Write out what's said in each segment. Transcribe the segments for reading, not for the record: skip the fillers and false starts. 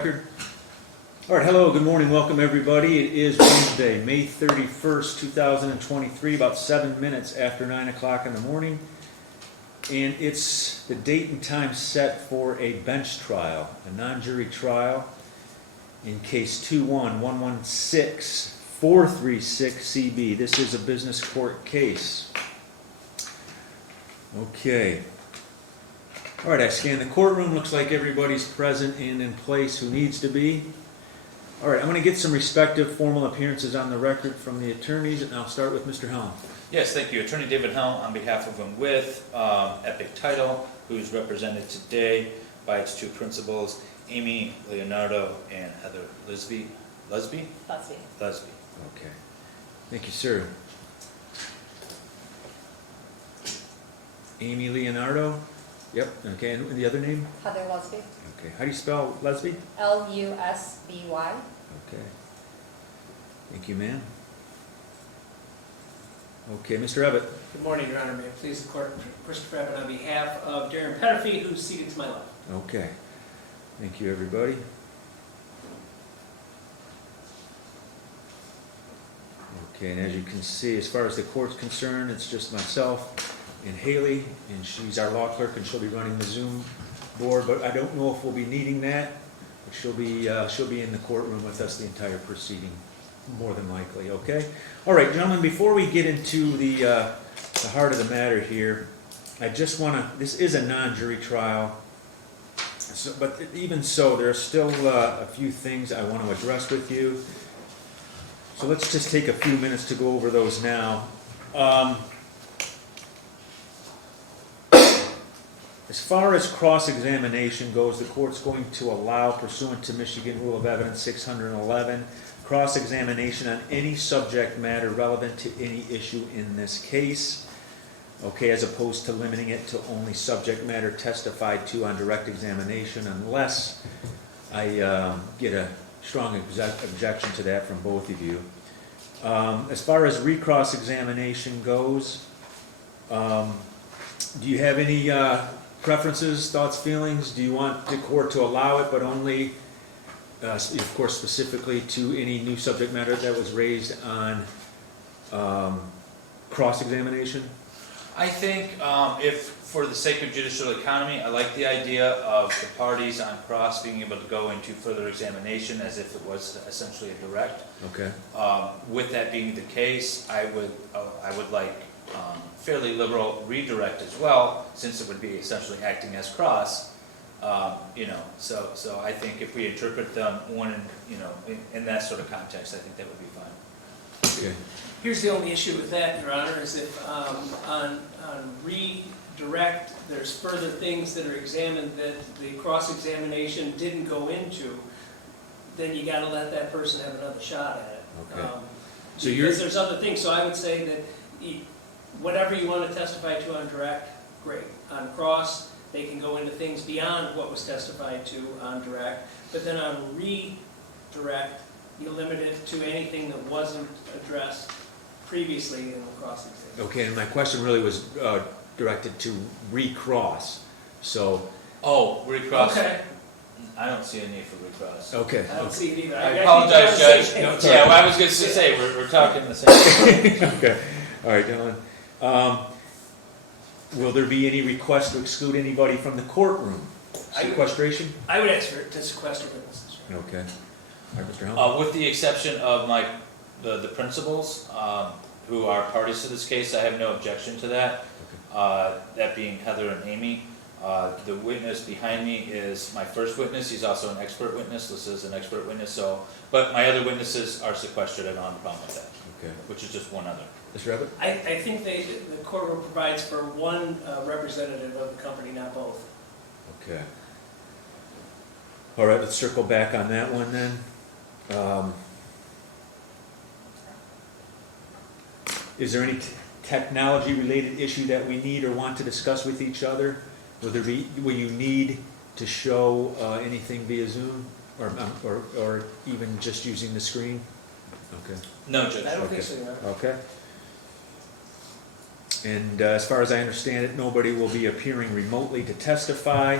All right, hello, good morning, welcome everybody. It is Wednesday, May 31st, 2023, about 7 minutes after 9 o'clock in the morning. And it's the date and time set for a bench trial, a non-jury trial in case 21-116-436-CB. This is a business court case. Okay. All right, I scanned the courtroom. Looks like everybody's present and in place who needs to be. All right, I'm going to get some respective formal appearances on the record from the attorneys, and I'll start with Mr. Helm. Yes, thank you. Attorney David Helm on behalf of and with Epic Title, who's represented today by its two principals, Amy Leonardo and Heather Lesby. Lesby. Okay. Thank you, sir. Amy Leonardo. Yep. Okay, and the other name? Heather Lesby. Okay. How do you spell Lesby? Lusby. Okay. Thank you, ma'am. Okay, Mr. Ebbett. Good morning, Your Honor. May it please the court, Christopher Ebbett on behalf of Darren Peterfi, who's seated to my left. Okay. Thank you, everybody. Okay, and as you can see, as far as the court's concerned, it's just myself and Haley, and she's our law clerk, and she'll be running the Zoom board, but I don't know if we'll be needing that. But she'll be in the courtroom with us the entire proceeding, more than likely, okay? All right, gentlemen, before we get into the heart of the matter here, I just want to, this is a non-jury trial, so, but even so, there are still a few things I want to address with you. So let's just take a few minutes to go over those now. As far as cross-examination goes, the court's going to allow, pursuant to Michigan Rule of Evidence 611, cross-examination on any subject matter relevant to any issue in this case, okay, as opposed to limiting it to only subject matter testified to on direct examination, unless I get a strong objection to that from both of you. As far as recross-examination goes, do you have any preferences, thoughts, feelings? Do you want the court to allow it, but only, of course, specifically to any new subject matter that was raised on cross-examination? I think if, for the sake of judicial economy, I like the idea of the parties on cross being able to go into further examination as if it was essentially a direct. Okay. With that being the case, I would like fairly liberal redirect as well, since it would be essentially acting as cross. So I think if we interpret them in that sort of context, I think that would be fine. Okay. Here's the only issue with that, Your Honor, is if on redirect, there's further things that are examined that the cross-examination didn't go into, then you gotta let that person have another shot at it. Okay. So because there's other things, so I would say that whatever you want to testify to on direct, great. On cross, they can go into things beyond what was testified to on direct, but then on redirect, you limit it to anything that wasn't addressed previously in the cross-examination. Okay, and my question really was directed to recross. So. Oh, recross. Okay. I don't see a need for recross. Okay. I don't see it either. I apologize, Judge. No, Yeah, well, I was going to say, we're talking the same thing. Okay. All right, gentlemen. Will there be any request to exclude anybody from the courtroom? Sequestration? I would ask for to sequester witnesses. Okay. All right, Mr. Helm. With the exception of the principals, who are parties to this case, I have no objection to that. That being Heather and Amy. The witness behind me is my first witness. He's also an expert witness. This is an expert witness. But my other witnesses are sequestered. I don't have a problem with that. Okay. Which is just one other. Mr. Abbott? I think the courtroom provides for one representative of the company, not both. Okay. All right, let's circle back on that one then. Is there any technology-related issue that we need or want to discuss with each other? Will you need to show anything via Zoom or even just using the screen? Okay. No, Judge. I don't think so, no. Okay. And as far as I understand it, nobody will be appearing remotely to testify.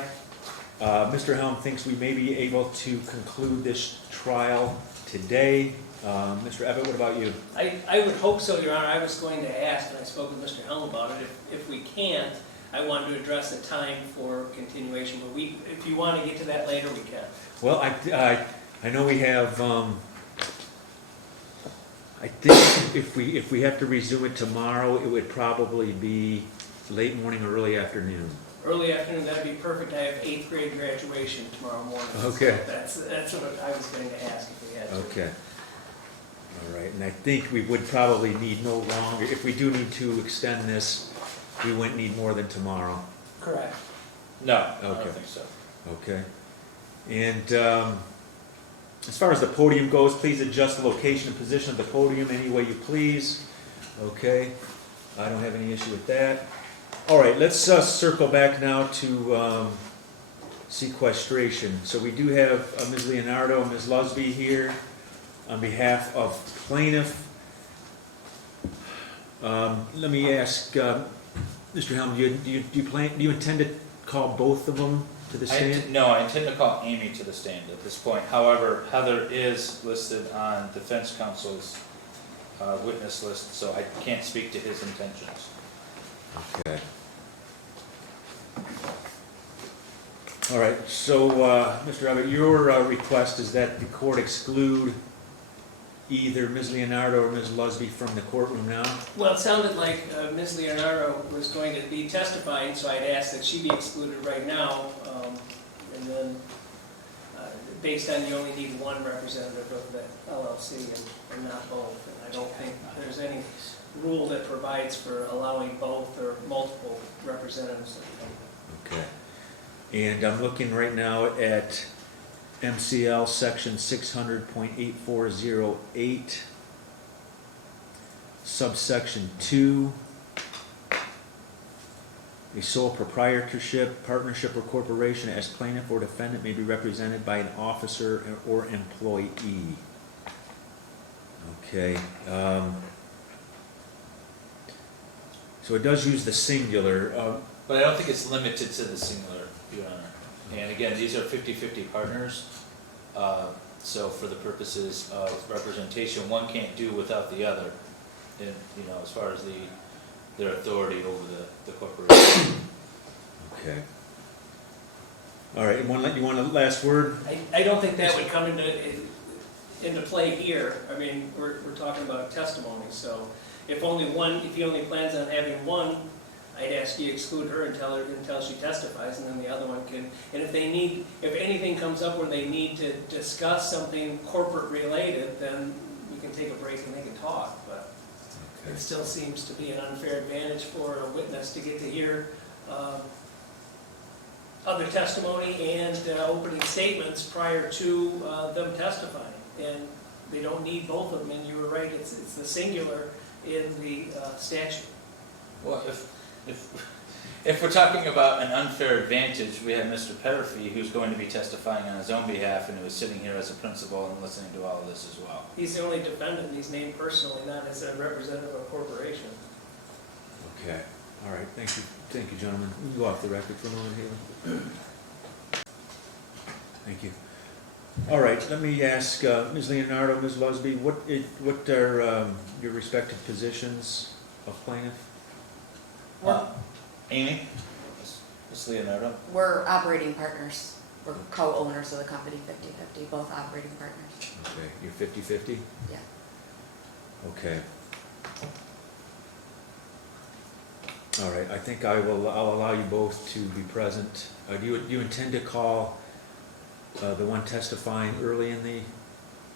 Mr. Helm thinks we may be able to conclude this trial today. Mr. Evatt, what about you? I would hope so, Your Honor. I was going to ask, and I spoke with Mr. Helm about it, if we can't, I wanted to address the time for continuation, but if you want to get to that later, we can. Well, I know we have, I think if we have to resume it tomorrow, it would probably be late morning or early afternoon. Early afternoon, that'd be perfect. I have 8th grade graduation tomorrow morning. Okay. So that's what I was going to ask if we had to. Okay. All right, and I think we would probably need no longer, if we do need to extend this, we wouldn't need more than tomorrow. Correct. No, I don't Okay. think so. Okay. And as far as the podium goes, please adjust the location and position of the podium any way you please. Okay, I don't have any issue with that. All right, let's circle back now to sequestration. So we do have Ms. Leonardo and Ms. Lusby here on behalf of plaintiff. Let me ask, Mr. Helm, do you intend to call both of them to the stand? No, I intend to call Amy to the stand at this point. However, Heather is listed on defense counsel's witness list, so I can't speak to his intentions. Okay. All right, so, Mr. Abbott, your request is that the court exclude either Ms. Leonardo or Ms. Lusby from the courtroom now? Well, it sounded like Ms. Leonardo was going to be testifying, so I'd ask that she be excluded right now. And then, based on you only need one representative of the LLC and not both. And I don't think there's any rule that provides for allowing both or multiple representatives. Okay. And I'm looking right now at MCL section 600.8408, subsection 2. A sole proprietorship, partnership, or corporation as plaintiff or defendant may be represented by an officer or employee. Okay. So it does use the singular. But I don't think it's limited to the singular, Your Honor. And again, these are 50-50 partners. So for the purposes of representation, one can't do without the other, in, as far as their authority over the corporation. Okay. All right, you want a last word? I don't think that would come into play here. I mean, we're talking about testimony, so if he only plans on having one, I'd ask you to exclude her until she testifies, and then the other one can. And if anything comes up where they need to discuss something corporate related, then we can take a break and they can talk. But Okay. it still seems to be an unfair advantage for a witness to get to hear other testimony and opening statements prior to them testifying. And they don't need both of them. And you were right; it's the singular in the statute. Well, if we're talking about an unfair advantage, we have Mr. Peterfi, who's going to be testifying on his own behalf, and who is sitting here as a principal and listening to all of this as well. He's the only defendant, and he's named personally, not as a representative of a corporation. Okay. All right. Thank you, gentlemen. We can go off the record for a moment, Haley. Thank you. All right. Let me ask Ms. Leonardo, Ms. Lusby, what are your respective positions of plaintiff? Amy? Ms. Leonardo? We're operating partners. We're co-owners of the company, 50/50, both operating partners. Okay. You're 50/50? Yeah. Okay. All right. I think I'll allow you both to be present. Do you intend to call the one testifying early in the?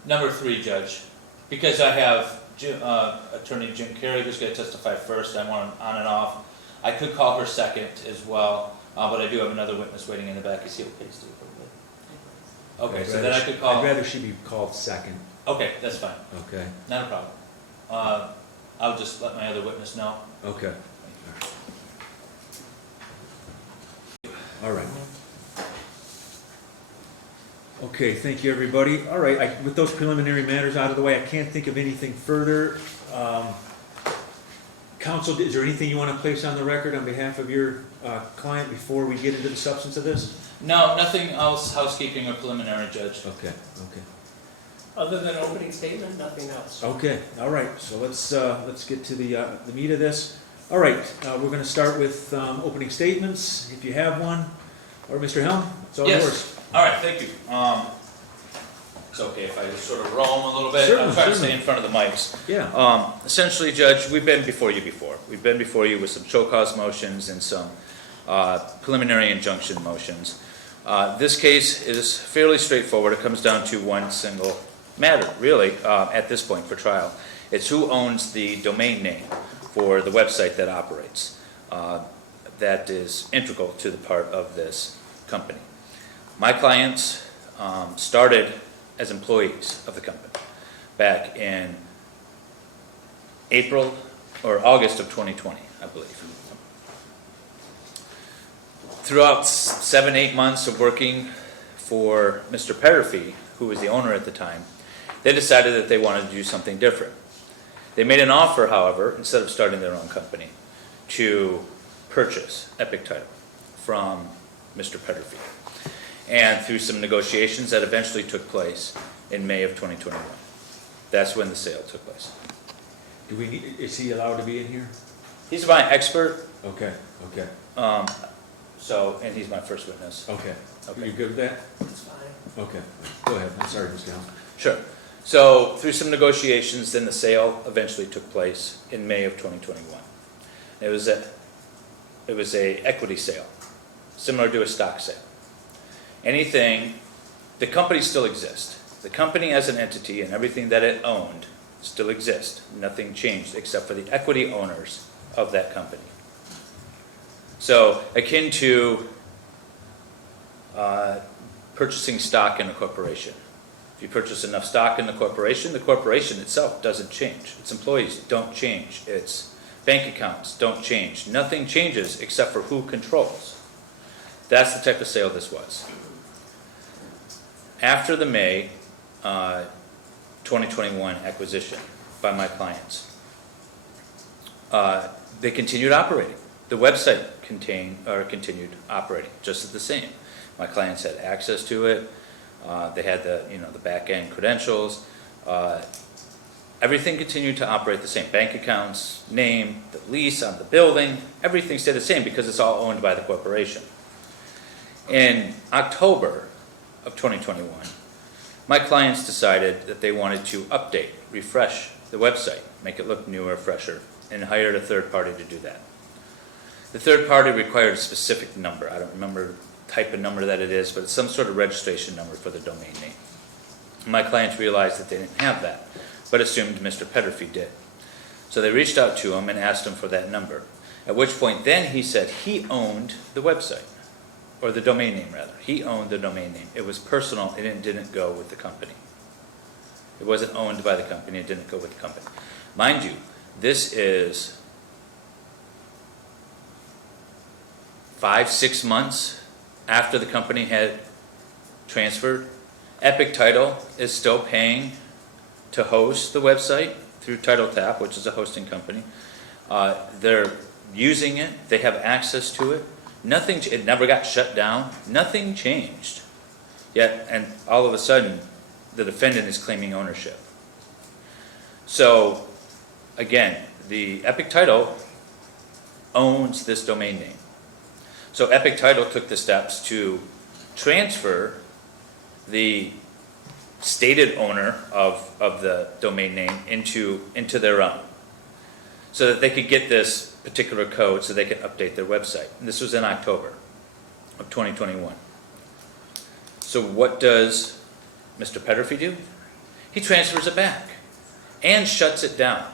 Number 3, Judge, because I have Attorney Jim Carey, who's going to testify first. I'm on and off. I could call her second as well, but I do have another witness waiting in the back. Is he okay, Steve? Okay, so then I could call. I'd rather she be called second. Okay, that's fine. Okay. Not a problem. I'll just let my other witness know. Okay. All right. Okay, thank you, everybody. All right, with those preliminary matters out of the way, I can't think of anything further. Counsel, is there anything you want to place on the record on behalf of your client before we get into the substance of this? No, nothing else housekeeping or preliminary, Judge. Okay, Other than opening statement, nothing else. okay, all right, so let's get to the meat of this. All right, we're gonna start with, opening statements, if you have one, or Mr. Helm, it's all Yes. yours. All right, thank you. It's okay if I just sort of roam a little bit? Certainly, I'm trying to stay certainly. in front of the mics. Yeah, Essentially, Judge, we've been before you before. We've been before you with some show cause motions and some preliminary injunction motions. This case is fairly straightforward. It comes down to one single matter, really, at this point for trial. It's who owns the domain name for the website that operates. That is integral to the part of this company. My clients started as employees of the company back in April or August of 2020, I believe. Throughout 7-8 months of working for Mr. Peterfi, who was the owner at the time, they decided that they wanted to do something different. They made an offer, however, instead of starting their own company, to purchase Epic Title from Mr. Peterfi. And through some negotiations that eventually took place in May of 2021. That's when the sale took place. is he allowed to be in here? He's my expert, Okay, okay, and he's my first witness. okay. Okay. You good with that? It's fine. Okay, go ahead, I'm sorry, Mr. Helm. Sure. So through some negotiations, then the sale eventually took place in May of 2021. It was a equity sale, similar to a stock sale. The company still exists. The company as an entity and everything that it owned still exists. Nothing changed except for the equity owners of that company. So akin to purchasing stock in a corporation. If you purchase enough stock in the corporation itself doesn't change. Its employees don't change. Its bank accounts don't change. Nothing changes except for who controls. That's the type of sale this was. After the May 2021 acquisition by my clients, they continued operating. The website continued operating just the same. My clients had access to it. They had the back end credentials. Everything continued to operate the same. Bank accounts, name, the lease on the building, everything stayed the same because it's all owned by the corporation. In October of 2021, my clients decided that they wanted to update, refresh the website, make it look newer, fresher, and hired a third party to do that. The third party required a specific number. I don't remember the type of number that it is, but it's some sort of registration number for the domain name. My clients realized that they didn't have that, but assumed Mr. Peterfi did. So they reached out to him and asked him for that number, at which point then he said he owned the website. Or the domain name, rather. He owned the domain name. It was personal, and it didn't go with the company. It wasn't owned by the company, it didn't go with the company. Mind you, this is 5-6 months after the company had transferred. Epic Title is still paying to host the website through TitleTap, which is a hosting company. They're using it, they have access to it. It never got shut down. Nothing changed. Yet, and all of a sudden, the defendant is claiming ownership. So, again, the Epic Title owns this domain name. So Epic Title took the steps to transfer the stated owner of the domain name into their own, so that they could get this particular code so they can update their website. And this was in October of 2021. So what does Mr. Peterfi do? He transfers it back and shuts it down.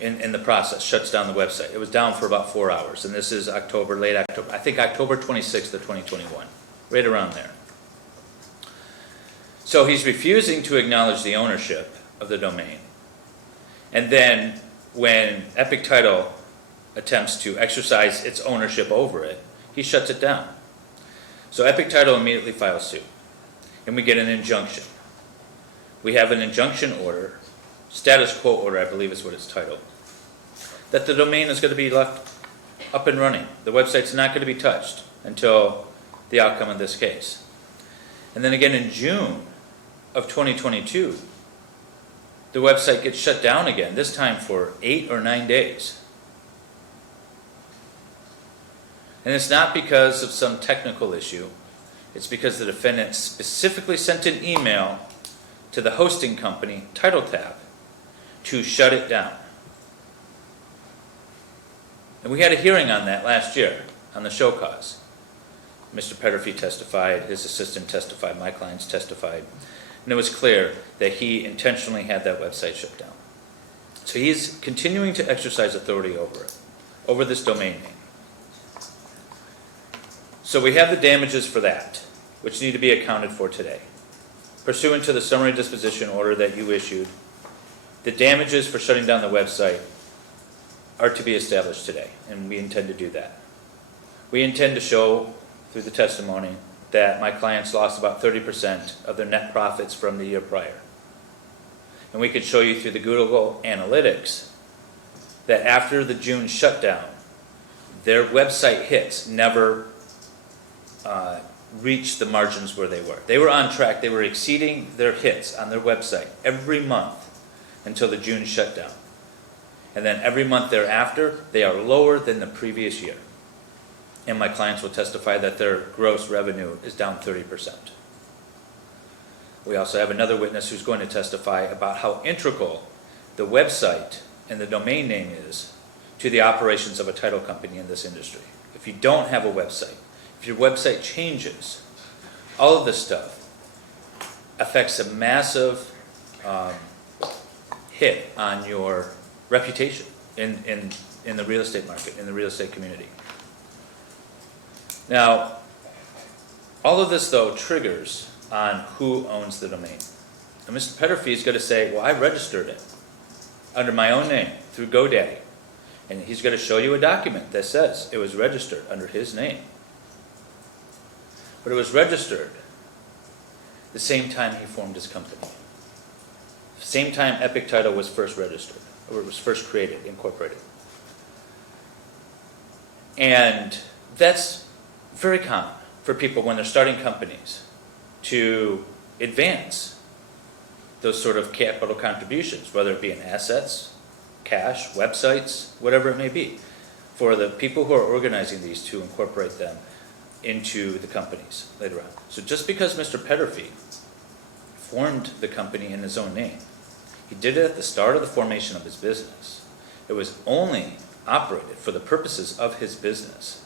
In the process, shuts down the website. It was down for about 4 hours, and this is late October, I think October 26th of 2021, right around there. So he's refusing to acknowledge the ownership of the domain. And then when Epic Title attempts to exercise its ownership over it, he shuts it down. So Epic Title immediately files suit, and we get an injunction. We have an injunction order, status quo order, I believe is what it's titled, that the domain is going to be left up and running. The website's not going to be touched. until the outcome of this case. And then again in June of 2022, the website gets shut down again, this time for 8 or 9 days. And it's not because of some technical issue. It's because the defendant specifically sent an email to the hosting company, TitleTap, to shut it down. And we had a hearing on that last year, on the show cause. Mr. Peterfi testified, his assistant testified, my clients testified, and it was clear that he intentionally had that website shut down. So he's continuing to exercise authority over it, over this domain name. So we have the damages for that, which need to be accounted for today. Pursuant to the summary disposition order that you issued, the damages for shutting down the website are to be established today, and we intend to do that. We intend to show through the testimony that my clients lost about 30% of their net profits from the year prior. And we could show you through the Google Analytics that after the June shutdown, their website hits never reached the margins where they were. They were on track. They were exceeding their hits on their website every month until the June shutdown. And then every month thereafter, they are lower than the previous year. And my clients will testify that their gross revenue is down 30%. We also have another witness who's going to testify about how integral the website and the domain name is to the operations of a title company in this industry. If you don't have a website, if your website changes, all of this stuff affects a massive hit on your reputation in the real estate market, in the real estate community. Now, all of this, though, triggers on who owns the domain. And Mr. Peterfi is going to say, well, I registered it under my own name through GoDaddy. And he's going to show you a document that says it was registered under his name. But it was registered the same time he formed his company. Same time Epic Title was first registered, or it was first created, incorporated. And that's very common for people when they're starting companies to advance those sort of capital contributions, whether it be in assets, cash, websites, whatever it may be, for the people who are organizing these to incorporate them into the companies later on. So just because Mr. Peterfi formed the company in his own name, he did it at the start of the formation of his business. It was only operated for the purposes of his business.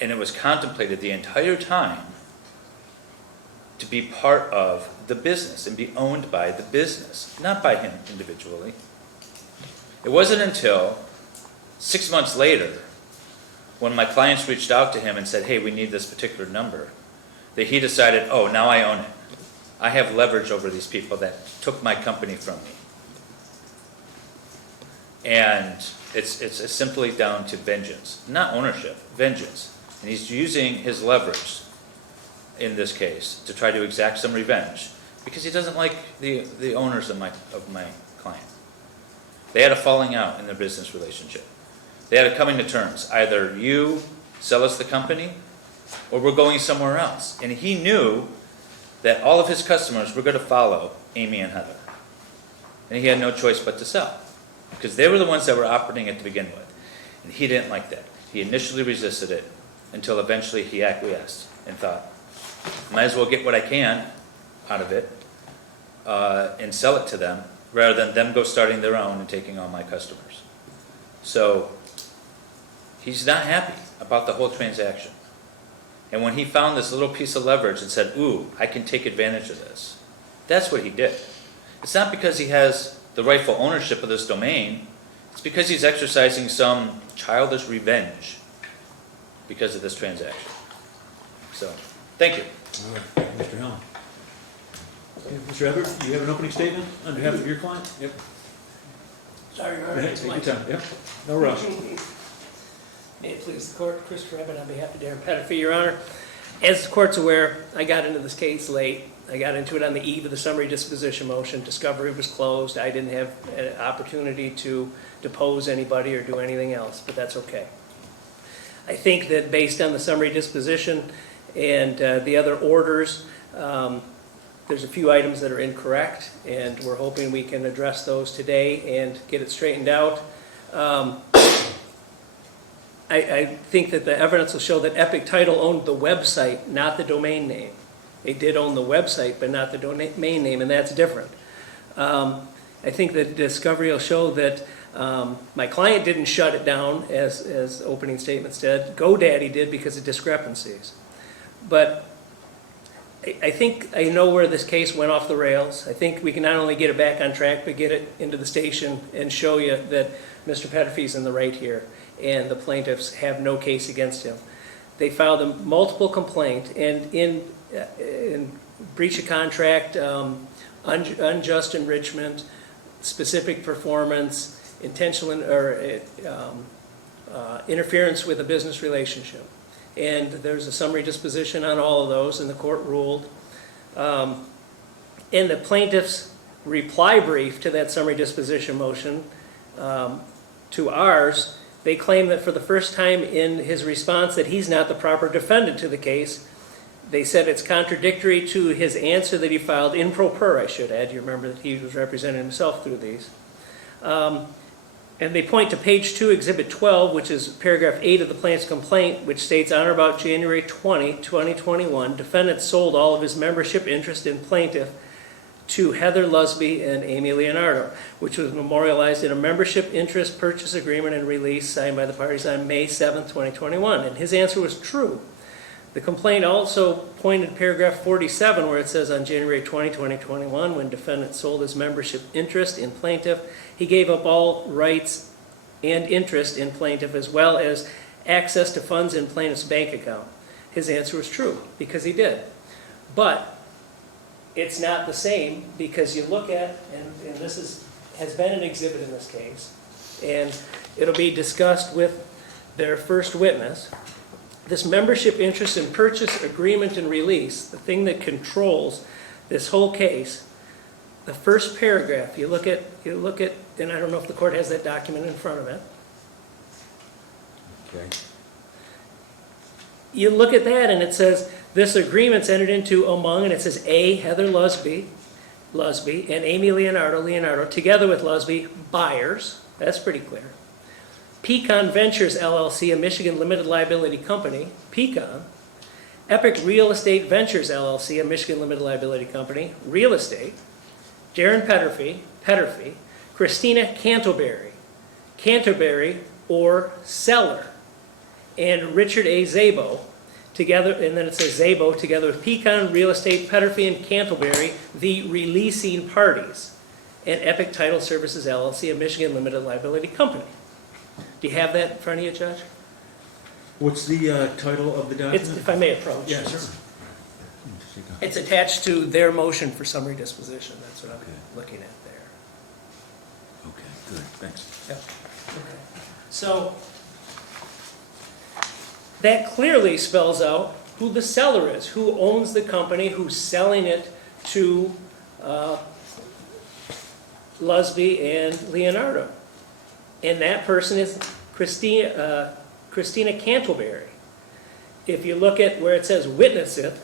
And it was contemplated the entire time to be part of the business and be owned by the business, not by him individually. It wasn't until 6 months later, when my clients reached out to him and said, hey, we need this particular number, that he decided, oh, now I own it. I have leverage over these people that took my company from me. And it's simply down to vengeance, not ownership, vengeance. And he's using his leverage in this case to try to exact some revenge because he doesn't like the owners of my client. They had a falling out in their business relationship. They had a coming to terms. Either you sell us the company or we're going somewhere else. And he knew that all of his customers were going to follow Amy and Heather. And he had no choice but to sell because they were the ones that were operating it to begin with. And he didn't like that. He initially resisted it until eventually he acquiesced and thought, might as well get what I can out of it and sell it to them rather than them go starting their own and taking on my customers. So he's not happy about the whole transaction. And when he found this little piece of leverage and said, ooh, I can take advantage of this, that's what he did. It's not because he has the rightful ownership of this domain. It's because he's exercising some childish revenge because of this transaction. So, thank you. All right, thank you, Mr. Helm. Okay, Mr. Everett, you have an opening statement on behalf of your client? Yep. Sorry, Go ahead, take your time. Yep. No rush. May it please the court, Christopher Ebbett on behalf of Darren Peterfi, Your Honor. As the court's aware, I got into this case late. I got into it on the eve of the summary disposition motion. Discovery was closed. I didn't have an opportunity to depose anybody or do anything else, but that's okay. I think that based on the summary disposition and the other orders, there's a few items that are incorrect, and we're hoping we can address those today and get it straightened out. I think that the evidence will show that Epic Title owned the website, not the domain name. They did own the website, but not the domain name, and that's different. I think that discovery will show that my client didn't shut it down, as opening statements did. GoDaddy did because of discrepancies. But I think I know where this case went off the rails. I think we can not only get it back on track, but get it into the station and show you that Mr. Peterfi's in the right here, and the plaintiffs have no case against him. They filed a multiple complaint, and in breach of contract, unjust enrichment, specific performance, intentional interference with a business relationship. And there's a summary disposition on all of those, and the court ruled. In the plaintiff's reply brief to that summary disposition motion, to ours, they claim that for the first time in his response that he's not the proper defendant to the case. They said it's contradictory to his answer that he filed in pro per, I should add. You remember that he was representing himself through these. And they point to page 2, Exhibit 12, which is paragraph 8 of the plaintiff's complaint, which states, on or about January 20, 2021, defendant sold all of his membership interest in plaintiff to Heather Lusby and Amy Leonardo, which was memorialized in a membership interest purchase agreement and release signed by the parties on May 7, 2021. And his answer was true. The complaint also pointed to paragraph 47, where it says, on January 20, 2021, when defendant sold his membership interest in plaintiff, he gave up all rights and interest in plaintiff, as well as access to funds in plaintiff's bank account. His answer was true, because he did. But it's not the same, because you look at, and this has been an exhibit in this case, and it'll be discussed with their first witness. This membership interest in purchase agreement and release, the thing that controls this whole case, the first paragraph, you look at, and I don't know if the court has that document in front of it. Okay. You look at that and it says, this agreement's entered into among, and it says A, Heather Lusby, and Amy Leonardo, together with Lusby, buyers. That's pretty clear. Pecan Ventures LLC, a Michigan limited liability company, Pecan. Epic Real Estate Ventures LLC, a Michigan limited liability company, real estate. Darren Peterfi, Christina Canterbury, or seller, and Richard A. Zabo, together, and then it says Zabo, together with Pecan, Real Estate, Peterfi, and Canterbury, the releasing parties, and Epic Title Services LLC, a Michigan limited liability company. Do you have that in front of you, Judge? What's the title of the document? If I may approach. Yeah, sure. It's attached to their motion for summary disposition. That's what I'm Okay. looking at there. Okay, good, thanks. Yep. Okay. So that clearly spells out who the seller is, who owns the company, who's selling it to Lusby and Leonardo. And that person is Christina Canterbury. If you look at where it says witness it,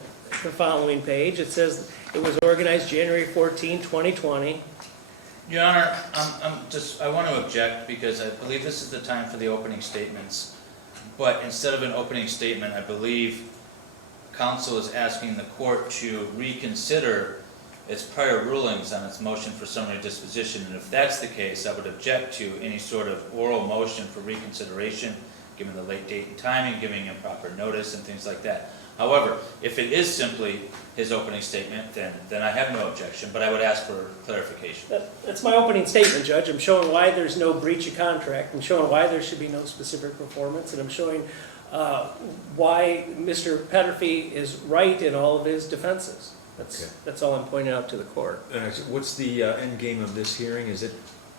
the following page, it says it was organized January 14, 2020. Your Honor, I want to object because I believe this is the time for the opening statements. But instead of an opening statement, I believe counsel is asking the court to reconsider its prior rulings on its motion for summary disposition. And if that's the case, I would object to any sort of oral motion for reconsideration, given the late date and timing, giving improper notice and things like that. However, if it is simply his opening statement, then I have no objection, but I would ask for clarification. That's my opening statement, Judge. I'm showing why there's no breach of contract. I'm showing why there should be no specific performance, and I'm showing why Mr. Peterfi is right in all of his defenses. That's all I'm pointing out to the court. What's the end game of this hearing? Is it?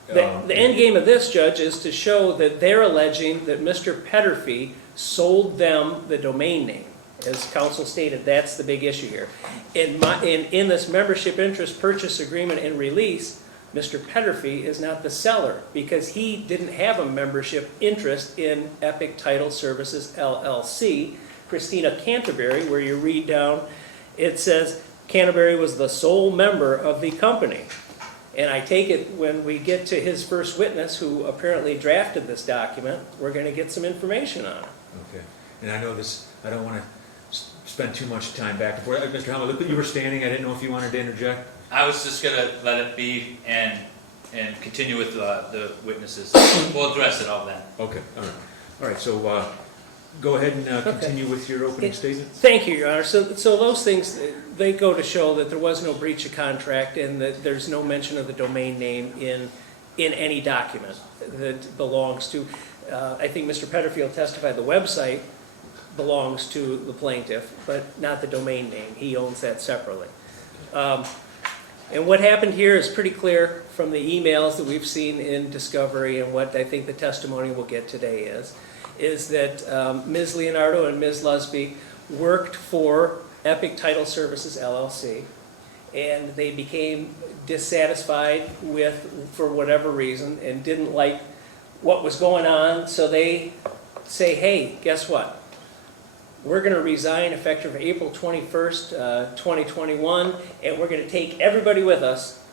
The end game of this, Judge, is to show that they're alleging that Mr. Peterfi sold them the domain name. As counsel stated, that's the big issue here. In this membership interest purchase agreement and release, Mr. Peterfi is not the seller because he didn't have a membership interest in Epic Title Services LLC. Christina Canterbury, where you read down, it says Canterbury was the sole member of the company. And I take it when we get to his first witness, who apparently drafted this document, we're going to get some information on it. Okay, and I know this, I don't want to spend too much time back and forth. Mr. Hamel, look, you were standing, I didn't know if you wanted to interject. I was just gonna let it be and continue with the witnesses. We'll address it all then. Okay, all right. All right, so go ahead and continue with your opening statement. Thank you, Your Honor. So those things, they go to show that there was no breach of contract and that there's no mention of the domain name in any document that belongs to, I think Mr. Petterfield testified the website belongs to the plaintiff, but not the domain name. He owns that separately. And what happened here is pretty clear from the emails that we've seen in discovery, and what I think the testimony we'll get today is that Ms. Leonardo and Ms. Lusby worked for Epic Title Services LLC, and they became dissatisfied with, for whatever reason, and didn't like what was going on, so they say, hey, guess what? We're going to resign effective April 21st, 2021, and we're going to take everybody with us,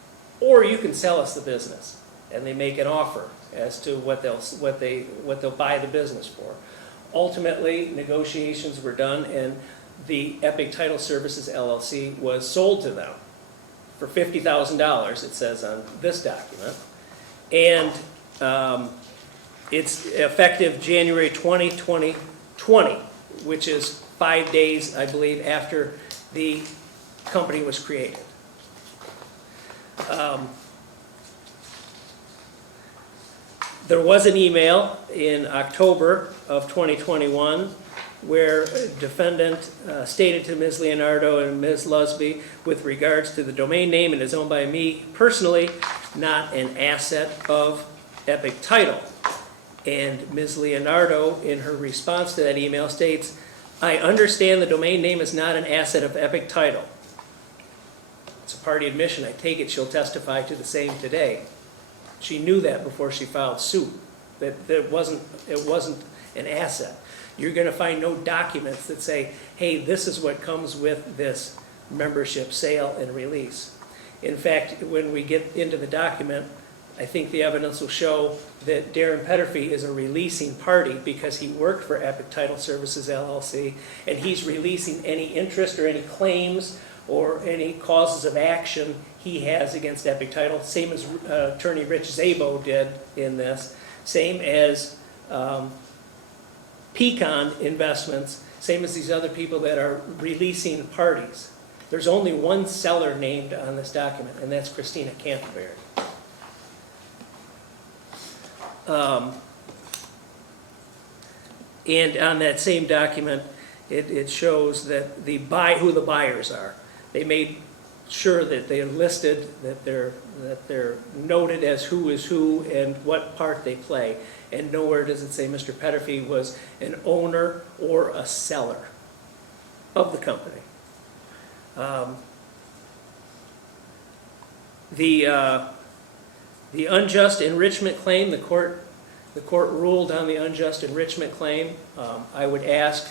or you can sell us the business. And they make an offer as to what they'll buy the business for. Ultimately, negotiations were done, and the Epic Title Services LLC was sold to them for $50,000, it says on this document. And it's effective January 20, 2020. Which is 5 days, I believe, after the company was created. There was an email in October of 2021 where a defendant stated to Ms. Leonardo and Ms. Lusby, with regards to the domain name, and is owned by me personally, not an asset of Epic Title. And Ms. Leonardo, in her response to that email, states, I understand the domain name is not an asset of Epic Title. It's a party admission. I take it she'll testify to the same today. She knew that before she filed suit, that it wasn't an asset. You're going to find no documents that say, hey, this is what comes with this membership sale and release. In fact, when we get into the document, I think the evidence will show that Darren Peterfi is a releasing party because he worked for Epic Title Services LLC, and he's releasing any interest or any claims or any causes of action he has against Epic Title, same as attorney Rich Szabo did in this, same as Pecan Investments, same as these other people that are releasing parties. There's only one seller named on this document, and that's Christina Canterbury. And on that same document, it shows that who the buyers are. They made sure that they listed, that they're noted as who is who and what part they play. And nowhere does it say Mr. Peterfi was an owner or a seller of the company. The unjust enrichment claim, the court ruled on the unjust enrichment claim. I would ask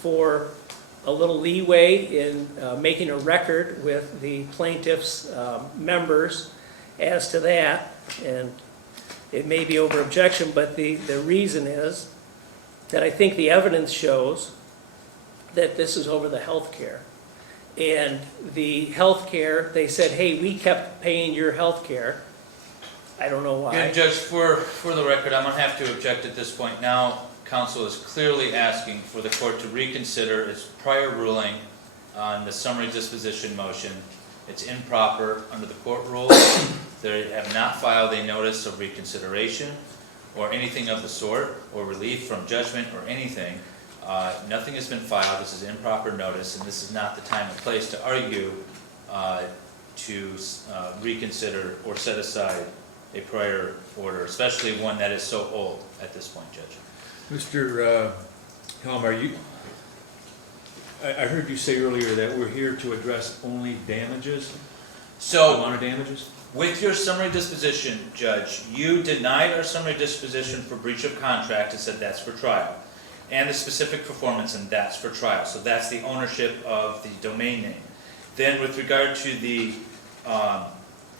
for a little leeway in making a record with the plaintiff's members as to that, and it may be over objection, but the reason is that I think the evidence shows that this is over the health care. And the health care, they said, hey, we kept paying your health care. I don't know why. And Judge, for the record, I'm going to have to object at this point. Now, counsel is clearly asking for the court to reconsider its prior ruling on the summary disposition motion. It's improper under the court rules. They have not filed a notice of reconsideration or anything of the sort, or relief from judgment or anything. Nothing has been filed. This is improper notice, and this is not the time and place to argue to reconsider or set aside a prior order, especially one that is so old at this point, Judge. Mr. Helmer, I heard you say earlier that we're here to address only damages, So, amount of damages? With your summary disposition, Judge, you denied our summary disposition for breach of contract and said that's for trial. And the specific performance, and that's for trial. So that's the ownership of the domain name. Then with regard to the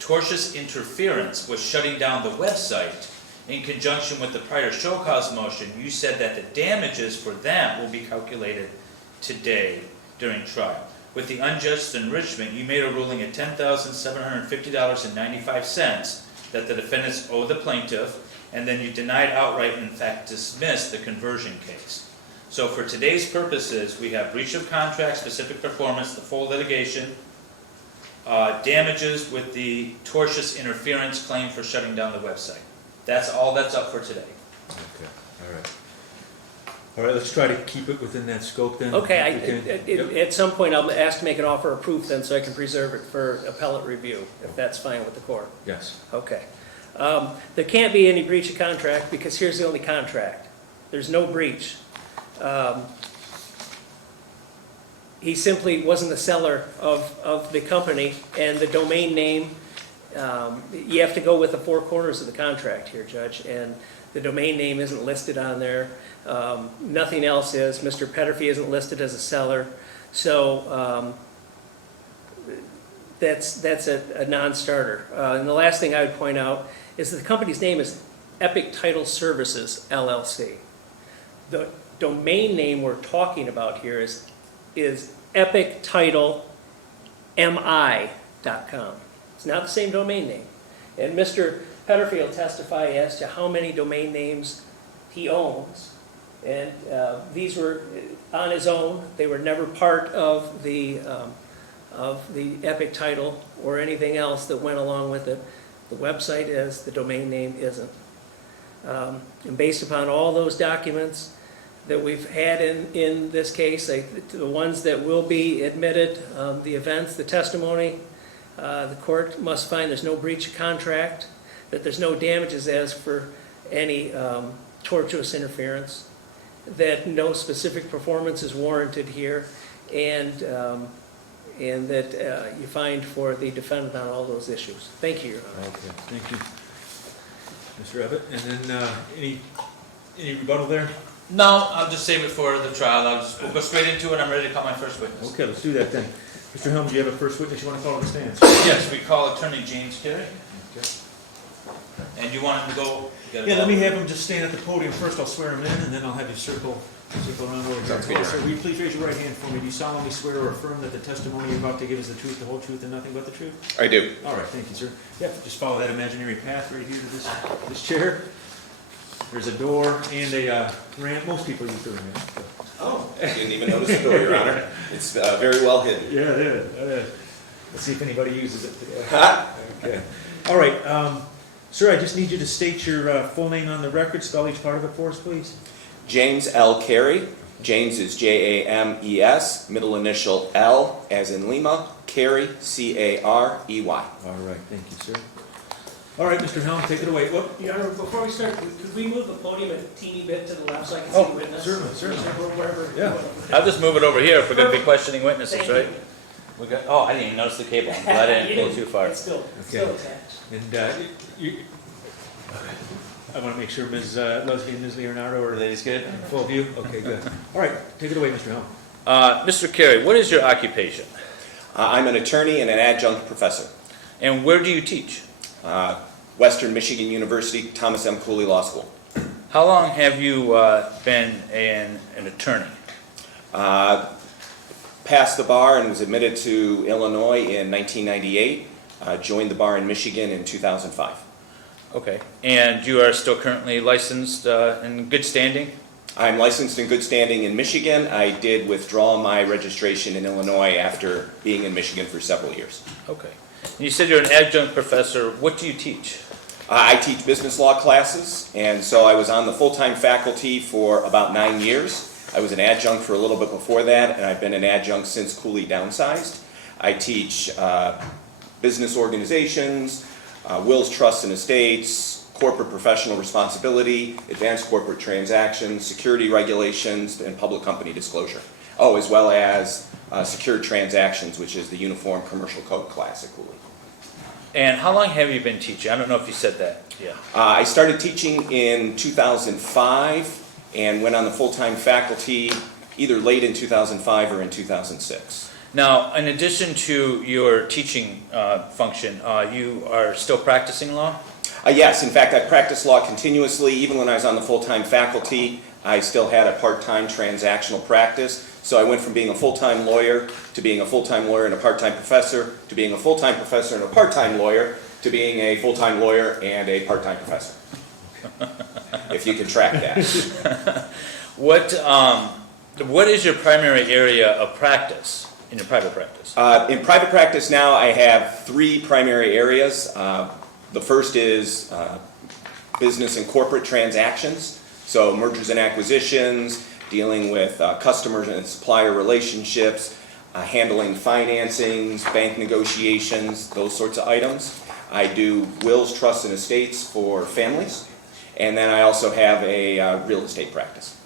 tortious interference with shutting down the website, in conjunction with the prior show cause motion, you said that the damages for that will be calculated today during trial. With the unjust enrichment, you made a ruling at $10,750.95 that the defendants owe the plaintiff, and then you denied outright and in fact dismissed the conversion case. So for today's purposes, we have breach of contract, specific performance, the full litigation, damages with the tortious interference claim for shutting down the website. That's all that's up for today. Okay, all right. All right, let's try to keep it within that scope then. Okay, at some point I'll ask to make an offer of proof then so I can preserve it for appellate review, if that's fine with the court. Yes. Okay. There can't be any breach of contract because here's the only contract. There's no breach. He simply wasn't the seller of the company, and the domain name, you have to go with the four corners of the contract here, Judge, and the domain name isn't listed on there. Nothing else is. Mr. Peterfi isn't listed as a seller. So that's a non-starter. And the last thing I would point out is that the company's name is Epic Title Services, LLC. The domain name we're talking about here is epictitlemi.com. It's not the same domain name. And Mr. Peterfi will testify as to how many domain names he owns. And these were on his own. They were never part of the Epic title or anything else that went along with it. The website is, the domain name isn't. And based upon all those documents that we've had in this case, the ones that will be admitted, the events, the testimony, the court must find there's no breach of contract, that there's no damages as for any tortuous interference, that no specific performance is warranted here, and that you find for the defendant on all those issues. Thank you, Your Honor. Okay, thank you. Mr. Evatt, and then any rebuttal there? No, I'll just save it for the trial. We'll go straight into it. I'm ready to call my first witness. Okay, let's do that then. Mr. Helms, do you have a first witness you want to call to the stand? Yes, we call Attorney James Carey. Okay. And you want him to go? Yeah, let me have him just stand at the podium first. I'll swear him in, and then I'll have you circle around over here. Sir, will you please raise your right hand for me? Do you solemnly swear or affirm that the testimony you're about to give is the truth, the whole truth, and nothing but the truth? I do. All right, thank you, sir. Yep, just follow that imaginary path right here to this chair. There's a door and a ramp. Most people use the ramp. Oh, I didn't even notice the door, Your Honor. It's very well hidden. Yeah, it is. Let's see if anybody uses it today. Ha! Okay. All right, sir, I just need you to state your full name on the record. Spell each part of it for us, please. James L. Carey. James is James, middle initial L as in Lima, Carey, Carey. All right, thank you, sir. All right, Mr. Helm, take it away. Whoop. Your Honor, before we start, could we move the podium a teeny bit to the left so I can see the witness? certainly. Or wherever. Yeah. I'll just move it over here if we're going to be questioning witnesses, Thank right? you. Oh, I didn't even notice the cable. I'm glad I didn't go too far. It's still attached. And I want to make sure Ms. Leslie and Ms. Leonardo are Ladies good? in full view. Okay, good. All right, take it away, Mr. Helm. Mr. Carey, what is your occupation? I'm an attorney and an adjunct professor. And where do you teach? Western Michigan University, Thomas M. Cooley Law School. How long have you been an attorney? Passed the bar and was admitted to Illinois in 1998. Joined the bar in Michigan in 2005. Okay. And you are still currently licensed in good standing? I'm licensed in good standing in Michigan. I did withdraw my registration in Illinois after being in Michigan for several years. Okay. And you said you're an adjunct professor. What do you teach? I teach business law classes, and so I was on the full-time faculty for about 9 years. I was an adjunct for a little bit before that, and I've been an adjunct since Cooley downsized. I teach business organizations, wills, trusts, and estates, corporate professional responsibility, advanced corporate transactions, security regulations, and public company disclosure. Oh, as well as secured transactions, which is the Uniform Commercial Code class at Cooley. And how long have you been teaching? I don't know if you said that. Yeah. I started teaching in 2005 and went on the full-time faculty either late in 2005 or in 2006. Now, in addition to your teaching function, you are still practicing law? Yes, in fact, I practiced law continuously. Even when I was on the full-time faculty, I still had a part-time transactional practice. So I went from being a full-time lawyer to being a full-time lawyer and a part-time professor to being a full-time professor and a part-time lawyer to being a full-time lawyer and a part-time professor. If you can track that. What is your primary area of practice in your private practice? In private practice now, I have 3 primary areas. The first is business and corporate transactions, so mergers and acquisitions, dealing with customers and supplier relationships, handling financings, bank negotiations, those sorts of items. I do wills, trusts, and estates for families, and then I also have a real estate practice.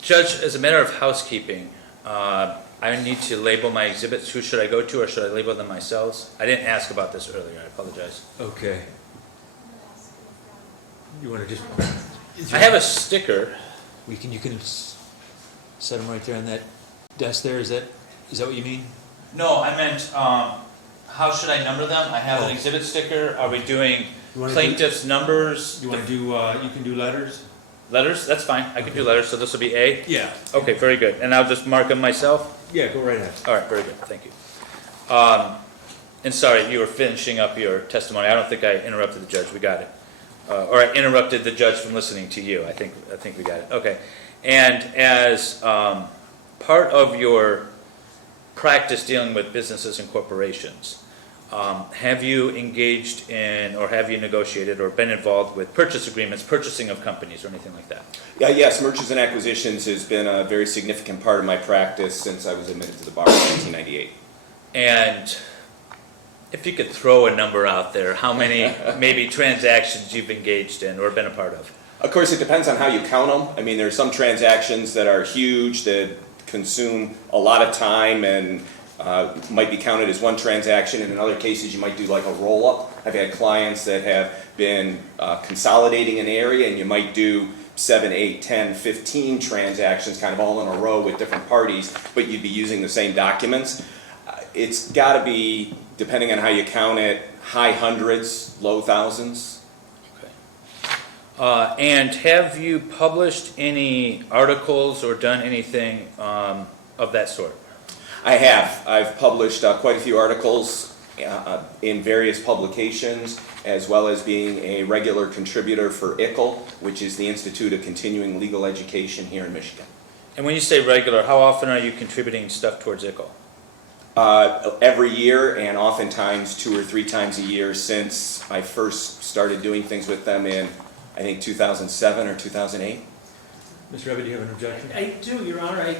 Judge, as a matter of housekeeping, I need to label my exhibits. Who should I go to, or should I label them myself? I didn't ask about this earlier. I apologize. Okay. You want to just? I have a sticker. You can set them right there on that desk there. Is that what you mean? No, I meant, how should I number them? I have an exhibit sticker. Are we doing plaintiff's numbers? You want to do? You can do letters. Letters? That's fine. I can do letters, so this will be A? Yeah. Okay, very good. And I'll just mark them myself? Yeah, go right ahead. All right, very good. Thank you. And sorry, you were finishing up your testimony. I don't think I interrupted the judge. We got it. Or I interrupted the judge from listening to you. I think we got it. Okay. And as part of your practice dealing with businesses and corporations, have you engaged in, or have you negotiated or been involved with purchase agreements, purchasing of companies, or anything like that? Yes, mergers and acquisitions has been a very significant part of my practice since I was admitted to the bar in 1998. And if you could throw a number out there, how many maybe transactions you've engaged in or been a part of? Of course, it depends on how you count them. I mean, there are some transactions that are huge that consume a lot of time and might be counted as one transaction. In other cases, you might do like a roll-up. I've had clients that have been consolidating an area, and you might do 7, 8, 10, 15 transactions kind of all in a row with different parties, but you'd be using the same documents. It's got to be, depending on how you count it, high hundreds, low thousands. Okay. And have you published any articles or done anything of that sort? I have. I've published quite a few articles in various publications, as well as being a regular contributor for ICL, which is the Institute of Continuing Legal Education here in Michigan. And when you say regular, how often are you contributing stuff towards ICL? Every year, and oftentimes 2 or 3 times a year since I first started doing things with them in, I think, 2007 or 2008. Mr. Abbott, do you have an objection? I do, Your Honor.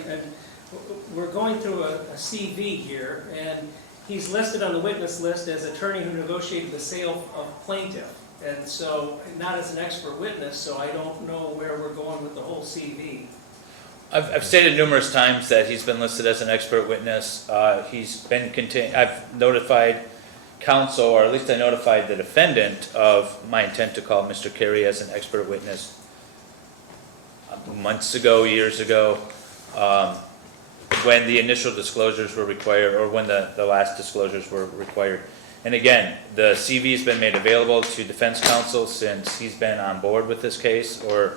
We're going through a CV here, and he's listed on the witness list as attorney who negotiated the sale of plaintiff. And so, not as an expert witness, so I don't know where we're going with the whole CV. I've stated numerous times that he's been listed as an expert witness. I've notified counsel, or at least I notified the defendant of my intent to call Mr. Carey as an expert witness months ago, years ago, when the initial disclosures were required, or when the last disclosures were required. And again, the CV has been made available to defense counsel since he's been on board with this case, or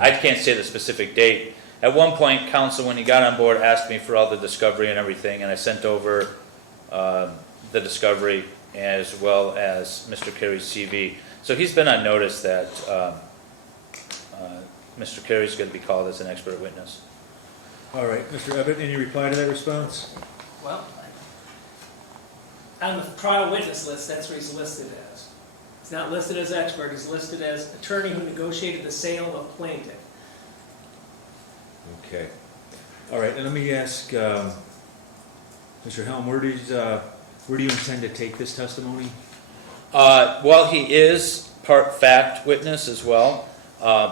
I can't say the specific date. At one point, counsel, when he got on board, asked me for all the discovery and everything, and I sent over the discovery as well as Mr. Carey's CV. So he's been on notice that Mr. Carey's going to be called as an expert witness. All right, Mr. Abbott, any reply to that response? Well, on the trial witness list, that's what he's listed as. He's not listed as expert, he's listed as attorney who negotiated the sale of plaintiff. Okay. All right, and let me ask, Mr. Helm, where do you intend to take this testimony? Well, he is part fact witness as well,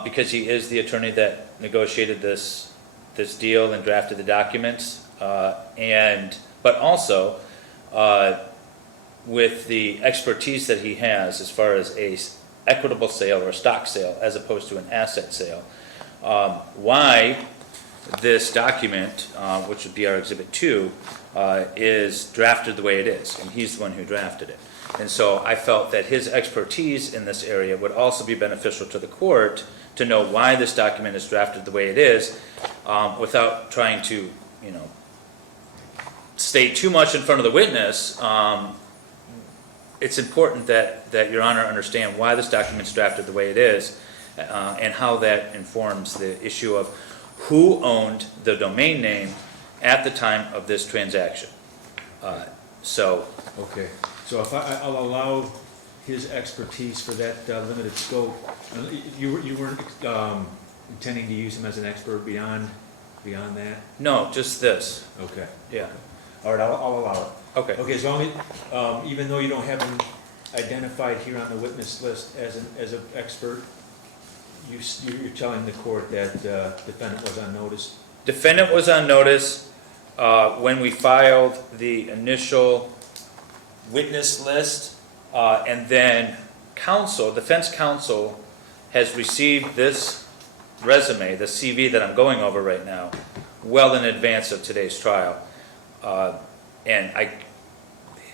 because he is the attorney that negotiated this deal and drafted the documents. But also, with the expertise that he has as far as a equitable sale or a stock sale as opposed to an asset sale, why this document, which would be our Exhibit 2, is drafted the way it is, and he's the one who drafted it. And so I felt that his expertise in this area would also be beneficial to the court to know why this document is drafted the way it is, without trying to, state too much in front of the witness. It's important that Your Honor understand why this document is drafted the way it is, and how that informs the issue of who owned the domain name at the time of this transaction. Okay, so if I'll allow his expertise for that limited scope. You weren't intending to use him as an expert beyond that? No, just this. Okay. Yeah. All right, I'll allow it. Okay. Okay, as long as, even though you don't have him identified here on the witness list as an expert, you're telling the court that defendant was on notice? Defendant was on notice when we filed the initial witness list, and then defense counsel has received this resume, the CV that I'm going over right now, well in advance of today's trial. And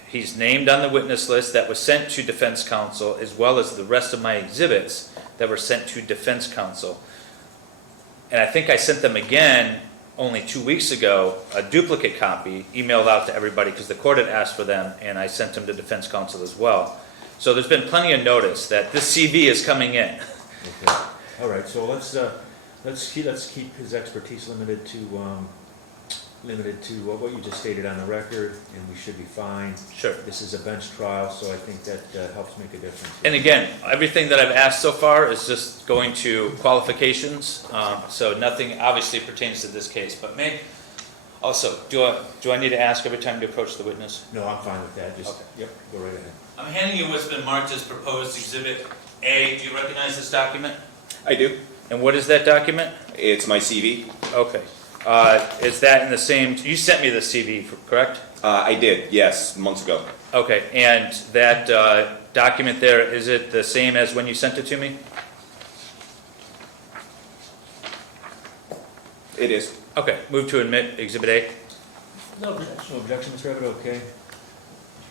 he's named on the witness list that was sent to defense counsel, as well as the rest of my exhibits that were sent to defense counsel. And I think I sent them again only 2 weeks ago, a duplicate copy emailed out to everybody because the court had asked for them, and I sent them to defense counsel as well. So there's been plenty of notice that this CV is coming in. Okay. All right, so let's keep his expertise limited to what you just stated on the record, and we should be fine. Sure. This is a bench trial, so I think that helps make a difference. And again, everything that I've asked so far is just going to qualifications, so nothing obviously pertains to this case. But also, do I need to ask every time to approach the witness? No, I'm fine with that. Just, Okay. Yep, go right ahead. I'm handing you what's been marked as proposed Exhibit A. Do you recognize this document? I do. And what is that document? It's my CV. Okay. Is that in the same, you sent me the CV, correct? I did, yes, months ago. Okay, and that document there, is it the same as when you sent it to me? It is. Okay, move to admit Exhibit A. No objection. No objection, Mr. Abbott, okay?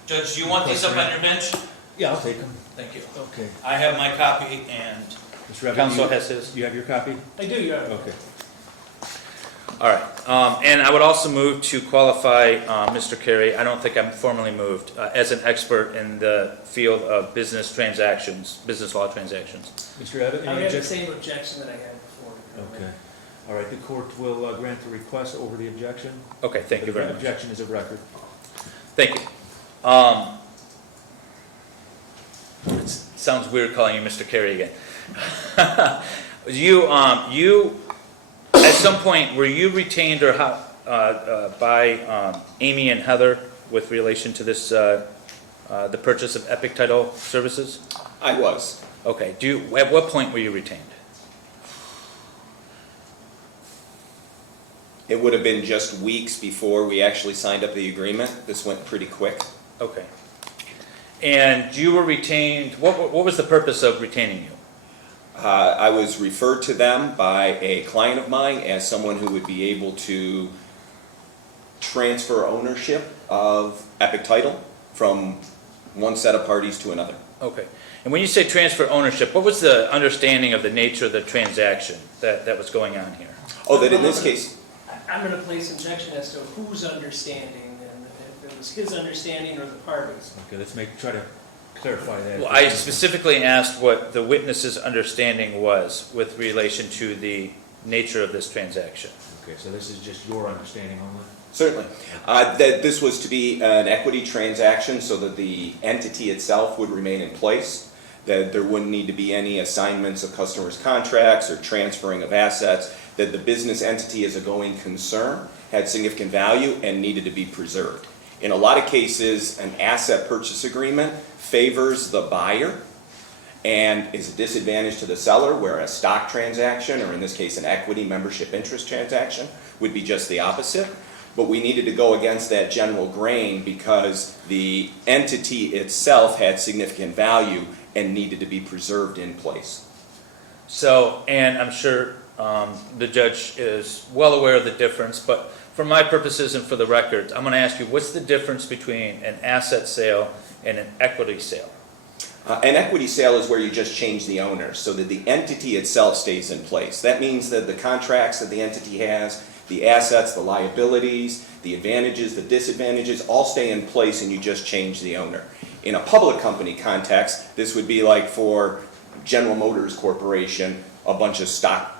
Judge, do you want these up on your bench? Yeah, I'll take them. Thank you. Okay. I have my copy and Mr. Abbott, counsel has his. you have your copy? I do, Your Honor. Okay. All right, and I would also move to qualify Mr. Carey, I don't think I'm formally moved, as an expert in the field of business transactions, business law transactions. Mr. Abbott, I any have the objection? same objection that I had before. Your Honor. Okay. All right, the court will grant the request over the objection. Okay, thank you very The much. objection is a record. Thank you. It sounds weird calling you Mr. Carey again. You at some point, were you retained or how, by Amy and Heather with relation to this, the purchase of Epic Title Services? I was. Okay, at what point were you retained? It would have been just weeks before we actually signed up the agreement. This went pretty quick. Okay. And you were retained, what was the purpose of retaining you? I was referred to them by a client of mine as someone who would be able to transfer ownership of Epic Title from one set of parties to another. Okay. And when you say transfer ownership, what was the understanding of the nature of the transaction that was going on here? Oh, that in this case, I'm going to place objection as to whose understanding, and if it was his understanding or the parties. Okay, let's try to clarify that. Well, I specifically asked what the witness's understanding was with relation to the nature of this transaction. Okay, so this is just your understanding only? certainly, that this was to be an equity transaction so that the entity itself would remain in place, that there wouldn't need to be any assignments of customers' contracts or transferring of assets, that the business entity as a going concern had significant value and needed to be preserved. In a lot of cases, an asset purchase agreement favors the buyer and is a disadvantage to the seller, where a stock transaction, or in this case an equity membership interest transaction, would be just the opposite. but we needed to go against that general grain because the entity itself had significant value and needed to be preserved in place. So, and I'm sure the judge is well aware of the difference, but for my purposes and for the record, I'm going to ask you, what's the difference between an asset sale and an equity sale? An equity sale is where you just change the owner so that the entity itself stays in place. That means that the contracts that the entity has, the assets, the liabilities, the advantages, the disadvantages, all stay in place and you just change the owner. In a public company context, this would be like for General Motors Corporation, a bunch of stock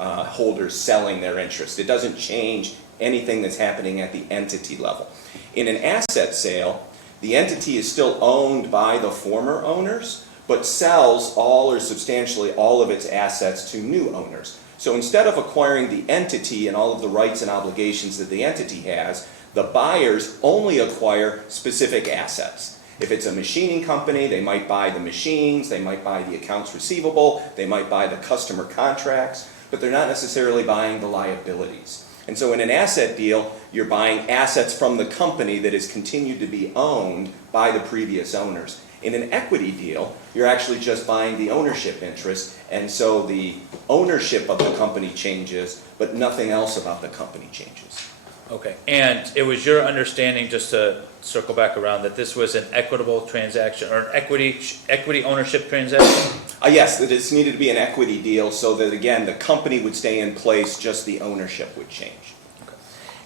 holders selling their interest. It doesn't change anything that's happening at the entity level. In an asset sale, the entity is still owned by the former owners, but sells all or substantially all of its assets to new owners. So instead of acquiring the entity and all of the rights and obligations that the entity has, the buyers only acquire specific assets. If it's a machining company, they might buy the machines, they might buy the accounts receivable, they might buy the customer contracts, but they're not necessarily buying the liabilities. And so in an asset deal, you're buying assets from the company that has continued to be owned by the previous owners. In an equity deal, you're actually just buying the ownership interest, and so the ownership of the company changes, but nothing else about the company changes. Okay, and it was your understanding, just to circle back around, that this was an equitable transaction, or an equity ownership transaction? Yes, that this needed to be an equity deal so that, again, the company would stay in place, just the ownership would change. Okay.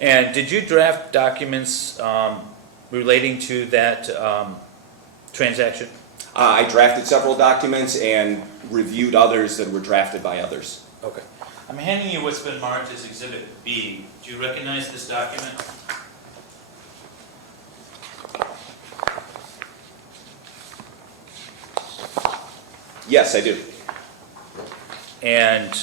And did you draft documents relating to that transaction? I drafted several documents and reviewed others that were drafted by others. Okay. I'm handing you what's been marked as Exhibit B. Do you recognize this document? Yes, I do. And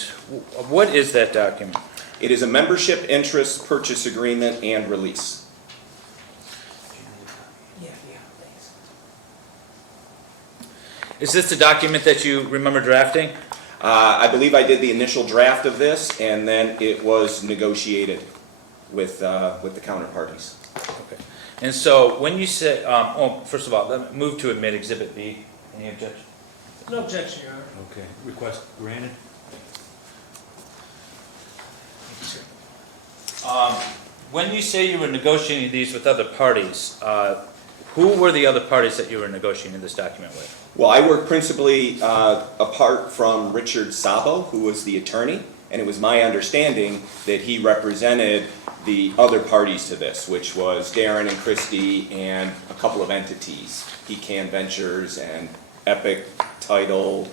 what is that document? It is a membership interest purchase agreement and release. Thanks. Is this the document that you remember drafting? I believe I did the initial draft of this, and then it was negotiated with the counterparties. Okay. And so when you say, first of all, let me move to admit Exhibit B. Any objection? No objection, Your Honor. Okay, request granted. When you say you were negotiating these with other parties, who were the other parties that you were negotiating this document with? Well, I worked principally apart from Richard Sabo, who was the attorney, and it was my understanding that he represented the other parties to this, which was Darren and Christie and a couple of entities, Pecan Ventures and Epic Title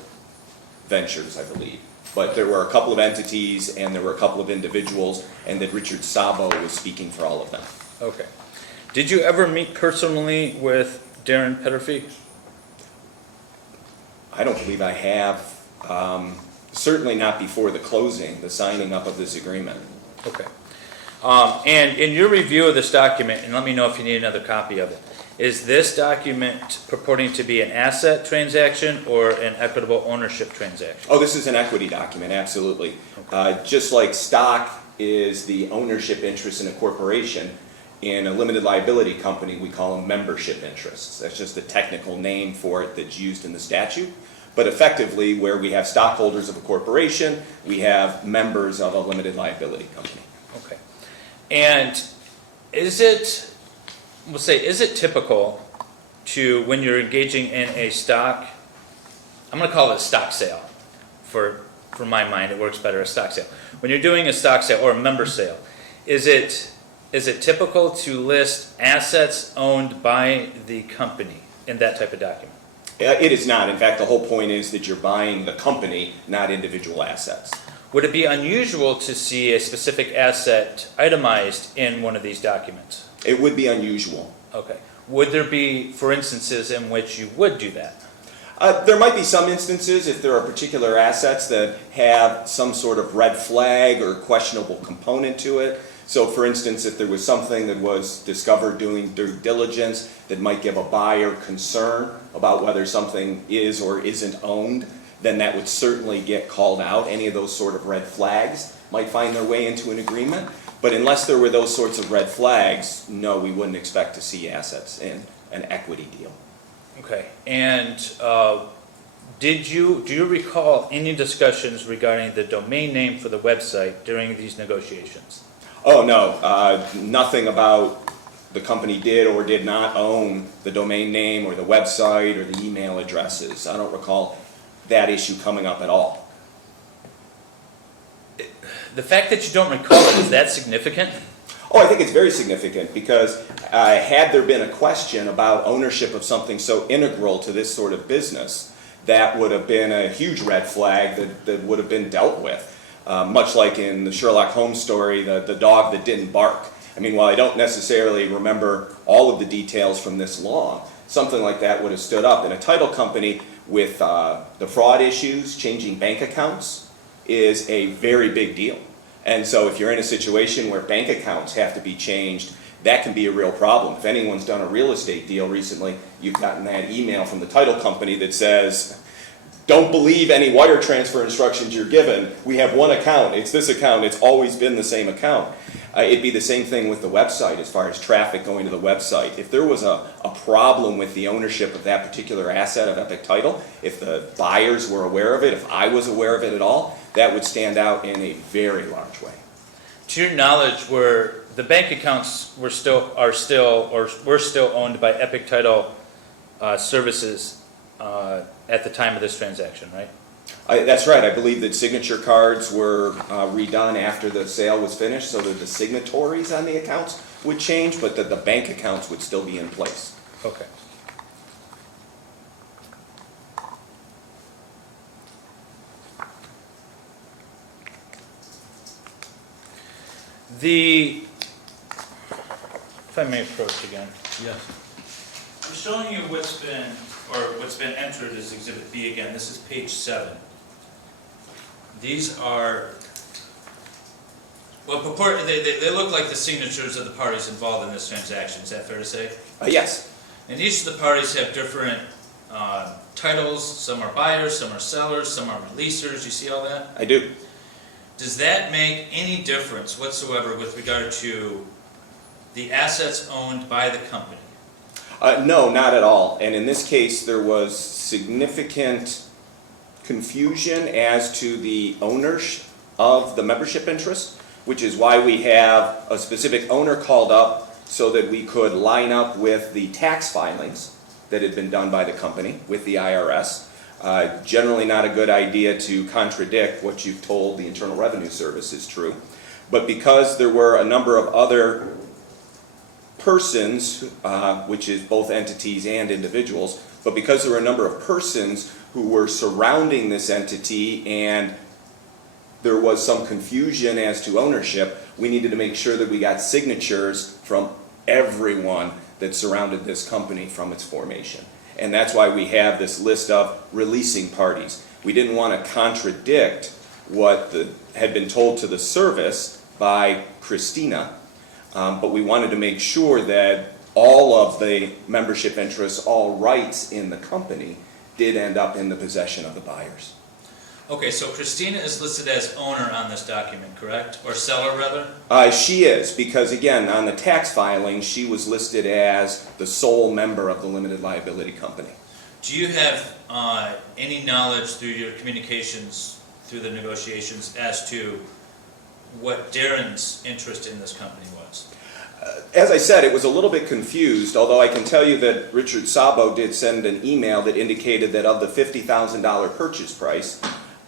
Ventures, I believe. But there were a couple of entities and there were a couple of individuals, and that Richard Sabo was speaking for all of them. Okay. Did you ever meet personally with Darren Peterfi? I don't believe I have. Certainly not before the closing, the signing up of this agreement. Okay. And in your review of this document, and let me know if you need another copy of it, is this document purporting to be an asset transaction or an equitable ownership transaction? Oh, this is an equity document, absolutely. Just like stock is the ownership interest in a corporation, in a limited liability company, we call them membership interests. That's just the technical name for it that's used in the statute. But effectively, where we have stockholders of a corporation, we have members of a limited liability company. Okay. And is it, we'll say, is it typical to, when you're engaging in a stock, I'm going to call it a stock sale. For my mind, it works better, a stock sale. When you're doing a stock sale or a member sale, is it typical to list assets owned by the company in that type of document? It is not. In fact, the whole point is that you're buying the company, not individual assets. Would it be unusual to see a specific asset itemized in one of these documents? It would be unusual. Okay. Would there be, for instances, in which you would do that? There might be some instances if there are particular assets that have some sort of red flag or questionable component to it. So for instance, if there was something that was discovered doing due diligence that might give a buyer concern about whether something is or isn't owned, then that would certainly get called out. Any of those sort of red flags might find their way into an agreement. But unless there were those sorts of red flags, no, we wouldn't expect to see assets in an equity deal. Okay, and do you recall any discussions regarding the domain name for the website during these negotiations? Oh, no, nothing about the company did or did not own the domain name or the website or the email addresses. I don't recall that issue coming up at all. The fact that you don't recall it, is that significant? Oh, I think it's very significant because had there been a question about ownership of something so integral to this sort of business, that would have been a huge red flag that would have been dealt with. Much like in the Sherlock Holmes story, the dog that didn't bark. I mean, while I don't necessarily remember all of the details from this long, something like that would have stood up. In a title company with the fraud issues, changing bank accounts is a very big deal. And so if you're in a situation where bank accounts have to be changed, that can be a real problem. If anyone's done a real estate deal recently, you've gotten that email from the title company that says, don't believe any wire transfer instructions you're given. We have one account. It's this account. It's always been the same account. It'd be the same thing with the website as far as traffic going to the website. If there was a problem with the ownership of that particular asset of Epic Title, if the buyers were aware of it, if I was aware of it at all, that would stand out in a very large way. To your knowledge, were the bank accounts were still owned by Epic Title Services at the time of this transaction, right? That's right. I believe that signature cards were redone after the sale was finished so that the signatories on the accounts would change, but that the bank accounts would still be in place. Okay. If I may approach again. Yes. I'm showing you what's been entered as Exhibit B again. This is page 7. These are, well, they look like the signatures of the parties involved in this transaction. Is that fair to say? Yes. And each of the parties have different titles. Some are buyers, some are sellers, some are releasers. You see all that? I do. Does that make any difference whatsoever with regard to the assets owned by the company? No, not at all. And in this case, there was significant confusion as to the owners of the membership interest, which is why we have a specific owner called up so that we could line up with the tax filings that had been done by the company with the IRS. Generally not a good idea to contradict what you've told the Internal Revenue Service is true. But because there were a number of other persons, which is both entities and individuals, but because there were a number of persons who were surrounding this entity and there was some confusion as to ownership, we needed to make sure that we got signatures from everyone that surrounded this company from its formation. And that's why we have this list of releasing parties. We didn't want to contradict what had been told to the service by Christina, but we wanted to make sure that all of the membership interests, all rights in the company, did end up in the possession of the buyers. Okay, so Christina is listed as owner on this document, correct? Or seller, rather? She is, because again, on the tax filing, she was listed as the sole member of the limited liability company. Do you have any knowledge through your communications, through the negotiations, as to what Darren's interest in this company was? As I said, it was a little bit confused, although I can tell you that Richard Sabo did send an email that indicated that of the $50,000 purchase price,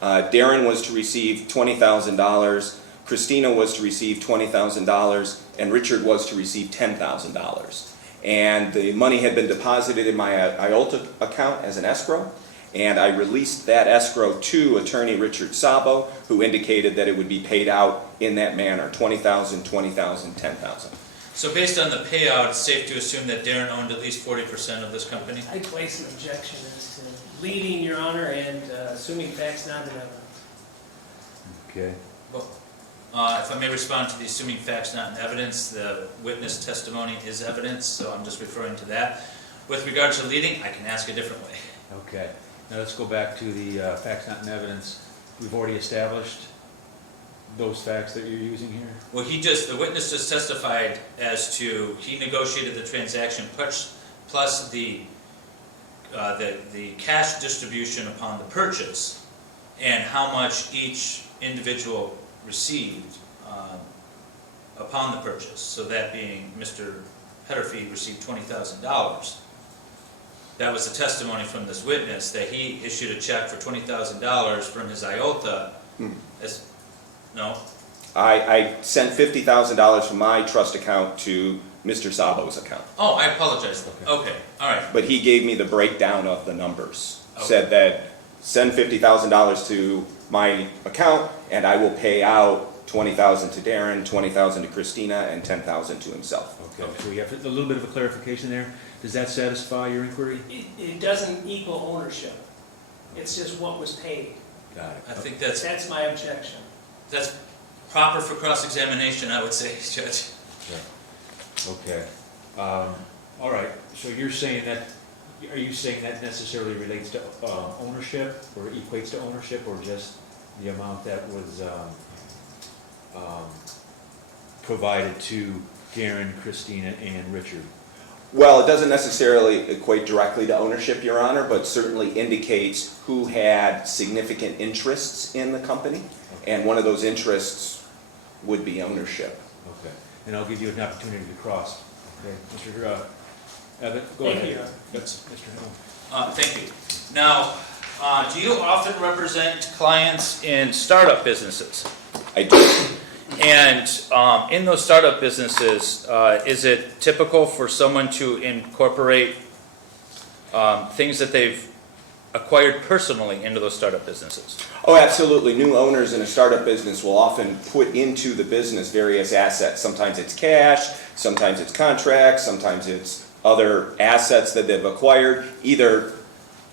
Darren was to receive $20,000, Christina was to receive $20,000, and Richard was to receive $10,000. And the money had been deposited in my IOLTA account as an escrow, and I released that escrow to attorney Richard Sabo, who indicated that it would be paid out in that manner, $20,000, $20,000, $10,000. So based on the payout, it's safe to assume that Darren owned at least 40% of this company? I place an objection as to leading, Your Honor, and assuming facts not in evidence. Okay. Well, if I may respond to the assuming facts not in evidence, the witness testimony is evidence, so I'm just referring to that. With regard to leading, I can ask a different way. Okay. Now let's go back to the facts not in evidence. We've already established those facts that you're using here? Well, the witness just testified as to, he negotiated the transaction plus the cash distribution upon the purchase and how much each individual received upon the purchase. So that being Mr. Peterfi received $20,000. That was the testimony from this witness, that he issued a check for $20,000 from his IOTA. No? I sent $50,000 from my trust account to Mr. Sabo's account. Oh, I apologize. Okay, all right. But he gave me the breakdown of the numbers. Okay. Said that send $50,000 to my account and I will pay out $20,000 to Darren, $20,000 to Christina, and $10,000 to himself. Okay, so we have a little bit of a clarification there. Does that satisfy your inquiry? It doesn't equal ownership. It's just what was paid. Got it. I think that's My objection. proper for cross-examination, I would say, Judge. Okay. All right, so you're saying that, are you saying that necessarily relates to ownership, or equates to ownership, or just the amount that was provided to Darren, Christina, and Richard? Well, it doesn't necessarily equate directly to ownership, Your Honor, but certainly indicates who had significant interests in the company, and one of those interests would be ownership. Okay, and I'll give you an opportunity to cross. Okay, Mr. Evan, go Thank ahead. you. Yes, Mr. Hill. Thank you. Now, do you often represent clients in startup businesses? I do. And in those startup businesses, is it typical for someone to incorporate things that they've acquired personally into those startup businesses? Oh, absolutely. New owners in a startup business will often put into the business various assets. Sometimes it's cash, sometimes it's contracts, sometimes it's other assets that they've acquired, either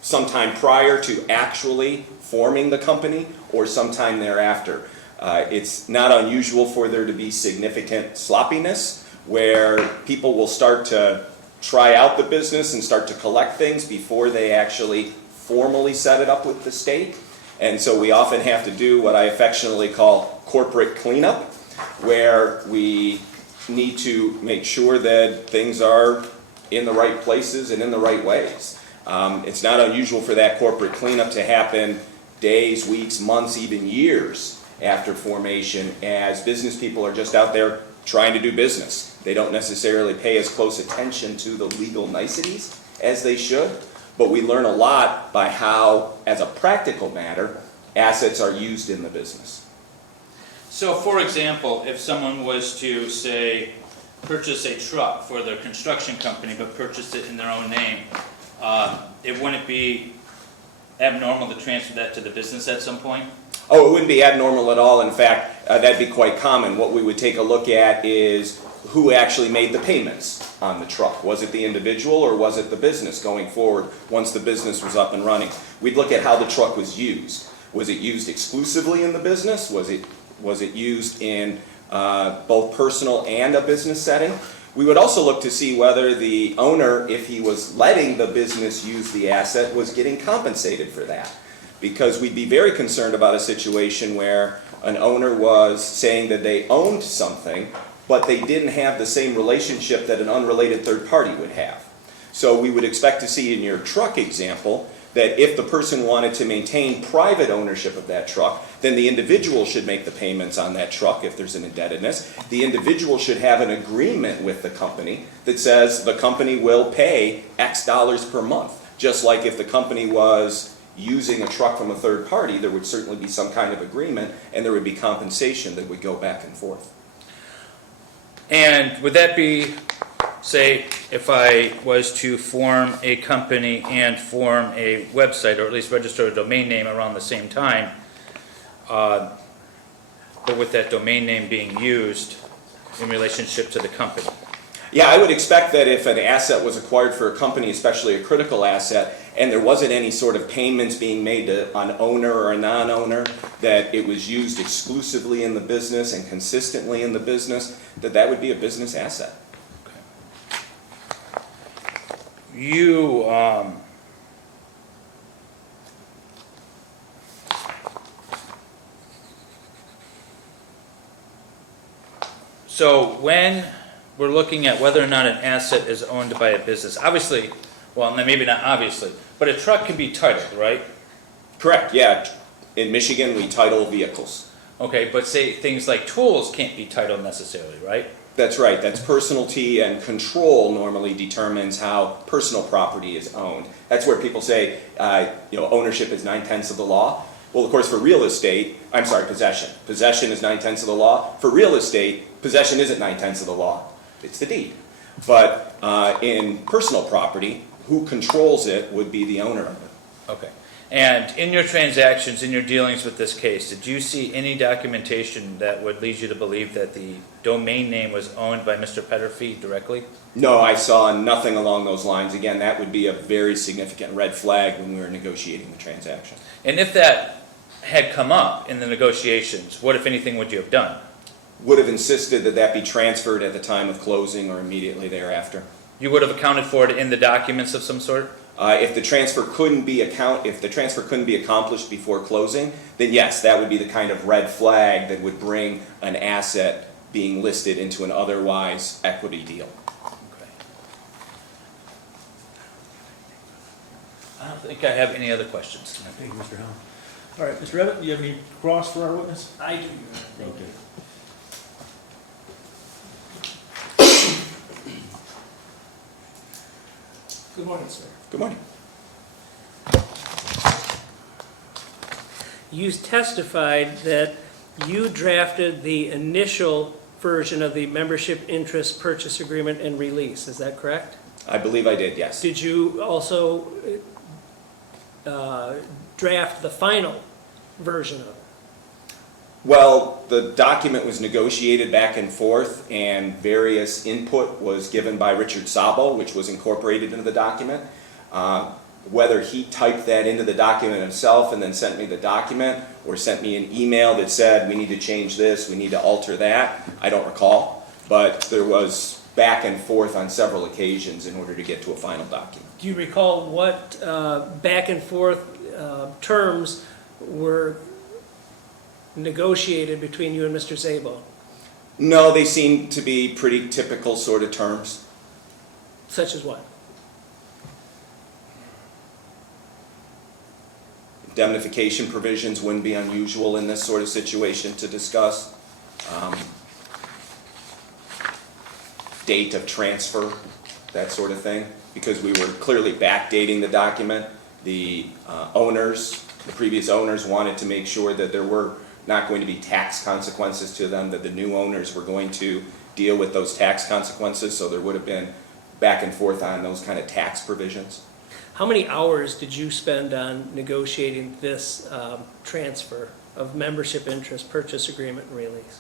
sometime prior to actually forming the company or sometime thereafter. It's not unusual for there to be significant sloppiness where people will start to try out the business and start to collect things before they actually formally set it up with the state. And so we often have to do what I affectionately call corporate cleanup, where we need to make sure that things are in the right places and in the right ways. It's not unusual for that corporate cleanup to happen days, weeks, months, even years after formation, as business people are just out there trying to do business. They don't necessarily pay as close attention to the legal niceties as they should, but we learn a lot by how, as a practical matter, assets are used in the business. So, for example, if someone was to, say, purchase a truck for their construction company, but purchased it in their own name, it wouldn't be abnormal to transfer that to the business at some point? Oh, it wouldn't be abnormal at all. In fact, that'd be quite common. What we would take a look at is who actually made the payments on the truck. Was it the individual or was it the business going forward once the business was up and running? We'd look at how the truck was used. Was it used exclusively in the business? Was it used in both personal and a business setting? We would also look to see whether the owner, if he was letting the business use the asset, was getting compensated for that. Because we'd be very concerned about a situation where an owner was saying that they owned something, but they didn't have the same relationship that an unrelated third party would have. So we would expect to see in your truck example that if the person wanted to maintain private ownership of that truck, then the individual should make the payments on that truck if there's an indebtedness. The individual should have an agreement with the company that says the company will pay X dollars per month. Just like if the company was using a truck from a third party, there would certainly be some kind of agreement and there would be compensation that would go back and forth. And would that be, say, if I was to form a company and form a website, or at least register a domain name around the same time, but with that domain name being used in relationship to the company? Yeah, I would expect that if an asset was acquired for a company, especially a critical asset, and there wasn't any sort of payments being made to an owner or a non-owner, that it was used exclusively in the business and consistently in the business, that would be a business asset. You, So when we're looking at whether or not an asset is owned by a business, obviously, well, maybe not obviously, but a truck can be titled, right? Correct, yeah. In Michigan, we title vehicles. Okay, but say things like tools can't be titled necessarily, right? That's right, that's personality, and control normally determines how personal property is owned. That's where people say, ownership is 9/10 of the law. Well, of course, for real estate, possession. Possession is 9/10 of the law. For real estate, possession isn't 9/10 of the law. It's the deed. But in personal property, who controls it would be the owner of it. Okay. And in your transactions, in your dealings with this case, did you see any documentation that would lead you to believe that the domain name was owned by Mr. Peterfi directly? No, I saw nothing along those lines. Again, that would be a very significant red flag when we were negotiating the transaction. And if that had come up in the negotiations, what, if anything, would you have done? Would have insisted that that be transferred at the time of closing or immediately thereafter. You would have accounted for it in the documents of some sort? If the transfer couldn't be accomplished before closing, then yes, that would be the kind of red flag that would bring an asset being listed into an otherwise equity deal. Okay. I don't think I have any other questions. Thank you, Mr. Helm. All right, Mr. Evans, do you have any cross for our witness? I do, Your Honor. Thank you. Good morning, sir. Good morning. You testified that you drafted the initial version of the membership interest purchase agreement and release, is that correct? I believe I did, yes. Did you also draft the final version of it? Well, the document was negotiated back and forth, and various input was given by Richard Sabo, which was incorporated into the document. Whether he typed that into the document himself and then sent me the document, or sent me an email that said, we need to change this, we need to alter that, I don't recall. But there was back and forth on several occasions in order to get to a final document. Do you recall what back and forth terms were negotiated between you and Mr. Szabo? No, they seem to be pretty typical sort of terms. Such as what? Indemnification provisions wouldn't be unusual in this sort of situation to discuss. Date of transfer, that sort of thing, because we were clearly backdating the document. The previous owners wanted to make sure that there were not going to be tax consequences to them, that the new owners were going to deal with those tax consequences, so there would have been back and forth on those kind of tax provisions. How many hours did you spend on negotiating this transfer of membership interest purchase agreement and release?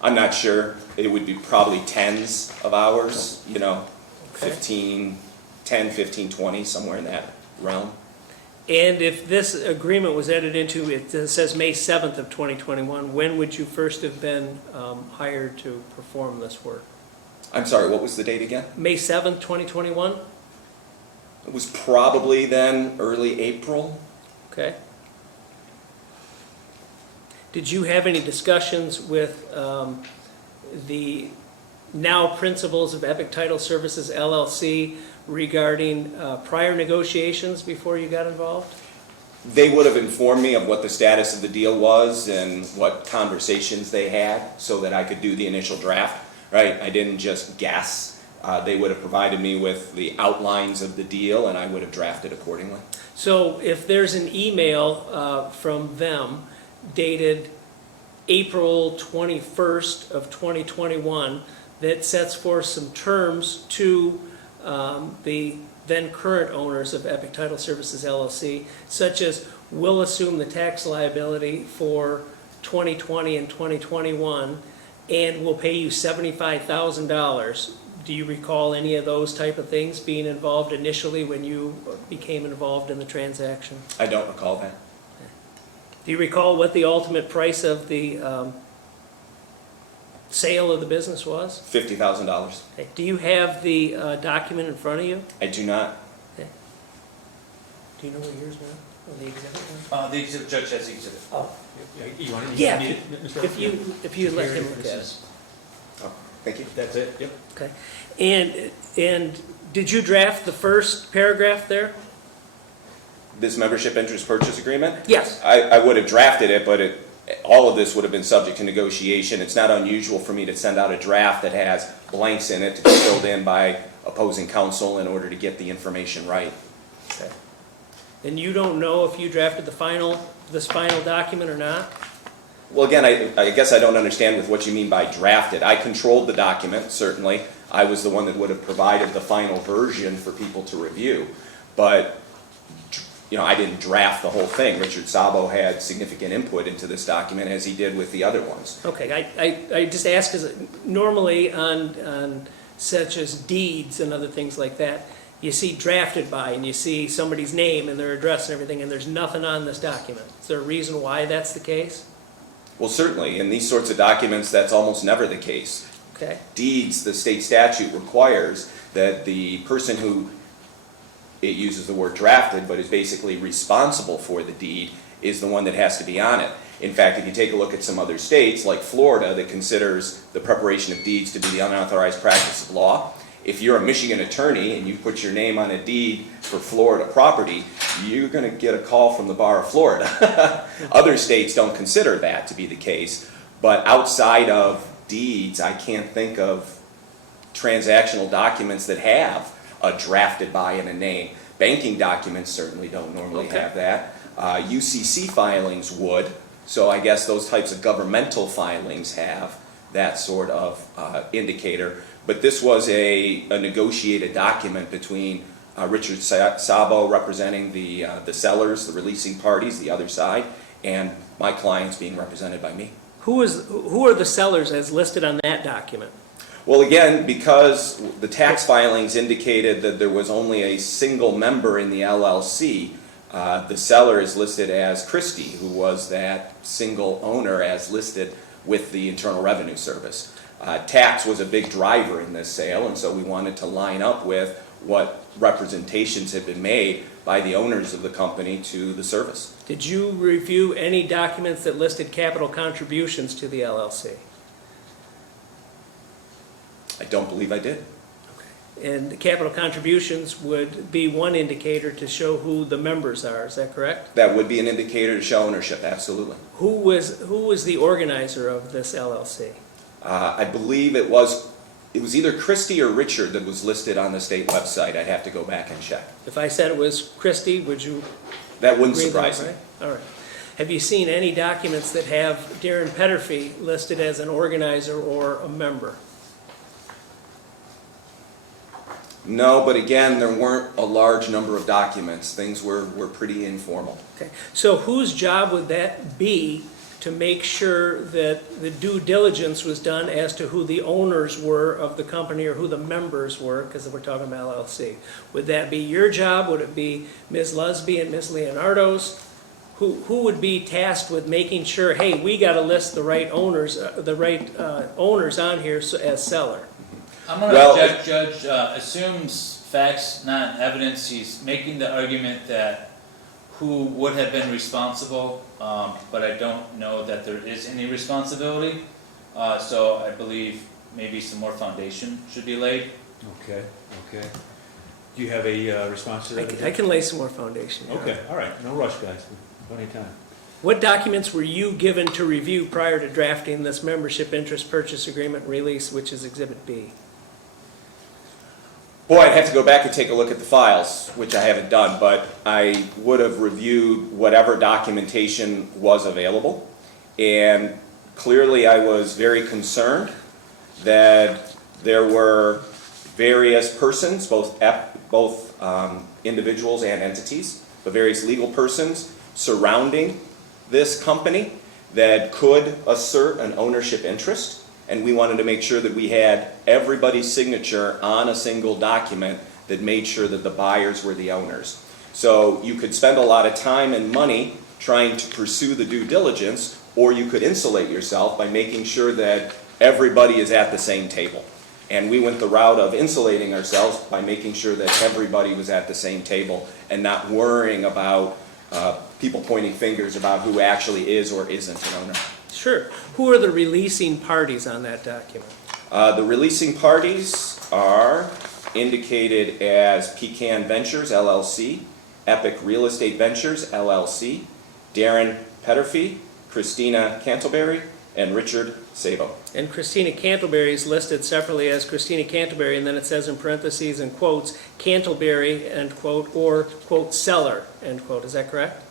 I'm not sure. It would be probably tens of hours, Okay. 10, 15, 20, somewhere in that realm. And if this agreement was entered into, it says May 7th of 2021, when would you first have been hired to perform this work? I'm sorry, what was the date again? May 7th, 2021? It was probably then early April. Okay. Did you have any discussions with the now principals of Epic Title Services LLC regarding prior negotiations before you got involved? They would have informed me of what the status of the deal was and what conversations they had so that I could do the initial draft, right? I didn't just guess. They would have provided me with the outlines of the deal and I would have drafted accordingly. So if there's an email from them dated April 21st of 2021 that sets forth some terms to the then current owners of Epic Title Services LLC, such as we'll assume the tax liability for 2020 and 2021 and we'll pay you $75,000. Do you recall any of those type of things being involved initially when you became involved in the transaction? I don't recall that. Do you recall what the ultimate price of the sale of the business was? $50,000. Okay. Do you have the document in front of you? I do not. Okay. Do you know what yours now? Or the exhibit was? The exhibit, judge has the exhibit. Oh. You want Yeah. Mr. If you let him look at it. Oh. Thank you. That's it, yep. Okay. And did you draft the first paragraph there? This membership interest purchase agreement? Yes. I would have drafted it, but all of this would have been subject to negotiation. It's not unusual for me to send out a draft that has blanks in it to be filled in by opposing counsel in order to get the information right. Okay. And you don't know if you drafted this final document or not? Well, again, I guess I don't understand with what you mean by drafted. I controlled the document, certainly. I was the one that would have provided the final version for people to review. But, I didn't draft the whole thing. Richard Sabo had significant input into this document, as he did with the other ones. Okay, I just ask because normally on such as deeds and other things like that, you see drafted by and you see somebody's name and their address and everything, and there's nothing on this document. Is there a reason why that's the case? Well, certainly, in these sorts of documents, that's almost never the case. Okay. Deeds, the state statute requires that the person who, it uses the word drafted, but is basically responsible for the deed, is the one that has to be on it. In fact, if you take a look at some other states, like Florida, that considers the preparation of deeds to be the unauthorized practice of law, if you're a Michigan attorney and you put your name on a deed for Florida property, you're going to get a call from the Bar of Florida. Other states don't consider that to be the case, but outside of deeds, I can't think of transactional documents that have a drafted by and a name. Banking documents certainly don't normally Okay. have that. UCC filings would, so I guess those types of governmental filings have that sort of indicator. But this was a negotiated document between Richard Sabo representing the sellers, the releasing parties, the other side, and my clients being represented by me. Who are the sellers as listed on that document? Well, again, because the tax filings indicated that there was only a single member in the LLC, the seller is listed as Christie, who was that single owner as listed with the Internal Revenue Service. Tax was a big driver in this sale, and so we wanted to line up with what representations had been made by the owners of the company to the service. Did you review any documents that listed capital contributions to the LLC? I don't believe I did. And the capital contributions would be one indicator to show who the members are, is that correct? That would be an indicator to show ownership, absolutely. Who was the organizer of this LLC? I believe it was either Christie or Richard that was listed on the state website. I'd have to go back and check. If I said it was Christie, would you That wouldn't agree that, surprise me. right? All right. Have you seen any documents that have Darren Peterfi listed as an organizer or a member? No, but again, there weren't a large number of documents. Things were pretty informal. Okay. So whose job would that be to make sure that the due diligence was done as to who the owners were of the company or who the members were, because we're talking about LLC? Would that be your job? Would it be Ms. Lusby and Ms. Leonardo's? Who would be tasked with making sure, hey, we got to list the right owners on here as seller? I'm gonna Well, object, Judge, assumes facts, not evidence. He's making the argument that who would have been responsible, but I don't know that there is any responsibility. So I believe maybe some more foundation should be laid. Okay. Do you have a response to that? I can lay some more foundation. Your Okay, Honor. all right, no rush, guys, plenty of time. What documents were you given to review prior to drafting this membership interest purchase agreement release, which is Exhibit B? Boy, I'd have to go back and take a look at the files, which I haven't done, but I would have reviewed whatever documentation was available. And clearly I was very concerned that there were various persons, both individuals and entities, but various legal persons surrounding this company that could assert an ownership interest. And we wanted to make sure that we had everybody's signature on a single document that made sure that the buyers were the owners. So you could spend a lot of time and money trying to pursue the due diligence, or you could insulate yourself by making sure that everybody is at the same table. And we went the route of insulating ourselves by making sure that everybody was at the same table and not worrying about people pointing fingers about who actually is or isn't an owner. Sure. Who are the releasing parties on that document? The releasing parties are indicated as Pecan Ventures LLC, Epic Real Estate Ventures LLC, Darren Peterfi, Christina Cantleberry, and Richard Sabo. And Christina Cantleberry is listed separately as Christina Cantleberry, and then it says in parentheses and quotes, Cantleberry, end quote, or, quote, seller, end quote. Is that correct?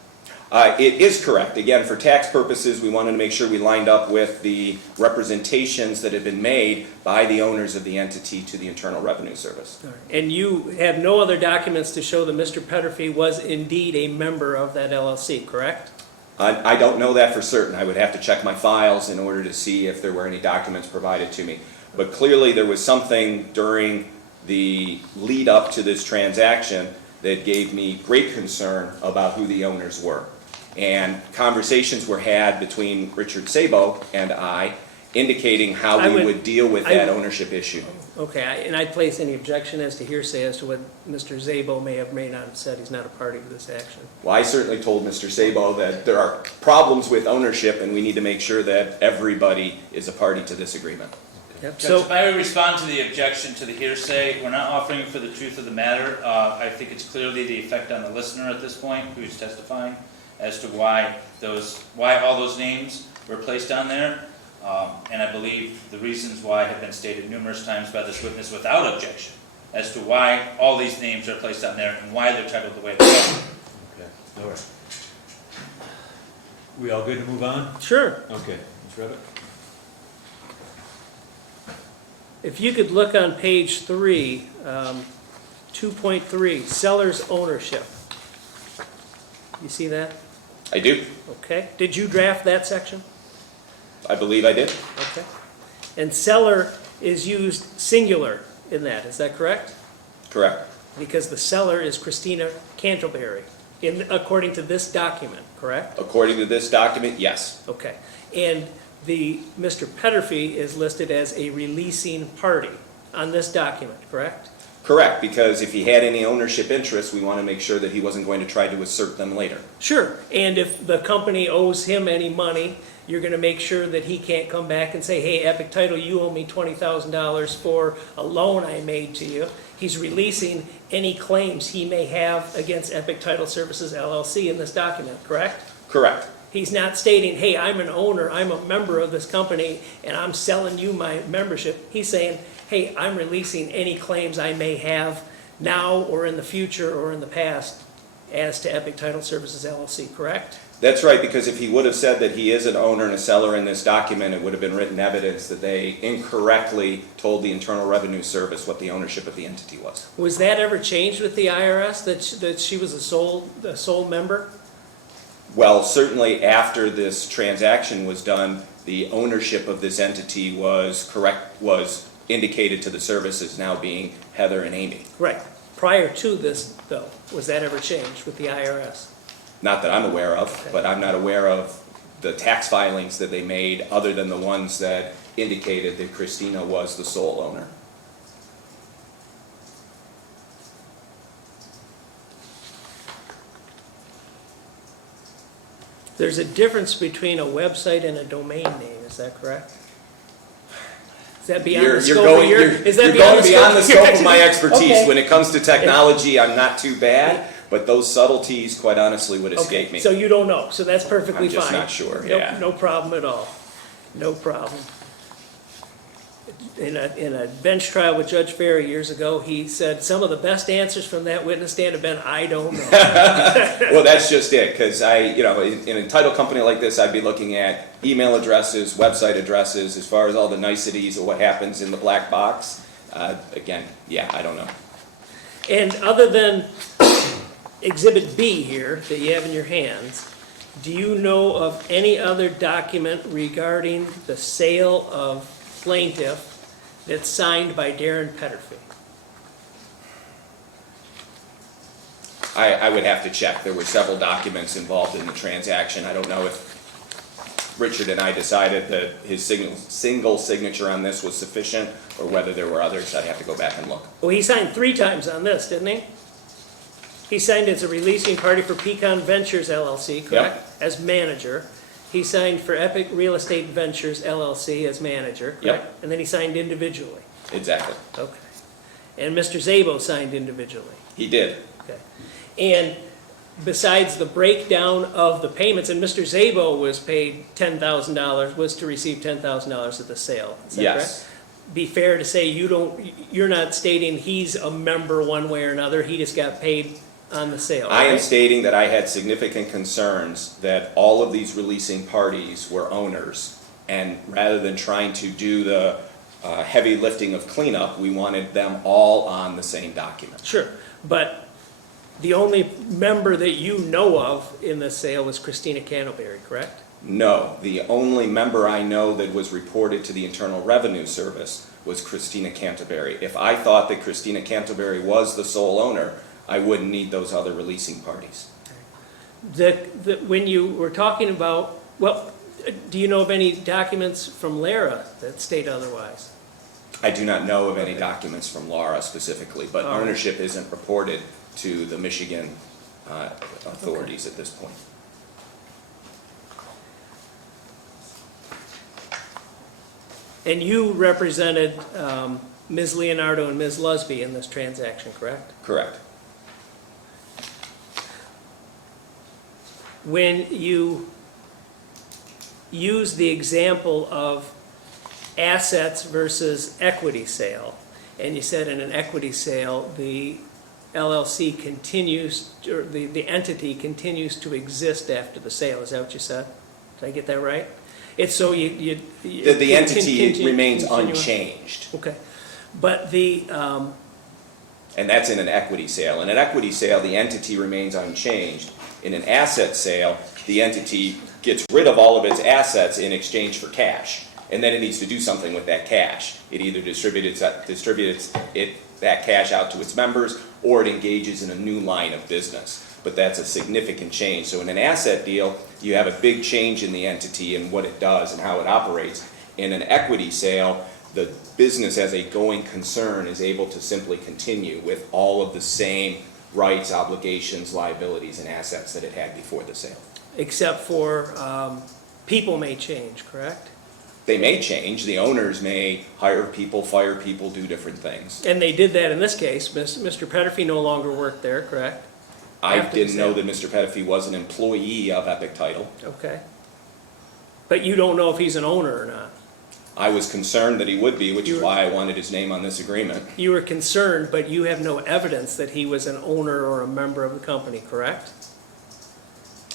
It is correct. Again, for tax purposes, we wanted to make sure we lined up with the representations that had been made by the owners of the entity to the Internal Revenue Service. All right. And you have no other documents to show that Mr. Peterfi was indeed a member of that LLC, correct? I don't know that for certain. I would have to check my files in order to see if there were any documents provided to me. But clearly there was something during the lead up to this transaction that gave me great concern about who the owners were. And conversations were had between Richard Sabo and I indicating how we would deal with that ownership issue. Okay, and I'd place any objection as to hearsay as to what Mr. Szabo may not have said. He's not a party to this action. Well, I certainly told Mr. Sabo that there are problems with ownership and we need to make sure that everybody is a party to this agreement. Yep. Judge, if I would respond to the objection to the hearsay, we're not offering for the truth of the matter. I think it's clearly the effect on the listener at this point who is testifying as to why all those names were placed on there. And I believe the reasons why have been stated numerous times by this witness without objection as to why all these names are placed on there and why they're titled the way they are. Okay, all right. We all good to move on? Sure. Okay, Ms. Revitt? If you could look on page 3, 2.3, seller's ownership. You see that? I do. Okay. Did you draft that section? I believe I did. Okay. And seller is used singular in that, is that correct? Correct. Because the seller is Christina Cantleberry, according to this document, correct? According to this document, yes. Okay. And Mr. Peterfi is listed as a releasing party on this document, correct? Correct, because if he had any ownership interests, we want to make sure that he wasn't going to try to assert them later. Sure. And if the company owes him any money, you're going to make sure that he can't come back and say, hey, Epic Title, you owe me $20,000 for a loan I made to you. He's releasing any claims he may have against Epic Title Services LLC in this document, correct? Correct. He's not stating, hey, I'm an owner, I'm a member of this company, and I'm selling you my membership. He's saying, hey, I'm releasing any claims I may have now or in the future or in the past as to Epic Title Services LLC, correct? That's right, because if he would have said that he is an owner and a seller in this document, it would have been written evidence that they incorrectly told the Internal Revenue Service what the ownership of the entity was. Was that ever changed with the IRS, that she was a sole member? Well, certainly after this transaction was done, the ownership of this entity was indicated to the service as now being Heather and Amy. Right. Prior to this, though, was that ever changed with the IRS? Not that I'm aware of, Okay. but I'm not aware of the tax filings that they made other than the ones that indicated that Christina was the sole owner. There's a difference between a website and a domain name, is that correct? Is that beyond the scope of your... You're going beyond the scope of my expertise. Okay. When it comes to technology, I'm not too bad, but those subtleties, quite honestly, would escape Okay, me. so you don't know, so that's perfectly I'm fine. just not sure, No- yeah. No problem at all. No problem. In a bench trial with Judge Ferry years ago, he said some of the best answers from that witness stand have been, I don't know. Well, that's just it, because in a title company like this, I'd be looking at email addresses, website addresses, as far as all the niceties of what happens in the black box. Again, yeah, I don't know. And other than Exhibit B here that you have in your hands, do you know of any other document regarding the sale of plaintiff that's signed by Darren Peterfi? I would have to check. There were several documents involved in the transaction. I don't know if Richard and I decided that his single signature on this was sufficient, or whether there were others. I'd have to go back and look. Well, he signed 3 times on this, didn't he? He signed as a releasing party for Pecan Ventures LLC, correct? As manager. he signed for Epic Real Estate Ventures LLC as manager, Yep. correct? And then he signed individually. Exactly. Okay. And Mr. Zabo signed individually. He did. Okay. And besides the breakdown of the payments, and Mr. Zabo was paid $10,000, was to receive $10,000 at the sale. Is that Yes. correct? Be fair to say you're not stating he's a member one way or another, he just got paid on the sale, I am right? stating that I had significant concerns that all of these releasing parties were owners, and rather than trying to do the heavy lifting of cleanup, we wanted them all on the same document. Sure, but the only member that you know of in the sale was Christina Candleberry, correct? No, the only member I know that was reported to the Internal Revenue Service was Christina Canterbury. If I thought that Christina Canterbury was the sole owner, I wouldn't need those other releasing parties. When you were talking about, well, do you know of any documents from Lara that state otherwise? I do not know of any documents from Laura specifically, but All right. ownership isn't reported to the Michigan authorities at this point. And you represented Ms. Leonardo and Ms. Lusby in this transaction, correct? Correct. When you use the example of assets versus equity sale, and you said in an equity sale, the LLC continues, or the entity continues to exist after the sale, is that what you said? Did I get that right? It's so you. The entity remains continue on. unchanged, Okay, but the, and that's in an equity sale. In an equity sale, the entity remains unchanged. In an asset sale, the entity gets rid of all of its assets in exchange for cash, and then it needs to do something with that cash. It either distributes that cash out to its members, or it engages in a new line of business. But that's a significant change. So in an asset deal, you have a big change in the entity and what it does and how it operates. In an equity sale, the business as a going concern is able to simply continue with all of the same rights, obligations, liabilities, and assets that it had before the sale. except for people may change, correct? They may change. The owners may hire people, fire people, do different things. And they did that in this case. Mr. Peterfi no longer worked there, correct? I After the didn't know sale. that Mr. Peterfi was an employee of Epic Title. Okay. But you don't know if he's an owner or not? I was concerned that he would be, which You is were- why I wanted his name on this agreement. You were concerned, but you have no evidence that he was an owner or a member of the company, correct?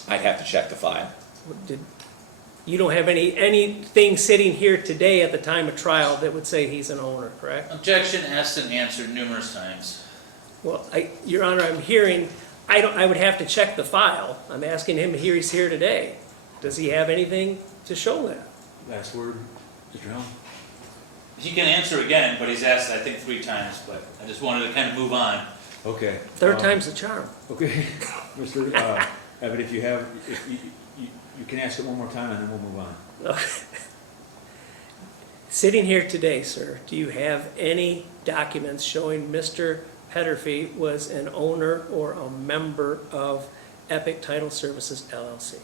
I'd have to check the file. You don't have anything sitting here today at the time of trial that would say he's an owner, correct? Objection asked and answered numerous times. Well, Your Honor, I'm hearing, I would have to check the file. I'm asking him, he's here today. Does he have anything to show that? Last word, Mr. Helm? He can answer again, but he's asked, I think, 3 times, but I just wanted to kind of move on. Okay. Third time's the charm. Okay, Mr. Evan, if you have, if you can ask it one more time and then we'll move on. Sitting here today, sir, do you have any documents showing Mr. Peterfi was an owner or a member of Epic Title Services LLC?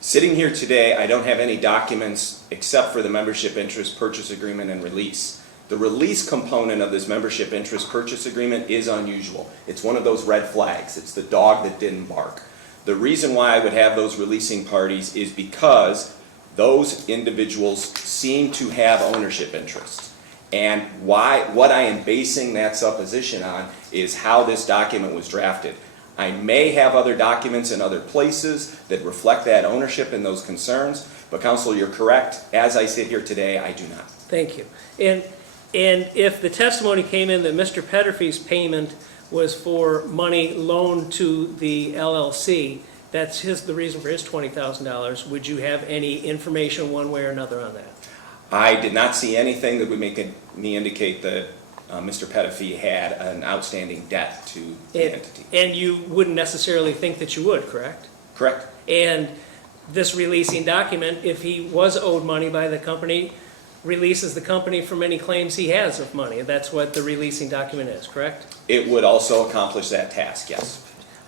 Sitting here today, I don't have any documents except for the membership interest purchase agreement and release. The release component of this membership interest purchase agreement is unusual. It's one of those red flags. It's the dog that didn't bark. The reason why I would have those releasing parties is because those individuals seem to have ownership interests. And what I am basing that supposition on is how this document was drafted. I may have other documents in other places that reflect that ownership and those concerns, but counsel, you're correct. As I sit here today, I do not. Thank you. And if the testimony came in that Mr. Peterfi's payment was for money loaned to the LLC, that's the reason for his $20,000, would you have any information one way or another on that? I did not see anything that would make me indicate that Mr. Peterfi had an outstanding debt to the entity. And you wouldn't necessarily think that you would, correct? Correct. And this releasing document, if he was owed money by the company, releases the company from any claims he has of money. That's what the releasing document is, correct? It would also accomplish that task, yes.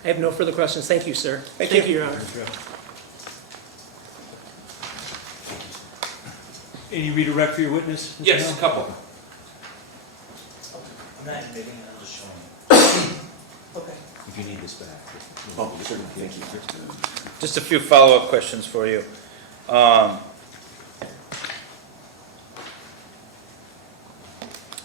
I have no further questions. Thank you, sir. Thank you. Your Honor. Any redirect for your witness? Mr. Yes, Howell? a couple. I'm not admitting it, I'm just showing you. Okay. If you need this back. Oh, certainly, thank you. Just a few follow-up questions for you.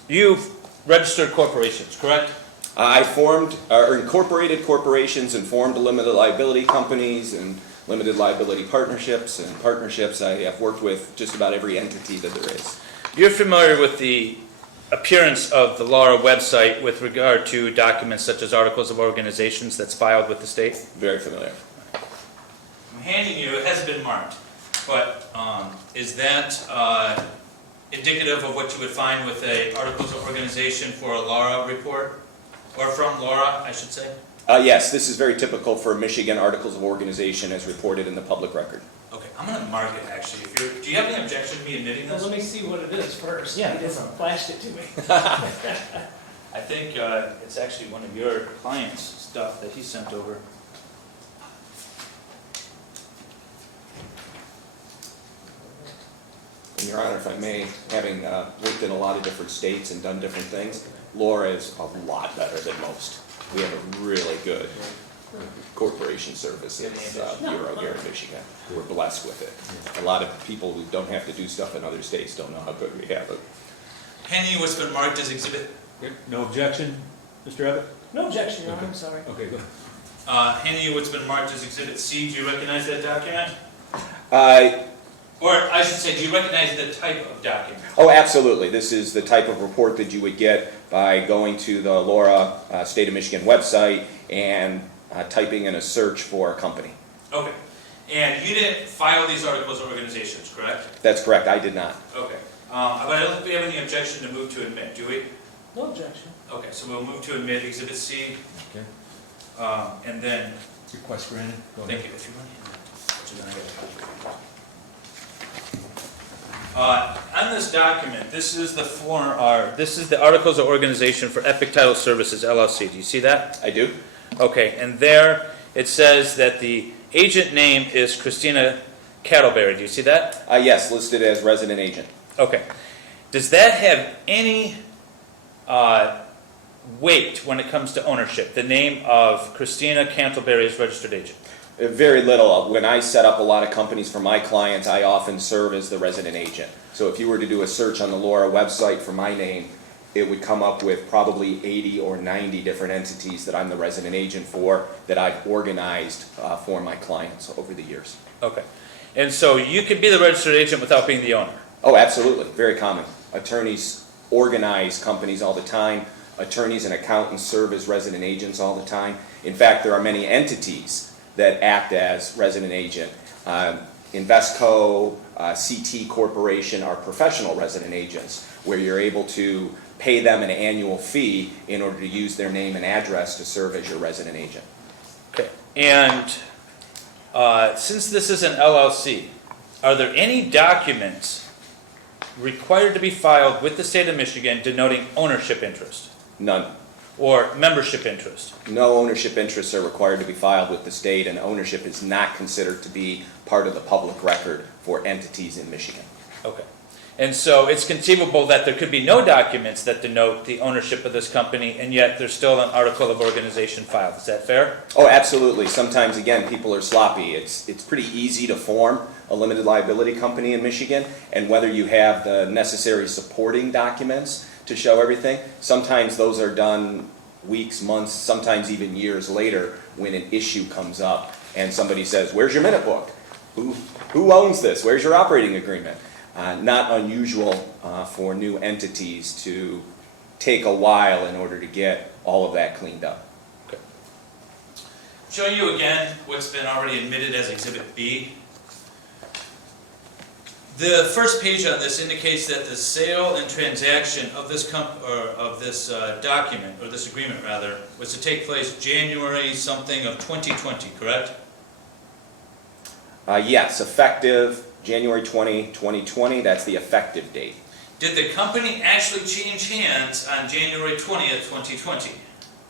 You've registered corporations, correct? I formed, or incorporated corporations and formed limited liability companies and limited liability partnerships and partnerships. I have worked with just about every entity that there is. You're familiar with the appearance of the LARA website with regard to documents such as articles of organizations that's filed with the state? Very familiar. I'm handing you, it has been marked, but is that indicative of what you would find with a articles of organization for a LARA report? Or from LARA, I should say? Yes, this is very typical for Michigan articles of organization as reported in the public record. Okay, I'm gonna mark it actually. Do you have any objection to me admitting Well, this? let me see what it is first. Yeah, You just no problem. flashed it to me. I think it's actually one of your clients' stuff that he sent over. And Your Honor, if I may, having worked in a lot of different states and done different things, Laura is a lot better than most. We have a really good corporation services bureau here in Michigan. We're blessed with it. A lot of people who don't have to do stuff in other states don't know how good we have it. Handing you what's been marked as exhibit, No objection, Mr. Abbott? No objection, Your Honor, I'm sorry. Okay, go ahead. handing you what's been marked as exhibit C. Do you recognize that document? Or I should say, do you recognize the type of document? Oh, absolutely. This is the type of report that you would get by going to the Laura State of Michigan website and typing in a search for a company. Okay. And you didn't file these articles of organizations, correct? That's correct, I did not. Okay. But I don't think we have any objection to move to admit, do we? No objection. Okay, so we'll move to admit exhibit C, Okay. and then, Request granted. Go ahead. thank you, if you want to hand that, which is then I got a copy. On this document, this is the form, this is the Articles of Organization for Epic Title Services LLC. Do you see that? I do? Okay, and there it says that the agent name is Christina Cattleberry. Do you see that? Yes, listed as resident agent. Okay. Does that have any weight when it comes to ownership? The name of Christina Cattleberry as registered agent? Very little. When I set up a lot of companies for my clients, I often serve as the resident agent. So if you were to do a search on the Laura website for my name, it would come up with probably 80 or 90 different entities that I'm the resident agent for, that I've organized for my clients over the years. Okay. And so you could be the registered agent without being the owner? Oh, absolutely. Very common. Attorneys organize companies all the time. Attorneys and accountants serve as resident agents all the time. In fact, there are many entities that act as resident agent. Investco, CT Corporation are professional resident agents, where you're able to pay them an annual fee in order to use their name and address to serve as your resident agent. Okay. And since this is an LLC, are there any documents required to be filed with the state of Michigan denoting ownership interest None. or membership interest? No ownership interests are required to be filed with the state, and ownership is not considered to be part of the public record for entities in Michigan. Okay. And so it's conceivable that there could be no documents that denote the ownership of this company, and yet there's still an article of organization filed. Is that fair? Oh, absolutely. Sometimes, again, people are sloppy. It's pretty easy to form a limited liability company in Michigan, and whether you have the necessary supporting documents to show everything, sometimes those are done weeks, months, sometimes even years later when an issue comes up and somebody says, "Where's your minute book? Who owns this? Where's your operating agreement?" Not unusual for new entities to take a while in order to get all of that cleaned up. Showing you again what's been already admitted as Exhibit B. The first page on this indicates that the sale and transaction of this document, or this agreement rather, was to take place January something of 2020, correct? Yes, effective January 2020, that's the effective date. Did the company actually change hands on January 20th, 2020?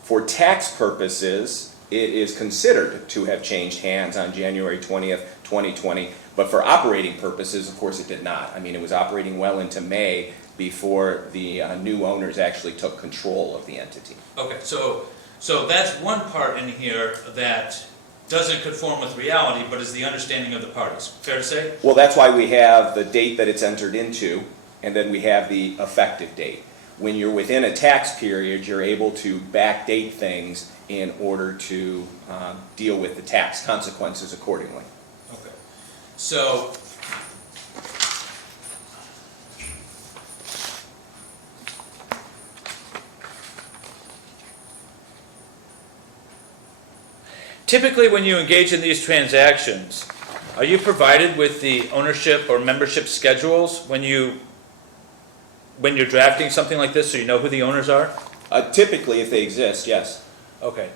For tax purposes, it is considered to have changed hands on January 20th, 2020, but for operating purposes, of course, it did not. I mean, it was operating well into May before the new owners actually took control of the entity. Okay, so that's one part in here that doesn't conform with reality, but is the understanding of the parties. Fair to say? Well, that's why we have the date that it's entered into, and then we have the effective date. When you're within a tax period, you're able to backdate things in order to deal with the tax consequences accordingly. Okay. So, typically when you engage in these transactions, are you provided with the ownership or membership schedules when you're drafting something like this, so you know who the owners are? Typically, if they exist, yes. Okay.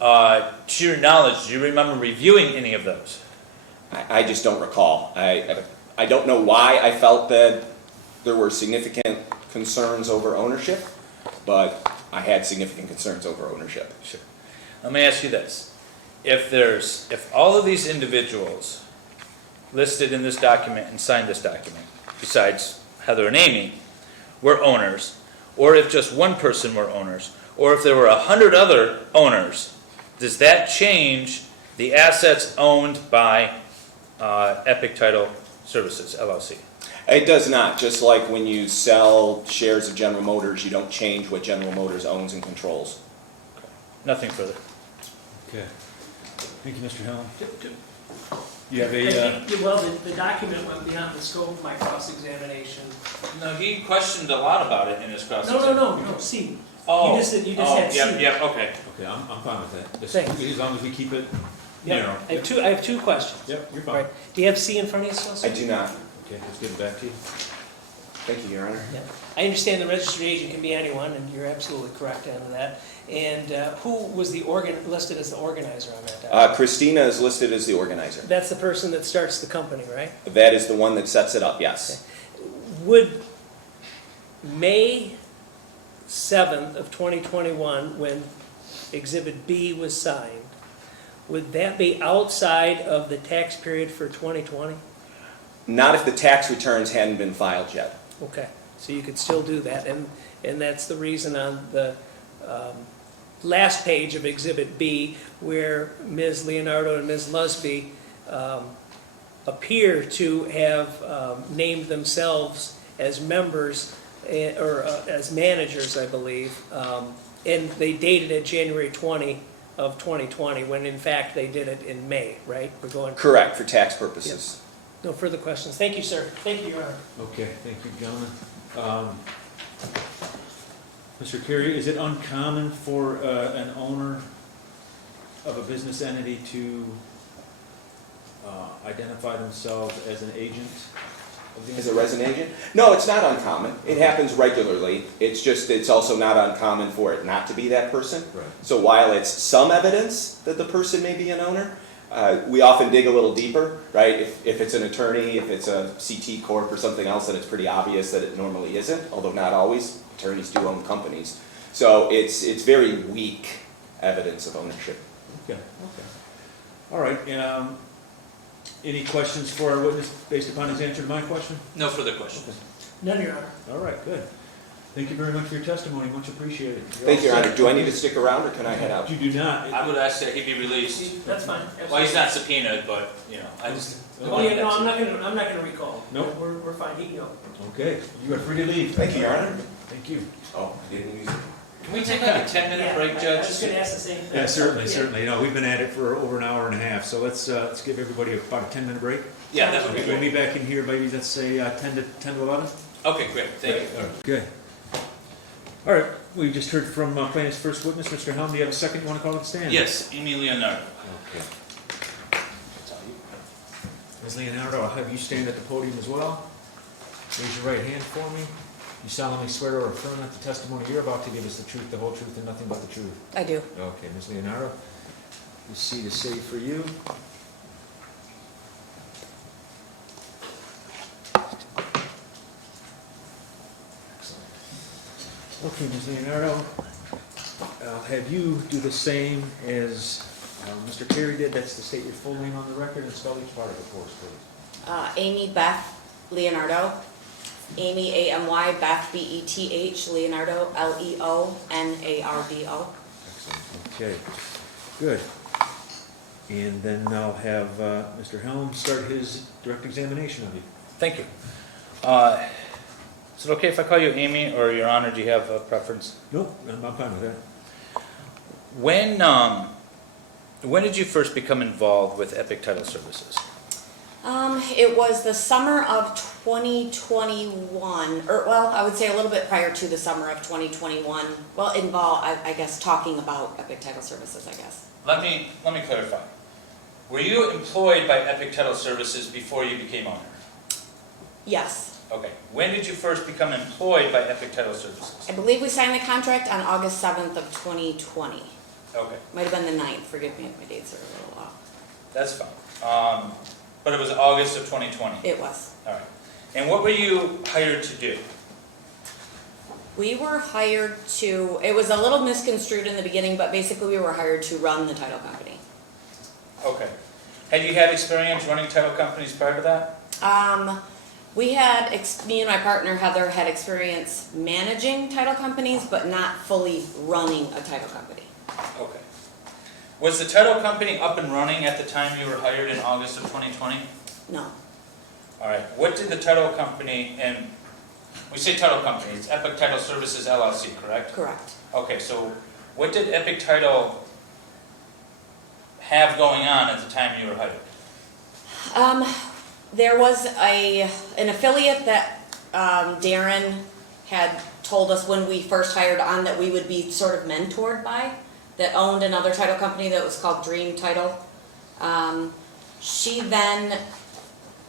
To your knowledge, do you remember reviewing any of those? I just don't recall. I don't know why I felt that there were significant concerns over ownership, but I had significant concerns over ownership. Sure. Let me ask you this. If all of these individuals listed in this document and signed this document, besides Heather and Amy, were owners, or if just one person were owners, or if there were 100 other owners, does that change the assets owned by Epic Title Services, LLC? It does not. Just like when you sell shares of General Motors, you don't change what General Motors owns and controls. Nothing further. Okay. Thank you, Mr. Helm. To- You have I a, think, well, the document went beyond the scope of my cross-examination. No, he questioned a lot about it in his cross. No, C. Oh, You just had C. Yep, okay. okay, I'm fine with that. Thanks. As long as we keep it Yep. narrow. I have two questions. Yep, you're fine. Right. Do you have C in front of you still, sir? I do not. Okay, let's give it back to you. Thank you, Your Honor. Yeah. I understand the registered agent can be anyone, and you're absolutely correct on that. And who was listed as the organizer on that document? Christina is listed as the organizer. That's the person that starts the company, right? That is the one that sets it up, yes. Would May 7th of 2021, when Exhibit B was signed, would that be outside of the tax period for 2020? Not if the tax returns hadn't been filed yet. Okay, so you could still do that, and that's the reason on the last page of Exhibit B, where Ms. Leonardo and Ms. Lusby appear to have named themselves as members, or as managers, I believe, and they dated it January 20 of 2020, when in fact they did it in May, right? We're going. Correct, for tax purposes. No further questions. Thank you, sir. Thank you, Your Honor. Okay, thank you, gentlemen. Mr. Carey, is it uncommon for an owner of a business entity to identify themselves as an agent of the As a entity? resident agent? No, it's not uncommon. It happens regularly. It's also not uncommon for it not to be that person. Right. So while it's some evidence that the person may be an owner, we often dig a little deeper, right? If it's an attorney, if it's a CT Corp or something else, then it's pretty obvious that it normally isn't, although not always. Attorneys do own companies. So it's very weak evidence of ownership. Okay. All right, any questions for our witness based upon his answer to my question? No further questions. None, Your Honor. All right, good. Thank you very much for your testimony, much appreciated. Thank you, Your Honor. Do I need to stick around or can I head out? You do not. I would ask that he be released. That's fine. Well, he's not subpoenaed, but, I just. Oh, yeah, no, I'm not gonna recall. Nope. We're fine, he can go. Okay, you are free to leave. Thank you, Your Honor. Thank you. Oh, I didn't use it. Can we take like a 10-minute break, I Judge? was gonna ask the same thing. Yeah, certainly. You know, we've been at it for over an hour and a half, so let's give everybody about a 10-minute break. Yeah, that would be Okay, we'll great. be back in here maybe, let's say, 10 to 11? Okay, great, thank you. Good. All right, we just heard from plaintiff's first witness, Mr. Helm. Do you have a second you want to call to the stand? Yes, Amy Leonardo. Okay. Ms. Leonardo, I'll have you stand at the podium as well. Raise your right hand for me. You solemnly swear or affirm that the testimony you're about to give is the truth, the whole truth, and nothing but the truth. I do. Okay, Ms. Leonardo, this seat is safe for you. Excellent. Okay, Ms. Leonardo, I'll have you do the same as Mr. Carey did. That's to state your full name on the record and spell each part of it for us, please. Amy Beth Leonardo. Amy, A-M-Y, Beth, B-E-T-H, Leonardo, L-E-O-N-A-R-D-O. Excellent, okay, good. And then I'll have Mr. Helm start his direct examination of you. Thank you. Is it okay if I call you Amy, or Your Honor, do you have a preference? Nope, I'm fine with that. When did you first become involved with Epic Title Services? It was the summer of 2021, or well, I would say a little bit prior to the summer of 2021. Well, I guess, talking about Epic Title Services, I guess. Let me clarify. Were you employed by Epic Title Services before you became owner? Yes. Okay. When did you first become employed by Epic Title Services? I believe we signed the contract on August 7th of 2020. Okay, Might have been the 9th, forgive me if my dates are a little off. that's fine. But it was August of 2020? It was. All right. And what were you hired to do? We were hired to, it was a little misconstrued in the beginning, but basically we were hired to run the title company. Okay. Had you had experience running title companies prior to that? Me and my partner Heather had experience managing title companies, but not fully running a title company. Okay. Was the title company up and running at the time you were hired in August of 2020? No. All right. What did the title company, and we say title company, it's Epic Title Services LLC, correct? Correct. Okay, so what did Epic Title have going on at the time you were hired? There was an affiliate that Darren had told us when we first hired on that we would be sort of mentored by, that owned another title company that was called Dream Title. She then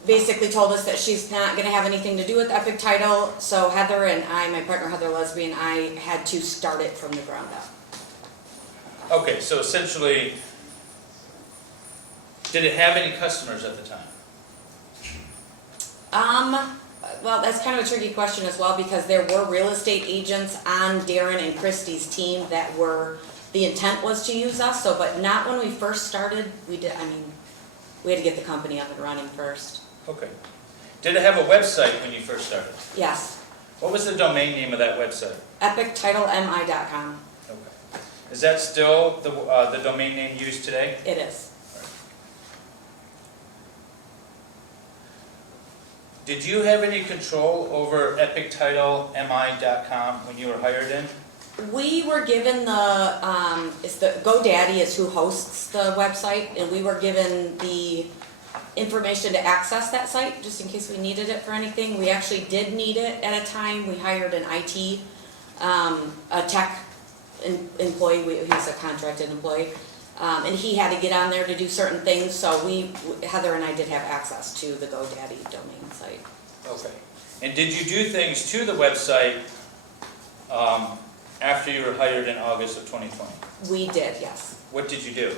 basically told us that she's not going to have anything to do with Epic Title, so Heather and I, my partner Heather Lesby and I, had to start it from the ground up. Okay, so essentially, did it have any customers at the time? Well, that's kind of a tricky question as well, because there were real estate agents on Darren and Christie's team that the intent was to use us, but not when we first started. We had to get the company up and running first. Okay. Did it have a website when you first started? Yes. What was the domain name of that website? EpicTitleMI.com. Okay. Is that still the domain name used today? It is. Did you have any control over EpicTitleMI.com when you were hired in? We were given GoDaddy is who hosts the website, and we were given the information to access that site just in case we needed it for anything. We actually did need it at a time. We hired an IT, a tech employee. He's a contracted employee, and he had to get on there to do certain things. So Heather and I did have access to the GoDaddy domain site. Okay. And did you do things to the website after you were hired in August of 2020? We did, yes. What did you do?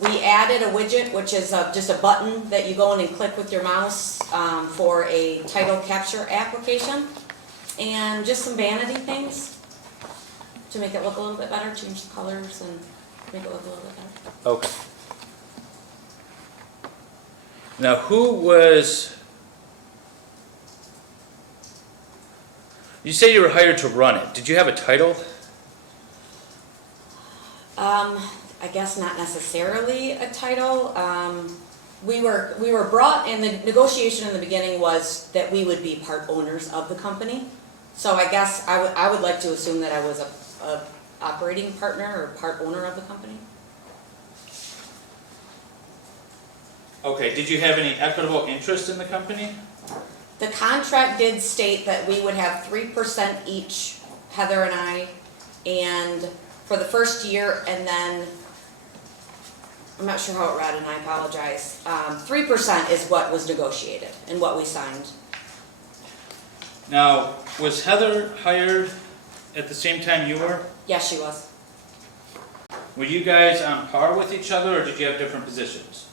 We added a widget, which is just a button that you go in and click with your mouse for a title capture application, and just some vanity things to make it look a little bit better, change the colors and make it look a little bit better. Okay. Now, you say you were hired to run it. Did you have a title? I guess not necessarily a title. We were brought in, the negotiation in the beginning was that we would be part owners of the company. So I guess I would like to assume that I was a operating partner or part owner of the company. Okay, did you have any equitable interest in the company? The contract did state that we would have 3% each, Heather and I, and for the first year, and then, I'm not sure how it read, and I apologize. 3% is what was negotiated and what we signed. Now, was Heather hired at the same time you were? Yes, she was. Were you guys on par with each other, or did you have different positions?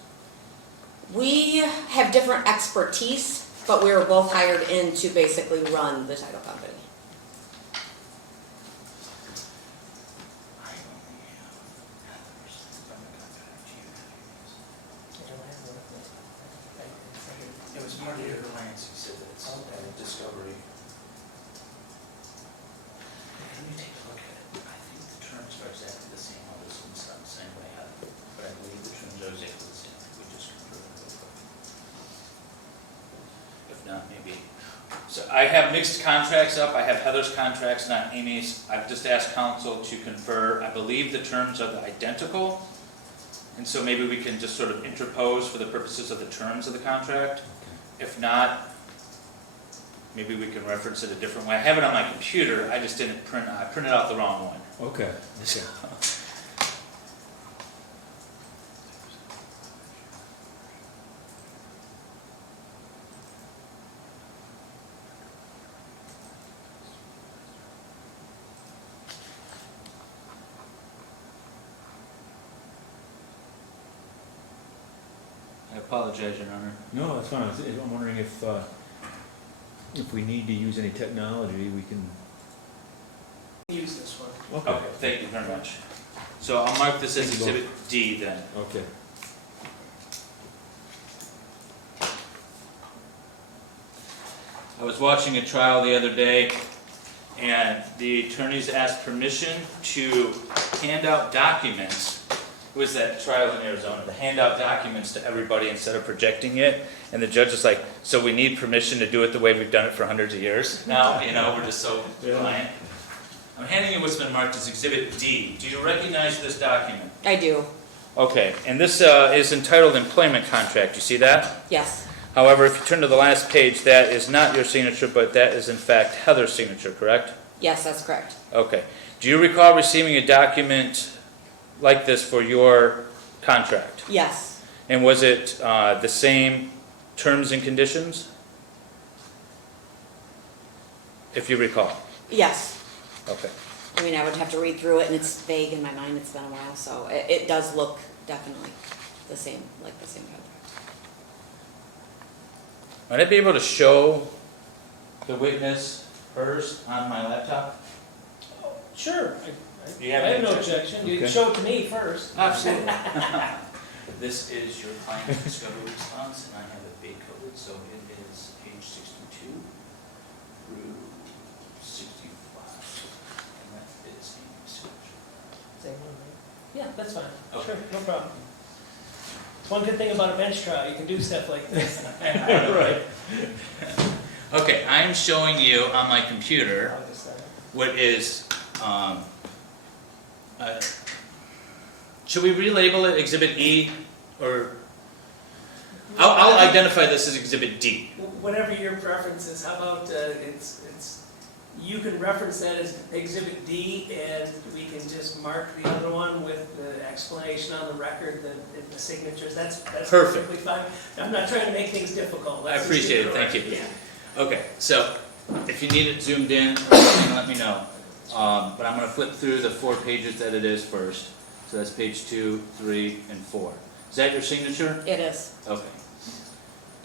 We have different expertise, but we were both hired in to basically run the title company. I have mixed contracts up, I have Heather's contracts, not Amy's. I've just asked council to confer, I believe the terms are identical. And so maybe we can just sort of interpose for the purposes of the terms of the contract. If not, maybe we can reference it a different way. I have it on my computer, I just didn't print, I printed out the wrong one. Okay. I apologize, Your Honor. No, that's fine. I'm wondering if we need to use any technology, we can. Use this one. Okay, thank you very much. So I'll mark this as Exhibit D then. Okay. I was watching a trial the other day, and the attorneys asked permission to hand out documents. It was that trial in Arizona, to hand out documents to everybody instead of projecting it. And the judge was like, so we need permission to do it the way we've done it for hundreds of years now, we're just so reliant. I'm handing you what's been marked as Exhibit D. Do you recognize this document? I do, Okay, and this is entitled Employment Contract, you see that? yes, However, if you turn to the last page, that is not your signature, but that is in fact Heather's signature, correct? yes, that's correct. Okay. Do you recall receiving a document like this for your contract? Yes, And was it the same terms and conditions? If you recall. yes. Okay. I mean, I would have to read through it, and it's vague in my mind, it's been a while, so it does look definitely the same, like the same contract. Might I be able to show the witness hers on my laptop? Sure, Do you I have have any no objection? objection, you Okay. can show it to me first. Absolutely. This is your client's discovery response, and I have it big coded, so it is page 62 through 65. And that is Amy's signature. Yeah, that's fine, Okay. sure, no problem. It's one good thing about a bench trial, you can do stuff like this. Right. Okay, I'm showing you on my computer what is, should we relabel it Exhibit E, or? I'll identify this as Exhibit D. Whatever your preference is, how about, you can reference that as Exhibit D, and we can just mark the other one with the explanation on the record, the signatures, that's Perfect. perfectly fine. I'm not trying to make things difficult. I Let's just appreciate do it, thank you. Yeah. Okay, so if you need it zoomed in, let me know. But I'm gonna flip through the 4 pages that it is first. So that's page 2, 3, and 4. Is that your signature? It is, Okay.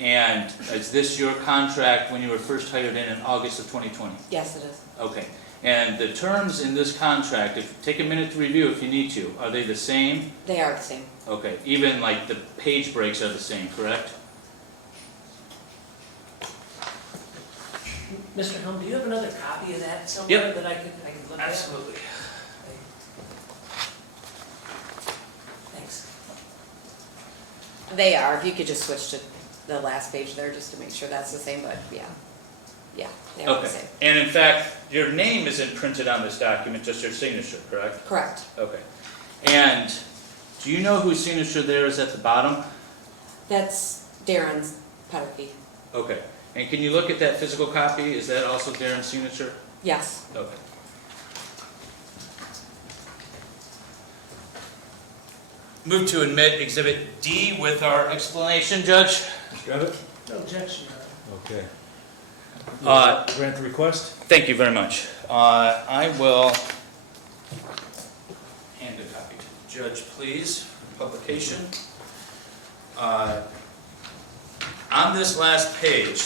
And is this your contract when you were first hired in August of 2020? yes, it is, Okay. And the terms in this contract, take a minute to review if you need to, are they the same? they are the same. Okay, even like the page breaks are the same, correct? Mr. Helm, do you have another copy of that somewhere that I could look at? Absolutely. Thanks. They are, if you could just switch to the last page there, just to make sure that's the same, but yeah, they are the Okay. same. And in fact, your name isn't printed on this document, just your signature, correct? Correct, Okay. And do you know whose signature there is at the bottom? that's Darren's Peterfi, Okay. And can you look at that physical copy? Is that also Darren's signature? yes, Okay. Move to admit Exhibit D with our explanation, Judge. Got it? No objection. Okay. Grant the request? Thank you very much. I will hand a copy to the judge, please, for publication. On this last page,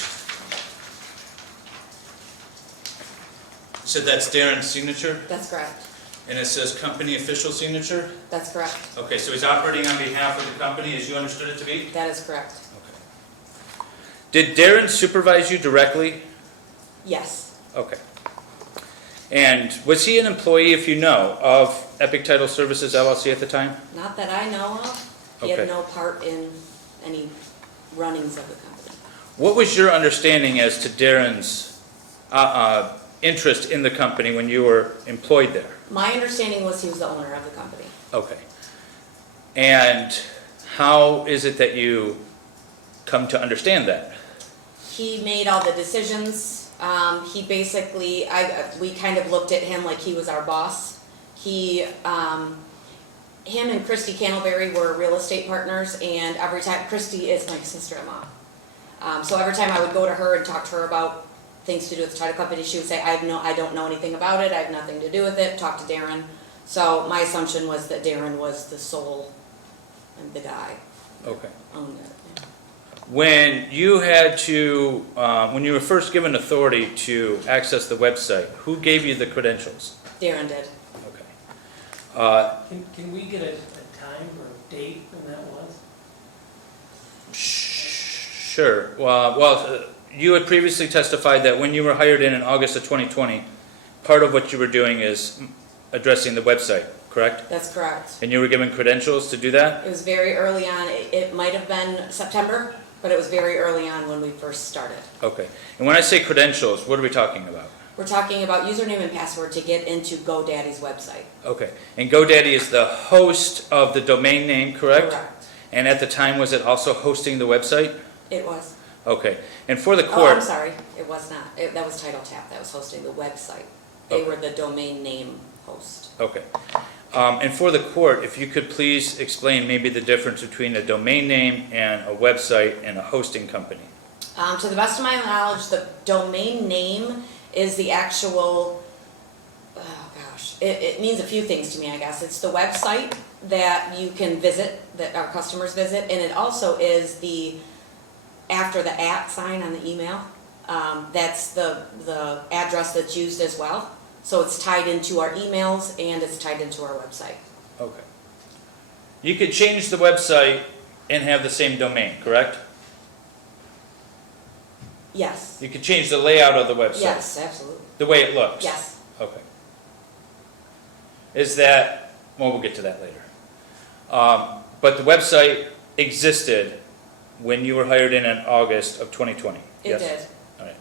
you said that's Darren's signature, that's correct, and it says company official signature? that's correct, Okay, so he's operating on behalf of the company as you understood it to be? that is correct, Okay. Did Darren supervise you directly? yes, Okay. And was he an employee, if you know, of Epic Title Services LLC at the time? not that I know of, he Okay. had no part in any runnings of the company. What was your understanding as to Darren's interest in the company when you were employed there? My understanding was he was the owner of the company. Okay. And how is it that you come to understand that? He made all the decisions. He basically, we kind of looked at him like he was our boss. Him and Christy Candleberry were real estate partners, and every time, Christy is my sister-in-law. So every time I would go to her and talk to her about things to do with the title company, she would say, I don't know anything about it, I have nothing to do with it, talk to Darren. So my assumption was that Darren was the sole, and the guy Okay. owned it. Yeah. When you had to, when you were first given authority to access the website, who gave you the credentials? Darren did. Okay. Can we get a time or a date when that was? Sure. Well, you had previously testified that when you were hired in August of 2020, part of what you were doing is addressing the website, correct? That's correct. And you were given credentials to do that? It was very early on. It might have been September, but it was very early on when we first started. Okay. And when I say credentials, what are we talking about? We're talking about username and password to get into GoDaddy's website. Okay. And GoDaddy is the host of the domain name, correct? And at the time, was it also hosting the website? It was. Okay. And for the Oh, court... I'm sorry. It was not. That was Title Tap. That was hosting the website. They Okay. were the domain name host. Okay. And for the court, if you could please explain maybe the difference between a domain name and a website and a hosting company. To the best of my knowledge, the domain name is the actual, it means a few things to me, I guess. It's the website that you can visit, that our customers visit, and it also is after the @ sign on the email, that's the address that's used as well. So it's tied into our emails and it's tied into our website. Okay. You could change the website and have the same domain, correct? Yes. You could change the layout of the website? Yes, absolutely. The way it looks? Yes. Okay. Is that, well, we'll get to that later. But the website existed when you were hired in August of 2020? It Yes? did. All right.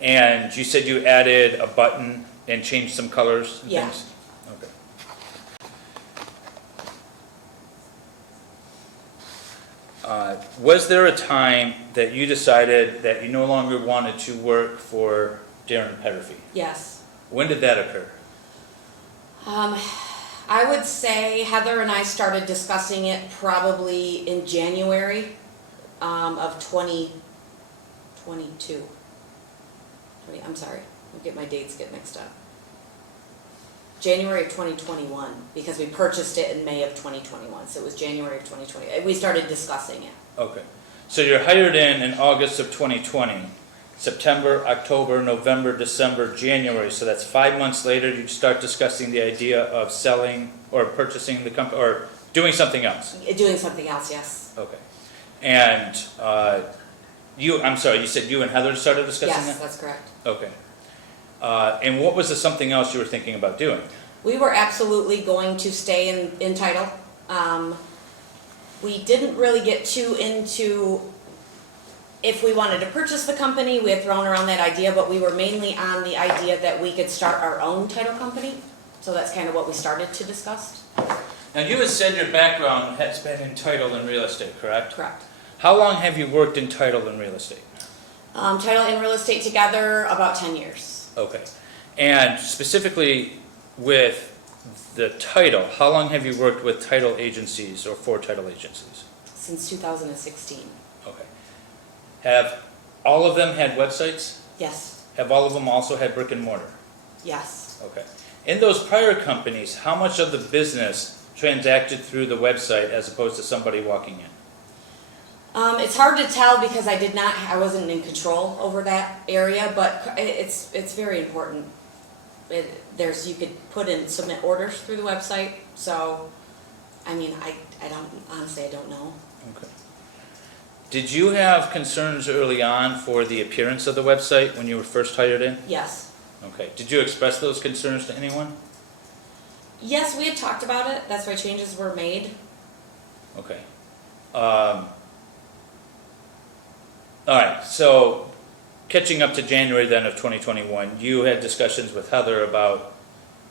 And you said you added a button and changed some colors and Yeah. things? Okay. Was there a time that you decided that you no longer wanted to work for Darren Peterfi? Yes. When did that occur? I would say Heather and I started discussing it probably in January of 2022. I'm sorry, I'll get my dates mixed up. January of 2021, because we purchased it in May of 2021, so it was January of 2020. We started discussing it. Okay. So you're hired in August of 2020. September, October, November, December, January. So that's 5 months later, you start discussing the idea of selling or purchasing the company or doing something else. Doing something else, yes. Okay. And I'm sorry, you said you and Heather started discussing Yes, that? that's correct. Okay. And what was the something else you were thinking about doing? We were absolutely going to stay in title. We didn't really get too into if we wanted to purchase the company. We had thrown around that idea, but we were mainly on the idea that we could start our own title company. So that's kind of what we started to discuss. Now you had said your background has been in title and real estate, correct? Correct. How long have you worked in title and real estate? Title and real estate together, about 10 years. Okay. And specifically with the title, how long have you worked with title agencies or for title agencies? Since 2016. Okay. Have all of them had websites? Yes. Have all of them also had brick and mortar? Yes. Okay. In those prior companies, how much of the business transacted through the website as opposed to somebody walking in? It's hard to tell because I wasn't in control over that area, but it's very important. You could submit orders through the website, so, I mean, I don't know. Okay. Did you have concerns early on for the appearance of the website when you were first hired in? Yes. Okay. Did you express those concerns to anyone? Yes, we had talked about it, that's why changes were made. Okay. All right, so catching up to January then of 2021, you had discussions with Heather about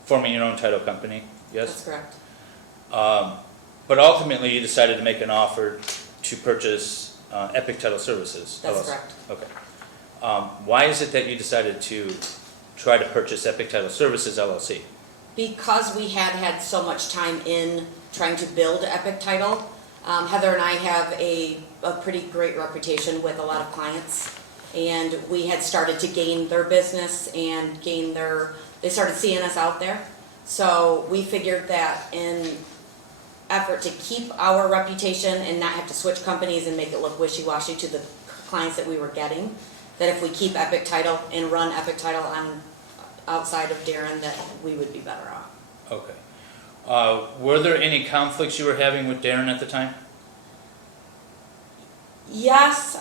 forming your own title company, That's yes? correct. But ultimately, you decided to make an offer to purchase Epic Title Services. That's LLC. correct. Okay. Why is it that you decided to try to purchase Epic Title Services LLC? Because we had had so much time in trying to build Epic Title, Heather and I have a pretty great reputation with a lot of clients. And we had started to gain their business and they started seeing us out there. So we figured that in effort to keep our reputation and not have to switch companies and make it look wishy-washy to the clients that we were getting, that if we keep Epic Title and run Epic Title on outside of Darren, that we would be better off. Okay. Were there any conflicts you were having with Darren at the time? Yes,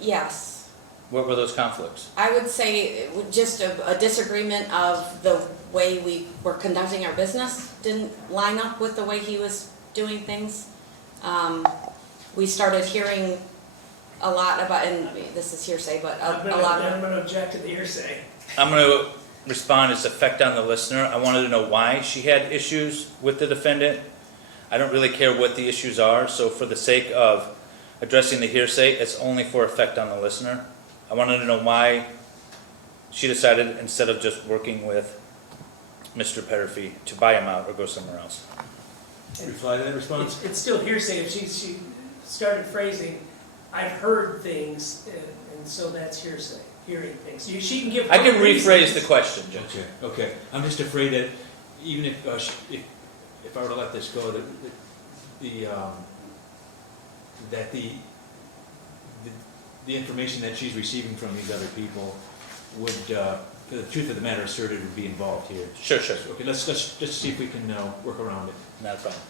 yes. What were those conflicts? I would say it was just a disagreement of the way we were conducting our business didn't line up with the way he was doing things. We started hearing a lot about, and this is hearsay, but I'm a lot gonna, of, I'm gonna object to the hearsay. I'm going to respond as effect on the listener. I wanted to know why she had issues with the defendant. I don't really care what the issues are, so for the sake of addressing the hearsay, it's only for effect on the listener. I wanted to know why she decided, instead of just working with Mr. Peterfi, to buy him out or go somewhere else. Reply to that response? It's still hearsay. If she started phrasing, I've heard things, and so that's hearsay, hearing things. She can give. I can her rephrase reasons. the question, Judge. Okay. I'm just afraid that even if I were to let this go, that the information that she's receiving from these other people would, the truth of the matter asserted, would be involved here. Sure. Okay, let's just see if we can work around it. Not a problem.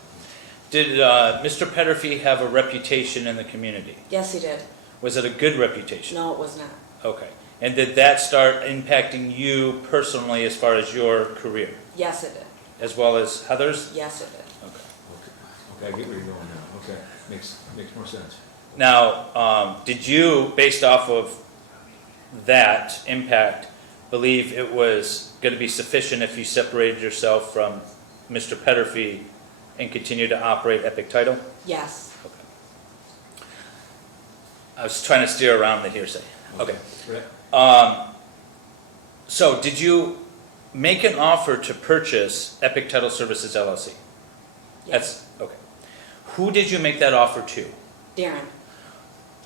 Did Mr. Peterfi have a reputation in the community? yes, he did. Was it a good reputation? No, it was not. Okay. And did that start impacting you personally as far as your career, Yes, it did. as well as Heather's? Yes, it did. Okay, I get where you're going now. Okay, makes more sense. Now, did you, based off of that impact, believe it was going to be sufficient if you separated yourself from Mr. Peterfi and continued to operate Epic Title? Yes. Okay. I was trying to steer around the hearsay. Okay. Right. So, did you make an offer to purchase Epic Title Services LLC? Yes. Okay. Who did you make that offer to? Darren,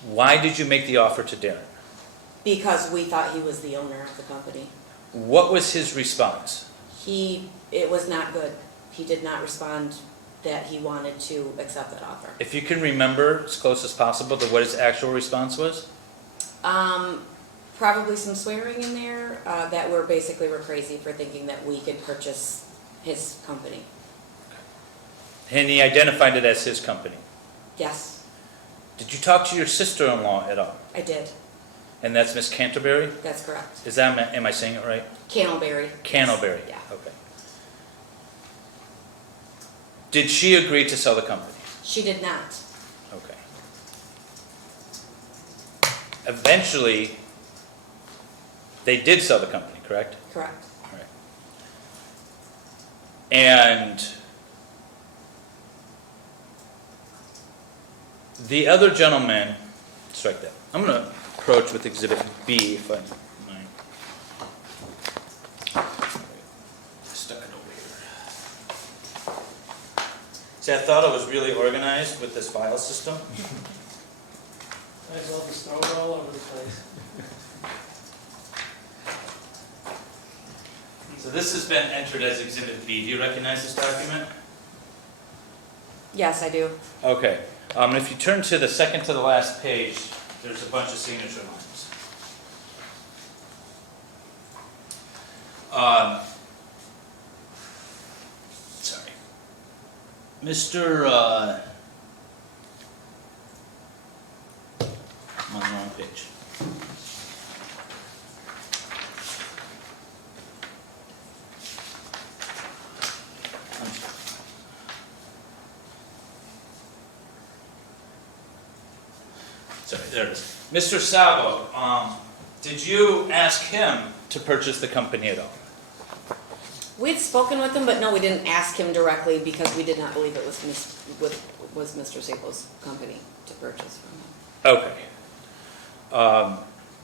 Why did you make the offer to Darren? because we thought he was the owner of the company. What was his response? It was not good. He did not respond that he wanted to accept that offer. If you can remember as close as possible to what his actual response was? Probably some swearing in there, that we're crazy for thinking that we could purchase his company. And he identified it as his company. Yes, Did you talk to your sister-in-law at all? I did. And that's Miss Canterbury? That's correct. Is that, am I saying it right? Candleberry. Canterbury? Yeah. Okay. Did she agree to sell the company? She did not. Okay. Eventually, they did sell the company, correct? Correct. Right. And the other gentleman, strike that. I'm going to approach with Exhibit B, if I might. Stuck it over here. See, I thought I was really organized with this file system. Might as well just throw it all over the place. So this has been entered as Exhibit B. Do you recognize this document? Yes, I do. Okay. If you turn to the second to the last page, there's a bunch of signature lines. Sorry. Mr. I'm on the wrong page. Sorry, there it is. Mr. Sabo, did you ask him to purchase the company at all? We'd spoken with him, but no, we didn't ask him directly because we did not believe it was Mr. Sapo's company to purchase from him. Okay.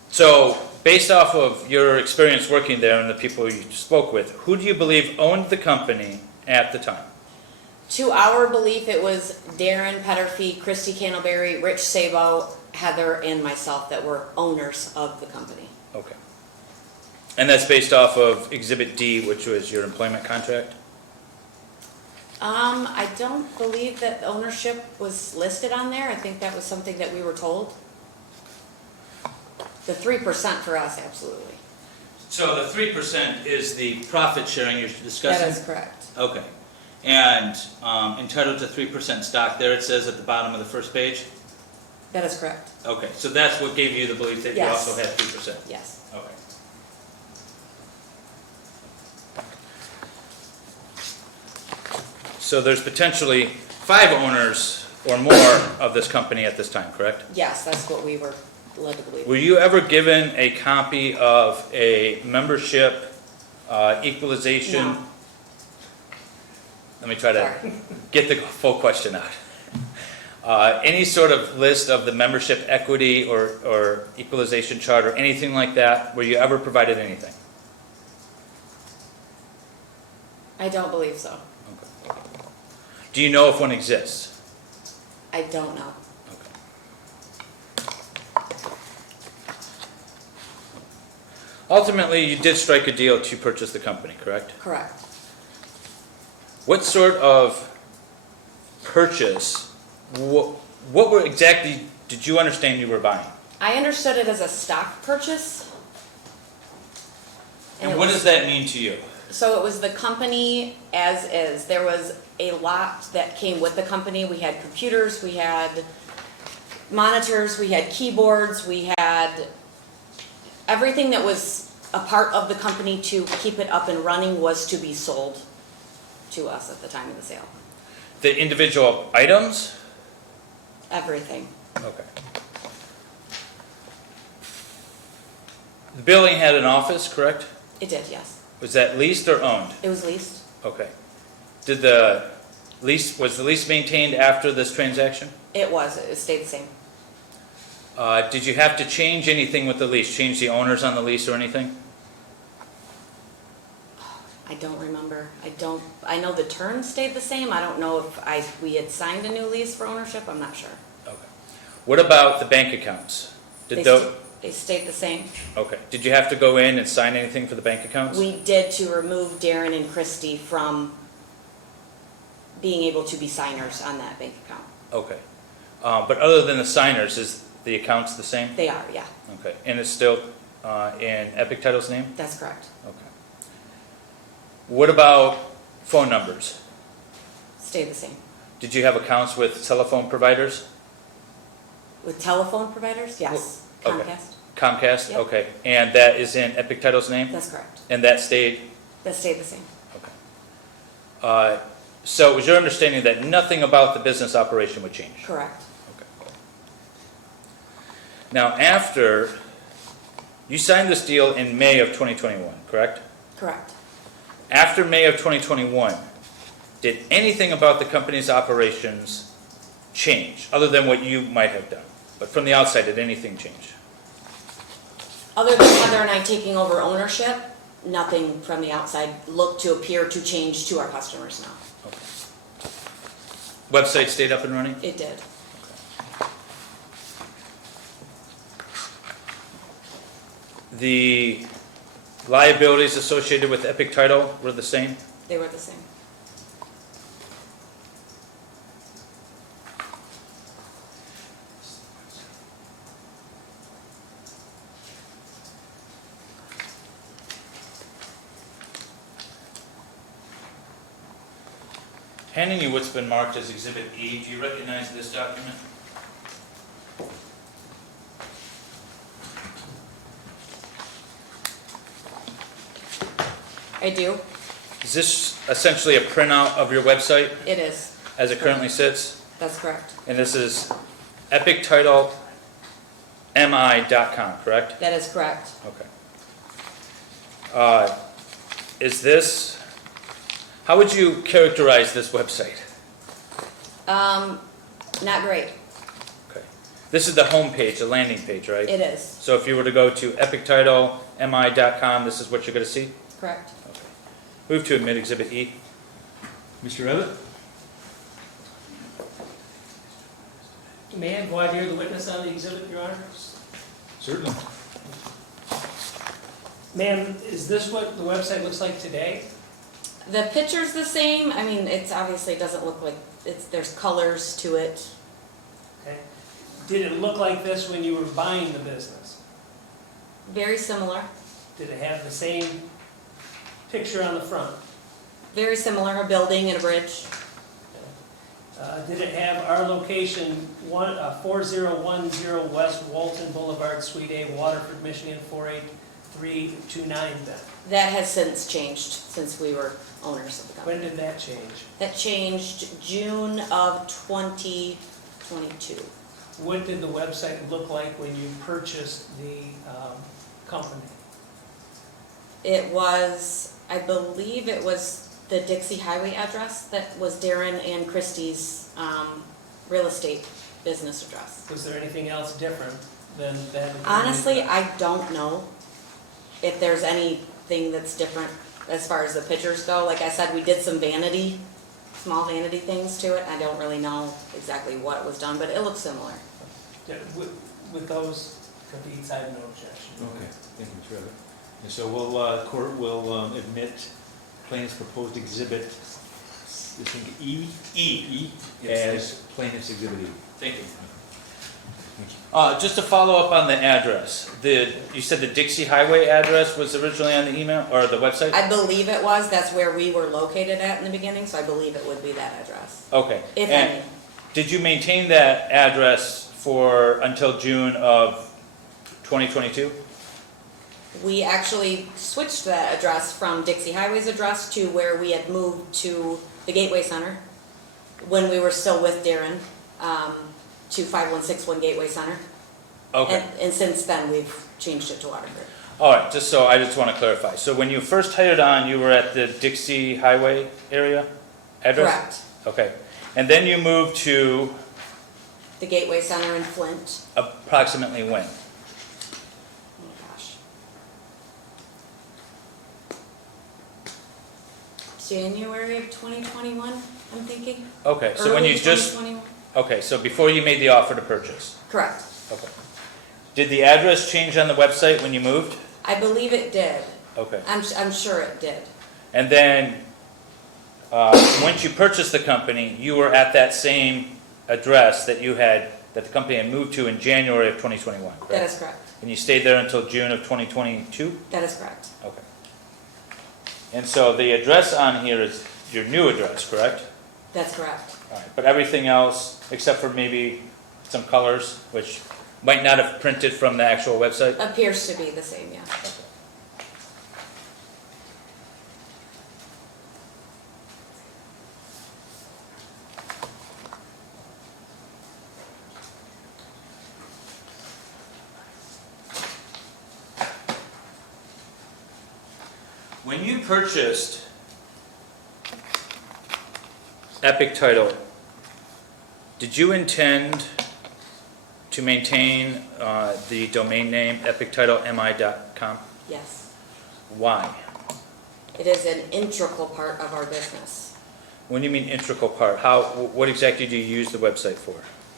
So, based off of your experience working there and the people you spoke with, who do you believe owned the company at the time? To our belief, it was Darren Peterfi, Christy Candleberry, Rich Sabo, Heather, and myself that were owners of the company. Okay. And that's based off of Exhibit D, which was your employment contract? I don't believe that ownership was listed on there. I think that was something that we were told. The 3% for us, absolutely. So the 3% is the profit sharing you're discussing? That is correct. Okay. And entitled to 3% stock, there it says at the bottom of the first page? That is correct. Okay, so that's what gave you the belief that you Yes. also had 3%? Yes. Okay. So there's potentially 5 owners or more of this company at this time, correct? Yes, that's what we were led to believe. Were you ever given a copy of a membership equalization? No. Let me try to Sorry. get the full question out. Any sort of list of the membership equity or equalization chart or anything like that? Were you ever provided anything? I don't believe so. Okay. Do you know if one exists? I don't know. Okay. Ultimately, you did strike a deal to purchase the company, correct? Correct. What sort of purchase, what were exactly, did you understand you were buying? I understood it as a stock purchase. And it what was- does that mean to you? So it was the company as is. There was a lot that came with the company. We had computers, we had monitors, we had keyboards, we had everything that was a part of the company to keep it up and running was to be sold to us at the time of the sale. The individual items? Everything. Okay. The building had an office, correct? It did, yes. Was that leased or owned? It was leased. Okay. Was the lease maintained after this transaction? It was. It stayed the same. Did you have to change anything with the lease? Change the owners on the lease or anything? I don't remember. I know the terms stayed the same. I don't know if we had signed a new lease for ownership. I'm not sure. Okay. What about the bank accounts? They stayed the same. Okay. Did you have to go in and sign anything for the bank accounts? We did to remove Darren and Christy from being able to be signers on that bank account. Okay. But other than the signers, is the accounts the same? They are, yeah. Okay. And it's still in Epic Title's name? That's correct. Okay. What about phone numbers? Stay the same. Did you have accounts with telephone providers? With telephone providers? Yes. Okay. Comcast? Comcast? Yep. Okay. And that is in Epic Title's name? That's correct. And that stayed? That stayed the same. Okay. So it was your understanding that nothing about the business operation would change? Correct. Okay. Now, after, you signed this deal in May of 2021, correct? Correct. After May of 2021, did anything about the company's operations change, other than what you might have done? But from the outside, did anything change? Other than Heather and I taking over ownership, nothing from the outside looked to appear to change to our customers now. Okay. Website stayed up and running? It did. The liabilities associated with Epic Title were the same? They were the same. Handing you what's been marked as Exhibit E, do you recognize this document? I do. Is this essentially a printout of your website It is. as it currently sits? That's correct. And this is Epic Title mi.com, correct? That is correct. Okay. Is this, how would you characterize this website? Not great. Okay. This is the home page, the landing page, right? It is, So if you were to go to epictitlemi.com, this is what you're going to see? correct. Okay. Move to admit Exhibit E. Mr. Evans? May I voir dire the witness on the exhibit, Your Honor? Certainly. Ma'am, is this what the website looks like today? The picture's the same, I mean, it's obviously doesn't look like, there's colors to it. Okay. Did it look like this when you were buying the business? Very similar, Did it have the same picture on the front? very similar, a building and a bridge. Did it have our location, 4010 West Walton Boulevard, Suite A, Waterford, Michigan, 48329 then? That has since changed, since we were owners of the company. When did that change? That changed June of 2022. What did the website look like when you purchased the company? It was, I believe it was the Dixie Highway address that was Darren and Christie's real estate business address. Was there anything else different than that? Honestly, I don't know if there's anything that's different as far as the pictures go. Like I said, we did some small vanity things to it. I don't really know exactly what was done, but it looks similar. Yeah, with those caveats, I have no objection. Okay, thank you, Mr. Evans. And so court will admit plaintiff's proposed exhibit, I think E, as plaintiff's exhibit E. Thank you. Just to follow up on the address, you said the Dixie Highway address was originally on the email or the website? I believe it was. That's where we were located at in the beginning, so I believe it would be that address. Okay. If And any. did you maintain that address until June of 2022? We actually switched that address from Dixie Highway's address to where we had moved to the Gateway Center when we were still with Darren, to 5161 Gateway Center. Okay. And since then, we've changed it to Waterford. All right, I just want to clarify. So when you first hired on, you were at the Dixie Highway area address? Correct. Okay. And then you moved to The Gateway Center in Flint. approximately when? Oh my gosh. January of 2021, I'm thinking. Okay, so when Early you just, 2021. okay, so before you made the offer to purchase? Correct. Okay. Did the address change on the website when you moved? I believe it did. Okay. I'm sure it did. And then, once you purchased the company, you were at that same address that the company had moved to in January of 2021, correct? That is correct. And you stayed there until June of 2022? That is correct. Okay. And so the address on here is your new address, correct? That's correct. All right. But everything else, except for maybe some colors, which might not have printed from the actual website? Appears to be the same, yeah. When you purchased Epic Title, did you intend to maintain the domain name epictitlemi.com? Yes. Why? It is an integral part of our business. When you mean integral part, what exactly do you use the website for?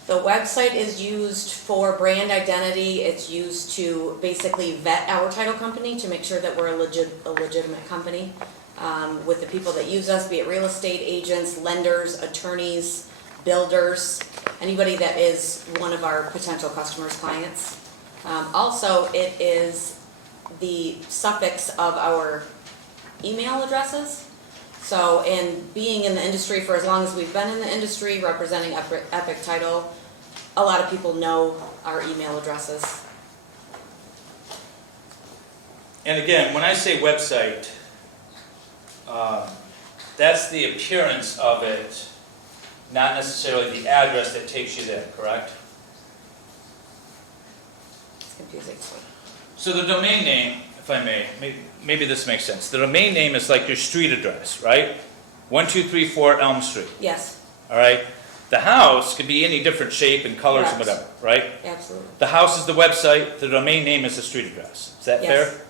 The website is used for brand identity. It's used to basically vet our title company to make sure that we're a legitimate company with the people that use us, be it real estate agents, lenders, attorneys, builders, anybody that is one of our potential customers, clients. Also, it is the suffix of our email addresses. So, in being in the industry for as long as we've been in the industry, representing Epic Title, a lot of people know our email addresses. And again, when I say website, that's the appearance of it, not necessarily the address that takes you there, correct? It's confusing. So the domain name, if I may, maybe this makes sense. The domain name is like your street address, right? 1234 Elm Street, Yes, all right? The house could be any different shape and colors and Correct. whatever, right? absolutely. The house is the website, the domain name is the street address. Is that Yes. fair?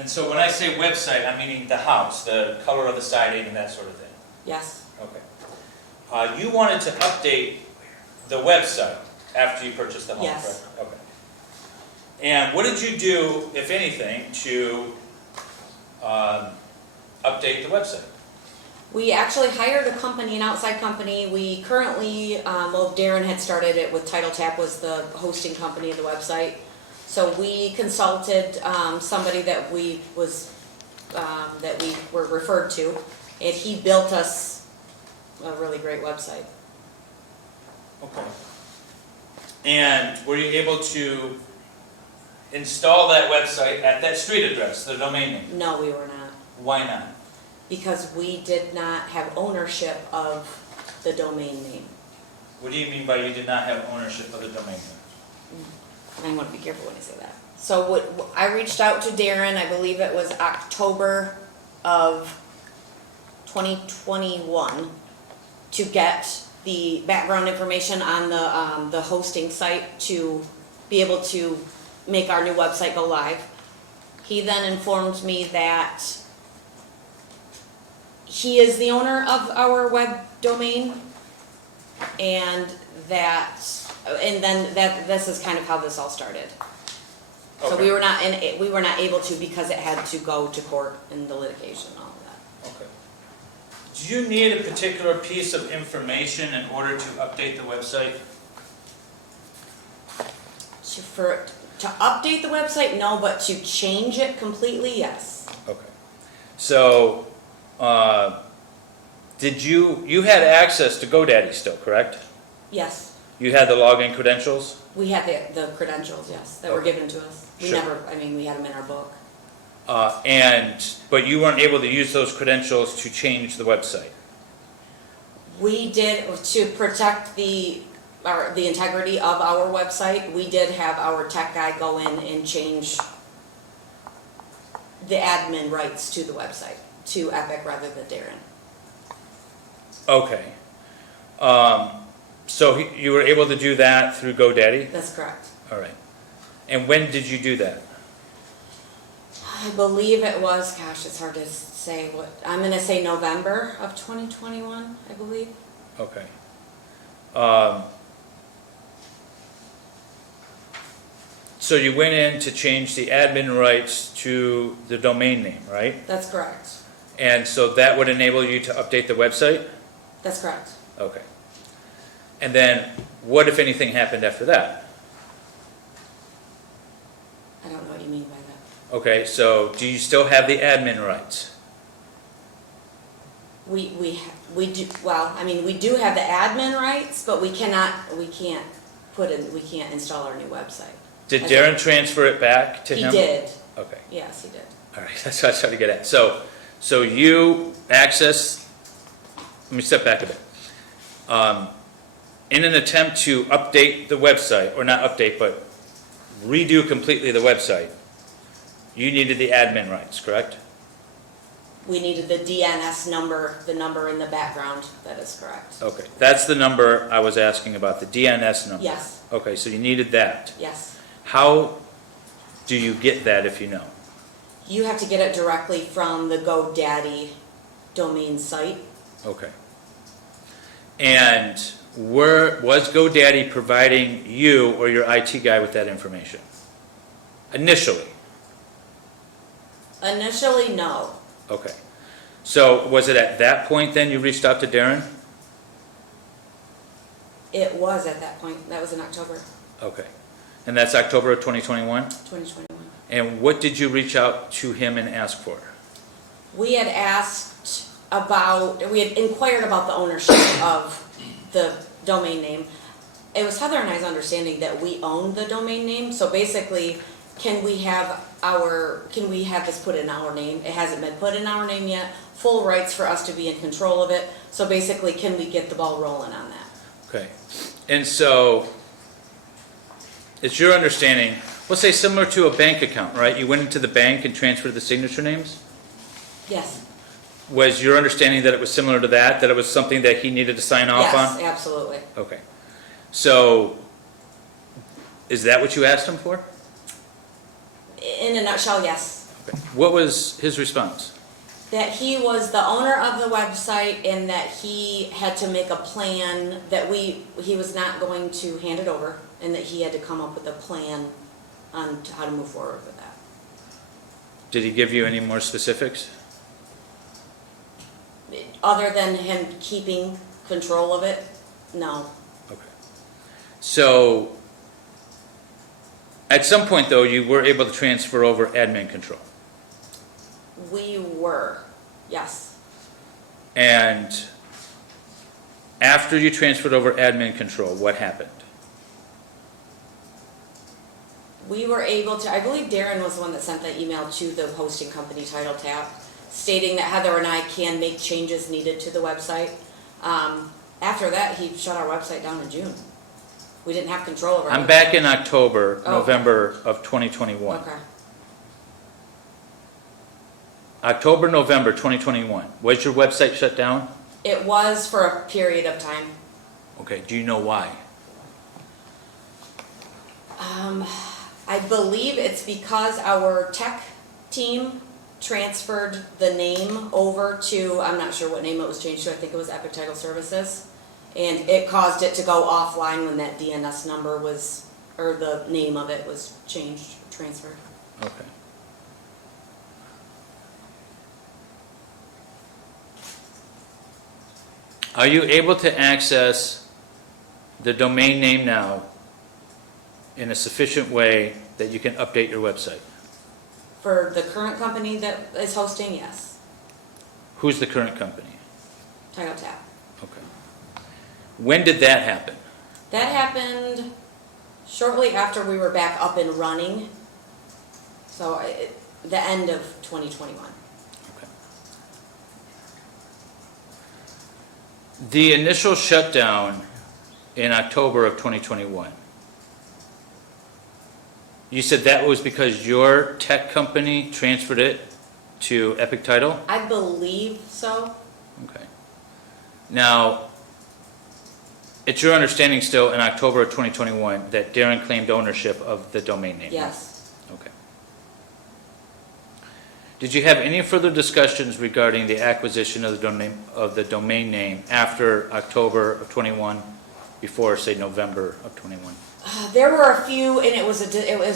And so when I say website, I'm meaning the house, the color of the siding and that sort of thing. Yes, Okay. You wanted to update the website after you purchased the home, correct? Yes. Okay. And what did you do, if anything, to update the website? we actually hired a company, an outside company. We currently, well, Darren had started it with Title Tap was the hosting company of the website. So we consulted somebody that we were referred to, and he built us a really great website. Okay. And were you able to install that website at that street address, the domain name? No, we were not, Why not? because we did not have ownership of the domain name. What do you mean by you did not have ownership of the domain name? I want to be careful when I say that. So I reached out to Darren, I believe it was October of 2021, to get the background information on the hosting site to be able to make our new website go live. He then informed me that he is the owner of our web domain, and then this is kind of how this all started. So Okay. we were not able to, because it had to go to court in the litigation and all of that. Okay. Do you need a particular piece of information in order to update the website? To update the website, no, but to change it completely, yes. Okay. So, you had access to GoDaddy still, correct? Yes, You had the login credentials? we had the credentials, yes, that were Okay. given to us. We Sure. we had them in our book. But you weren't able to use those credentials to change the website? We did, to protect the integrity of our website, we did have our tech guy go in and change the admin rights to the website, to Epic rather than Darren. Okay. So you were able to do that through GoDaddy? That's correct. All right. And when did you do that? I believe it was, gosh, it's hard to say I'm gonna say November of 2021, I believe. Okay. So you went in to change the admin rights to the domain name, right? That's correct. And so that would enable you to update the website? That's correct. Okay. And then what, if anything, happened after that? I don't know what you mean by that. Okay, so do you still have the admin rights? We do, well, I mean, we do have the admin rights, but we can't install our new website. Did I Darren transfer it back to He him? did, Okay, yes, he did. all right, that's what I was trying to get at. So you access, let me step back a bit. In an attempt to update the website, or not update, but redo completely the website, you needed the admin rights, correct? We needed the DNS number, the number in the background, that is correct. Okay, that's the number I was asking about, the DNS number. Yes, Okay, so you needed that. yes. How do you get that if you know? You have to get it directly from the GoDaddy domain site. Okay. And was GoDaddy providing you or your IT guy with that information? Initially? Initially, no. Okay. So was it at that point then you reached out to Darren? It was at that point, that was in October Okay. And that's October of 2021? 2021. And what did you reach out to him and ask for? We had inquired about the ownership of the domain name. It was Heather and I's understanding that we own the domain name, so basically, can we have this put in our name? It hasn't been put in our name yet, full rights for us to be in control of it, so basically, can we get the ball rolling on that? Okay. And so it's your understanding, we'll say similar to a bank account, right? You went into the bank and transferred the signature names? Yes. Was your understanding that it was similar to that it was something that he needed to sign off on? Yes, absolutely. Okay. So, is that what you asked him for? In a nutshell, yes. Okay. What was his response? That he was the owner of the website and that he had to make a plan that he was not going to hand it over and that he had to come up with a plan on how to move forward with that. Did he give you any more specifics? Other than him keeping control of it, no. Okay. So, at some point though, you were able to transfer over admin control. We were, yes. And after you transferred over admin control, what happened? We were able to, I believe Darren was the one that sent that email to the hosting company Title Tap, stating that Heather and I can make changes needed to the website. After that, he shut our website down in June. We didn't have control over it. I'm back in October, Oh. November of 2021. Okay. October, November 2021. Was your website shut down? It was for a period of time. Okay, do you know why? I believe it's because our tech team transferred the name over to, I'm not sure what name it was changed to, I think it was Epic Title Services. And it caused it to go offline when that DNS number was, or the name of it was changed, transferred. Okay. Are you able to access the domain name now in a sufficient way that you can update your website? For the current company that is hosting, yes, Who's the current company? Title Tap. Okay. When did that happen? That happened shortly after we were back up and running. So the end of 2021. Okay. The initial shutdown in October of 2021, you said that was because your tech company transferred it to Epic Title? I believe so. Okay. Now, it's your understanding still in October of 2021 that Darren claimed ownership of the domain name? Yes. Okay. Did you have any further discussions regarding the acquisition of the domain name after October of 21, before, say, November of 21? There were a few, and it was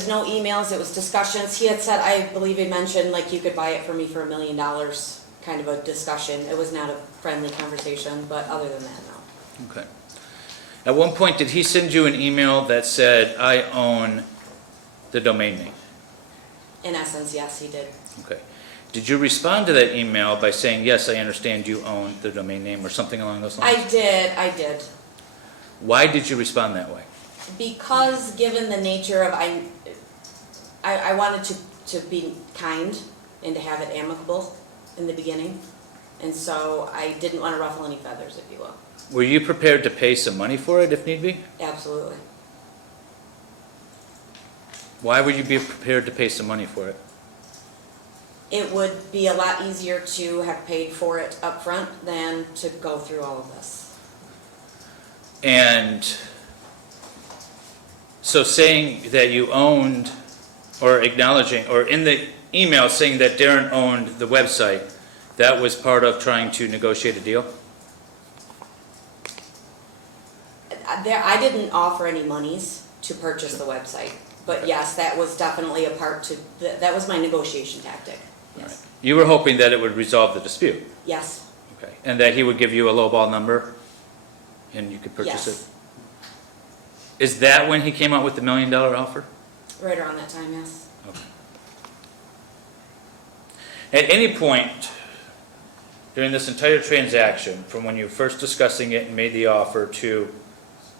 no emails, it was discussions. He had said, I believe he mentioned, like, you could buy it for me for $1 million, kind of a discussion. It was not a friendly conversation, but other than that, no. Okay. At one point, did he send you an email that said, I own the domain name? In essence, yes, he did. Okay. Did you respond to that email by saying, yes, I understand you own the domain name, or something along those lines? I did. Why did you respond that way? Because given the nature of, I wanted to be kind and to have it amicable in the beginning. And so I didn't want to ruffle any feathers, if you will. Were you prepared to pay some money for it if need be? Absolutely. Why would you be prepared to pay some money for it? It would be a lot easier to have paid for it up front than to go through all of this. And so saying that you owned, or acknowledging, or in the email saying that Darren owned the website, that was part of trying to negotiate a deal? I didn't offer any monies to purchase the website, but yes, that was definitely a part to, that was my negotiation tactic, yes. You were hoping that it would resolve the dispute? Yes, Okay. And that he would give you a lowball number and you could purchase yes, it? Is that when he came out with the $1 million offer? right around that time, yes. Okay. At any point during this entire transaction, from when you were first discussing it and made the offer to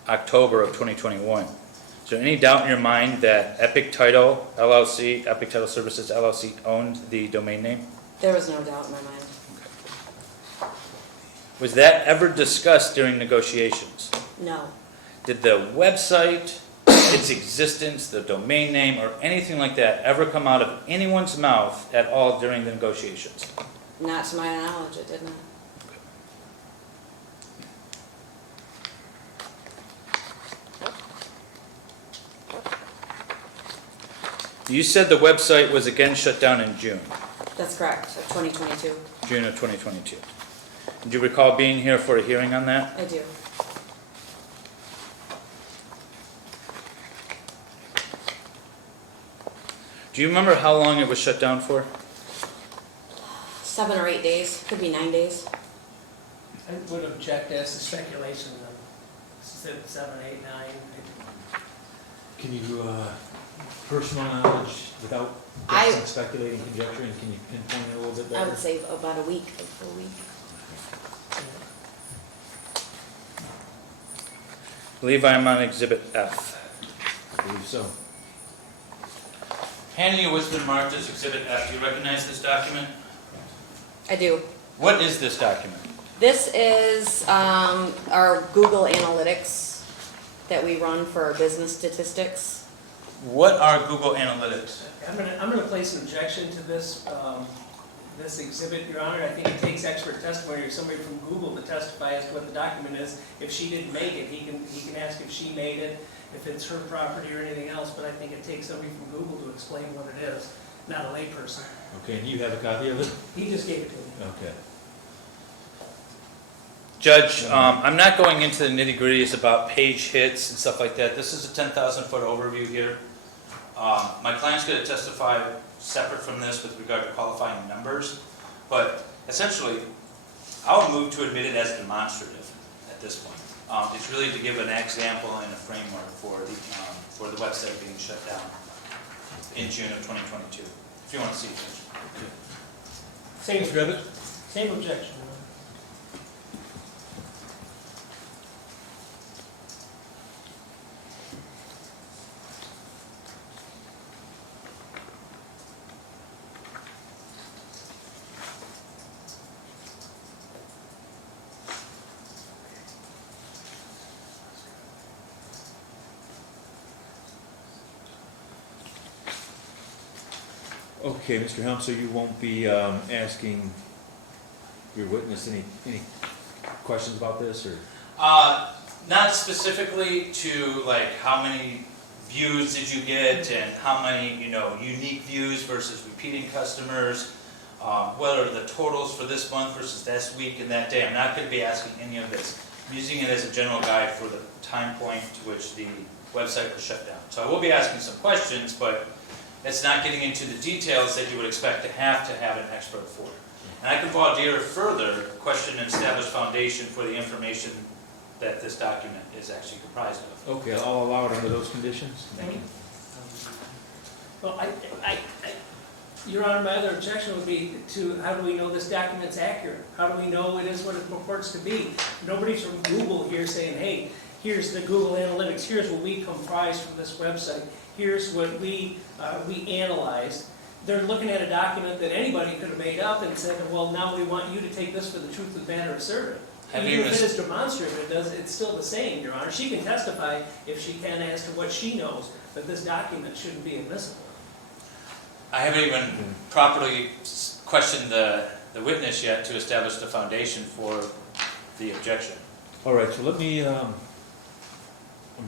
October of 2021, is there any doubt in your mind that Epic Title LLC, Epic Title Services LLC owned the domain name? There was no doubt in my mind. Was that ever discussed during negotiations? No, Did the website its existence, the domain name, or anything like that ever come out of anyone's mouth at all during the negotiations? Not to my knowledge, it did not. You said the website was again shut down in June, That's correct, of 2022. June of 2022. Do you recall being here for a hearing on that? I do. Do you remember how long it was shut down for? 7 or 8 days, could be 9 days. I would object as to speculation, said 7, 8, 9. Can you, personal knowledge without guessing, speculating, conjecturing, can you pinpoint it a little bit better? I would say about a week, a full week. I believe I am on Exhibit F. I believe so. Handing you what's been marked as Exhibit F, do you recognize this document? I do. What is this document? This is our Google Analytics that we run for our business statistics. What are Google Analytics? I'm gonna place an objection to this, this exhibit, Your Honor. I think it takes expert testimony or somebody from Google to testify as to what the document is. If she didn't make it, he can ask if she made it, if it's her property or anything else, but I think it takes somebody from Google to explain what it is, not a layperson. Okay, and you have a copy of it? He just gave it to me. Okay. Judge, I'm not going into the nitty-gritties about page hits and stuff like that. This is a 10,000-foot overview here. My client's going to testify separate from this with regard to qualifying numbers, but essentially, I'll move to admit it as demonstrative at this point. It's really to give an example and a framework for the website being shut down in June of 2022. If you want to see it. Same objection. Okay, Mr. Helm, so you won't be asking your witness any questions about this, or? Not specifically to like how many views did you get and how many unique views versus repeating customers. What are the totals for this month versus this week and that day? I'm not going to be asking any of this. I'm using it as a general guide for the time point to which the website was shut down. So I will be asking some questions, but it's not getting into the details that you would expect to have an expert for. And I can volunteer further, question and establish foundation for the information that this document is actually comprised of. Okay, I'll allow it under those conditions. Thank you. Well, Your Honor, my other objection would be to how do we know this document's accurate? How do we know it is what it purports to be? Nobody's from Google here saying, hey, here's the Google Analytics, here's what we comprise from this website, here's what we analyzed. They're looking at a document that anybody could have made up and said, well, now we want you to take this for the truth of the matter asserted. Even if it is demonstrative, it's still the same, Your Honor. She can testify if she can as to what she knows, but this document shouldn't be admissible. I haven't even properly questioned the witness yet to establish the foundation for the objection. All right, so let me, I'm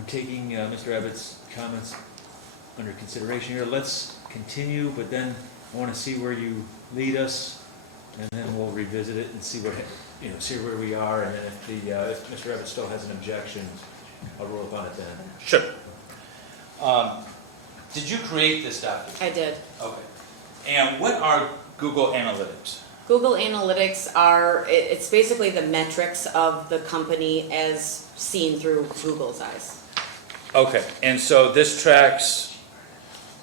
taking Mr. Abbott's comments under consideration here. Let's continue, but then I want to see where you lead us, and then we'll revisit it and see what, see where we are, and then if Mr. Abbott still has an objection, I'll rule upon it then. Sure. Did you create this document? I did. Okay. And what are Google Analytics? Google Analytics it's basically the metrics of the company as seen through Google's eyes. Okay, and so this tracks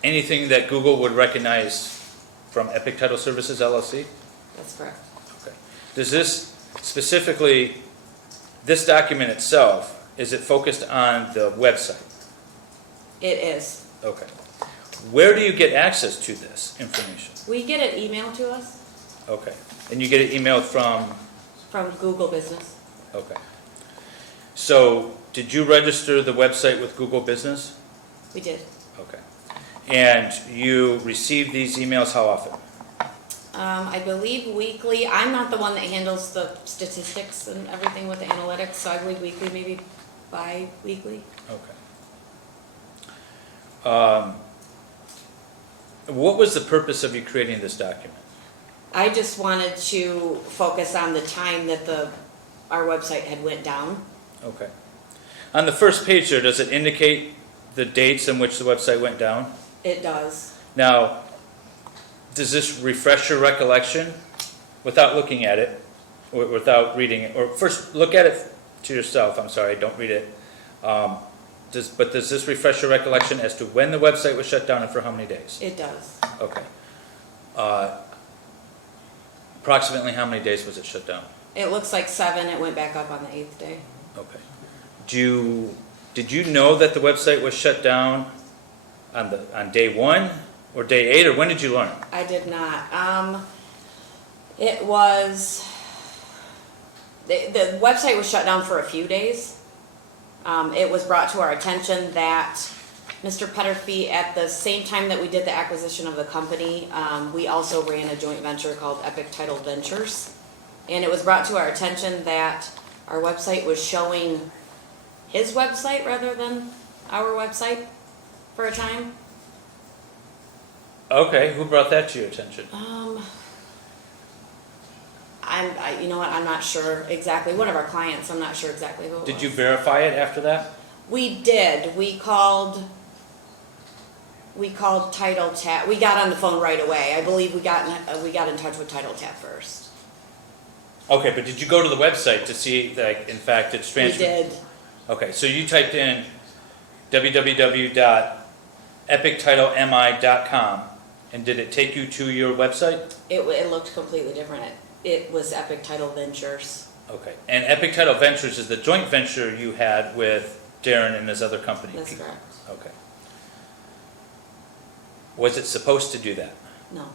anything that Google would recognize from Epic Title Services LLC? That's correct. Okay. Does this specifically, this document itself, is it focused on the website? It is. Okay. Where do you get access to this information? We get it emailed to us Okay. And you get it emailed from? from Google Business. Okay. So, did you register the website with Google Business? We did. Okay. And you receive these emails how often? I believe weekly. I'm not the one that handles the statistics and everything with the analytics, so I believe weekly, maybe bi-weekly. Okay. What was the purpose of you creating this document? I just wanted to focus on the time that our website had went down. Okay. On the first page there, does it indicate the dates in which the website went down? It does. Now, does this refresh your recollection without looking at it, or without reading it? Or first, look at it to yourself, I'm sorry, don't read it. Does this refresh your recollection as to when the website was shut down and for how many days? It does. Okay. Approximately how many days was it shut down? It looks like 7. It went back up on the 8th day. Okay. Did you know that the website was shut down on day 1 or day 8, or when did you learn? I did not. It was, the website was shut down for a few days. It was brought to our attention that Mr. Peterfi, at the same time that we did the acquisition of the company, we also ran a joint venture called Epic Title Ventures. And it was brought to our attention that our website was showing his website rather than our website for a time. Okay, who brought that to your attention? You know what, I'm not sure exactly. One of our clients, I'm not sure exactly who it was. Did you verify it after that? We did. We called Title Tap. We got on the phone right away. I believe we got in touch with Title Tap first. Okay, but did you go to the website to see that in fact it's transferred? We did. Okay, so you typed in www.epictitlemi.com, and did it take you to your website? It looked completely different. It was Epic Title Ventures. Okay, and Epic Title Ventures is the joint venture you had with Darren and his other company? That's correct. Okay. Was it supposed to do that? No.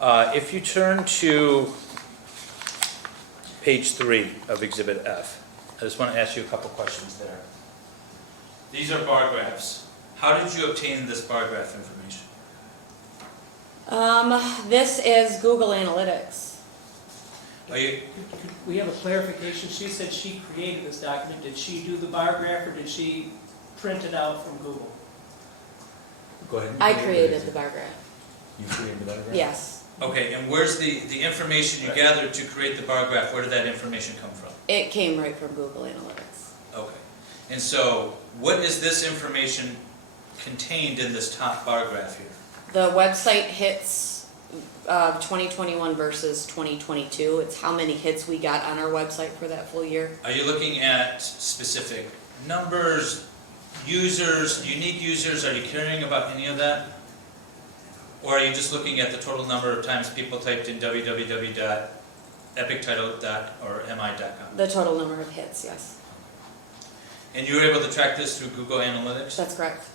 Okay. If you turn to page 3 of Exhibit F, I just want to ask you a couple questions there. These are bar graphs. How did you obtain this bar graph information? This is Google Analytics. We have a clarification. She said she created this document. Did she do the bar graph or did she print it out from Google? Go ahead. I created the bar graph. You created the bar graph? Yes. Okay, and where's the information you gathered to create the bar graph? Where did that information come from? It came right from Google Analytics. Okay. And so, what is this information contained in this top bar graph here? The website hits 2021 versus 2022. It's how many hits we got on our website for that full year. Are you looking at specific numbers, users, unique users? Are you caring about any of that? Or are you just looking at the total number of times people typed in www.epictitle.mi.com? The total number of hits, yes. And you were able to track this through Google Analytics? That's correct.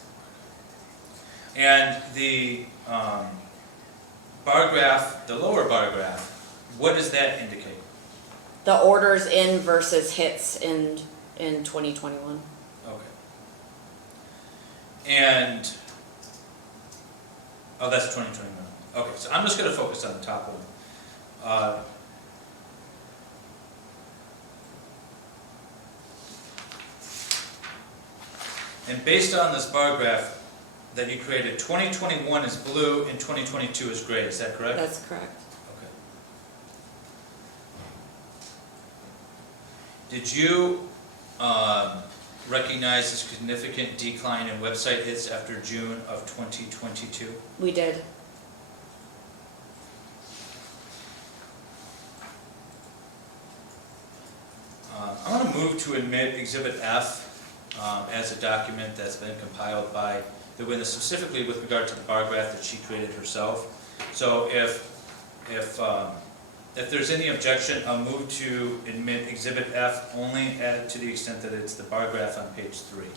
And the bar graph, the lower bar graph, what does that indicate? The orders in versus hits in 2021. Okay. And, oh, that's 2021. Okay, so I'm just going to focus on the top one. And based on this bar graph that you created, 2021 is blue and 2022 is gray, is that correct? That's correct. Okay. Did you recognize a significant decline in website hits after June of 2022? We did. I want to move to admit Exhibit F as a document that's been compiled by the witness, specifically with regard to the bar graph that she created herself. So if there's any objection, I'll move to admit Exhibit F only to the extent that it's the bar graph on page 3.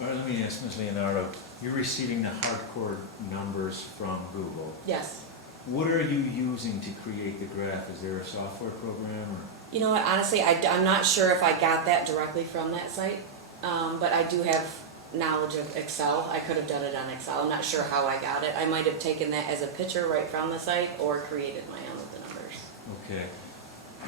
All right, let me ask Ms. Leonardo, you're receiving the hardcore numbers from Google. Yes. What are you using to create the graph? Is there a software program or? You know what, honestly, I'm not sure if I got that directly from that site. but I do have knowledge of Excel. I could have done it on Excel. I'm not sure how I got it. I might have taken that as a picture right from the site or created my own with the numbers. Okay.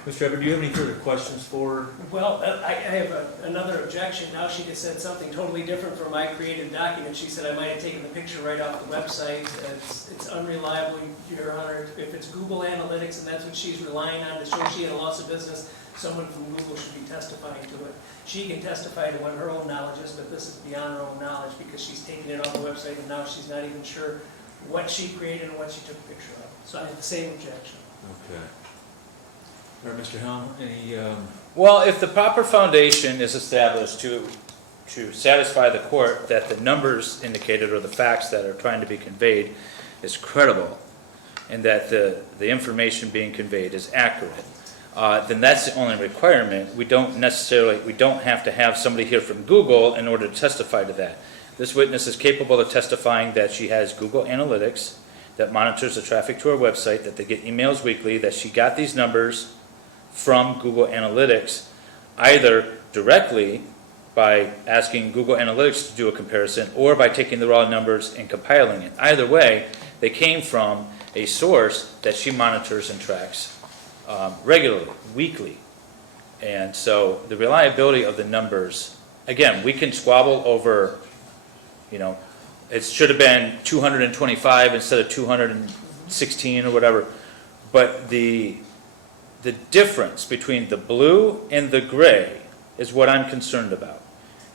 Mr. Everett, do you have any further questions for? Well, I have another objection. Now she just said something totally different from my created document. She said I might have taken the picture right off the website. It's unreliable, Your Honor. If it's Google Analytics and that's what she's relying on to show she had a loss of business, someone from Google should be testifying to it. She can testify to what her own knowledge is, but this is beyond her own knowledge because she's taking it off the website and now she's not even sure what she created and what she took a picture of. So I have the same objection. Okay. All right, Mr. Helm, any, Well, if the proper foundation is established to satisfy the court that the numbers indicated or the facts that are trying to be conveyed is credible, and that the information being conveyed is accurate, then that's the only requirement. We don't have to have somebody here from Google in order to testify to that. This witness is capable of testifying that she has Google Analytics that monitors the traffic to her website, that they get emails weekly, that she got these numbers from Google Analytics, either directly by asking Google Analytics to do a comparison or by taking the raw numbers and compiling it. Either way, they came from a source that she monitors and tracks regularly, weekly. And so the reliability of the numbers, again, we can squabble over, it should have been 225 instead of 216 or whatever, but the difference between the blue and the gray is what I'm concerned about.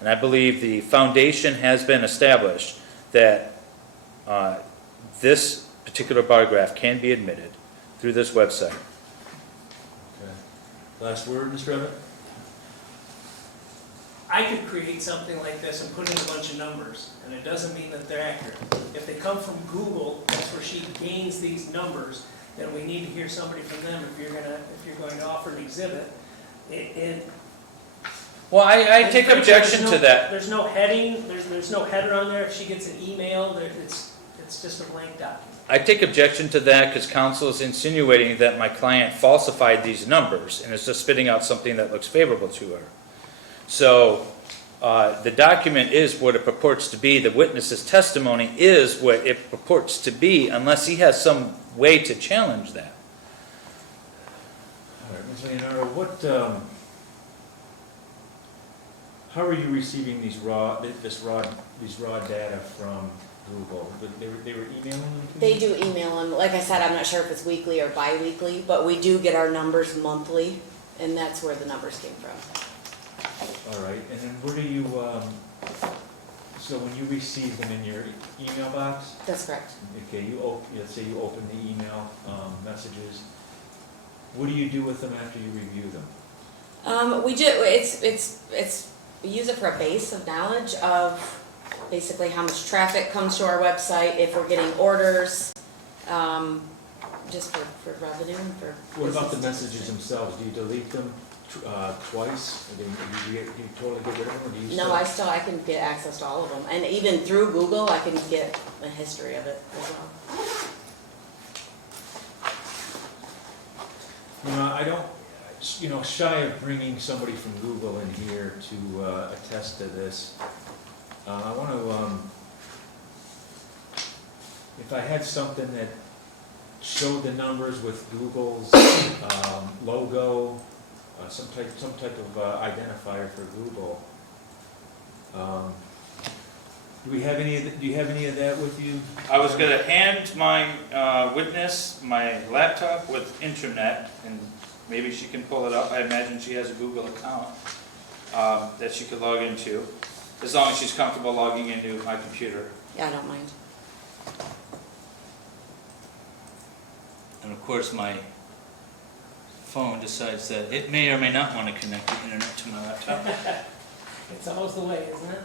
And I believe the foundation has been established that this particular bar graph can be admitted through this website. okay. Last word, Mr. Everett? I could create something like this and put in a bunch of numbers, and it doesn't mean that they're accurate. If they come from Google, that's where she gains these numbers, then we need to hear somebody from them if you're going to offer an exhibit. Well, I take objection to that. There's no heading, there's no header on there. If she gets an email, it's just a blank document. I take objection to that because counsel is insinuating that my client falsified these numbers and is just spitting out something that looks favorable to her. So the document is what it purports to be. The witness's testimony is what it purports to be, unless he has some way to challenge that. All right, Ms. Leonardo, how are you receiving these raw data from Google? They were emailing them to you? They do email them. Like I said, I'm not sure if it's weekly or bi-weekly, but we do get our numbers monthly, and that's where the numbers came from. All right, and then where do you, so when you receive them in your email box, That's correct. okay, let's say you open the email messages, what do you do with them after you review them? We do, we use it for a base of knowledge of basically how much traffic comes to our website, if we're getting orders, just for revenue and for. What about the business. messages themselves? Do you delete them twice? Do you totally get rid of them, or do you No, I can get access to all of them, and even through Google, I can get a history of it as well. I don't, shy of bringing somebody from Google in here to attest to this. I want to, if I had something that showed the numbers with Google's logo, some type of identifier for Google. Do you have any of that with you? I was going to hand my witness my laptop with internet, and maybe she can pull it up. I imagine she has a Google account that she could log into, as long as she's comfortable logging into my computer. Yeah, I don't mind. And of course, my phone decides that it may or may not want to connect the internet to my laptop. It's always the way, isn't it?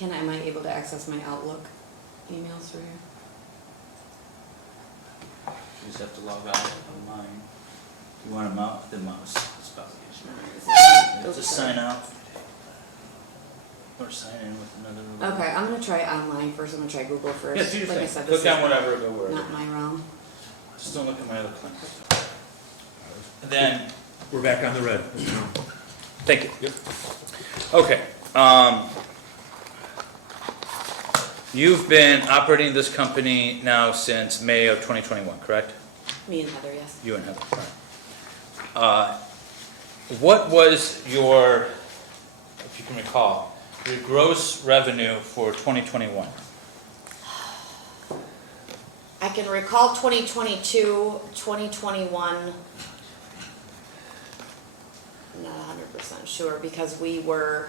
Am I able to access my Outlook emails through here? You just have to log out on mine. You want to mount the mouse. It's probably easier. Those Just are- sign out. Or sign in with another. Okay, I'm gonna try online first, I'm gonna try Google first. Yeah, do your Like I thing. said, Click this on is whatever, go wherever. not my realm. Just don't look at my other clip. And then, We're back on the red. thank you. Yep. Okay, you've been operating this company now since May of 2021, correct? Me and Heather, yes. You and Heather, right. What was your, if you can recall, your gross revenue for 2021? I can recall 2022, 2021. Not 100% sure because we were,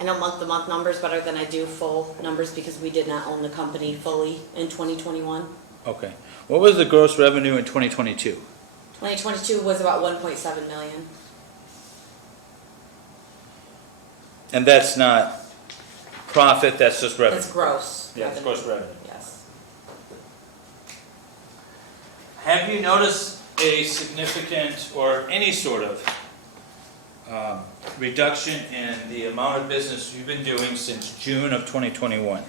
I know month-to-month numbers better than I do full numbers because we did not own the company fully in 2021. Okay. What was the gross revenue in 2022? 2022 was about 1.7 million. And that's not profit, that's just revenue? That's gross. Yeah, it's revenue. gross revenue. Yes. Have you noticed a significant or any sort of reduction in the amount of business you've been doing since June of 2021?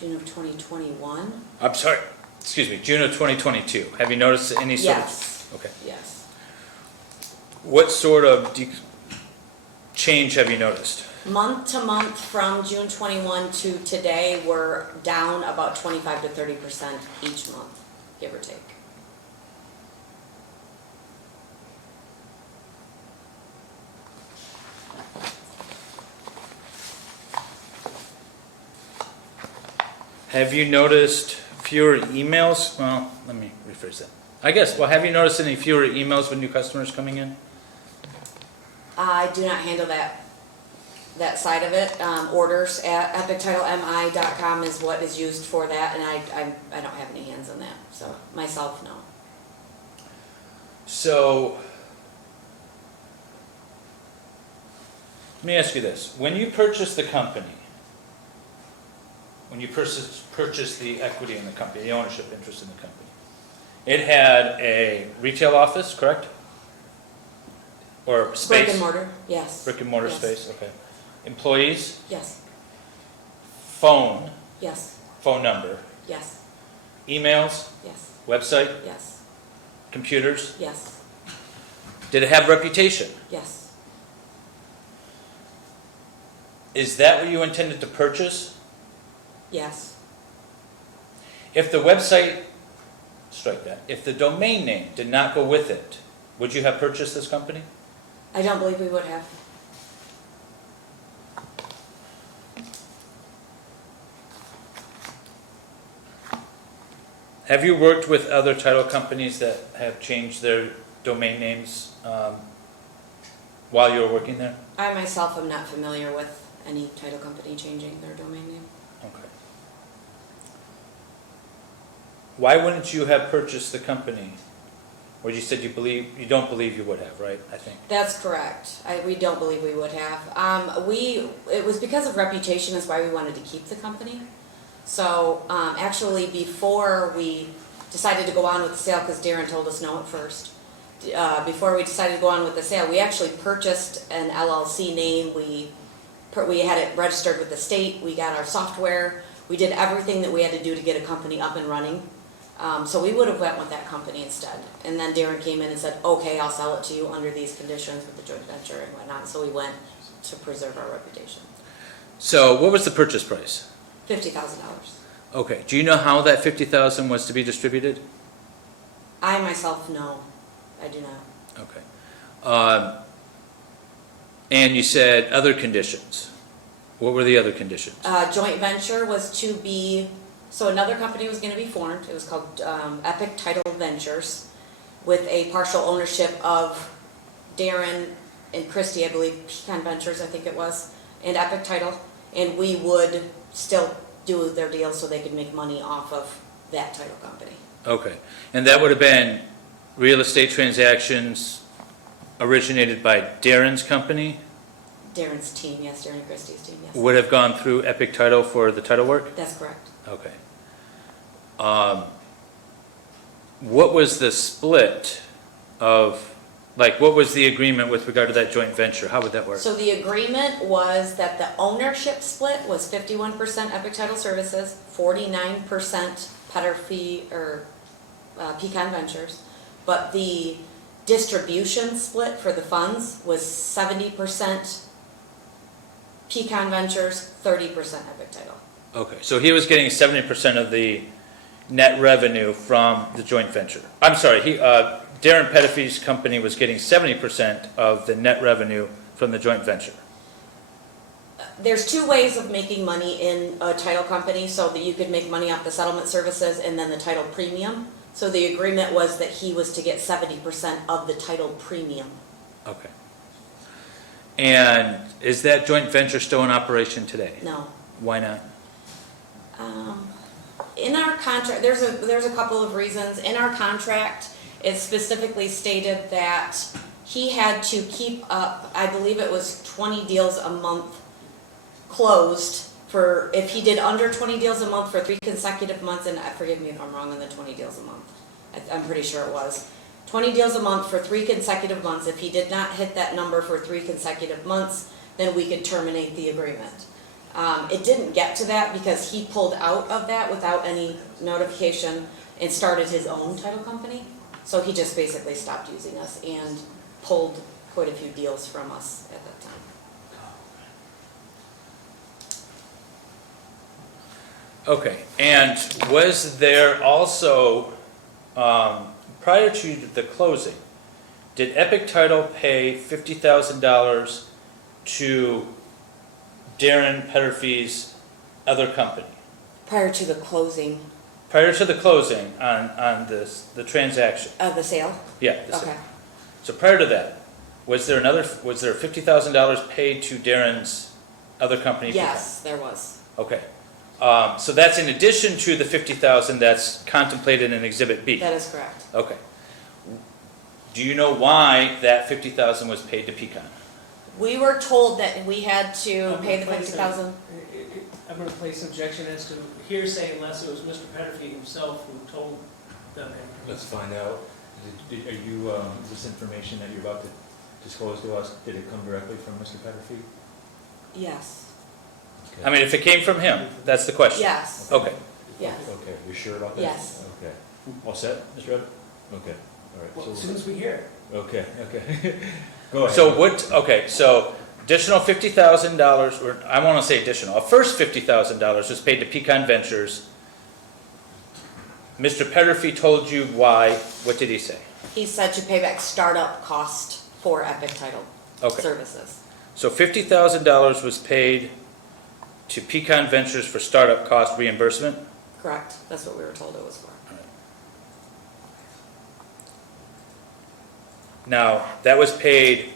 June of 2021? I'm sorry, excuse me, June of 2022. Have you noticed any sort Yes. of? Okay. Yes. What sort of change have you noticed? Month to month from June 21 to today, we're down about 25 to 30% each month, give or take. Have you noticed fewer emails? Well, let me rephrase that. I guess, well, have you noticed any fewer emails with new customers coming in? I do not handle that side of it. Orders at epictitlemi.com is what is used for that, and I don't have any hands on that. So myself, no. So, let me ask you this. When you purchased the company, when you purchased the equity in the company, the ownership interest in the company, it had a retail office, correct? Or space? Brick and mortar, yes. Brick and mortar Yes. space, okay. Employees, Yes, phone yes, number, yes, emails, yes, website, yes, computers. yes, Did it have reputation? yes. Is that what you intended to purchase? Yes. If the website, strike that, if the domain name did not go with it, would you have purchased this company? I don't believe we would have. Have you worked with other title companies that have changed their domain names while you were working there? I myself am not familiar with any title company changing their domain name. Okay. Why wouldn't you have purchased the company? Or you said you don't believe you would have, right? I think. That's correct. We don't believe we would have. It was because of reputation is why we wanted to keep the company. So actually before we decided to go on with the sale, because Darren told us no at first, before we decided to go on with the sale, we actually purchased an LLC name. We had it registered with the state. We got our software. We did everything that we had to do to get a company up and running. So we would have went with that company instead. And then Darren came in and said, okay, I'll sell it to you under these conditions with the joint venture and whatnot. So we went to preserve our reputation. So what was the purchase price? $50,000. Okay. Do you know how that $50,000 was to be distributed? I myself, no. I do not. Okay. And you said other conditions. What were the other conditions? Joint venture was to be, so another company was going to be formed. It was called Epic Title Ventures with a partial ownership of Darren and Christie, I believe, Pecan Ventures, I think it was, and Epic Title. And we would still do their deal so they could make money off of that title company. Okay. And that would have been real estate transactions originated by Darren's company? Darren's team, yes, Darren and Christie's team, yes. Would have gone through Epic Title for the title work? That's correct. Okay. What was the split of Like, what was the agreement with regard to that joint venture? How would that work? So the agreement was that the ownership split was 51% Epic Title Services, 49% Peterfi or Pecan Ventures, but the distribution split for the funds was 70% Pecan Ventures, 30% Epic Title. Okay, so he was getting 70% of the net revenue from the joint venture. I'm sorry, Darren Peterfi's company was getting 70% of the net revenue from the joint venture. There's two ways of making money in a title company, so that you could make money off the settlement services and then the title premium. So the agreement was that he was to get 70% of the title premium. Okay. And is that joint venture still in operation today? No. Why not? In our contract, there's a couple of reasons. In our contract, it specifically stated that he had to keep up, I believe it was 20 deals a month closed for, if he did under 20 deals a month for 3 consecutive months, and forgive me if I'm wrong on the 20 deals a month. I'm pretty sure it was. 20 deals a month for 3 consecutive months. If he did not hit that number for 3 consecutive months, then we could terminate the agreement. It didn't get to that because he pulled out of that without any notification and started his own title company. So he just basically stopped using us and pulled quite a few deals from us at that time. Okay, and was there also, prior to the closing, did Epic Title pay $50,000 to Darren Peterfi's other company? Prior to the closing Prior to the closing on the transaction? of the sale? Yeah. the sale. Okay. So prior to that, was there $50,000 paid to Darren's other company? Yes, there was. Okay. So that's in addition to the $50,000 that's contemplated in Exhibit B? That is correct. Okay. Do you know why that $50,000 was paid to Pecan? We were told that we had to I'm pay the gonna place $50,000. I'm gonna place objection as to hearsay unless it was Mr. Peterfi himself who told them. Let's find out. Are you, this information that you're about to disclose to us, did it come directly from Mr. Peterfi? Yes. I mean, if it came from him, that's the question. Yes. Okay. Yes. Okay, you sure about that? Yes. Okay. All set, Mr. Evans? Okay, all right. Well, So as soon as we hear it. Okay, okay. Go ahead. So additional $50,000, or I want to say additional, first $50,000 was paid to Pecan Ventures. Mr. Peterfi told you why. What did he say? He said to pay back startup cost for Epic Title Okay. Services. So $50,000 was paid to Pecan Ventures for startup cost reimbursement? Correct. That's what we were told it was for. Now, that was paid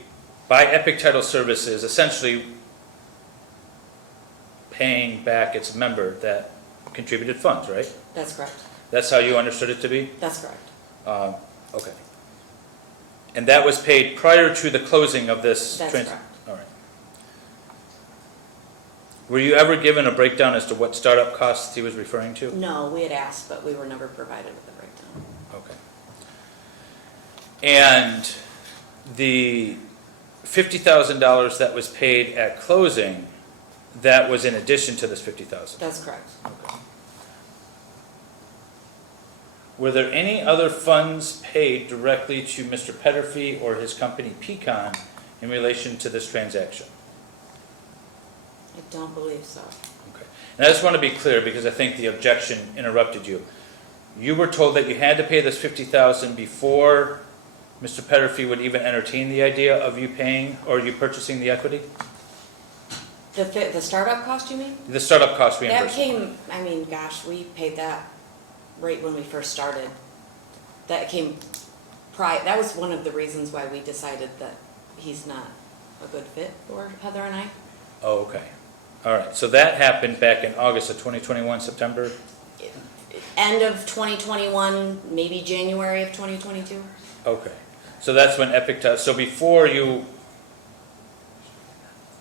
by Epic Title Services, essentially paying back its member that contributed funds, right? That's correct. That's how you understood it to be? That's correct. Okay. And that was paid prior to the closing of this That's transaction? correct. All right. Were you ever given a breakdown as to what startup costs he was referring to? No, we had asked, but we were never provided with a breakdown. Okay. And the $50,000 that was paid at closing, that was in addition to this $50,000? That's correct. Okay. Were there any other funds paid directly to Mr. Peterfi or his company Pecan in relation to this transaction? I don't believe so. Okay. And I just want to be clear because I think the objection interrupted you. You were told that you had to pay this $50,000 before Mr. Peterfi would even entertain the idea of you paying or you purchasing the equity? The startup cost, you mean? The startup cost That reimbursement. came, I mean, gosh, we paid that right when we first started. That came that was one of the reasons why we decided that he's not a good fit for Heather and I. Oh, okay. All right. So that happened back in August of 2021, September? End of 2021, maybe January of 2022. Okay. So that's when Epic, so before you,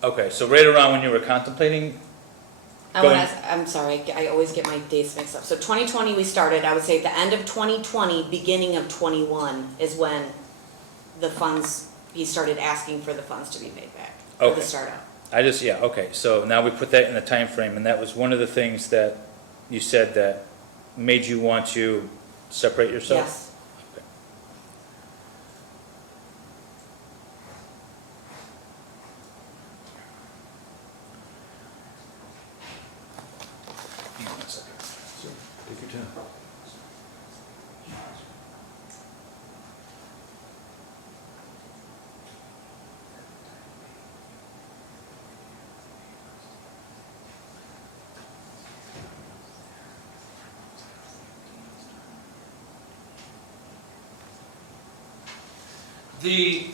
okay, so right around when you were contemplating? I'm sorry, I always get my dates mixed up. So 2020 we started, I would say at the end of 2020, beginning of 21 is when the funds, he started asking for the funds to be paid back for Okay. the startup. Okay, so now we put that in the time frame, and that was one of the things that you said that made you want to separate yourself? Yes. Okay. Hang on a second. Sure, take your time. The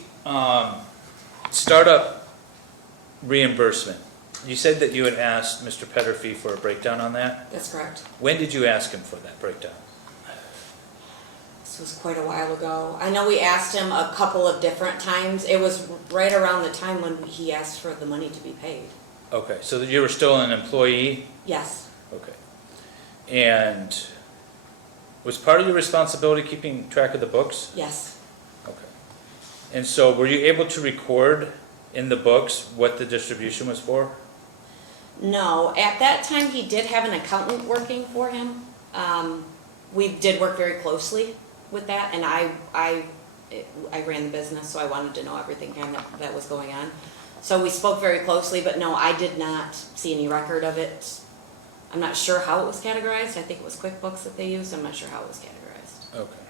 startup reimbursement, you said that you had asked Mr. Peterfi for a breakdown on that? That's correct. When did you ask him for that breakdown? This was quite a while ago. I know we asked him a couple of different times. It was right around the time when he asked for the money to be paid. Okay, so you were still an employee? Yes, Okay. And was part of your responsibility keeping track of the books? yes, Okay. And so were you able to record in the books what the distribution was for? no. At that time, he did have an accountant working for him. We did work very closely with that, and I ran the business, so I wanted to know everything kind of that was going on. So we spoke very closely, but no, I did not see any record of it. I'm not sure how it was categorized. I think it was QuickBooks that they used. I'm not sure how it was categorized. Okay.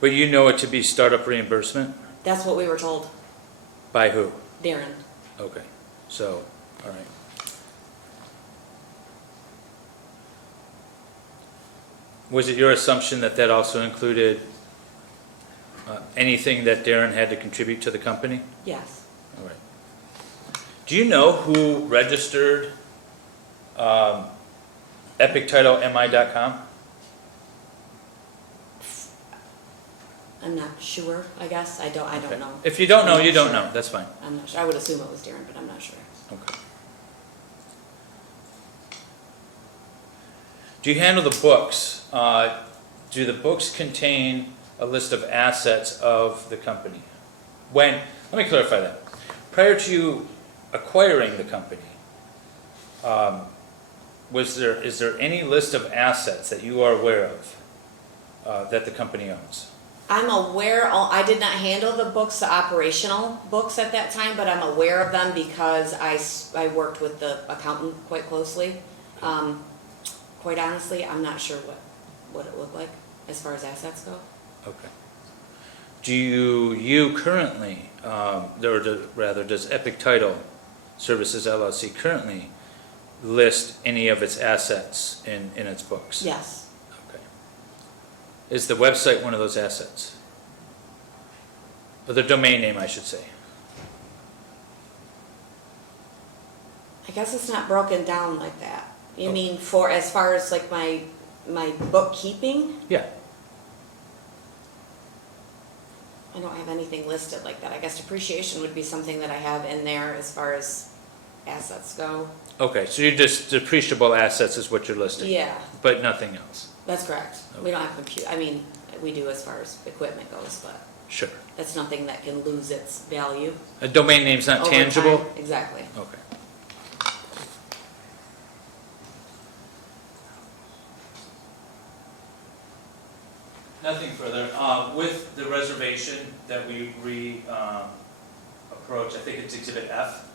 But you know it to be startup reimbursement? That's what we were told, By who? Darren. Okay, so, all right. Was it your assumption that that also included anything that Darren had to contribute to the company? Yes. All right. Do you know who registered epictitlemI.com? I'm not sure, I guess. I don't Okay. know. If you don't know, I'm you not don't sure. know, that's fine. I'm not sure. I would assume it was Darren, but I'm not sure. Okay. Do you handle the books? Do the books contain a list of assets of the company? Let me clarify that. Prior to you acquiring the company, is there any list of assets that you are aware of that the company owns? I'm aware, I did not handle the books, the operational books at that time, but I'm aware of them because I worked with the accountant quite closely. Quite honestly, I'm not sure what it looked like as far as assets go. Okay. Do you currently, does Epic Title Services LLC currently list any of its assets in its books? Yes, Okay. Is the website one of those assets? Or the domain name, I should say. I guess it's not broken down like that. You Oh. mean for, as far as like my bookkeeping? Yeah. I don't have anything listed like that. I guess depreciation would be something that I have in there as far as assets go. Okay, so you're just depreciable assets is what you're listing? Yeah, But nothing else? that's correct. We don't have I mean, we do as far as equipment goes, but Sure. that's nothing that can lose its value. A domain name's not over tangible? time. Exactly. Okay. Nothing further. With the reservation that we approach, I think it's Exhibit F.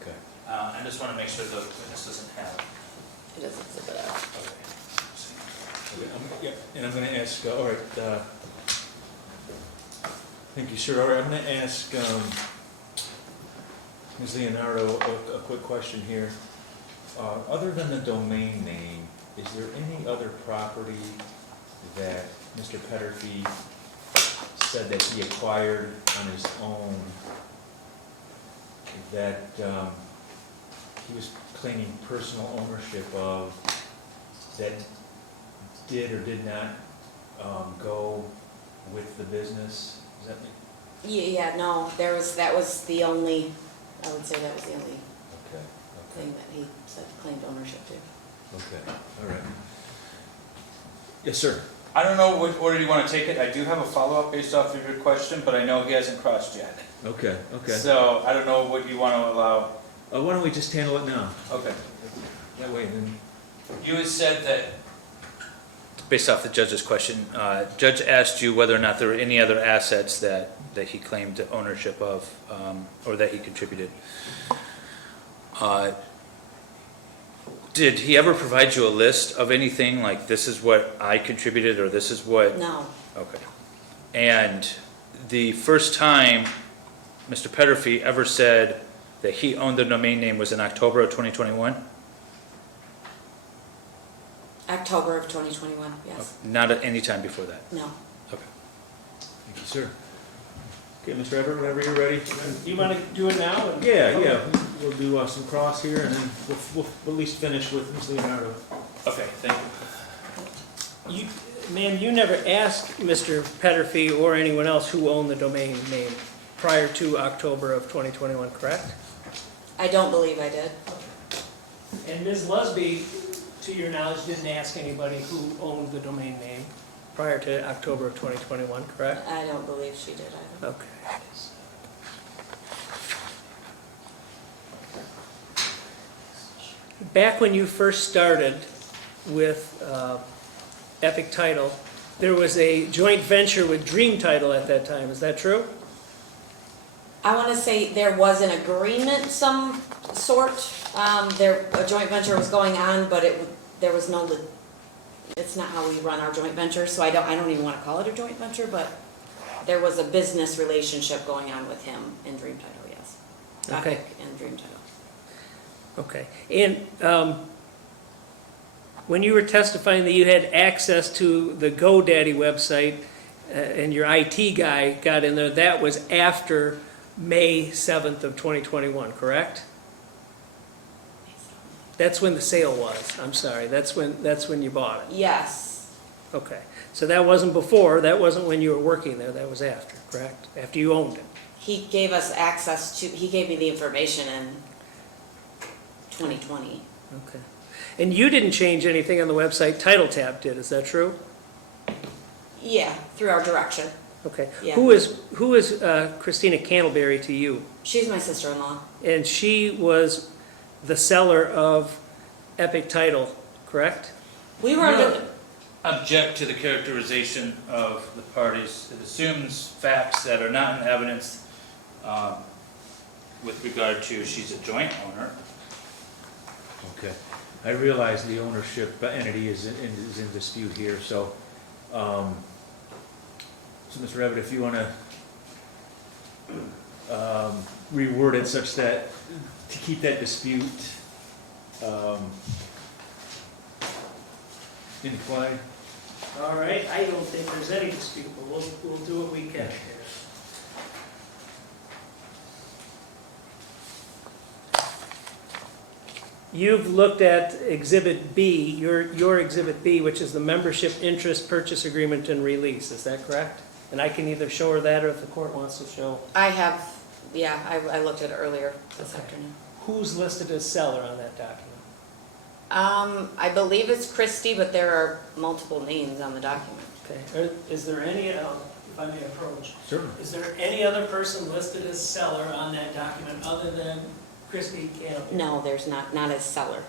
Okay. I just want to make sure the witness doesn't have. It is exhibit F. Okay. Yeah, and I'm gonna ask, all right, thank you, sir. All right, I'm gonna ask, Ms. Leonardo, a quick question here. Other than the domain name, is there any other property that Mr. Peterfi said that he acquired on his own that he was claiming personal ownership of that did or did not go with the business? Is that Yeah, no, that was the only, I would say that was the only okay? thing that he said claimed ownership to. Okay, all right. Yes, sir. I don't know what order you want to take it. I do have a follow-up based off of your question, but I know he hasn't crossed yet. Okay, okay. So I don't know what you want to allow. Why don't we just handle it now? Okay. That way, then. You had said that, based off the judge's question, judge asked you whether or not there were any other assets that he claimed ownership of, or that he contributed. Did he ever provide you a list of anything, like this is what I contributed, or this is what? No, Okay. And the first time Mr. Peterfi ever said that he owned the domain name was in October of 2021? October of 2021, yes. Not at any time before that? No. Okay. Thank you, sir. Okay, Mr. Everett, whenever you're ready. Do you want to do it now? Yeah, we'll do some cross here, and then we'll at least finish with Ms. Leonardo. Okay, thank you. Ma'am, you never asked Mr. Peterfi or anyone else who owned the domain name prior to October of 2021, correct? I don't believe I did. And Ms. Lusby, to your knowledge, didn't ask anybody who owned the domain name prior to October of 2021, correct? I don't believe she did either. Okay. Back when you first started with Epic Title, there was a joint venture with Dream Title at that time, is that true? I want to say there was an agreement some sort. A joint venture was going on, but there was no, it's not how we run our joint venture, so I don't even want to call it a joint venture, but there was a business relationship going on with him in Dream Title, yes. Okay. Epic and Dream Title. Okay. And when you were testifying that you had access to the GoDaddy website and your IT guy got in there, that was after May 7th of 2021, correct? That's when the sale was, I'm sorry, that's when you bought it. Yes, Okay, so that wasn't before, that wasn't when you were working there, that was after, correct? After you owned it. he gave us access to, he gave me the information in 2020. Okay. And you didn't change anything on the website, Title Tab did, is that true? Yeah, through our direction. Okay. Yeah. Who is Christina Candleberry to you? She's my sister-in-law. And she was the seller of Epic Title, correct? We were under, Object to the characterization of the parties. It assumes facts that are not in evidence with regard to she's a joint owner. Okay. I realize the ownership entity is in dispute here, so, Mr. Rabbit, if you want to reword it such that, to keep that dispute in play. All right, I don't think there's any dispute, but we'll do what we can here. You've looked at Exhibit B, your Exhibit B, which is the membership interest purchase agreement and release, is that correct? And I can either show her that, or if the court wants to show. I have, yeah, I looked at it earlier this Okay. afternoon. Who's listed as seller on that document? I believe it's Christie, but there are multiple names on the document. Okay, is there any, if I may approach, Certainly. is there any other person listed as seller on that document other than Christie Campbell? No, there's not as seller.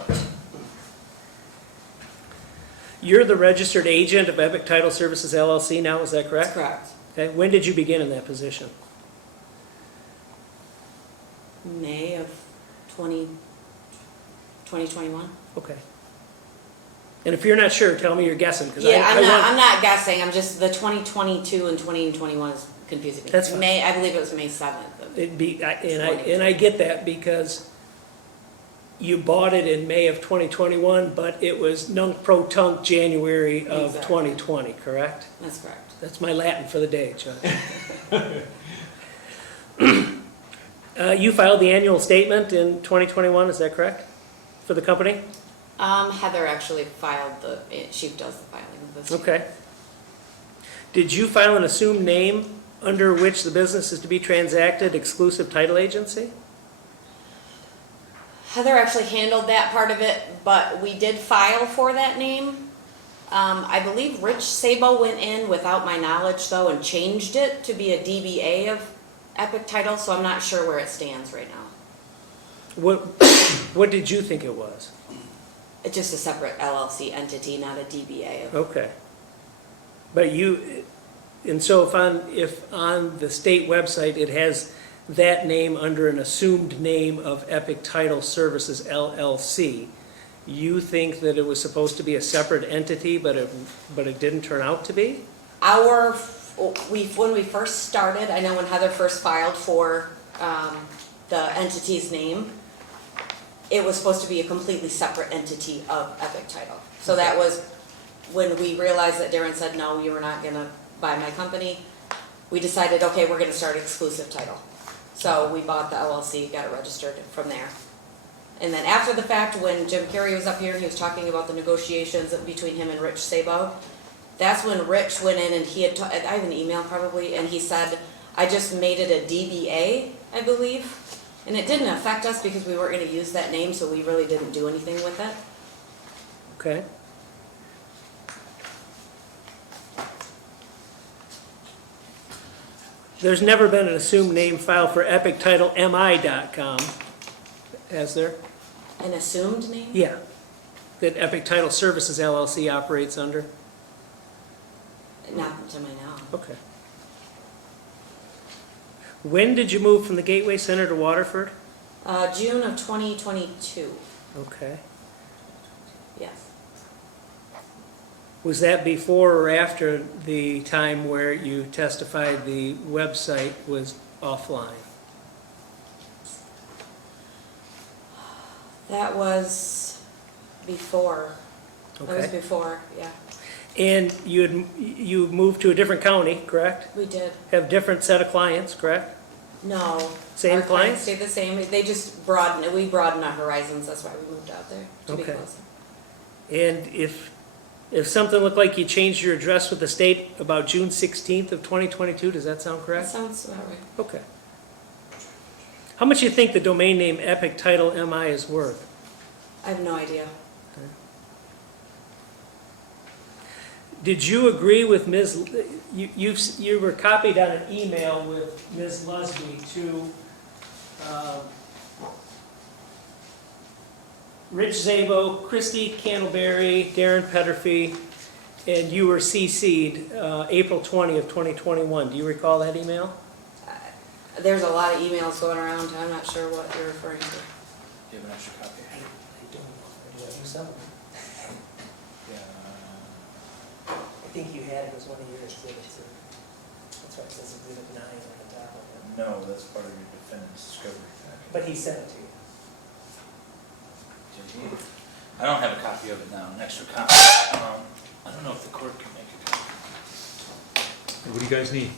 Okay. You're the registered agent of Epic Title Services LLC now, is that correct? Correct. Okay, when did you begin in that position? May of 2021. Okay. And if you're not sure, tell me you're guessing, because Yeah, I'm not guessing, I'm just, the 2022 and 2021 is confusing me. That's fine. I believe it was May 7th. It'd be, and I get that because you bought it in May of 2021, but it was nunc-pro-tunc January of Exactly. 2020, correct? That's correct. That's my Latin for the day, Chuck. You filed the annual statement in 2021, is that correct? For the company? Heather actually filed she does the filing of this. Okay. Did you file an assumed name under which the business is to be transacted, exclusive title agency? Heather actually handled that part of it, but we did file for that name. I believe Rich Sabo went in without my knowledge though and changed it to be a DBA of Epic Title, so I'm not sure where it stands right now. What did you think it was? It's just a separate LLC entity, not a DBA. Okay. But you, and so if on the state website it has that name under an assumed name of Epic Title Services LLC, you think that it was supposed to be a separate entity, but it didn't turn out to be? When we first started, I know when Heather first filed for the entity's name, it was supposed to be a completely separate entity of Epic Title. So that was when we realized that Darren said, no, you were not gonna buy my company. We decided, okay, we're gonna start exclusive title. So we bought the LLC, got it registered from there. And then after the fact, when Jim Carrey was up here, he was talking about the negotiations between him and Rich Sabo. That's when Rich went in and he had, I have an email probably, and he said, I just made it a DBA, I believe. And it didn't affect us because we weren't gonna use that name, so we really didn't do anything with it. Okay. There's never been an assumed name filed for epictitlemi.com, has there? An assumed name? Yeah. That Epic Title Services LLC operates under? Not to my knowledge. Okay. When did you move from the Gateway Center to Waterford? June of 2022, Okay. yes. Was that before or after the time where you testified the website was offline? That was before. That was Okay. before, yeah. And you moved to a different county, correct? We did. Have different set of clients, correct? No. Same Our clients? stayed the same. They just we broadened our horizons. That's why we moved out there, to be Okay. closer. And if something looked like you changed your address with the state about June 16th of 2022, does that sound That correct? sounds about right. Okay. How much do you think the domain name Epic Title MI is worth? I have no idea. Did you agree with Ms., you were copied on an email with Ms. Lusby to Rich Zabo, Christy Candleberry, Darren Peterfi, and you were CC'd April 20 of 2021. Do you recall that email? There's a lot of emails going around. I'm not sure what you're referring to. Do you have an extra copy? I don't know. I do some. Yeah. I think you had it as one of your exhibits. That's why it says Exhibit 9 on the top of it. No, that's part of your defendant's discovery package. But he sent it to you. Did he? I don't have a copy of it now, an extra copy. I don't know if the court can make a copy. What do you guys need?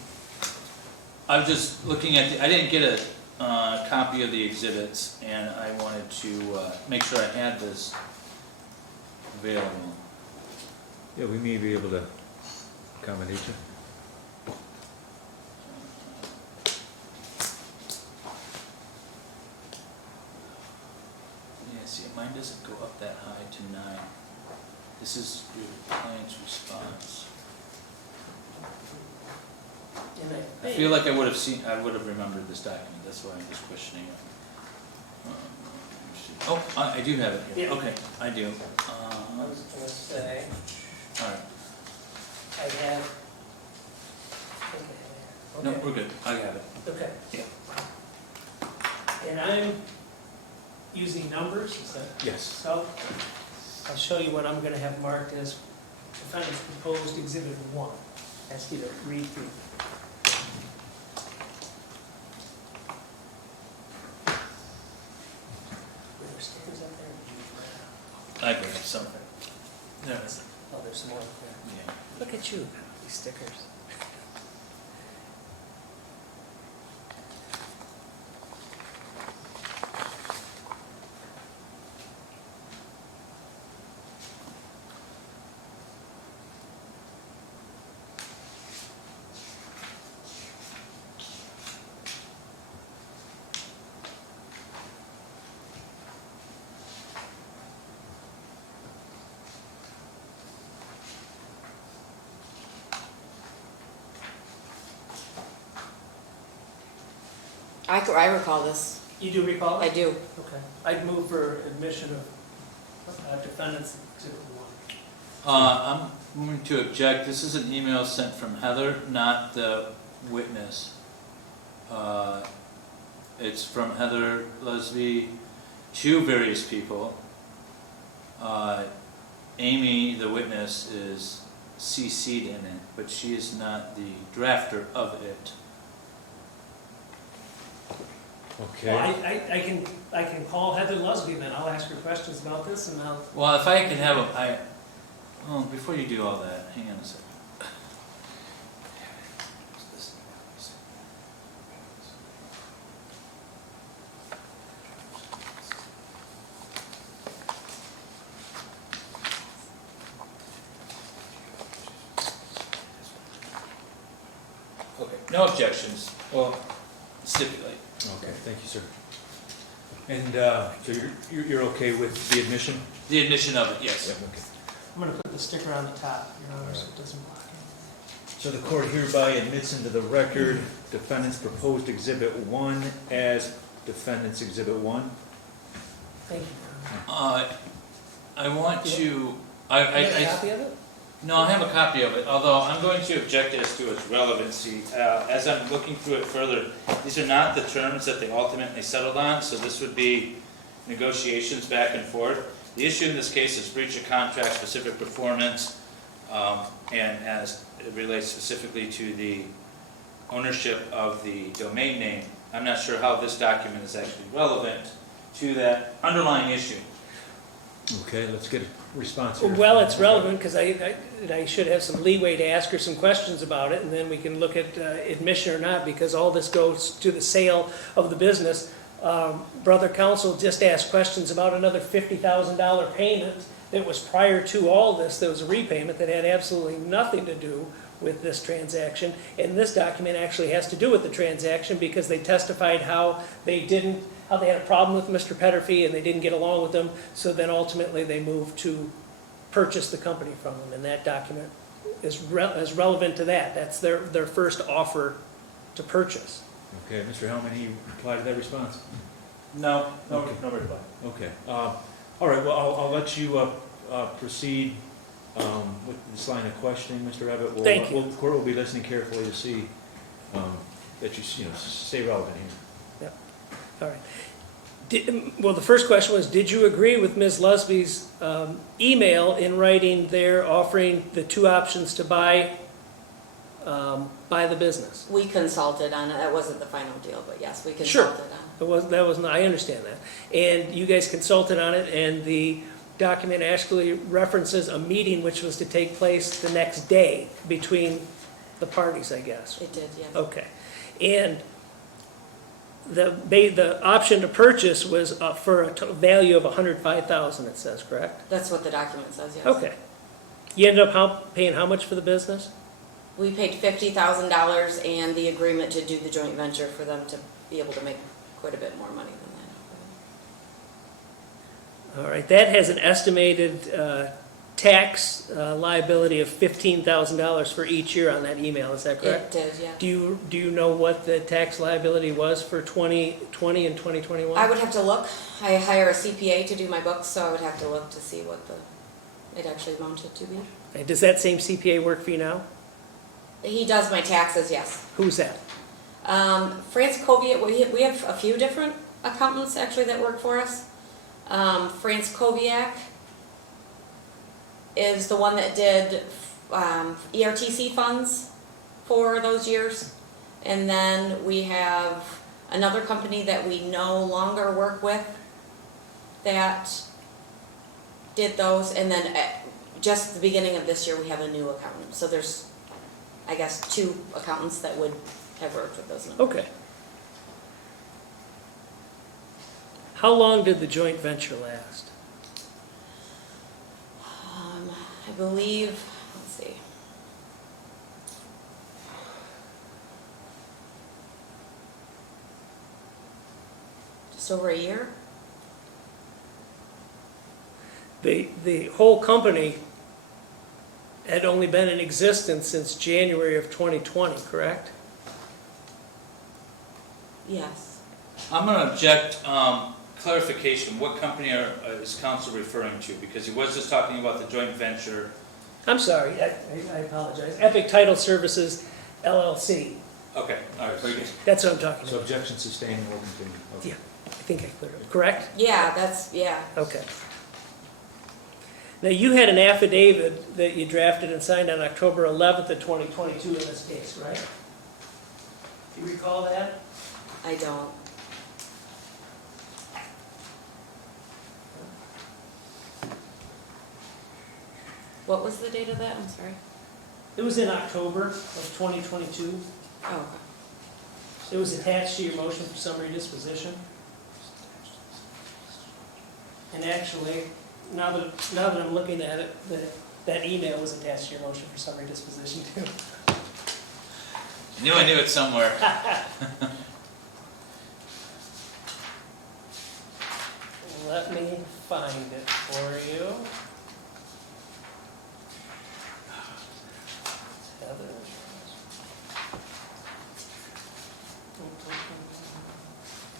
I'm just looking at I didn't get a copy of the exhibits, and I wanted to make sure I had this available. Yeah, we may be able to accommodate you. Yeah, see, mine doesn't go up that high to 9. This is your client's response. I feel like I would have remembered this document, that's why I'm just questioning it. Oh, I do have it here, Yeah. okay, I do. I was going to say, All right, I have. no, Okay. we're good, I have it. Okay. Yeah. And I'm using numbers, is that Yes. so? I'll show you what I'm gonna have marked as defendant's proposed exhibit 1. Ask you to read through. Were there stickers up there? Or did you- I bring something. There it is. Oh, there's some more up there. Yeah. Look at you, these stickers. I recall this, You do recall I it? do. Okay. I'd move for admission of defendants exhibit 1. I'm moving to object. This is an email sent from Heather, not the witness. It's from Heather Lesby to various people. Amy, the witness, is CC'd in it, but she is not the drafter of it. Okay. Well, I can call Heather Lusby then, I'll ask her questions about this and I'll, Well, if I can have before you do all that, hang on a second. Okay, no objections. Well, stipulate. Okay, thank you, sir. And so you're okay with the admission? The admission of it, yes. Okay. I'm gonna put the sticker on the top, Your Honor, so it doesn't block it. So the court hereby admits into the record defendant's proposed Exhibit 1 as defendant's Exhibit 1. Thank you, Your Honor. I want to, You have a copy of it? no, I have a copy of it, although I'm going to object as to its relevancy. As I'm looking through it further, these are not the terms that they ultimately settled on, so this would be negotiations back and forth. The issue in this case is breach of contract, specific performance, and as it relates specifically to the ownership of the domain name. I'm not sure how this document is actually relevant to that underlying issue. Okay, let's get a response here. Well, it's relevant, because I should have some leeway to ask her some questions about it, and then we can look at admission or not, because all this goes to the sale of the business. Brother counsel just asked questions about another $50,000 payment that was prior to all this. There was a repayment that had absolutely nothing to do with this transaction, and this document actually has to do with the transaction, because they testified how they had a problem with Mr. Peterfi and they didn't get along with him, so then ultimately they moved to purchase the company from him, and that document is relevant to that. That's their first offer to purchase. Okay, Mr. Hellman, he replied to that response? No Okay. reply. Okay. All right, well, I'll let you proceed with this line of questioning, Mr. Abbott. Thank you. The court will be listening carefully to see that you stay relevant here. All right. Well, the first question was, did you agree with Ms. Lusby's email in writing there offering the two options to buy the business? We consulted on it, that wasn't the final deal, but yes, we Sure. consulted on it. That wasn't, I understand that. And you guys consulted on it, and the document actually references a meeting which was to take place the next day between the parties, I guess. It did, yes. Okay. And the option to purchase was for a value of $105,000, it says, correct? That's what the document says, yes. Okay. You ended up paying how much for the business? We paid $50,000 and the agreement to do the joint venture for them to be able to make quite a bit more money than that. All right, that has an estimated tax liability of $15,000 for each year on that email, is that correct? It did, yeah. Do you know what the tax liability was for 2020 and 2021? I would have to look. I hire a CPA to do my books, so I would have to look to see what it actually amounted to be. And does that same CPA work for you now? He does my taxes, yes. Who's that? France Koviak, we have a few different accountants actually that work for us. France Koviak is the one that did ERTC funds for those years. And then we have another company that we no longer work with that did those. And then at just the beginning of this year, we have a new accountant. So there's, I guess, 2 accountants that would have worked with those numbers. Okay. How long did the joint venture last? I believe, let's see. Just over a year? The whole company had only been in existence since January of 2020, correct? Yes. I'm gonna object, clarification, what company is council referring to? Because he was just talking about the joint venture. I'm sorry, I apologize. Epic Title Services LLC. Okay, all right, very good. That's what I'm talking So about. objection sustained, we'll continue. Okay. Yeah, I think I cleared it. Correct? Yeah. Okay. Now, you had an affidavit that you drafted and signed on October 11th of 2022 in this case, right? Do you recall that? I don't. What was the date of that? I'm sorry. It was in October of 2022. Oh, okay. It was attached to your motion for summary disposition. And actually, now that I'm looking at it, that email was attached to your motion for summary disposition too. I knew it somewhere. Let me find it for you. Heather.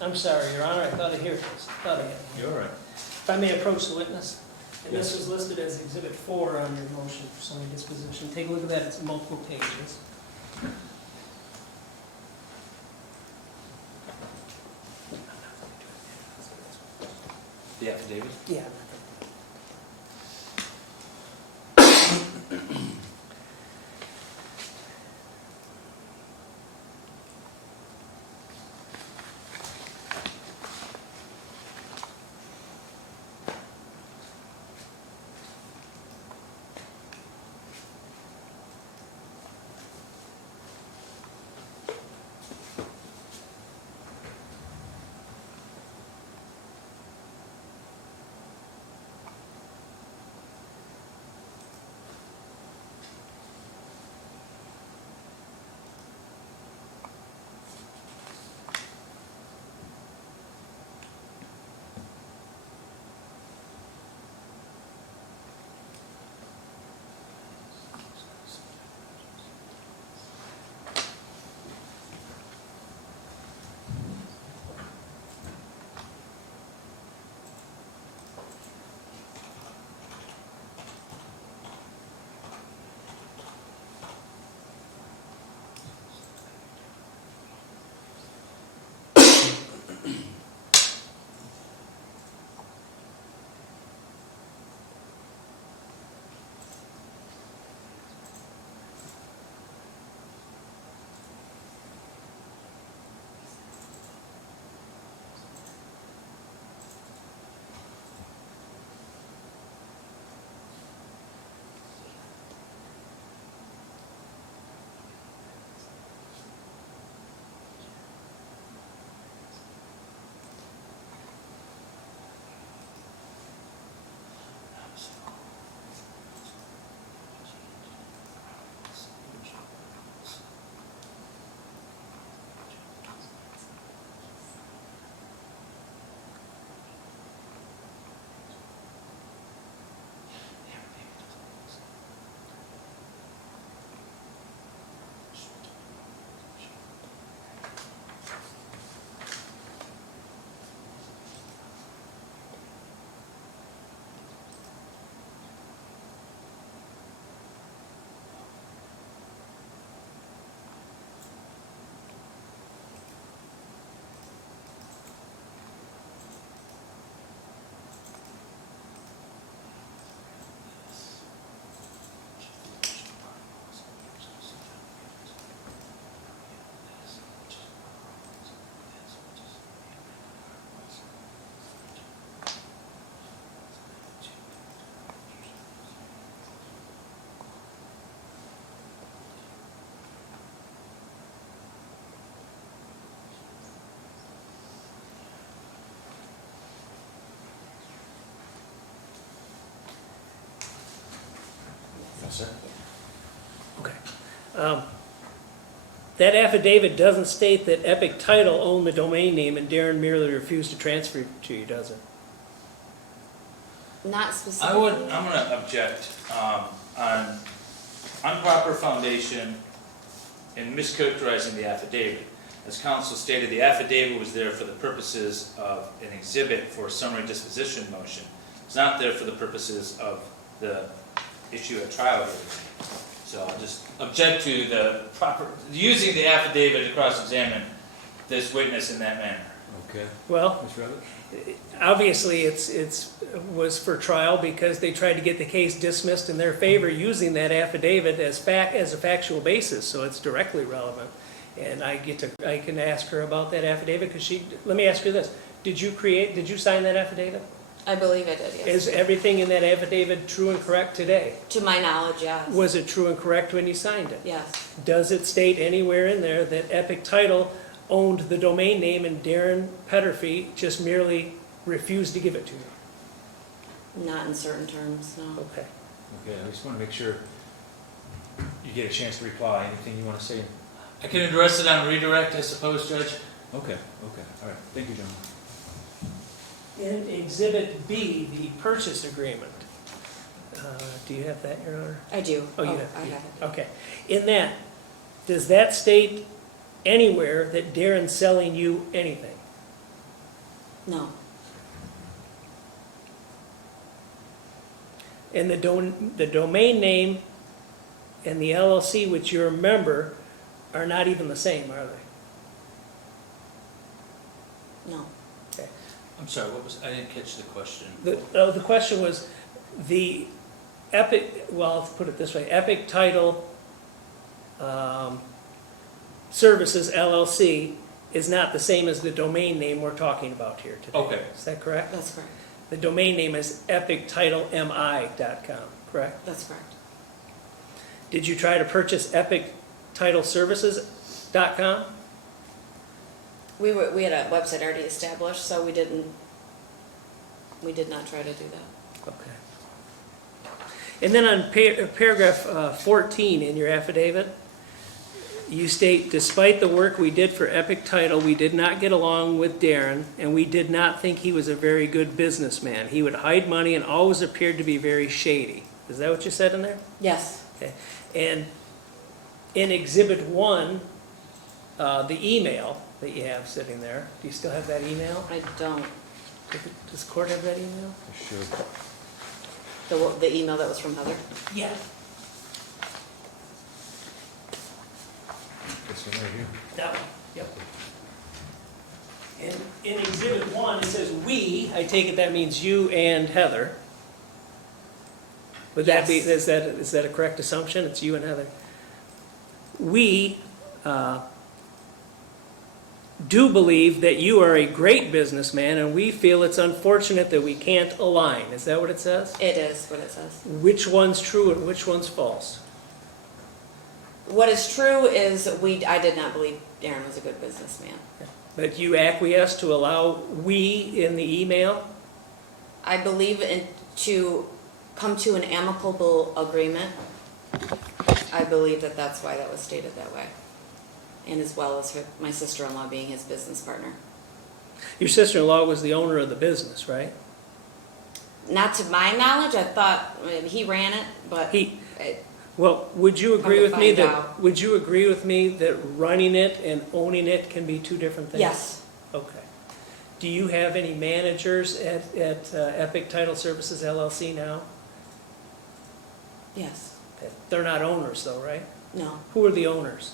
I'm sorry, Your Honor, I thought I heard this. Thought I had it. You're all right. If I may approach the witness, and this Yes. is listed as Exhibit 4 on your motion for summary disposition. Take a look at that, it's multiple pages. The affidavit? Yeah. Yes, sir. Okay. That affidavit doesn't state that Epic Title owned the domain name and Darren merely refused to transfer it to you, does it? Not specifically. I'm gonna object, on improper foundation and mischaracterizing the affidavit. As counsel stated, the affidavit was there for the purposes of an exhibit for a summary disposition motion. It's not there for the purposes of the issue at trial here. So I just object to the proper, using the affidavit to cross-examine this witness in that manner. Okay. Well, Ms. Rabbit? obviously, was for trial because they tried to get the case dismissed in their favor using that affidavit as a factual basis, so it's directly relevant. And I can ask her about that affidavit, because let me ask her this, did you sign that affidavit? I believe I did, yes. Is everything in that affidavit true and correct today? To my knowledge, yes. Was it true and correct when you signed it? Yes. Does it state anywhere in there that Epic Title owned the domain name and Darren Peterfi just merely refused to give it to you? Not in certain terms, no. Okay. Okay, I just want to make sure you get a chance to reply. Anything you want to say? I can address it on redirect, I suppose, Judge. Okay, all right. Thank you, gentlemen. In Exhibit B, the purchase agreement, do you have that, Your Honor? I do. Oh, you have I have it. Okay. In that, does that state anywhere that Darren's selling you anything? No. And the domain name and the LLC, which you're a member, are not even the same, are they? No. I'm sorry, I didn't catch the question. The question was, the Epic, well, I'll put it this way, Epic Title Services LLC is not the same as the domain name we're talking about here today. Okay. Is that correct? That's correct. The domain name is epictitlemi.com, correct? That's correct. Did you try to purchase epictitleservices.com? We had a website already established, so we did not try to do that. Okay. And then on paragraph 14 in your affidavit, you state, despite the work we did for Epic Title, we did not get along with Darren, and we did not think he was a very good businessman. He would hide money and always appeared to be very shady. Is that what you said in there? Yes. Okay. And in Exhibit 1, the email that you have sitting there, do you still have that email? I don't. Does the court have that email? Sure. The email that was from Heather? Yeah. This one right here. That one, yep. And in Exhibit 1, it says "we," I take it that means you and Heather. Would that be, Yes. is that a correct assumption? It's you and Heather. We do believe that you are a great businessman, and we feel it's unfortunate that we can't align. Is that what it says? It is what it says. Which one's true and which one's false? What is true is I did not believe Darren was a good businessman. But you acquiesce to allow "we" in the email? I believe to come to an amicable agreement. I believe that's why that was stated that way. And as well as my sister-in-law being his business partner. Your sister-in-law was the owner of the business, right? Not to my knowledge, I thought he ran it, but Well, would you agree Come to with me find that, out. would you agree with me that running it and owning it can be two different things? yes, Okay. Do you have any managers at Epic Title Services LLC now? yes, Okay. They're not owners though, right? no, Who are the owners?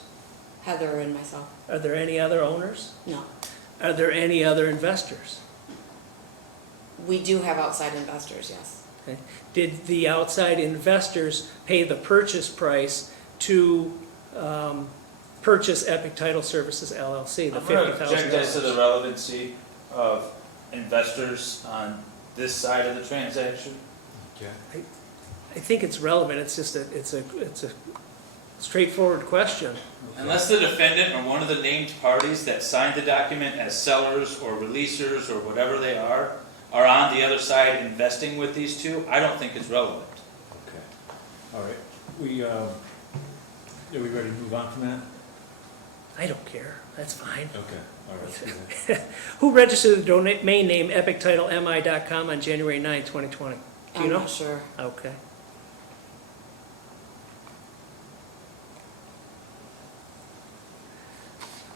Heather and myself, Are there any other owners? no. Are there any other investors? We do have outside investors, yes. Okay. Did the outside investors pay the purchase price to purchase Epic Title Services LLC, the I'm going to $50,000? object as to the relevancy of investors on this side of the transaction. Okay. I think it's relevant, it's just it's a straightforward question. Unless the defendant or one of the named parties that signed the document as sellers or releasers or whatever they are on the other side investing with these two, I don't think it's relevant. Okay. All right. Are we ready to move on from that? I don't care, that's fine. Okay. All right. Let's do that. Who registered the domain name epictitlemi.com on January 9, 2020? Do you I'm know? not sure. Okay.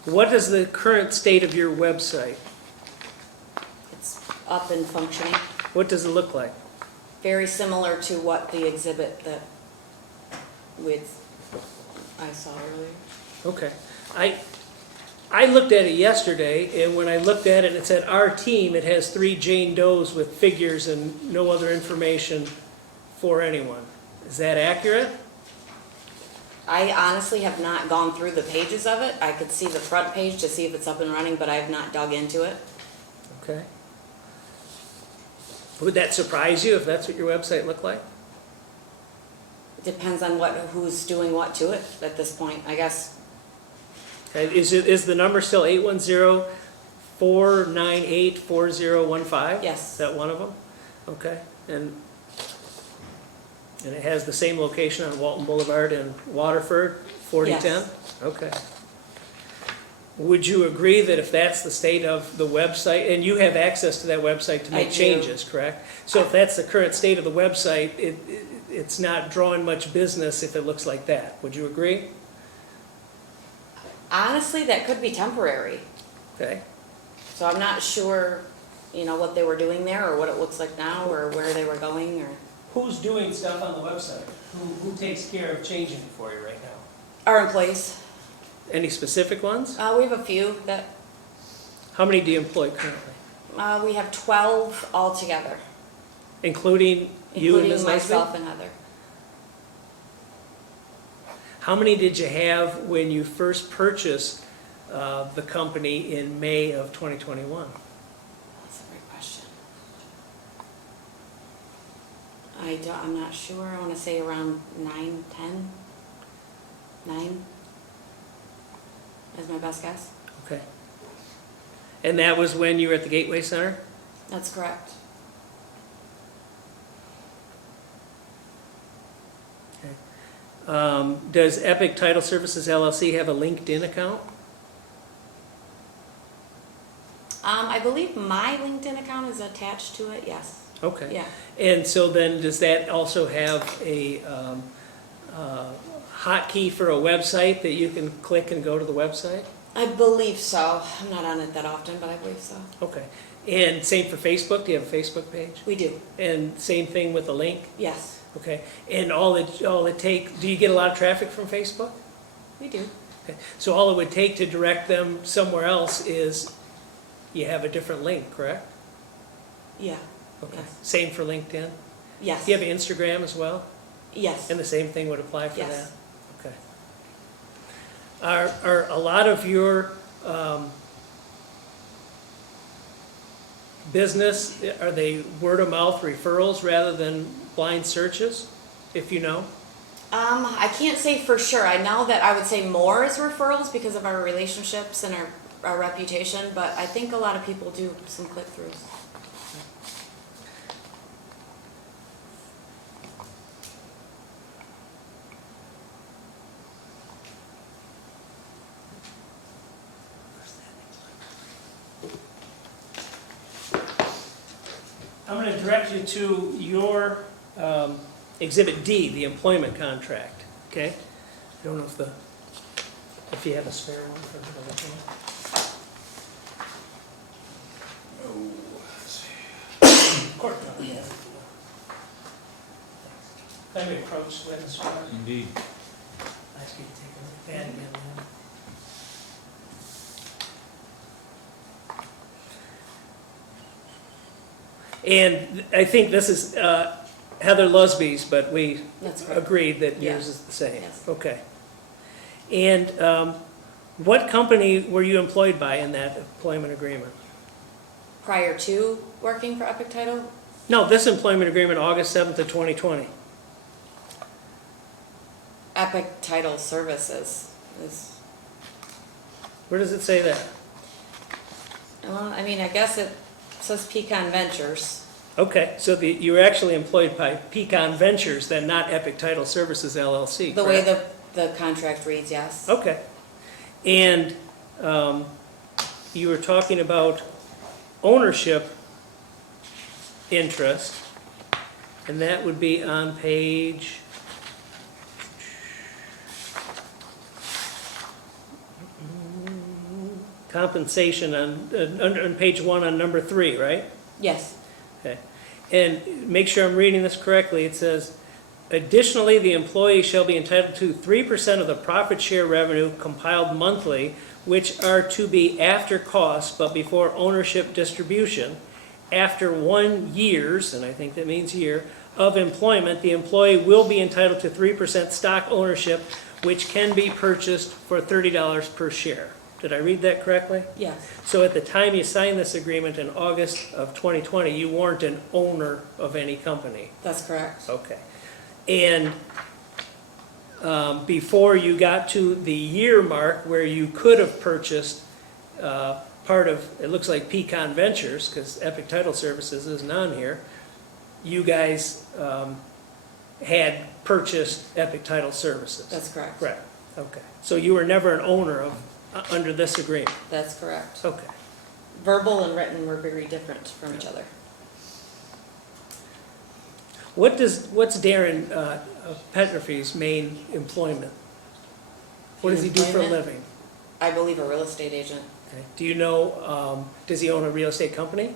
What is the current state of your website? It's up and functioning, What does it look like? very similar to what the exhibit that I saw earlier. Okay. I looked at it yesterday, and when I looked at it, it said our team, it has 3 Jane Does with figures and no other information for anyone. Is that accurate? I honestly have not gone through the pages of it. I could see the front page to see if it's up and running, but I have not dug into it. Okay. Would that surprise you if that's what your website looked like? It depends on who's doing what to it at this point, I guess. Okay, is the number still 810-498-4015? Yes. Is that one of them? Okay, and it has the same location on Walton Boulevard in Waterford, 4010? Yes. Okay. Would you agree that if that's the state of the website, and you have access to that website to I make do. changes, correct? So if that's the current state of the website, it's not drawing much business if it looks like that. Would you agree? Honestly, that could be temporary. Okay. So I'm not sure, what they were doing there or what it looks like now or where they were going or. Who's doing stuff on the website? Who takes care of changing it for you right now? Our employees, Any specific ones? we have a few that, How many do you employ currently? we have 12 altogether, Including you and including Ms. Leslie? myself and Heather. How many did you have when you first purchased the company in May of 2021? That's a great question. I'm not sure. I want to say around 9, 10. 9 is my best guess. Okay. And that was when you were at the Gateway Center? That's correct. Does Epic Title Services LLC have a LinkedIn account? I believe my LinkedIn account is attached to it, yes. Okay. Yeah. And so then does that also have a hotkey for a website that you can click and go to the website? I believe so. I'm not on it that often, but I believe so. Okay. And same for Facebook? Do you have a Facebook page? We do, And same thing with the link? yes. Okay. And all it takes, do you get a lot of traffic from Facebook? We do. Okay. So all it would take to direct them somewhere else is you have a different link, correct? Yeah. Okay. Yes. Same for LinkedIn? Yes. Do you have Instagram as well? Yes. And the same thing would apply for Yes. that? Okay. Are a lot of your business, are they word of mouth referrals rather than blind searches, if you know? I can't say for sure. I know that I would say more is referrals because of our relationships and our reputation, but I think a lot of people do some click-throughs. I'm going to direct you to your Exhibit D, the employment contract, okay? I don't know if you have a spare one for the other thing. Court copy, yeah. Let me approach witness. Indeed. Ask you to take a look at that again. then. And I think this is Heather Lusby's, but we That's correct. agreed that Yeah. yours is the same. Yes. Okay. And what company were you employed by in that employment agreement? Prior to working for Epic Title, No, this employment agreement, August 7th of 2020. Epic Title Services is, Where does it say that? well, I mean, I guess it says Pecan Ventures. Okay, so you were actually employed by Pecan Ventures, then not Epic Title Services LLC, The way correct? the contract reads, yes. Okay. And you were talking about ownership interest, and that would be on page... compensation on page 1 on number 3, right? Yes, Okay. And make sure I'm reading this correctly. It says, additionally, the employee shall be entitled to 3% of the profit share revenue compiled monthly, which are to be after cost but before ownership distribution. After 1 years, and I think that means year, of employment, the employee will be entitled to 3% stock ownership, which can be purchased for $30 per share. Did I read that correctly? yes, So at the time you signed this agreement in August of 2020, you weren't an owner of any company? that's correct. Okay. And before you got to the year mark where you could have purchased part of, it looks like Pecan Ventures, because Epic Title Services isn't on here, you guys had purchased Epic Title Services? That's correct. Correct, okay. So you were never an owner of, under this agreement? That's correct. Okay. Verbal and written were very different from each other. What's Darren Peterfi's main employment? What does he do for a Employment? living? I believe a real estate agent. Okay. Do you know, does he own a real estate company?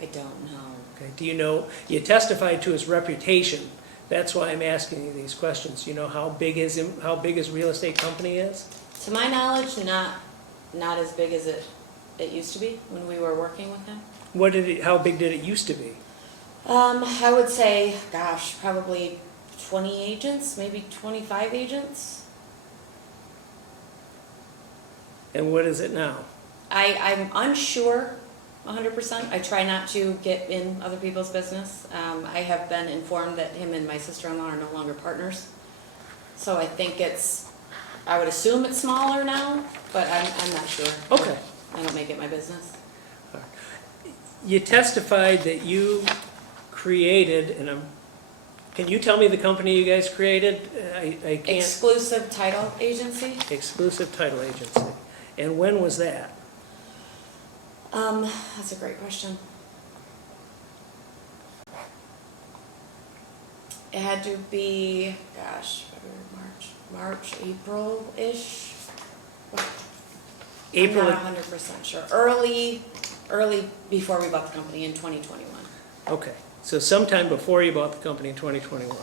I don't know. Okay. Do you know, you testified to his reputation. That's why I'm asking you these questions. You know how big his real estate company is? To my knowledge, not as big as it used to be when we were working with him. How big did it used to be? I would say, gosh, probably 20 agents, maybe 25 agents. And what is it now? I'm unsure 100%. I try not to get in other people's business. I have been informed that him and my sister-in-law are no longer partners. So I think I would assume it's smaller now, but I'm not sure. Okay. I don't make it my business. You testified that you created, can you tell me the company you guys created? I can't. Exclusive Title Agency. Exclusive Title Agency. And when was that? That's a great question. It had to be, gosh, February, March, April-ish. April I'm of- not 100% sure. Early before we bought the company in 2021. Okay, so sometime before you bought the company in 2021.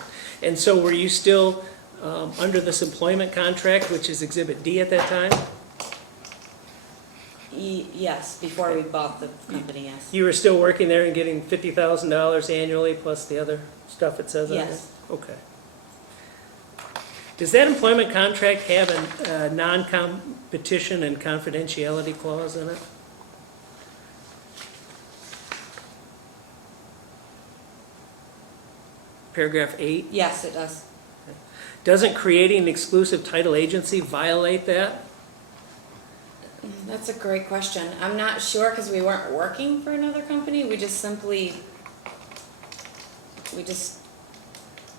And so were you still under this employment contract, which is Exhibit D at that time? Yes, before we bought the company, yes. You were still working there and getting $50,000 annually plus the other stuff it says on there? Yes. Okay. Does that employment contract have a non-competition and confidentiality clause in it? Paragraph 8? Yes, it does. Doesn't creating an exclusive title agency violate that? That's a great question. I'm not sure because we weren't working for another company. We just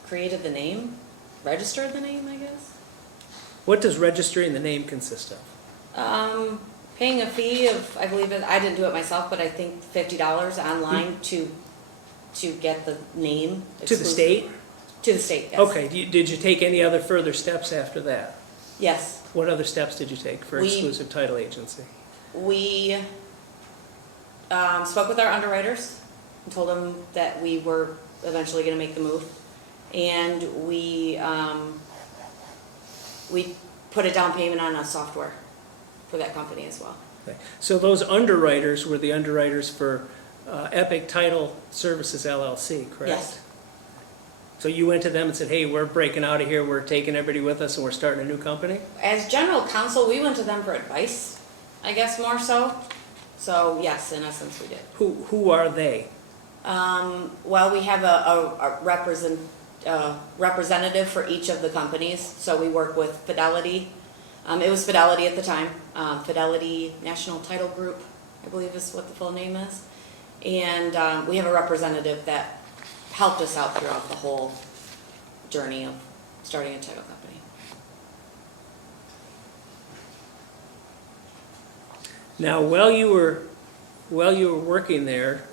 created the name, registered the name, I guess. What does registering the name consist of? Paying a fee of, I believe I didn't do it myself, but I think $50 online to get the name. To the state? To the state, yes. Okay, did you take any other further steps after that? Yes. What other steps did you take for We- exclusive title agency? We spoke with our underwriters and told them that we were eventually going to make the move. And we put a down payment on a software for that company as well. Okay. So those underwriters were the underwriters for Epic Title Services LLC, correct? Yes. So you went to them and said, hey, we're breaking out of here, we're taking everybody with us, and we're starting a new company? As general counsel, we went to them for advice, I guess more so. So yes, in essence, we did. Who are they? Well, we have a representative for each of the companies. So we work with Fidelity. It was Fidelity at the time. Fidelity National Title Group, I believe is what the full name is. And we have a representative that helped us out throughout the whole journey of starting a title company. Now, while you were working there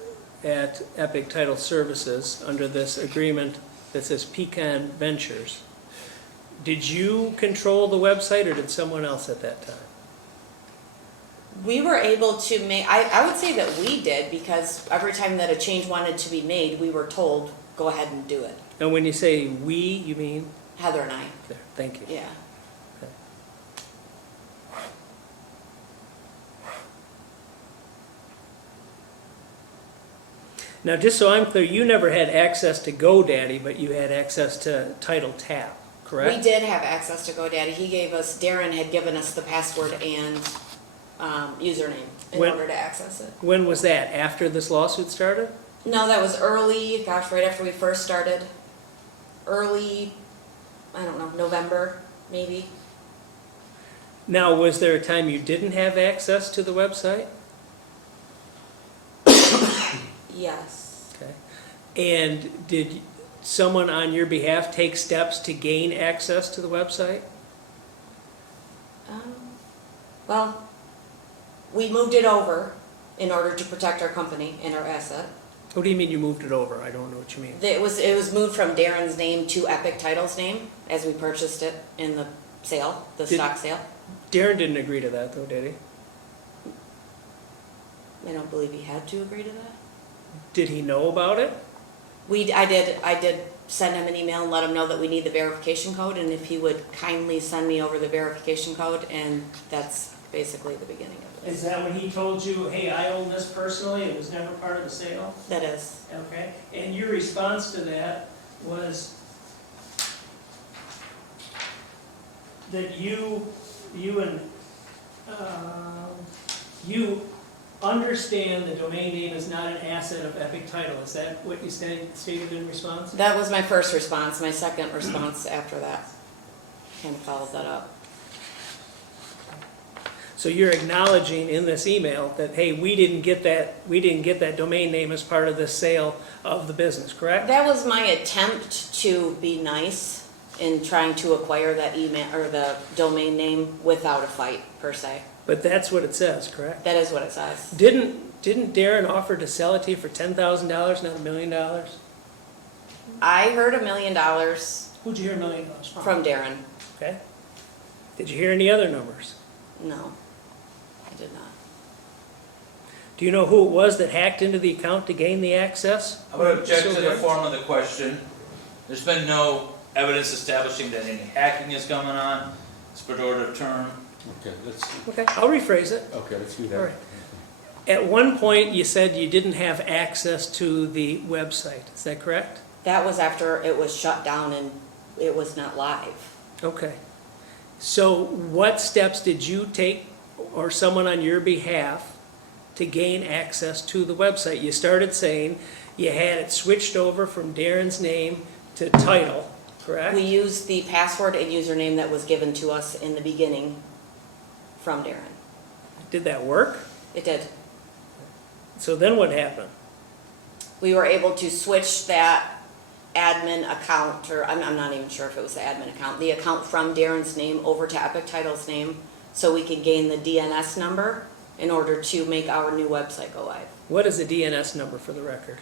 at Epic Title Services under this agreement that says Pecan Ventures, did you control the website or did someone else at that time? We were able to make, I would say that we did, because every time that a change wanted to be made, we were told, go ahead and do it. And when you say we, you mean? Heather and I, There, thank you. yeah. Okay. Now, just so I'm clear, you never had access to GoDaddy, but you had access to Title Tab, correct? We did have access to GoDaddy. He gave us, Darren had given us the password and username in When- order to access it. When was that? After this lawsuit started? No, that was early, gosh, right after we first started. Early, I don't know, November, maybe. Now, was there a time you didn't have access to the website? Yes. Okay. And did someone on your behalf take steps to gain access to the website? Well, we moved it over in order to protect our company and our asset. What do you mean you moved it over? I don't know what you mean. It was moved from Darren's name to Epic Title's name as we purchased it in the sale, the Did- stock sale. Darren didn't agree to that, though, did he? I don't believe he had to agree to that. Did he know about it? I did send him an email and let him know that we need the verification code, and if he would kindly send me over the verification code, and that's basically the beginning of it. Is that when he told you, hey, I own this personally, it was never part of the sale? That is, Okay, and your response to that was that you understand the domain name is not an asset of Epic Title. Is that what you stated in response? that was my first response. My second response after that kind of follows that up. So you're acknowledging in this email that, hey, we didn't get that domain name as part of this sale of the business, correct? That was my attempt to be nice in trying to acquire that email or the domain name without a fight per se. But that's what it says, correct? That is what it says. Didn't Darren offer to sell it to you for $10,000, not $1 million? I heard $1 million Who'd you hear $1 million from? from Darren. Okay. Did you hear any other numbers? No, I did not. Do you know who it was that hacked into the account to gain the access? I would object So to the good. form of the question. There's been no evidence establishing that any hacking is going on. It's a pejorative term. Okay, Okay, I'll rephrase it. let's do All right. At one point, you said you didn't have access to the website. Is that correct? That was after it was shut down and it was not live. Okay. So what steps did you take, or someone on your behalf, to gain access to the website? You started saying you had it switched over from Darren's name to Title, correct? We used the password and username that was given to us in the beginning from Darren. Did that work? It did. So then what happened? We were able to switch that admin account, or I'm not even sure if it was the admin account, the account from Darren's name over to Epic Title's name, so we could gain the DNS number in order to make our new website go live. What is the DNS number for the record?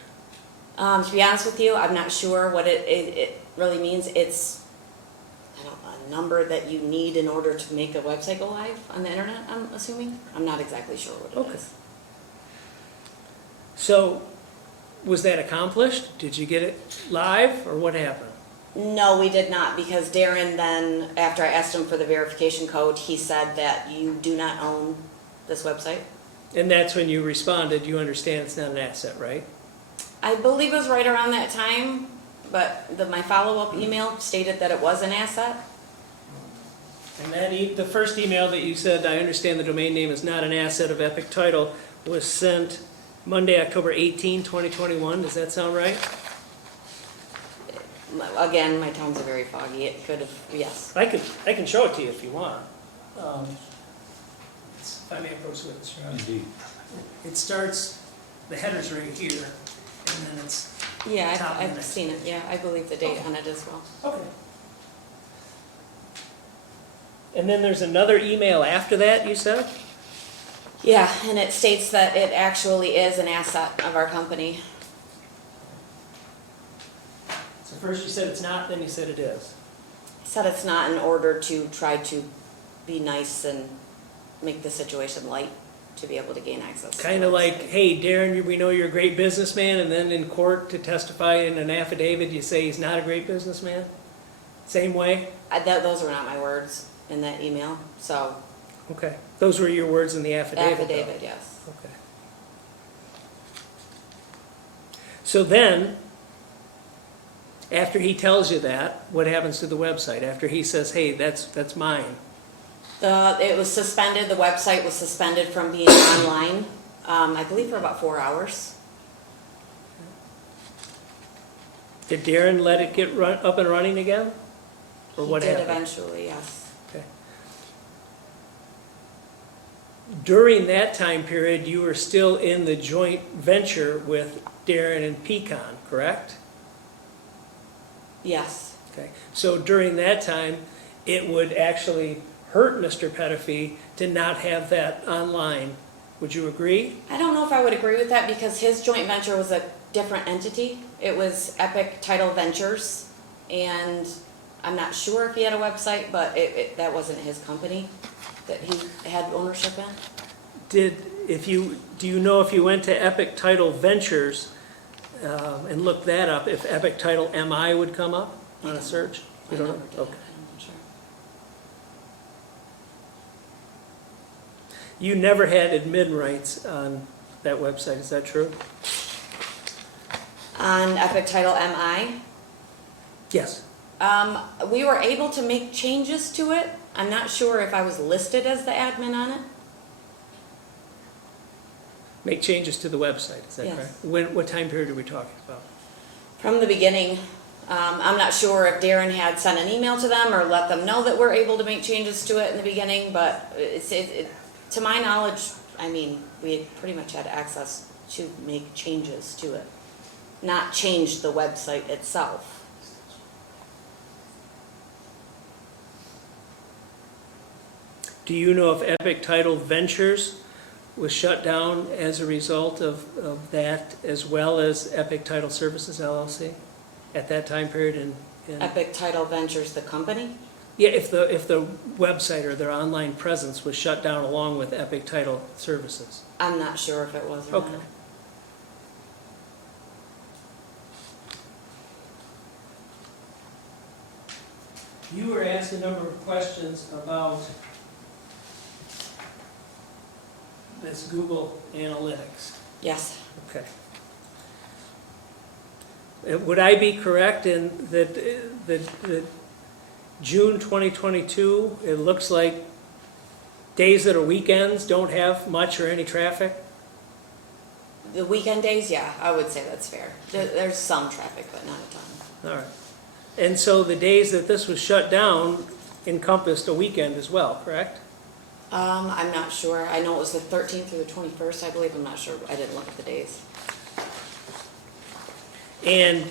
To be honest with you, I'm not sure what it really means. It's a number that you need in order to make a website go live on the internet, I'm assuming. I'm not exactly sure what it Okay. is. So was that accomplished? Did you get it live, or what happened? No, we did not, because Darren then, after I asked him for the verification code, he said that you do not own this website. And that's when you responded, you understand it's not an asset, right? I believe it was right around that time, but my follow-up email stated that it was an asset. And that the first email that you said, I understand the domain name is not an asset of Epic Title, was sent Monday, October 18, 2021. Does that sound right? Again, my times are very foggy. It could have, yes. I can show it to you if you want. If I may approach with this, Rob. Indeed. It starts, the header's right here, and then it's, Yeah, Top I've minute. seen it. Yeah, I believe the date on it as well. okay. And then there's another email after that, you said? Yeah, and it states that it actually is an asset of our company. So first you said it's not, then you said it is. I said it's not in order to try to be nice and make the situation light. to be able to gain access. to the Kind of like, website. hey, Darren, we know you're a great businessman, and then in court to testify in an affidavit, you say he's not a great businessman? Same way? Those were not my words in that email, so Okay. Those were your words in the affidavit, though? affidavit, yes. Okay. So then, after he tells you that, what happens to the website? After he says, hey, that's mine? It was suspended, the website was suspended from being online, I believe for about 4 hours. Did Darren let it get up and running again? Or what He did happened? eventually, yes. Okay. During that time period, you were still in the joint venture with Darren and Pecan, correct? Yes, Okay. So during that time, it would actually hurt Mr. Peterfi to not have that online. Would you agree? I don't know if I would agree with that because his joint venture was a different entity. It was Epic Title Ventures, and I'm not sure if he had a website, but that wasn't his company that he had ownership in. Do you know if you went to Epic Title Ventures and looked that up, if Epic Title MI would come up on a search? You I don't never know? did. Okay. I'm not sure. You never had admin rights on that website, is that true? On Epic Title MI, Yes. we were able to make changes to it. I'm not sure if I was listed as the admin on it. Make changes to the website, is that Yes. correct? What time period are we talking about? From the beginning, I'm not sure if Darren had sent an email to them or let them know that we're able to make changes to it in the beginning, but to my knowledge, I mean, we had pretty much had access to make changes to it, not change the website itself. Do you know if Epic Title Ventures was shut down as a result of that, as well as Epic Title Services LLC at that time period? In Epic Title Ventures, the company? Yeah, if the website or their online presence was shut down along with Epic Title Services. I'm not sure if it was or Okay. not. You were asked a number of questions about this Google Analytics. Yes, Okay. Would I be correct in that June 2022, it looks like days that are weekends don't have much or any traffic? the weekend days, yeah, I would say that's fair. There's some traffic, but not a ton. All right. And so the days that this was shut down encompassed a weekend as well, correct? I'm not sure. I know it was the 13th through the 21st, I believe. I'm not sure. I didn't look at the days. And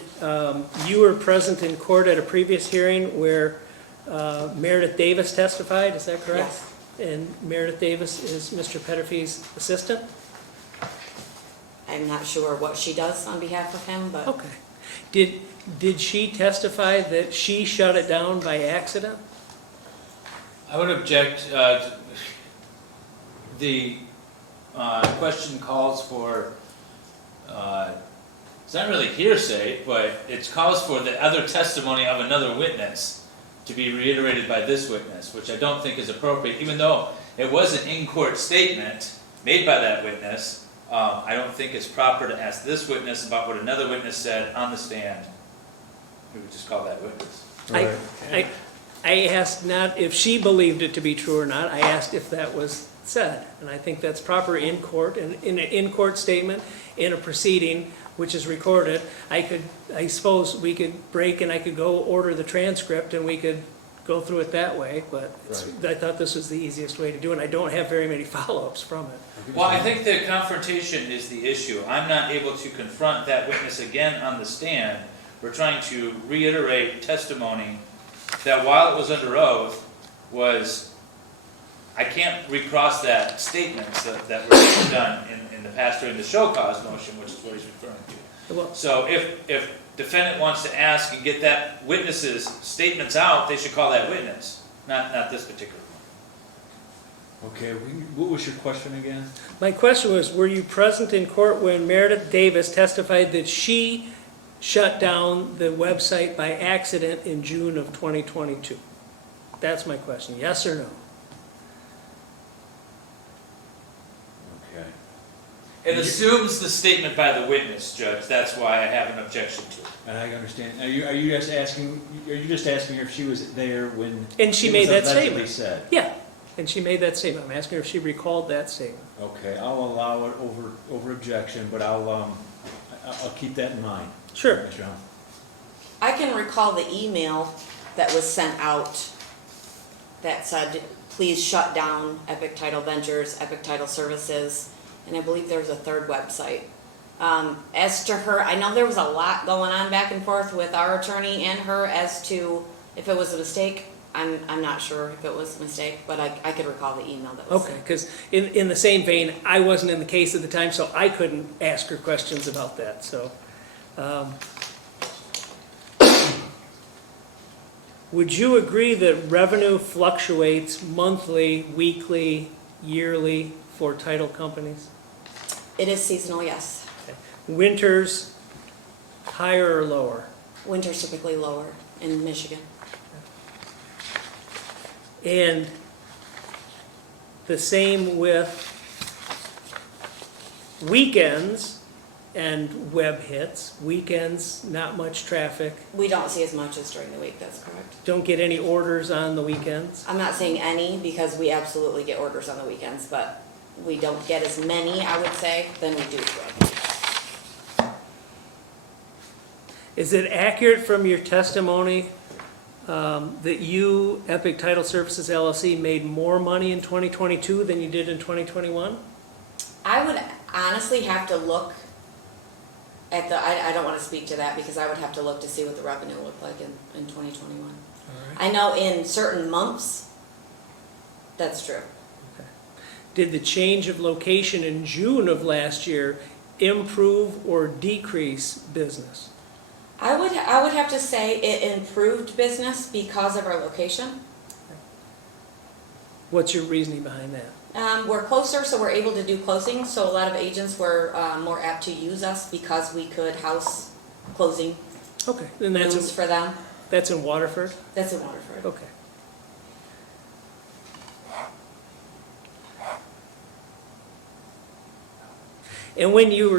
you were present in court at a previous hearing where Meredith Davis testified, is that correct? Yes. And Meredith Davis is Mr. Peterfi's assistant? I'm not sure what she does on behalf of him, but Okay. Did she testify that she shut it down by accident? I would object, the question calls for, it's not really hearsay, but it calls for the other testimony of another witness to be reiterated by this witness, which I don't think is appropriate, even though it was an in-court statement made by that witness. I don't think it's proper to ask this witness about what another witness said on the stand. We would just call that witness. I asked not if she believed it to be true or not, I asked if that was said. And I think that's proper in court, in an in-court statement, in a proceeding which is recorded. I suppose we could break and I could go order the transcript and we could go through it that way, but I thought this was the easiest way to do it. I don't have very many follow-ups from it. Well, I think the confrontation is the issue. I'm not able to confront that witness again on the stand. We're trying to reiterate testimony that while it was under oath was, I can't recross that statement that were done in the past during the show cause motion, which is what he's referring to. Well, So if defendant wants to ask and get that witness's statements out, they should call that witness, not this particular one. Okay, what was your question again? My question was, were you present in court when Meredith Davis testified that she shut down the website by accident in June of 2022? That's my question, yes or no? Okay. It assumes the statement by the witness, Judge, that's why I have an objection to it. And I understand. Are you just asking her if she was there when And she it made was that allegedly statement. said? Yeah, and she made that statement. I'm asking her if she recalled that statement. Okay, I'll allow it over objection, but I'll keep that in mind. Sure. Mr. Hunt. I can recall the email that was sent out that said, please shut down Epic Title Ventures, Epic Title Services, and I believe there was a third website. As to her, I know there was a lot going on back and forth with our attorney and her as to if it was a mistake. I'm not sure if it was a mistake, but I could recall the email that was Okay, sent. because in the same vein, I wasn't in the case at the time, so I couldn't ask her questions about that, so. Would you agree that revenue fluctuates monthly, weekly, yearly for title companies? It is seasonal, yes. Okay. Winters, higher or lower? Winter's typically lower in Michigan. And the same with weekends and web hits. Weekends, not much traffic. We don't see as much as during the week, that's correct. Don't get any orders on the weekends. I'm not saying any, because we absolutely get orders on the weekends, but we don't get as many, I would say, than we do throughout the week. Is it accurate from your testimony that you, Epic Title Services LLC, made more money in 2022 than you did in 2021? I would honestly have to look at I don't want to speak to that because I would have to look to see what the revenue looked like in 2021. All right. I know in certain months, that's true. Okay. Did the change of location in June of last year improve or decrease business? I would have to say it improved business because of our location. What's your reasoning behind that? We're closer, so we're able to do closings, so a lot of agents were more apt to use us because we could house closing Okay, and rooms for them. that's in Waterford? That's in Waterford. Okay. And when you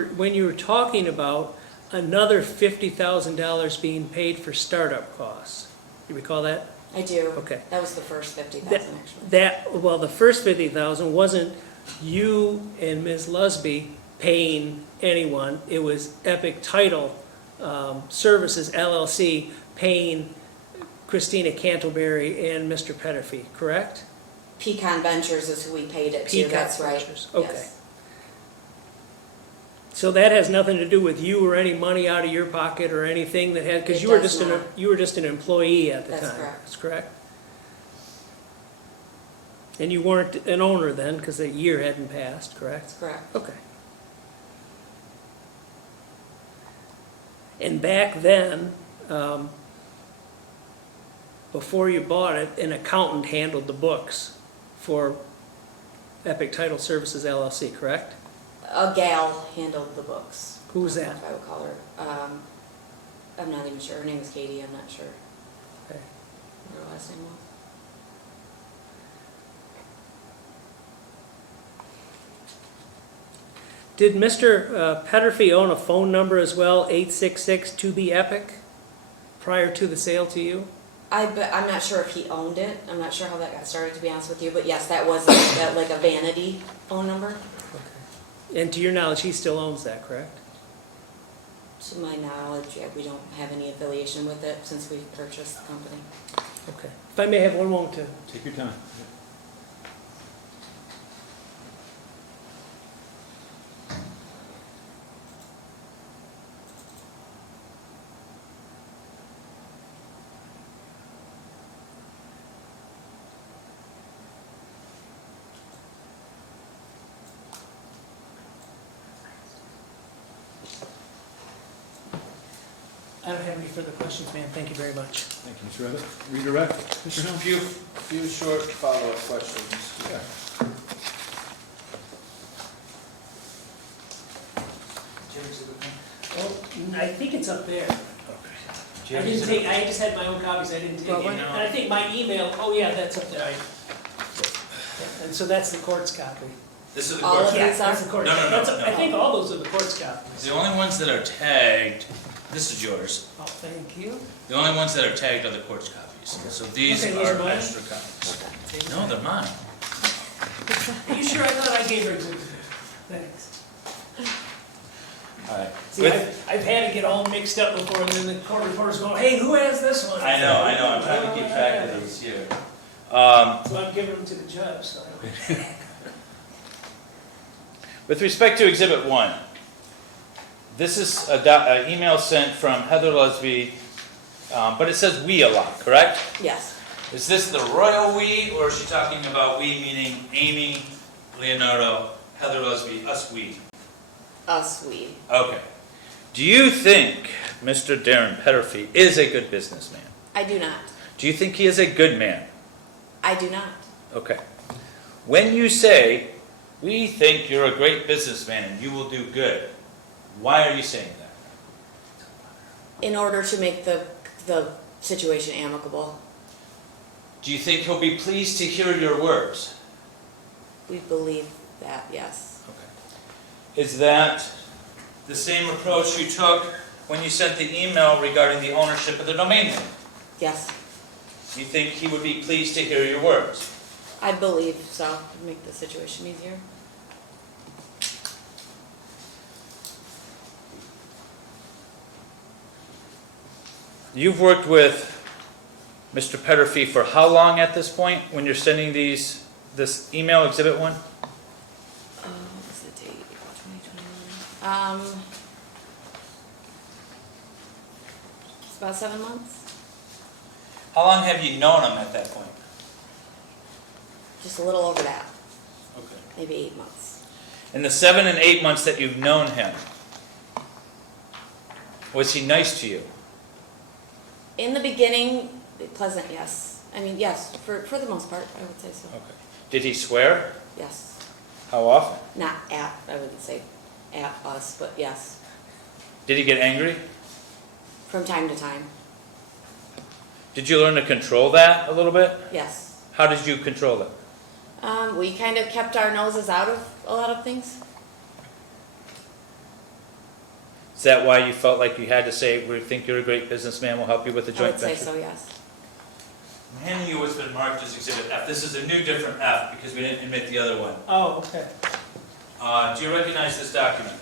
were talking about another $50,000 being paid for startup costs, you recall that? I do. Okay. That was the first 50,000 actually. The first 50,000 wasn't you and Ms. Lusby paying anyone. It was Epic Title Services LLC paying Christina Cantleberry and Mr. Peterfi, correct? Pecan Ventures is who we paid it to, that's right. Ventures, okay. Yes. So that has nothing to do with you or any money out of your pocket or anything that had, because It you were does not. you were just an employee at the That's time. correct. That's correct. And you weren't an owner then, because the year hadn't passed, correct? That's correct. Okay. And back then, before you bought it, an accountant handled the books for Epic Title Services LLC, correct? A gal handled the books. Who was I don't that? know if I would call her. I'm not even sure. Her name is Katie, I'm not sure Okay. what her last name was. Did Mr. Peterfi own a phone number as well, 866-2BE-EPIC, prior to the sale to you? I'm not sure if he owned it. I'm not sure how that got started, to be honest with you. But yes, that was like a vanity phone number. And to your knowledge, he still owns that, correct? To my knowledge, yeah, we don't have any affiliation with it since we purchased the company. Okay. If I may have one moment to... Take your time. I don't have any further questions, ma'am. Thank you very much. Thank you, Mr. Redirect. Mr. Helm? Few short follow-up questions. Yeah. I think it's up there. Do you I have didn't these? take, I just had my own copies, I didn't take What it. one? And I think my email, oh yeah, that's up there. And so that's the court's copy. This is the All court. of these Yeah, that's are? the court's. No, no, no, That's- no. I think all those are the court's copies. The only ones that are tagged, this is yours. Oh, thank you. The only ones that are tagged are the court's copies. So these Okay, those are are mine? extra copies. No, they're mine. Are you sure? I thought I gave her to. Thanks. All right. See, I've had to get all mixed up before, and then the court reporter's going, hey, who has this one? I know, I'm trying to keep track of these here. So I'm giving them to the judge, so. With respect to Exhibit 1, this is an email sent from Heather Lusby, but it says "we" a lot, correct? Yes, Is this the royal "we," or is she talking about "we" meaning Amy, Leonardo, Heather Lusby, us "we"? us, we. Okay. Do you think Mr. Darren Peterfi is a good businessman? I do not. Do you think he is a good man? I do not. Okay. When you say, "we think you're a great businessman and you will do good," why are you saying that? In order to make the situation amicable, Do you think he'll be pleased to hear your words? we believe that, yes. Okay. Is that the same approach you took when you sent the email regarding the ownership of the domain name? Yes, Do you think he would be pleased to hear your words? I believe so, to make the situation easier. You've worked with Mr. Peterfi for how long at this point when you're sending this email, Exhibit 1? What's the date? 2021. It's about 7 months, How long have you known him at that point? just a little over that, Okay. maybe 8 months. In the 7 and 8 months that you've known him, was he nice to you? In the beginning, pleasant, yes. I mean, yes, for the most part, I would say so. Okay. Did he swear? Yes. How often? Not at, I wouldn't say at us, but yes, Did he get angry? from time to time, Did you learn to control that a little bit? yes. How did you control it? We kind of kept our noses out of a lot of things. Is that why you felt like you had to say, "we think you're a great businessman, we'll help you with the I joint would say venture"? so, yes. I'm handing you what's been marked as Exhibit F. This is a new different F because we didn't admit the other one. Oh, okay. Do you recognize this document?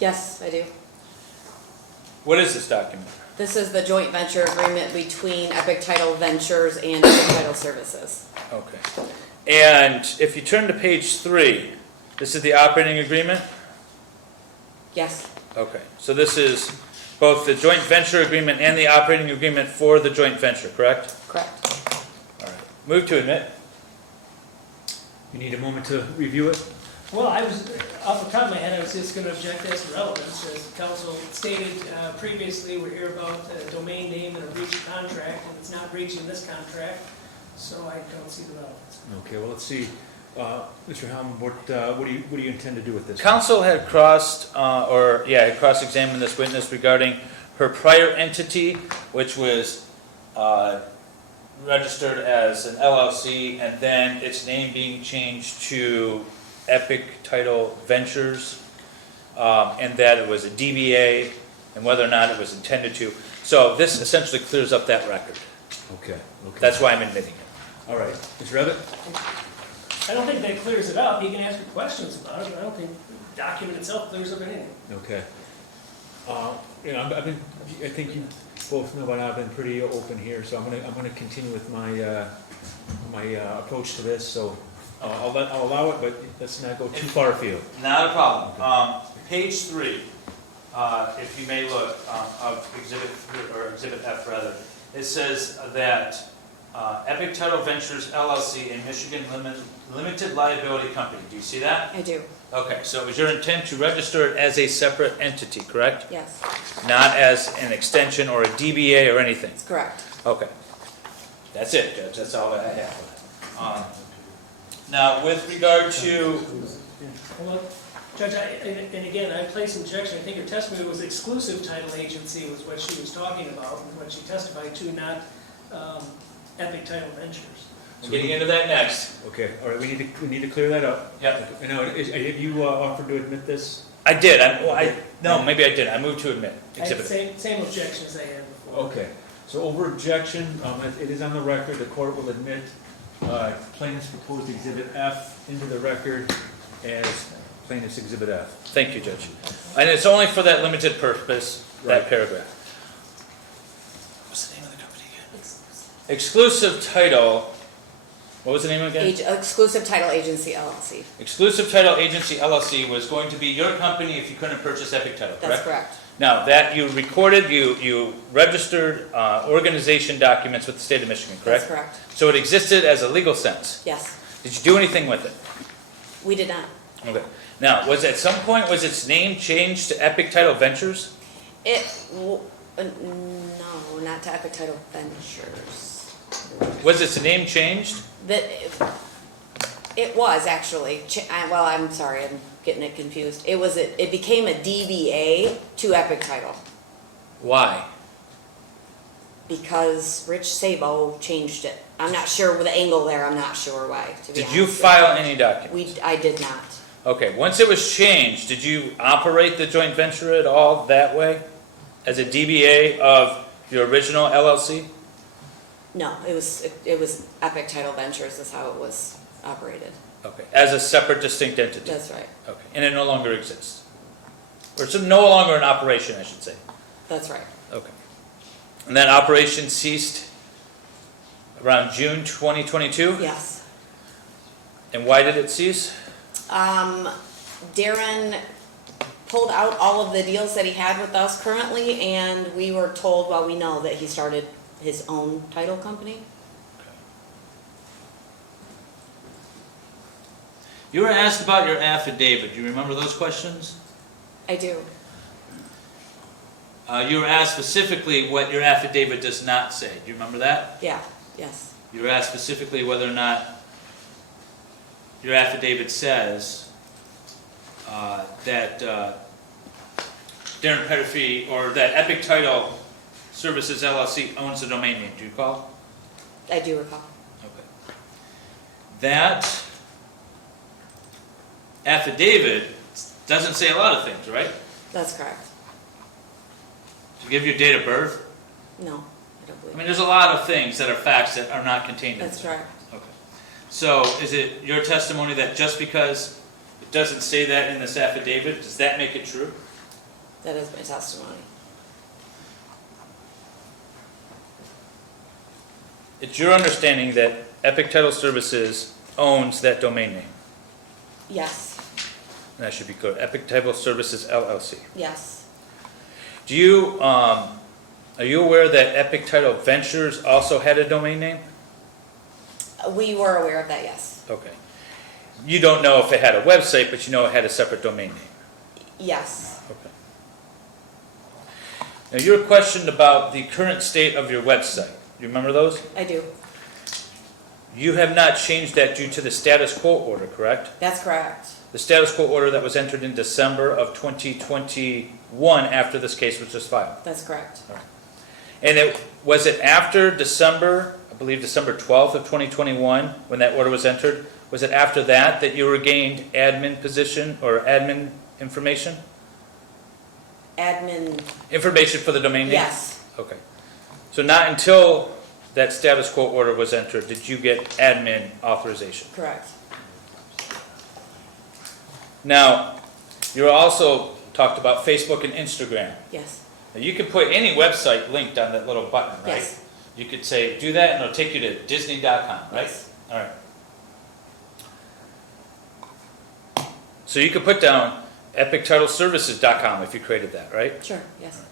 Yes, I do. What is this document? This is the joint venture agreement between Epic Title Ventures and Epic Title Services. Okay. And if you turn to page 3, this is the operating agreement? Yes, Okay. So this is both the joint venture agreement and the operating agreement for the joint venture, correct? correct. All right. Move to admit. You need a moment to review it? Well, I was, off the top of my head, I was just gonna object as to relevance. As council stated previously, we're here about a domain name and a breach of contract, and it's not breaching this contract, so I don't see the relevance. Okay, well, let's see. Mr. Helm, what do you intend to do with this? Counsel had had cross-examined this witness regarding her prior entity, which was registered as an LLC, and then its name being changed to Epic Title Ventures, and that it was a DBA, and whether or not it was intended to. So this essentially clears up that record. Okay. That's why I'm admitting it. All right. Ms. Revitt? I don't think that clears it up. You can ask me questions about it, but I don't think the document itself clears up anything. Okay. I think you both know by now I've been pretty open here, so I'm gonna continue with my approach to this. So I'll allow it, but let's not go too far afield. Not a problem. Page 3, if you may look, of Exhibit 3, or Exhibit F rather, it says that Epic Title Ventures LLC in Michigan Limited Liability Company. Do you see that? I do, Okay, so it was your intent to register it as a separate entity, correct? yes, Not as an extension or a DBA or anything? that's correct. Okay. That's it, Judge, that's all that I have. Now, with regard to, Hold on. Judge, and again, I place objection, I think her testimony was exclusive title agency was what she was talking about, and what she testified to, not Epic Title Ventures. I'm getting into that next. Okay, all right, we need to clear that up. Yep. Now, have you offered to admit this? I did, no, maybe I did, I moved to admit, I had exhibit. same objections I had before. Okay, so over objection, it is on the record, the court will admit plaintiff's proposed exhibit F into the record as plaintiff's exhibit F. Thank you, Judge. And it's only for that limited purpose, that Right. paragraph. What's the name of the company again? Exclusive title, what was the name again? Exclusive Title Agency LLC. Exclusive Title Agency LLC was going to be your company if you couldn't purchase Epic Title, correct? That's correct. Now, that you recorded, you registered organization documents with the state of Michigan, correct? That's correct. So it existed as a legal sense. Yes, Did you do anything with it? we did not. Okay. Now, was at some point, was its name changed to Epic Title Ventures? No, not to Epic Title Ventures. Was its name changed? It was actually, well, I'm sorry, I'm getting it confused. It became a DBA to Epic Title Why? because Rich Sabo changed it. I'm not sure with the angle there, I'm not sure why, to be Did honest. you file any documents? I did not. Okay, once it was changed, did you operate the joint venture at all that way? As a DBA of your original LLC? No, it was Epic Title Ventures is how it was operated. Okay, as a separate distinct entity? That's right, Okay, and it no longer exists? Or it's no longer in operation, I should say? that's right. Okay. And that operation ceased around June 2022? Yes. And why did it cease? Darren pulled out all of the deals that he had with us currently, and we were told, well, we know that he started his own title company. You were asked about your affidavit. Do you remember those questions? I do. You were asked specifically what your affidavit does not say. Do you remember that? Yeah, yes. You were asked specifically whether or not your affidavit says that Darren Peterfi or that Epic Title Services LLC owns the domain name. Do you recall? I do recall. Okay. That affidavit doesn't say a lot of things, right? That's correct. To give your date of birth. No, I don't I believe mean, it. there's a lot of things that are facts that are not contained in That's there. correct. Okay. So is it your testimony that just because it doesn't say that in this affidavit, does that make it true? That is my testimony. It's your understanding that Epic Title Services owns that domain name. Yes, And that should be good. Epic Title Services LLC. yes. Do you, are you aware that Epic Title Ventures also had a domain name? We were aware of that, yes. Okay. You don't know if it had a website, but you know it had a separate domain name. Yes, Okay. Now, you were questioned about the current state of your website. Do you remember those? I do. You have not changed that due to the status quo order, correct? That's correct. The status quo order that was entered in December of 2021 after this case was just filed. That's correct. And was it after December, I believe December 12th of 2021, when that order was entered? Was it after that that you regained admin position or admin information? Admin, Information for the domain name? yes, Okay. So not until that status quo order was entered did you get admin authorization? correct. Now, you also talked about Facebook and Instagram. Yes, Now, you can put any website linked on that little button, right? yes, You could say, do that, and it'll take you to Disney.com, right? yes. All right. So you could put down EpicTitleServices.com if you created that, right? Sure, yes.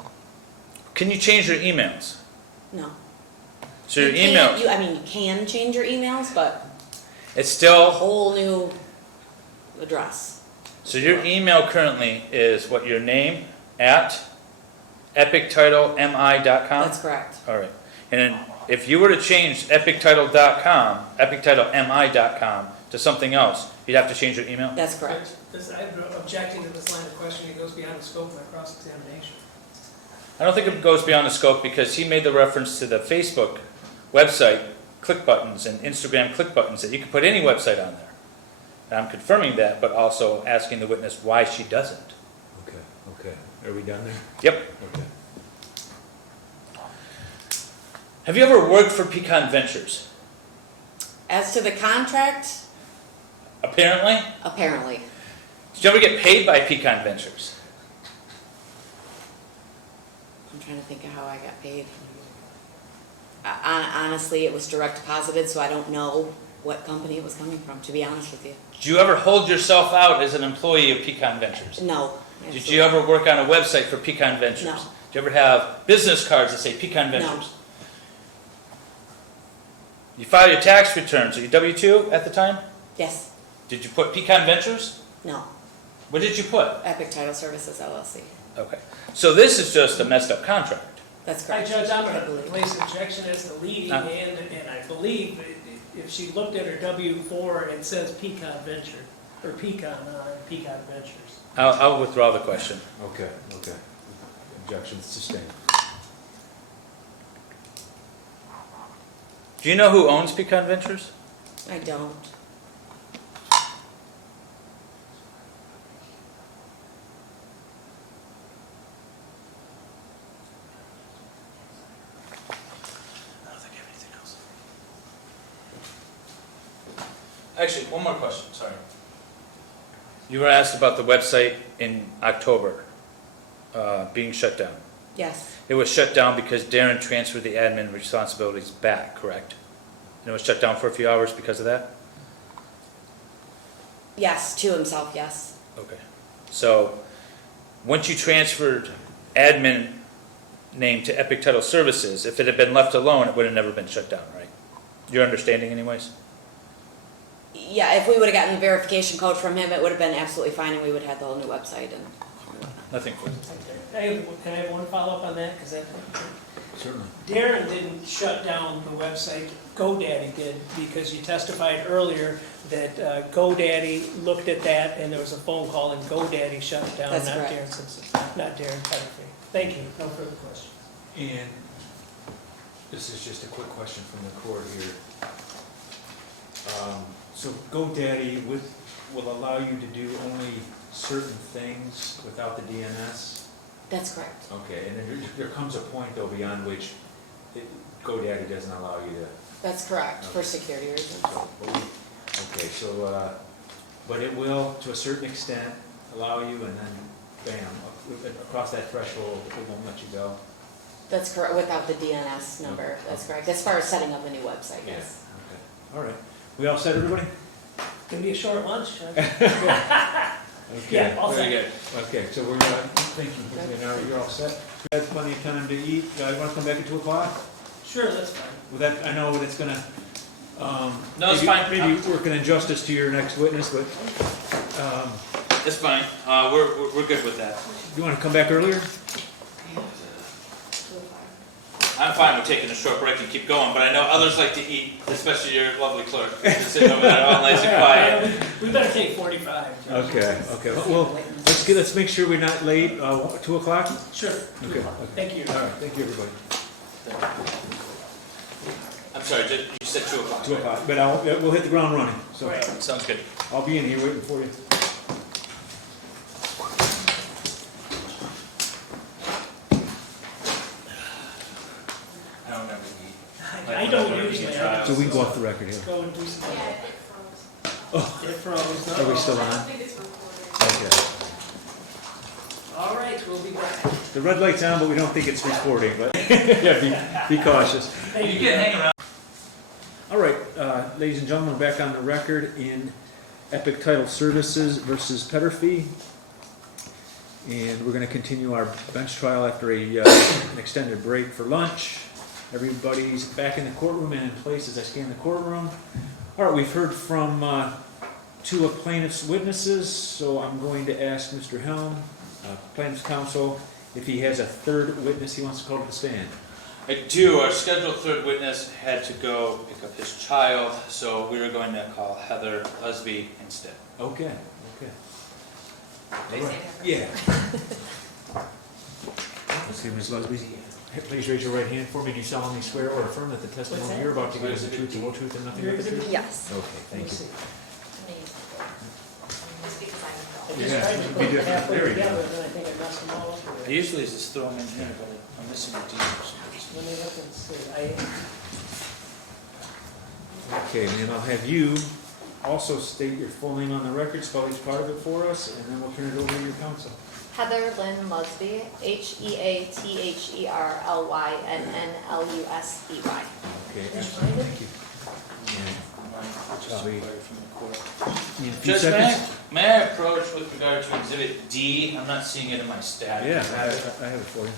Can you change your emails? No. So your You can't- email, I mean, you can change your emails, but it's a still, whole new address. so your email currently is what, your name at EpicTitleMI.com? That's correct. All right. And then if you were to change EpicTitle.com, EpicTitleMI.com to something else, you'd have to change your email? That's correct. I'm objecting to this line of questioning, it goes beyond the scope of my cross-examination. I don't think it goes beyond the scope because he made the reference to the Facebook website click buttons and Instagram click buttons, that you can put any website on there. And I'm confirming that, but also asking the witness why she doesn't. Okay. Are we done there? Yep. Okay. Have you ever worked for Pecan Ventures? As to the contract, Apparently. apparently. Did you ever get paid by Pecan Ventures? I'm trying to think of how I got paid. Honestly, it was direct deposited, so I don't know what company it was coming from, to be honest with you. Did you ever hold yourself out as an employee of Pecan Ventures? No. Did you ever work on a website for Pecan Ventures? No. Did you ever have business cards that say Pecan No. Ventures? You filed your tax returns. Are you W-2 at the time? Yes. Did you put Pecan Ventures? No. What did you put? Epic Title Services LLC. Okay. So this is just a messed up contract. That's Hi, correct. Judge, I'm I going to believe. place objection as to leading, and I believe if she looked at her W-4, it says Pecan Venture, or Pecan Ventures. I'll withdraw the question. Okay. Objection sustained. Do you know who owns Pecan Ventures? I don't. I don't think I have anything else. Actually, one more question, sorry. You were asked about the website in October being shut down. Yes. It was shut down because Darren transferred the admin responsibilities back, correct? And it was shut down for a few hours because of that? Yes, to himself, yes. Okay. So, once you transferred admin name to Epic Title Services, if it had been left alone, it would have never been shut down, right? Your understanding anyways? Yeah, if we would have gotten the verification code from him, it would have been absolutely fine, and we would have had the whole new website and. Nothing. Can I have one follow-up on that? Because Certainly. Darren didn't shut down the website, GoDaddy did, because you testified earlier that GoDaddy looked at that and there was a phone call and GoDaddy shut it down, That's not correct. Darren Simpson, not Darren Peterfi. Thank you, no further questions. And this is just a quick question from the court here. So GoDaddy will allow you to do only certain things without the DNS? That's correct. Okay, and then there comes a point though beyond which GoDaddy doesn't allow you to. That's correct, for security reasons. Okay, so, but it will, to a certain extent, allow you, and then bam, across that threshold, it won't let you go. That's correct, without the DNS number, that's correct, as far as setting up a new website, yes. Okay, all right. We all set, everybody? Gonna be a short lunch? Okay. Yeah, all set. good. Okay, so we're gonna, thank you, okay, now you're all set. We have plenty of time to eat. You wanna come back at 2 o'clock? Sure, that's fine. With that, I know it's gonna, No, it's maybe- fine. Maybe work an injustice to your next witness, but, It's fine. We're good with that. you wanna come back earlier? I'm fine with taking a short break and keep going, but I know others like to eat, especially your lovely clerk. Just sitting over there all nice and quiet. We better take 45. Judge. Okay, well, let's make sure we're not late, 2 o'clock? Sure. Okay. Thank you. All right, thank you, everybody. I'm sorry, you said 2 o'clock. 2 o'clock, but we'll hit the ground running, so Right. Sounds good. I'll be in here waiting for you. I don't remember the eat. I don't usually. I So we can go off the record here. Go and do some. Yeah, it froze. It froze. Are we still I on? don't think it's recorded. Okay. All right, we'll be back. The red light's on, but we don't think it's recording, but, yeah, be cautious. Thank You can hang around. All right, ladies and gentlemen, back on the record in Epic Title Services versus Peterfi. And we're gonna continue our bench trial after an extended break for lunch. Everybody's back in the courtroom and in place as I scan the courtroom. All right, we've heard from 2 of plaintiff's witnesses, so I'm going to ask Mr. Helm, plaintiff's counsel, if he has a third witness he wants to call to the stand. I do. Our scheduled third witness had to go pick up his child, so we were going to call Heather Busby instead. Okay, okay. Raise your Right. hand. Yeah. Let's see, Ms. Busby, please raise your right hand for me. Do you solemnly swear or affirm that the testimony you're about to give is the truth, the whole truth, and nothing but the truth? Yes. Okay, thank you. I Yeah, just tried to it'd put be it different. halfway There you go. together, and I think I messed them all up. I usually just throw them in here, but I'm missing a D for some reason. Let me look and see. Okay, and I'll have you also state your full name on the record, spell each part of it for us, and then we'll turn it over to your counsel. Heather Lynn Lusby, HeatherLynnLusby. Okay, excellent, thank you. And Just Probably- inquire from the court. in a few Judge, seconds. may I approach with regard to Exhibit D? I'm not seeing it in my stack. Yeah, I have it for you.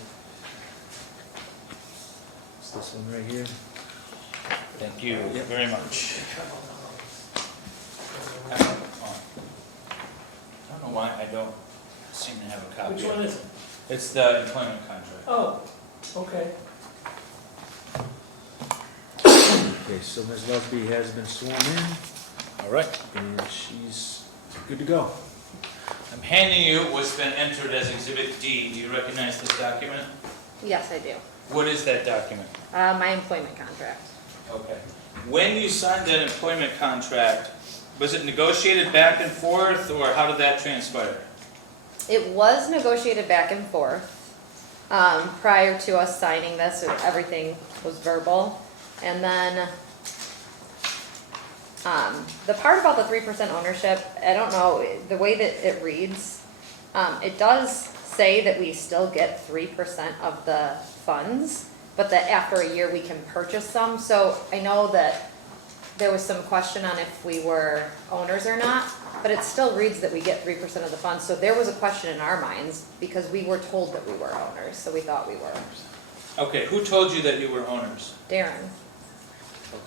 It's this one right here. Thank you Yep. very much. I don't know why I don't seem to have a copy. Which of one it. is it? It's the employment contract. Oh, okay. Okay, so Ms. Busby has been sworn in, All right. and she's good to go. I'm handing you what's been entered as Exhibit D. Do you recognize this document? Yes, I do. What is that document? My employment contract. Okay. When you signed that employment contract, was it negotiated back and forth, or how did that transpire? It was negotiated back and forth. Prior to us signing this, everything was verbal. And then, the part about the 3% ownership, I don't know, the way that it reads, it does say that we still get 3% of the funds, but that after a year we can purchase some. So I know that there was some question on if we were owners or not, but it still reads that we get 3% of the funds. So there was a question in our minds because we were told that we were owners, so we thought we were. Okay, who told you that you were owners? Darren.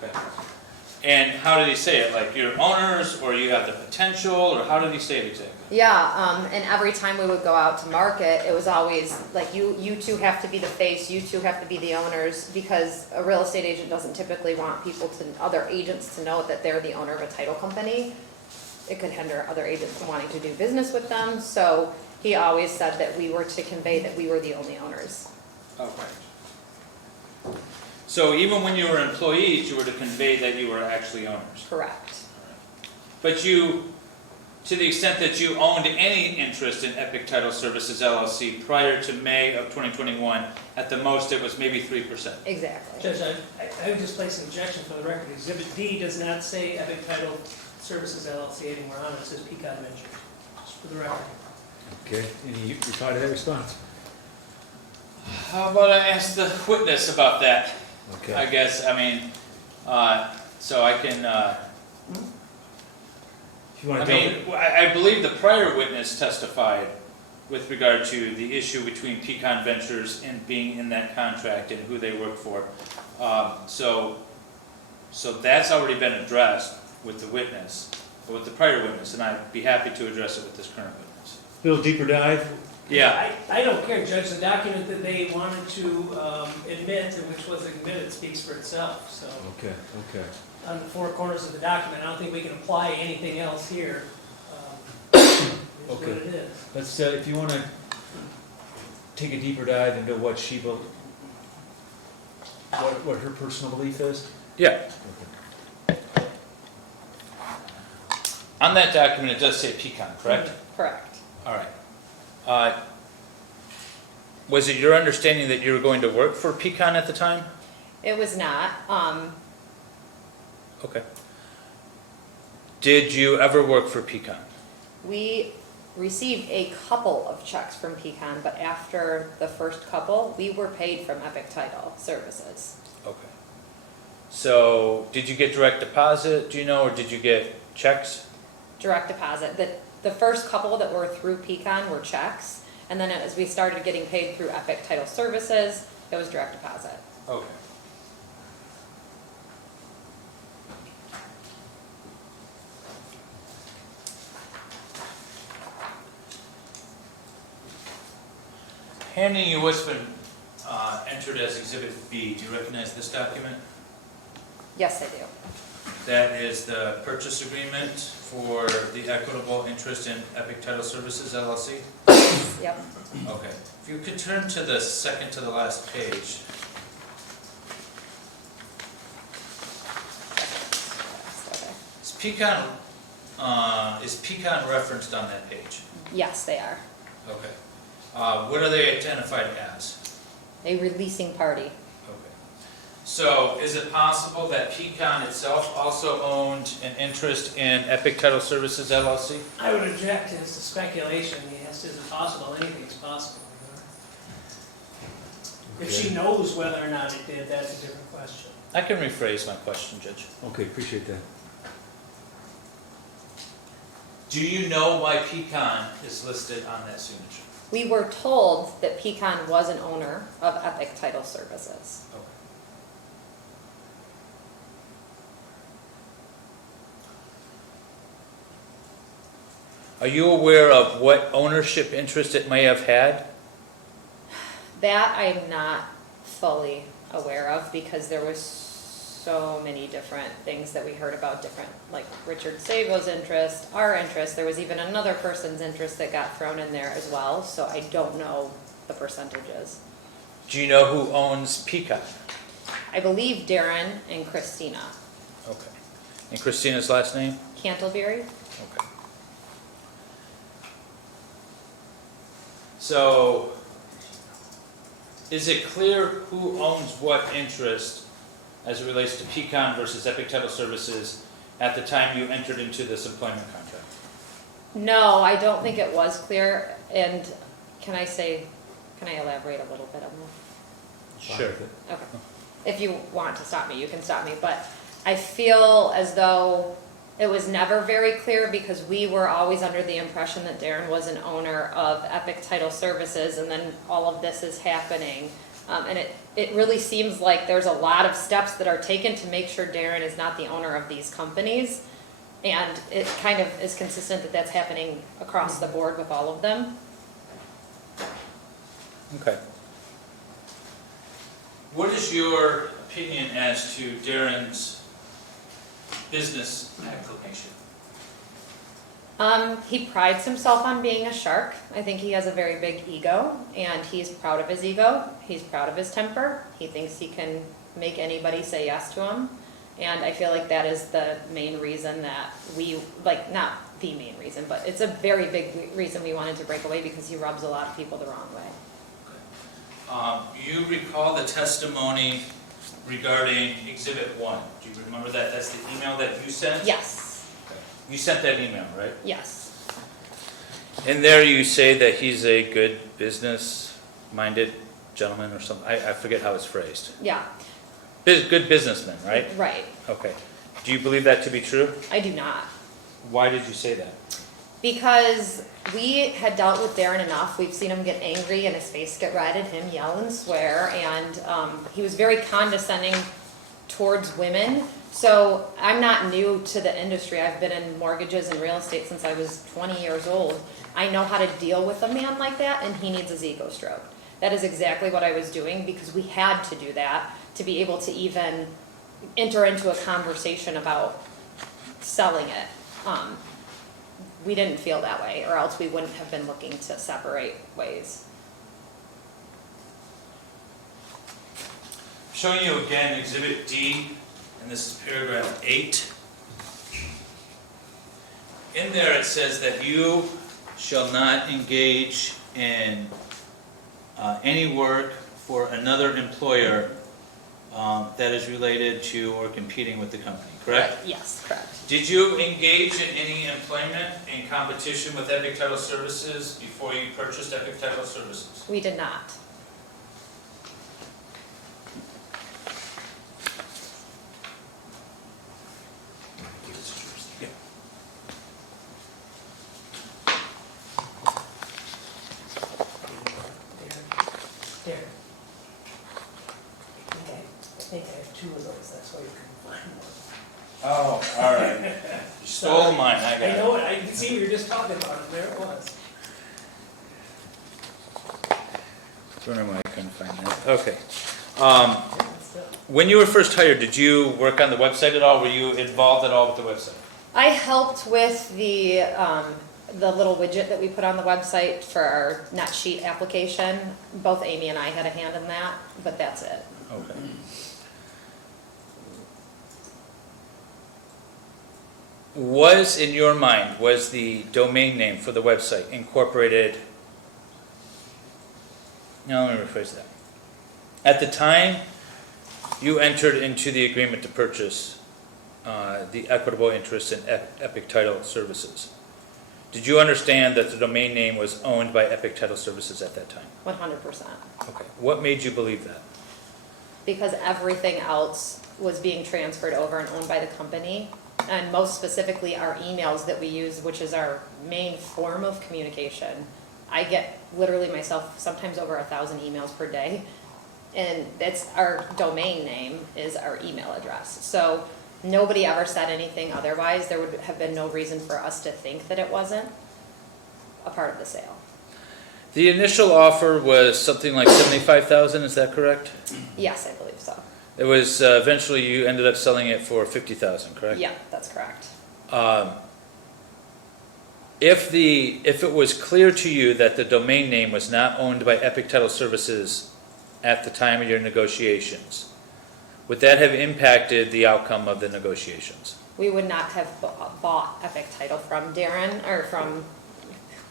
Okay. And how did he say it? Like, you're owners, or you have the potential, or how did he say it exactly? Yeah, and every time we would go out to market, it was always like, you two have to be the face, you two have to be the owners, because a real estate agent doesn't typically want people to, other agents to know that they're the owner of a title company. It could hinder other agents from wanting to do business with them, so he always said that we were to convey that we were the only owners. Okay. So even when you were employees, you were to convey that you were actually owners? Correct. But you, to the extent that you owned any interest in Epic Title Services LLC prior to May of 2021, at the most it was maybe 3%. Exactly. Judge, I would just place an objection for the record. Exhibit D does not say Epic Title Services LLC anywhere on it. It says Pecan Ventures, just for the record. Okay, any reply to that response? How about I ask the witness about that? I Okay, guess, I mean, so I can, if you wanna I tell mean, I believe the prior witness testified with regard to the issue between Pecan Ventures and being in that contract and who they work for. So that's already been addressed with the witness, with the prior witness, and I'd be happy to address it with this current witness. Bill, deeper dive? Yeah, I don't care, Judge. The document that they wanted to admit, and which was admitted, speaks for itself. So Okay, okay. on the four corners of the document, I don't think we can apply anything else here. It's what Okay. it is. Let's, if you wanna take a deeper dive into what she, what her personal belief is? yeah. Okay. On that document, it does say Pecan, correct? Correct. All right. Was it your understanding that you were going to work for Pecan at the time? It was not. Okay. Did you ever work for Pecan? We received a couple of checks from Pecan, but after the first couple, we were paid from Epic Title Services. Okay. So, did you get direct deposit, do you know, or did you get checks? Direct deposit. The first couple that were through Pecan were checks, and then as we started getting paid through Epic Title Services, it was direct deposit. Okay. Handing you what's been entered as Exhibit B. Do you recognize this document? Yes, I do. That is the purchase agreement for the equitable interest in Epic Title Services LLC? Yep. Okay. If you could turn to the second to the last page. Okay. Is Pecan referenced on that page? Yes, they are. Okay. What are they identified as? A releasing party. Okay. So is it possible that Pecan itself also owned an interest in Epic Title Services LLC? I would object as to speculation, yes, is it possible, anything's possible. If she knows whether or not it did, that's a different question. I can rephrase my question, Judge. Okay, appreciate that. Do you know why Pecan is listed on that signature? We were told that Pecan was an owner of Epic Title Services. Okay. Are you aware of what ownership interest it may have had? That I'm not fully aware of because there was so many different things that we heard about different, like Richard Sabo's interest, our interest. There was even another person's interest that got thrown in there as well, so I don't know the percentages. Do you know who owns Pecan? I believe Darren and Christina. Okay. And Christina's last name? Cantleberry? Okay. So, is it clear who owns what interest as it relates to Pecan versus Epic Title Services at the time you entered into this employment contract? No, I don't think it was clear, and can I elaborate a little bit on that? Sure. Okay. If you want to stop me, you can stop me, but I feel as though it was never very clear because we were always under the impression that Darren was an owner of Epic Title Services, and then all of this is happening. And it really seems like there's a lot of steps that are taken to make sure Darren is not the owner of these companies. And it kind of is consistent that that's happening across the board with all of them. Okay. What is your opinion as to Darren's business application? He prides himself on being a shark. I think he has a very big ego, and he's proud of his ego. He's proud of his temper. He thinks he can make anybody say yes to him. And I feel like that is the main reason that we, like, not the main reason, but it's a very big reason we wanted to break away because he rubs a lot of people the wrong way. You recall the testimony regarding Exhibit 1. Do you remember that? That's the email that you sent? Yes. Okay. You sent that email, right? Yes. In there you say that he's a good business-minded gentleman or something. I forget how it's phrased. Yeah. Good businessman, right? Right. Okay. Do you believe that to be true? I do not. Why did you say that? Because we had dealt with Darren enough. We've seen him get angry and his face get red and him yell and swear. And he was very condescending towards women. So I'm not new to the industry. I've been in mortgages and real estate since I was 20 years old. I know how to deal with a man like that, and he needs his ego stroked. That is exactly what I was doing because we had to do that to be able to even enter into a conversation about selling it. We didn't feel that way, or else we wouldn't have been looking to separate ways. Showing you again Exhibit D, and this is paragraph 8. In there it says that you shall not engage in any work for another employer that is related to or competing with the company, correct? Yes, correct. Did you engage in any employment in competition with Epic Title Services before you purchased Epic Title Services? We did not. Yeah. There. I think I have two of those, that's why you couldn't find one. Oh, all right. You stole mine, I got I it. know it, I can see you were just talking about it, there it was. Where am I? couldn't find that. Okay. When you were first hired, did you work on the website at all? Were you involved at all with the website? I helped with the little widget that we put on the website for our NetSheet application. Both Amy and I had a hand in that, but that's it. Okay. Was, in your mind, was the domain name for the website incorporated? No, let me rephrase that. At the time you entered into the agreement to purchase the equitable interest in Epic Title Services, did you understand that the domain name was owned by Epic Title Services at that time? 100%. Okay. What made you believe that? Because everything else was being transferred over and owned by the company. And most specifically, our emails that we use, which is our main form of communication. I get literally myself sometimes over 1,000 emails per day. And that's our domain name is our email address. So nobody ever said anything otherwise. There would have been no reason for us to think that it wasn't a part of the sale. The initial offer was something like $75,000, is that correct? Yes, I believe so. It was, eventually you ended up selling it for $50,000, correct? Yeah, that's correct. If it was clear to you that the domain name was not owned by Epic Title Services at the time of your negotiations, would that have impacted the outcome of the negotiations? We would not have bought Epic Title from Darren or from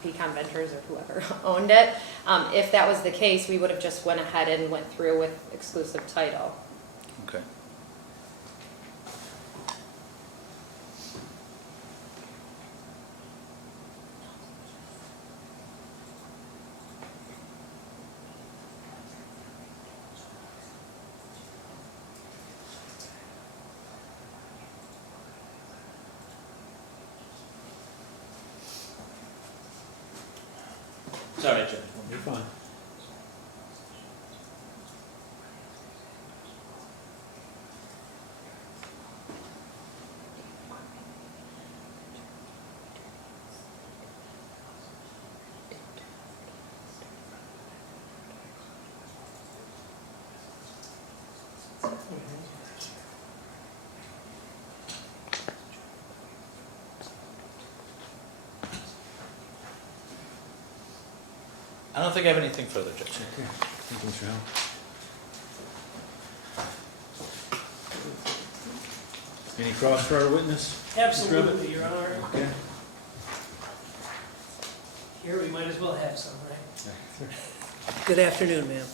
Pecan Ventures or whoever owned it. If that was the case, we would have just went ahead and went through with exclusive title. Okay. Sorry, Jim. You're fine. I don't think I have anything further, Judge. Okay. Thank you, Mr. Allen. Any cross for our witness? Absolutely, Your Honor. Okay. Here, we might as well have some, right? Good afternoon, ma'am.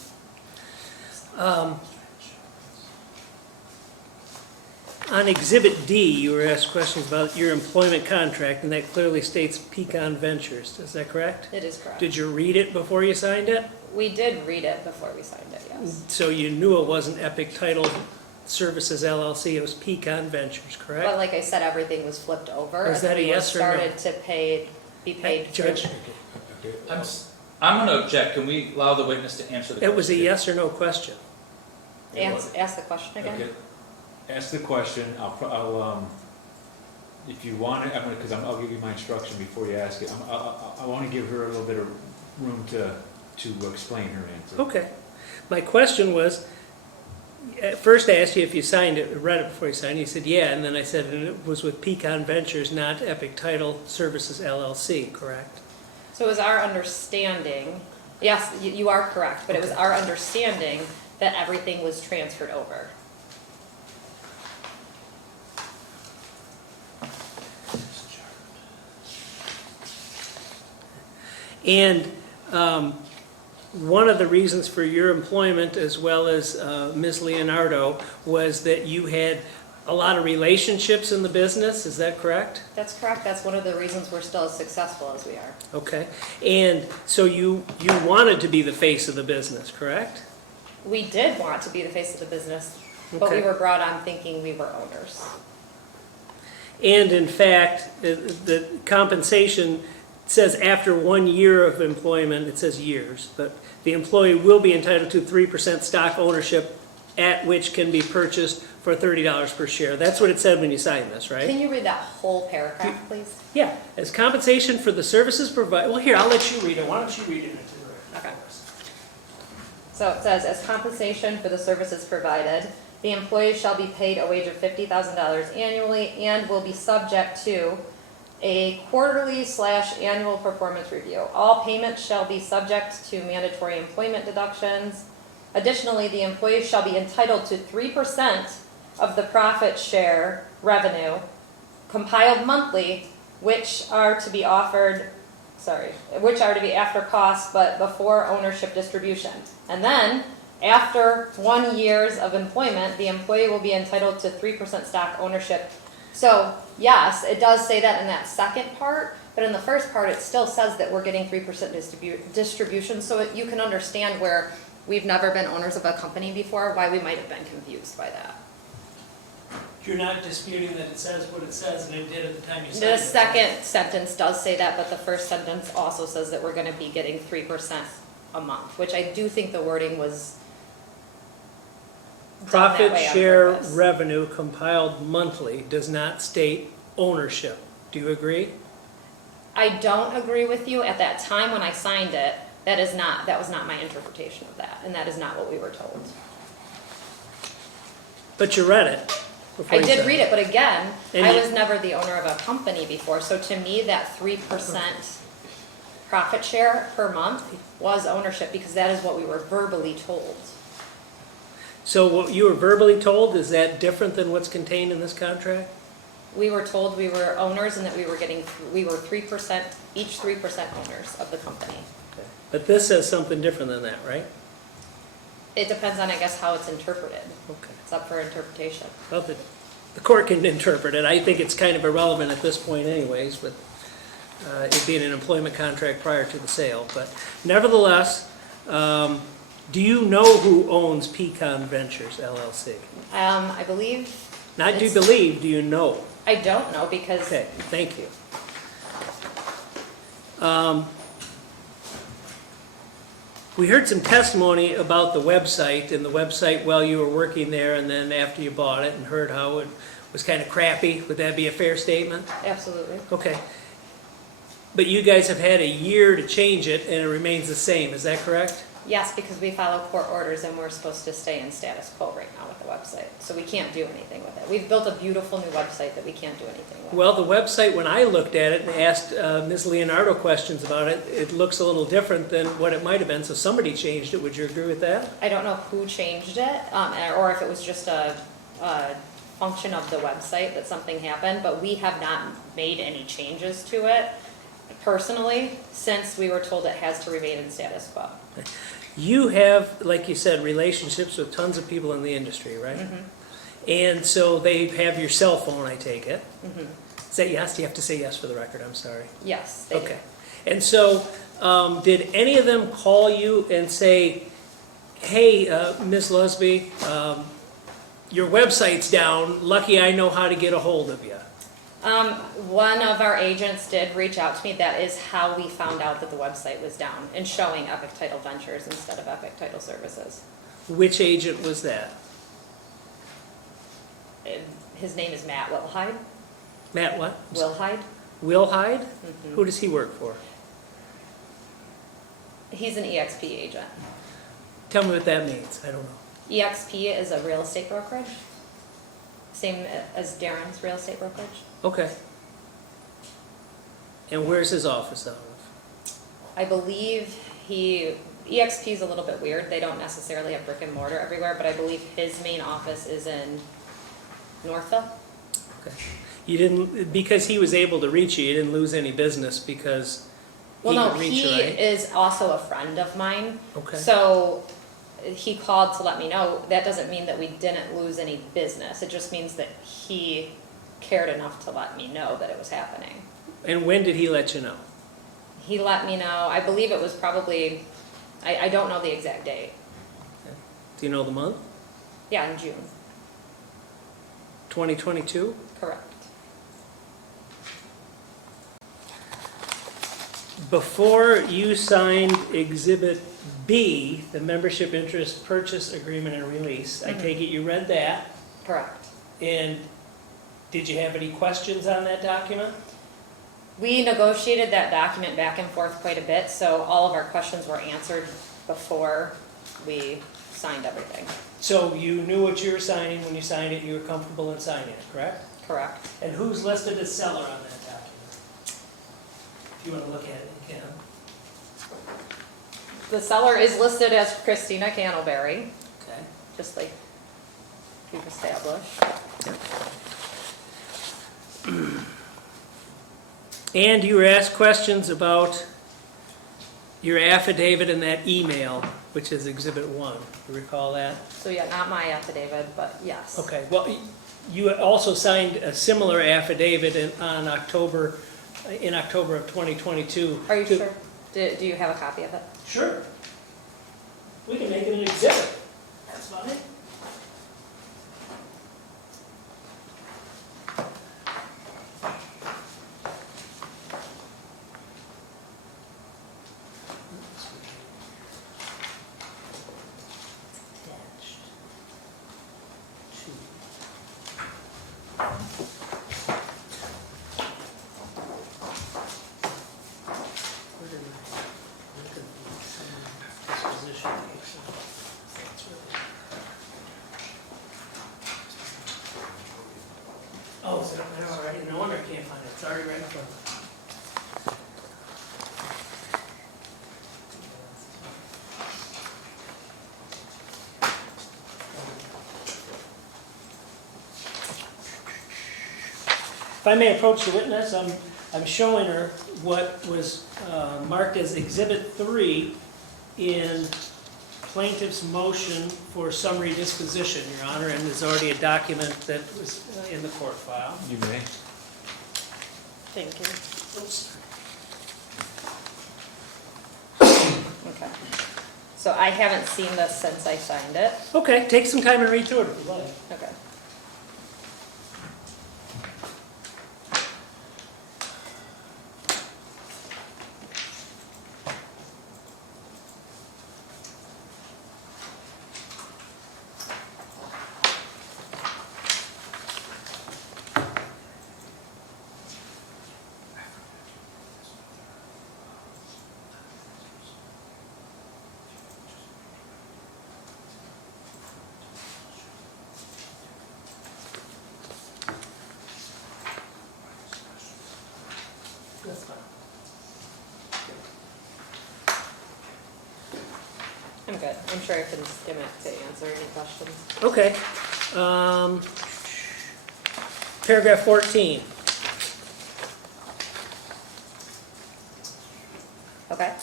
On Exhibit D, you were asked questions about your employment contract, and that clearly states Pecan Ventures. Is that correct? It is correct. Did you read it before you signed it? We did read it before we signed it, yes. So you knew it wasn't Epic Title Services LLC, it was Pecan Ventures, But correct? like I said, everything was flipped over. Is that as a we yes or no? Started to be paid. Judge, I'm going to object. Can we allow the witness to answer the question? it was a yes or no question. Ask the question again. Okay. Ask the question, I'll, if you want it, I'll give you my instruction before you ask it. I want to give her a little bit of room to explain her answer. Okay. My question was, at first I asked you if you signed it, read it before you signed it. You said, yeah, and then I said it was with Pecan Ventures, not Epic Title Services LLC, correct? So it was our understanding, yes, you are correct, but it was our understanding that everything was transferred over. And one of the reasons for your employment, as well as Ms. Leonardo, was that you had a lot of relationships in the business, is that correct? That's correct. That's one of the reasons we're still as successful as we are. Okay. And so you wanted to be the face of the business, correct? We did want to be the face of the business, but Okay. we were brought on thinking we were owners. And in fact, the compensation says after 1 year of employment, it says years, but the employee will be entitled to 3% stock ownership at which can be purchased for $30 per share. That's what it said when you signed this, right? Can you read that whole paragraph, please? Yeah, as compensation for the services provided, well, here, I'll let you read it. Why don't you read it into the record? Okay. So it says, as compensation for the services provided, the employee shall be paid a wage of $50,000 annually and will be subject to a quarterly/annual performance review. All payments shall be subject to mandatory employment deductions. Additionally, the employee shall be entitled to 3% of the profit share revenue compiled monthly, which are to be after cost but before ownership distribution. And then, after 1 year of employment, the employee will be entitled to 3% stock ownership. So, yes, it does say that in that second part, but in the first part, it still says that we're getting 3% distribution, so you can understand where we've never been owners of a company before, why we might have been confused by that. You're not disputing that it says what it says and it did at the time you signed it? The second sentence does say that, but the first sentence also says that we're gonna be getting 3% a month, which I do think the wording was done that Profit way on share purpose. revenue compiled monthly does not state ownership. Do you agree? I don't agree with you. At that time when I signed it, that was not my interpretation of that, and that is not what we were told. But you read it before I you did signed read it, but again, And I you- was never the owner of a company before, so to me, that 3% profit share per month was ownership, because that is what we were verbally told. So what you were verbally told, is that different than what's contained in this contract? We were told we were owners and that we were 3%, each 3% owners of the company. Okay. But this says something different than that, right? It depends on, I guess, how it's interpreted. Okay. It's up for interpretation. Well, the court can interpret it. I think it's kind of irrelevant at this point anyways, with it being an employment contract prior to the sale. But nevertheless, do you know who owns Pecan Ventures LLC? I believe, Not do you It's- believe, do you know? I don't know, because Okay, thank you. We heard some testimony about the website, and the website while you were working there, and then after you bought it, and heard how it was kind of crappy. Would that be a fair statement? absolutely. Okay. But you guys have had a year to change it, and it remains the same, is that correct? Yes, because we follow court orders and we're supposed to stay in status quo right now with the website. So we can't do anything with it. We've built a beautiful new website that we can't do anything with. Well, the website, when I looked at it and asked Ms. Leonardo questions about it, it looks a little different than what it might have been, so somebody changed it. Would you agree with that? I don't know who changed it, or if it was just a function of the website that something happened, but we have not made any changes to it personally since we were told it has to remain in status quo. You have, like you said, relationships with tons of people in the industry, right? And so they have your cell phone, I take it. Is that yes? You have to say yes for the record, I'm sorry. Yes, they do. Okay. And so, did any of them call you and say, hey, Ms. Lusby, your website's down, lucky I know how to get a hold of you? One of our agents did reach out to me. That is how we found out that the website was down and showing Epic Title Ventures instead of Epic Title Services. Which agent was that? His name is Matt Wilhide. Matt what? Wilhide. Will Hyde? Who does he work for? He's an EXP agent. Tell me what that means, I don't know. EXP is a real estate brokerage, same as Darren's real estate brokerage. Okay. And where's his office out of? I believe EXP is a little bit weird. They don't necessarily have brick and mortar everywhere, but I believe his main office is in Northville. Okay. You didn't, because he was able to reach you, you didn't lose any business because Well, he no, could reach you, he right? is also a friend of mine. Okay. So he called to let me know. That doesn't mean that we didn't lose any business. It just means that he cared enough to let me know that it was happening. And when did he let you know? He let me know, I believe it was probably, I don't know the exact date. Do you know the month? Yeah, in June, 2022? correct. Before you signed Exhibit B, the membership interest purchase agreement and release, I take it you read that, Correct. and did you have any questions on that document? We negotiated that document back and forth quite a bit, so all of our questions were answered before we signed everything, So you knew what you were signing when you signed it, you were comfortable in signing it, correct? correct? And who's listed as seller on that document? If you want to look at it, you can. The seller is listed as Christina Candleberry, Okay. just like we've established. And you were asked questions about your affidavit in that email, which is Exhibit 1. You recall that? So yeah, not my affidavit, but yes. Okay, well, you also signed a similar affidavit in October of 2022. Are you sure? Do you have a copy of it? Sure. We can make it an exhibit. That's fine. Attached Where did I look at the disposition page? That's really- Oh, is it up there already? No wonder I can't find it. It's already right in front of me. If I may approach the witness, I'm showing her what was marked as Exhibit 3 in plaintiff's motion for summary disposition, Your Honor, and there's already a document that was in the court file. You may. Thank you. Oops. Okay. So I haven't seen this since I signed it. Okay, take some time and read through it if you like. Okay. That's fine. I'm good. I'm sure I can skim it to answer any questions. Okay. Paragraph 14. Okay?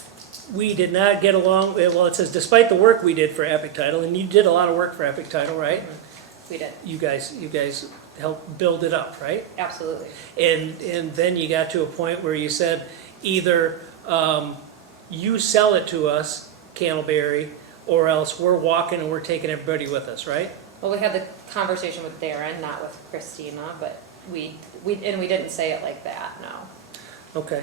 We did not get along, well, it says despite the work we did for Epic Title, and you did a lot of work for Epic Title, right? We did. You guys helped build it up, right? Absolutely. And then you got to a point where you said either you sell it to us, Candleberry, or else we're walking and we're taking everybody with us, right? Well, we had the conversation with Darren, not with Christina, but we didn't say it like that, no. Okay.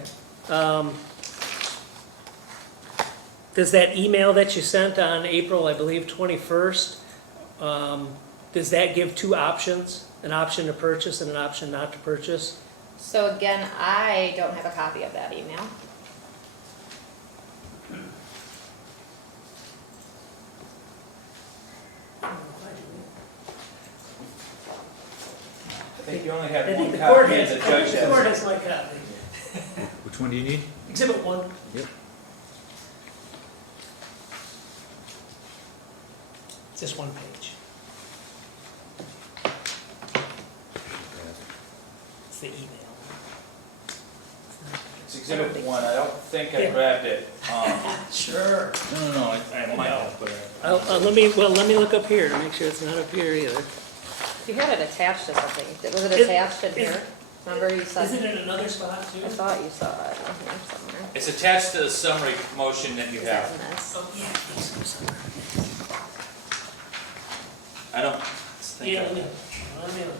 Does that email that you sent on April, I believe, 21st, does that give two options? An option to purchase and an option not to purchase? So again, I don't have a copy of that email. I think you only I had think one the court copy and has, the judge the court has. has my copy. Which one do you need? Exhibit 1. Yep. It's just one page. It's the email. It's exhibit 1, I don't think I Yeah. grabbed it. Sure. No, I might have, but. Let me look up here to make sure it's not up here either. You had it attached to something. Was it Is- attached in is- here? Remember you said? Is it in another spot too? I thought you saw it on here somewhere. It's attached to the summary motion that you Is that have. in this? Oh, yeah. it's somewhere. I don't think. Yeah, I- let me look.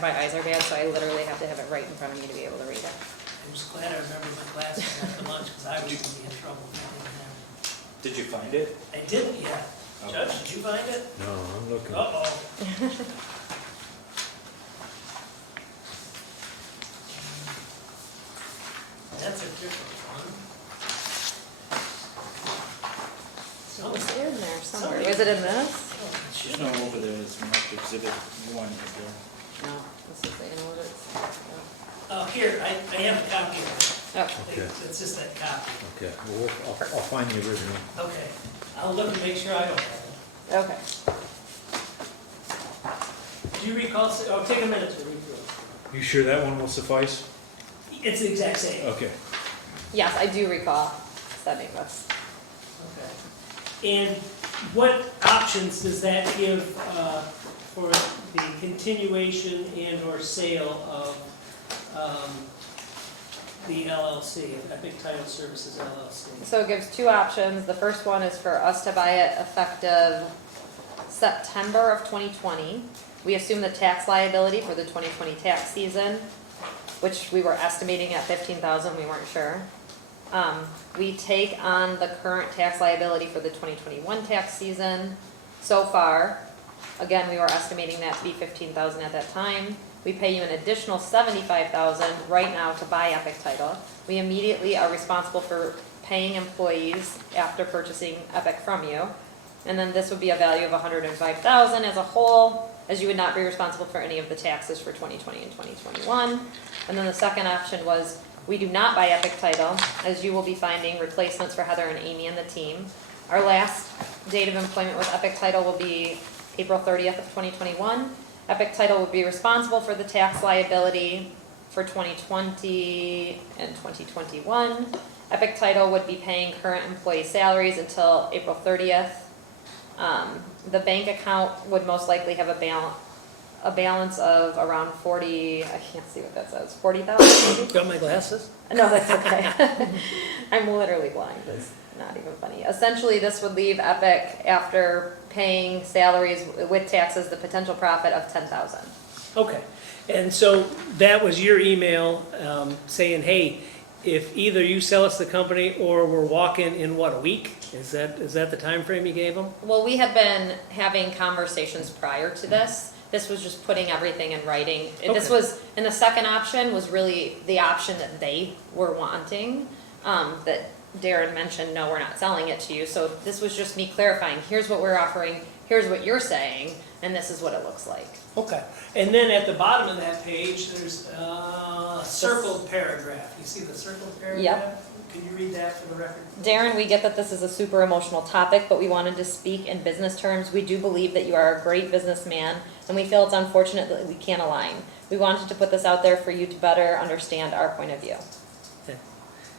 My eyes are bad, so I literally have to have it right in front of me to be able to read it. I'm just glad I remember my glasses after lunch, because I was gonna be in trouble if I didn't have Did you find it? it. I didn't yet. Okay. Judge, did you find it? No, I'm looking. Uh-oh. That's a different one. It was in there somewhere. Was it in this? There's no over there, it's marked exhibit 1 right there. No, this is the invoice. Oh, here, I have a copy of it. Oh, Okay. It's just that copy. Okay, well, I'll find the original. Okay. I'll look and make sure I don't have it. okay. Do you recall, oh, take a minute to read through it. You sure that one will suffice? It's the exact same. Okay. Yes, I do recall sending this. Okay. And what options does that give for the continuation and/or sale of the LLC, Epic Title Services LLC? So it gives two options. The first one is for us to buy it effective September of 2020. We assume the tax liability for the 2020 tax season, which we were estimating at 15,000, we weren't sure. We take on the current tax liability for the 2021 tax season. So far, again, we were estimating that to be 15,000 at that time. We pay you an additional 75,000 right now to buy Epic Title. We immediately are responsible for paying employees after purchasing Epic from you. And then this would be a value of 105,000 as a whole, as you would not be responsible for any of the taxes for 2020 and 2021. And then the second option was, we do not buy Epic Title, as you will be finding replacements for Heather and Amy and the team. Our last date of employment with Epic Title will be April 30th of 2021. Epic Title would be responsible for the tax liability for 2020 and 2021. Epic Title would be paying current employee salaries until April 30th. The bank account would most likely have a balance of around 40, I can't see what that says, 40,000? Got my glasses? No, that's okay. I'm literally blind, it's not even funny. Essentially, this would leave Epic, after paying salaries with taxes, the potential profit of 10,000. Okay, and so that was your email saying, hey, if either you sell us the company or we're walking in what, a week? Is that the time frame you gave them? Well, we had been having conversations prior to this. This was just putting everything in writing. This Okay. was, and the second option was really the option that they were wanting, that Darren mentioned, no, we're not selling it to you. So this was just me clarifying, here's what we're offering, here's what you're saying, and this is what it looks like. Okay. And then at the bottom of that page, there's a circled paragraph. You see the circled paragraph? Yep. Can you read that for the record? Darren, we get that this is a super emotional topic, but we wanted to speak in business terms. We do believe that you are a great businessman, and we feel it's unfortunate that we can't align. We wanted to put this out there for you to better understand our point of view.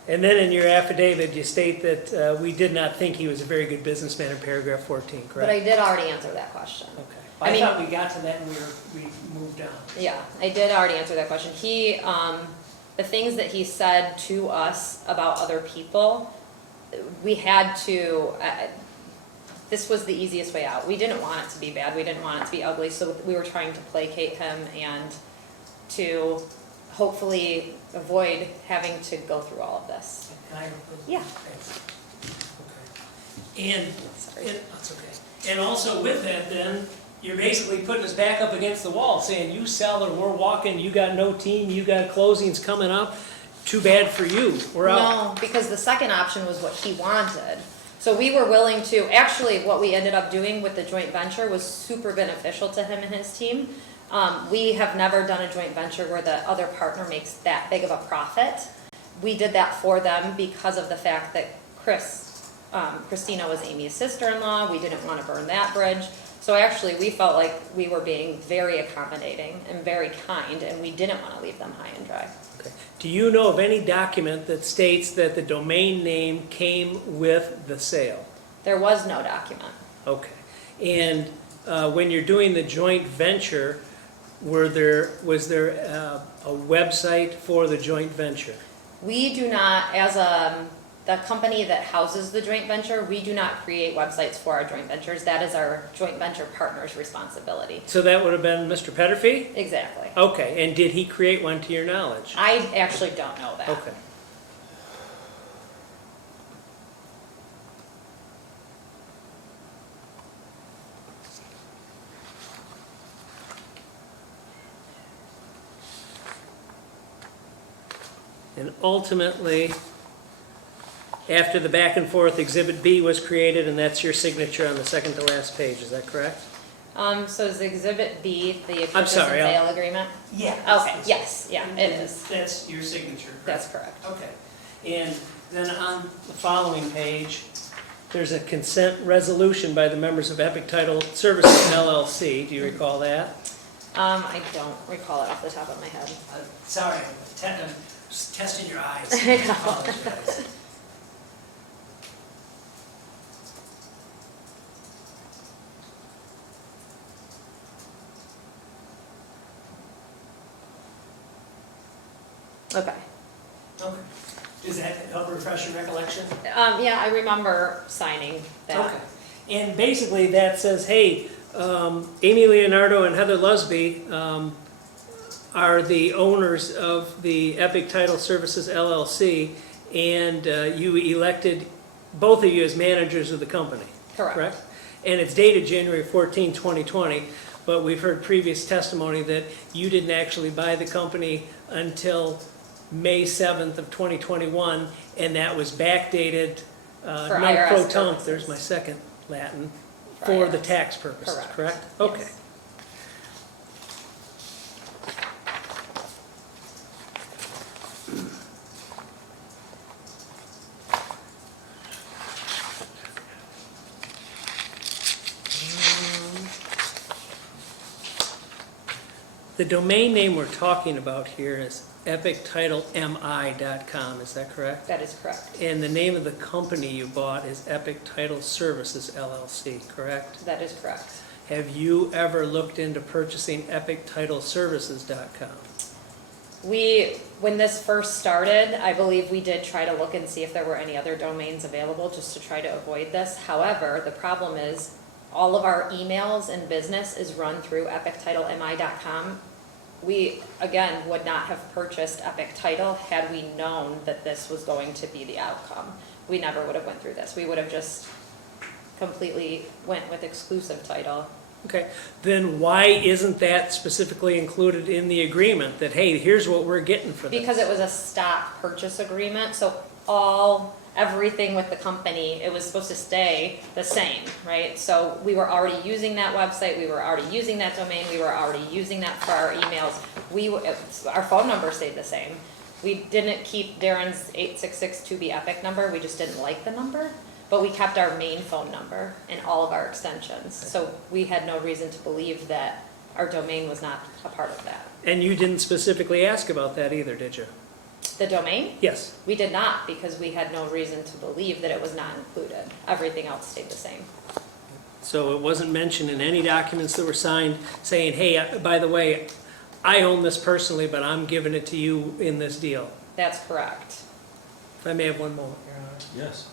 And then in your affidavit, you state that we did not think he was a very good businessman in paragraph 14, correct? But I did already answer that question. Okay. I mean- thought we got to that and we moved on. Yeah, I did already answer that question. He, the things that he said to us about other people, we had to, this was the easiest way out. We didn't want it to be bad, we didn't want it to be ugly, so we were trying to placate him and to hopefully avoid having to go through all of this. Can I? Yeah. Thanks. Okay. And, Sorry. that's okay. And also with that then, you're basically putting us back up against the wall, saying you sell or we're walking, you got no team, you got closings coming up, too bad for you, we're out. No, because the second option was what he wanted. So we were willing to, actually, what we ended up doing with the joint venture was super beneficial to him and his team. We have never done a joint venture where the other partner makes that big of a profit. We did that for them because of the fact that Christina was Amy's sister-in-law. We didn't want to burn that bridge. So actually, we felt like we were being very accommodating and very kind, and we didn't want to leave them high and dry. Okay. Do you know of any document that states that the domain name came with the sale? There was no document. Okay. And when you're doing the joint venture, was there a website for the joint venture? We do not, as the company that houses the joint venture, we do not create websites for our joint ventures. That is our joint venture partner's responsibility. So that would have been Mr. Peterfi? Exactly. Okay. And did he create one to your knowledge? I actually don't know that. Okay. And ultimately, after the back and forth, Exhibit B was created, and that's your signature on the second to last page, is that correct? So is Exhibit B the I'm purchase and sorry, sale agreement? Yeah. Okay, yes, yeah, it is. That's your signature. That's correct. Okay. And then on The following page, there's a consent resolution by the members of Epic Title Services LLC. Do you recall that? I don't recall it off the top of my head. sorry, I'm just testing your eyes. I know. Apologize. Okay. Okay. Does that help refresh your recollection? Yeah, I remember signing that. Okay. And basically, that says, hey, Amy Leonardo and Heather Lusby are the owners of the Epic Title Services LLC, and you elected both of you as managers of the company, Correct. correct? And it's dated January 14, 2020, but we've heard previous testimony that you didn't actually buy the company until May 7th of 2021, and that was backdated, For non IRS pro tunc, purposes. there's my second Latin, For for the IRS. tax purposes, Correct. correct? Yes. Okay. The domain name we're talking about here is epictitlemi.com, is that correct? That is correct. And the name of the company you bought is Epic Title Services LLC, correct? That is correct. Have you ever looked into purchasing epictitleservices.com? When this first started, I believe we did try to look and see if there were any other domains available just to try to avoid this. However, the problem is all of our emails and business is run through epictitlemi.com. We, again, would not have purchased Epic Title had we known that this was going to be the outcome. We never would have went through this. We would have just completely went with exclusive title. Okay, then why isn't that specifically included in the agreement, that, hey, here's what we're getting for this? Because it was a stock purchase agreement, so everything with the company, it was supposed to stay the same, right? So we were already using that website, we were already using that domain, we were already using that for our emails. Our phone number stayed the same. We didn't keep Darren's 866-2B-EPIC number, we just didn't like the number. But we kept our main phone number and all of our extensions. So we had no reason to believe that our domain was not a part of that. And you didn't specifically ask about that either, did you? The domain? Yes. We did not, because we had no reason to believe that it was not included. Everything else stayed the same. So it wasn't mentioned in any documents that were signed saying, hey, by the way, I own this personally, but I'm giving it to you in this deal. That's correct. If I may have one moment, Your Honor. Yes.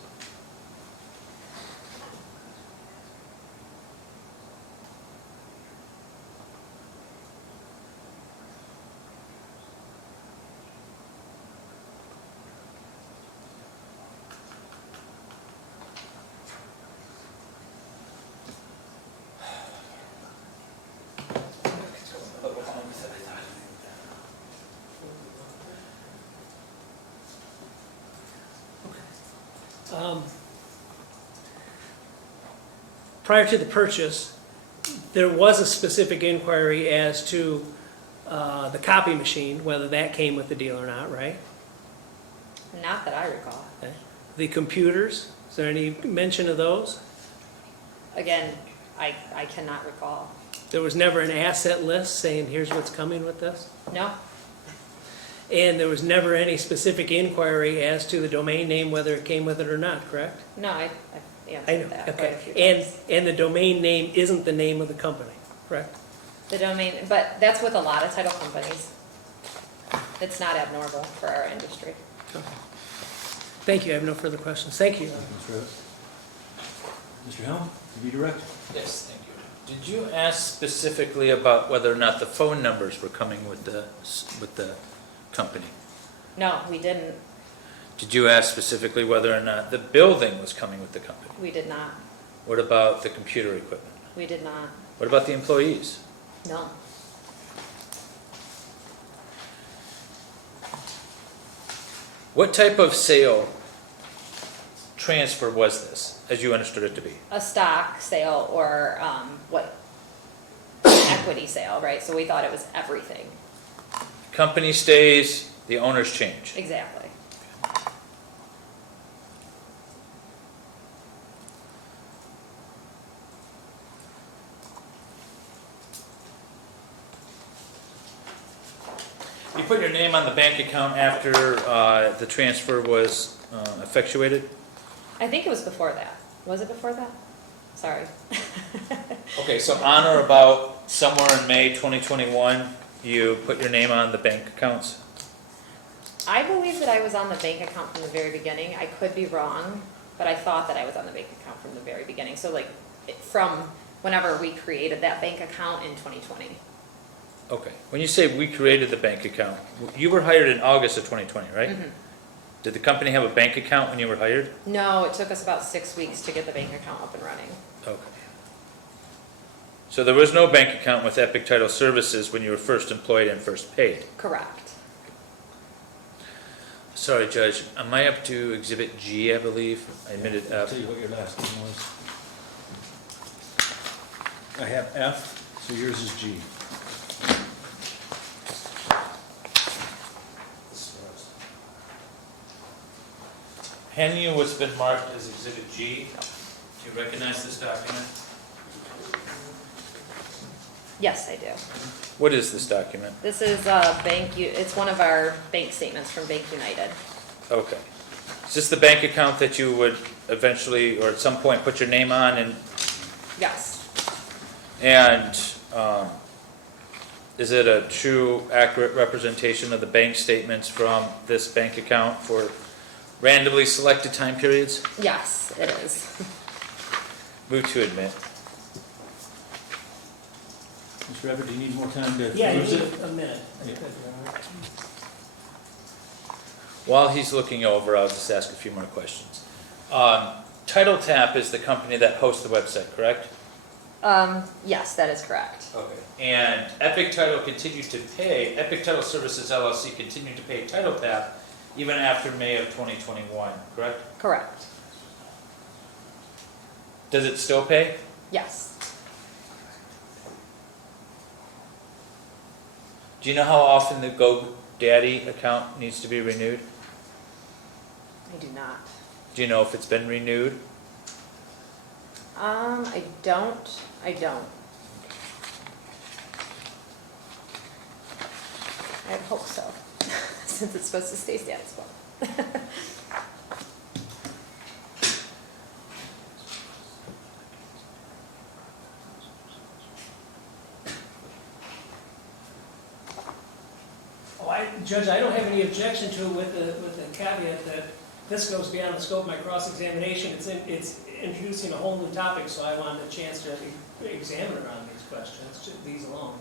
Prior to the purchase, there was a specific inquiry as to the copy machine, whether that came with the deal or not, right? Not that I recall. Okay. The computers, is there any mention of those? Again, I cannot recall. There was never an asset list saying, here's what's coming with this? No? And there was never any specific inquiry as to the domain name, whether it came with it or not, correct? No, I I know, answered that quite a okay. few And, times. and the domain name isn't the name of the company, correct? The domain, but that's with a lot of title companies. It's not abnormal for our industry. Thank you, I have no further questions. Thank you. Mr. Rivers. Mr. Helm, to be direct. Yes, thank you. Did you ask specifically about whether or not the phone numbers were coming with the company? No, we didn't. Did you ask specifically whether or not the building was coming with the company? We did not. What about the computer equipment? We did not. What about the employees? No. What type of sale transfer was this, as you understood it to be? A stock sale or, equity sale, right? So we thought it was everything. Company stays, the owners change. Exactly. You put your name on the bank account after the transfer was effectuated? I think it was before that. Was it before that? Sorry. Okay, so on or about somewhere in May 2021, you put your name on the bank accounts? I believe that I was on the bank account from the very beginning. I could be wrong, but I thought that I was on the bank account from the very beginning. So like, from whenever we created that bank account in 2020. Okay, when you say we created the bank account, you were hired in August of 2020, right? Mhm. Did the company have a bank account when you were hired? No, it took us about 6 weeks to get the bank account up and running. Okay. So there was no bank account with Epic Title Services when you were first employed and first paid? Correct. Sorry, Judge, am I up to Exhibit G, I believe? I admitted I'll F. tell you what your last name was. I have F, so yours is G. Handing you what's been marked as Exhibit G. Do you recognize this document? Yes, I do. What is this document? This is it's one of our bank statements from Bank United. Okay. Is this the bank account that you would eventually, or at some point, put your name on and Yes. is it a true, accurate representation of the bank statements from this bank account for randomly selected time periods? Yes, it is. Move to admit. Mr. Everett, do you need more time to Yeah, you peruse need it? a minute. Yeah. While he's looking over, I'll just ask a few more questions. Title Tap is the company that hosts the website, correct? Yes, that is correct. Okay. And Epic Title Epic Title Services LLC continued to pay Title Tap even after May of 2021, correct? Correct. Does it still pay? Yes. Do you know how often the GoDaddy account needs to be renewed? I do not. Do you know if it's been renewed? I don't. I hope so, since it's supposed to stay status quo. Judge, I don't have any objection to it with the caveat that this goes beyond the scope of my cross-examination. It's introducing a whole new topic, so I wanted a chance to examine around these questions, these alone.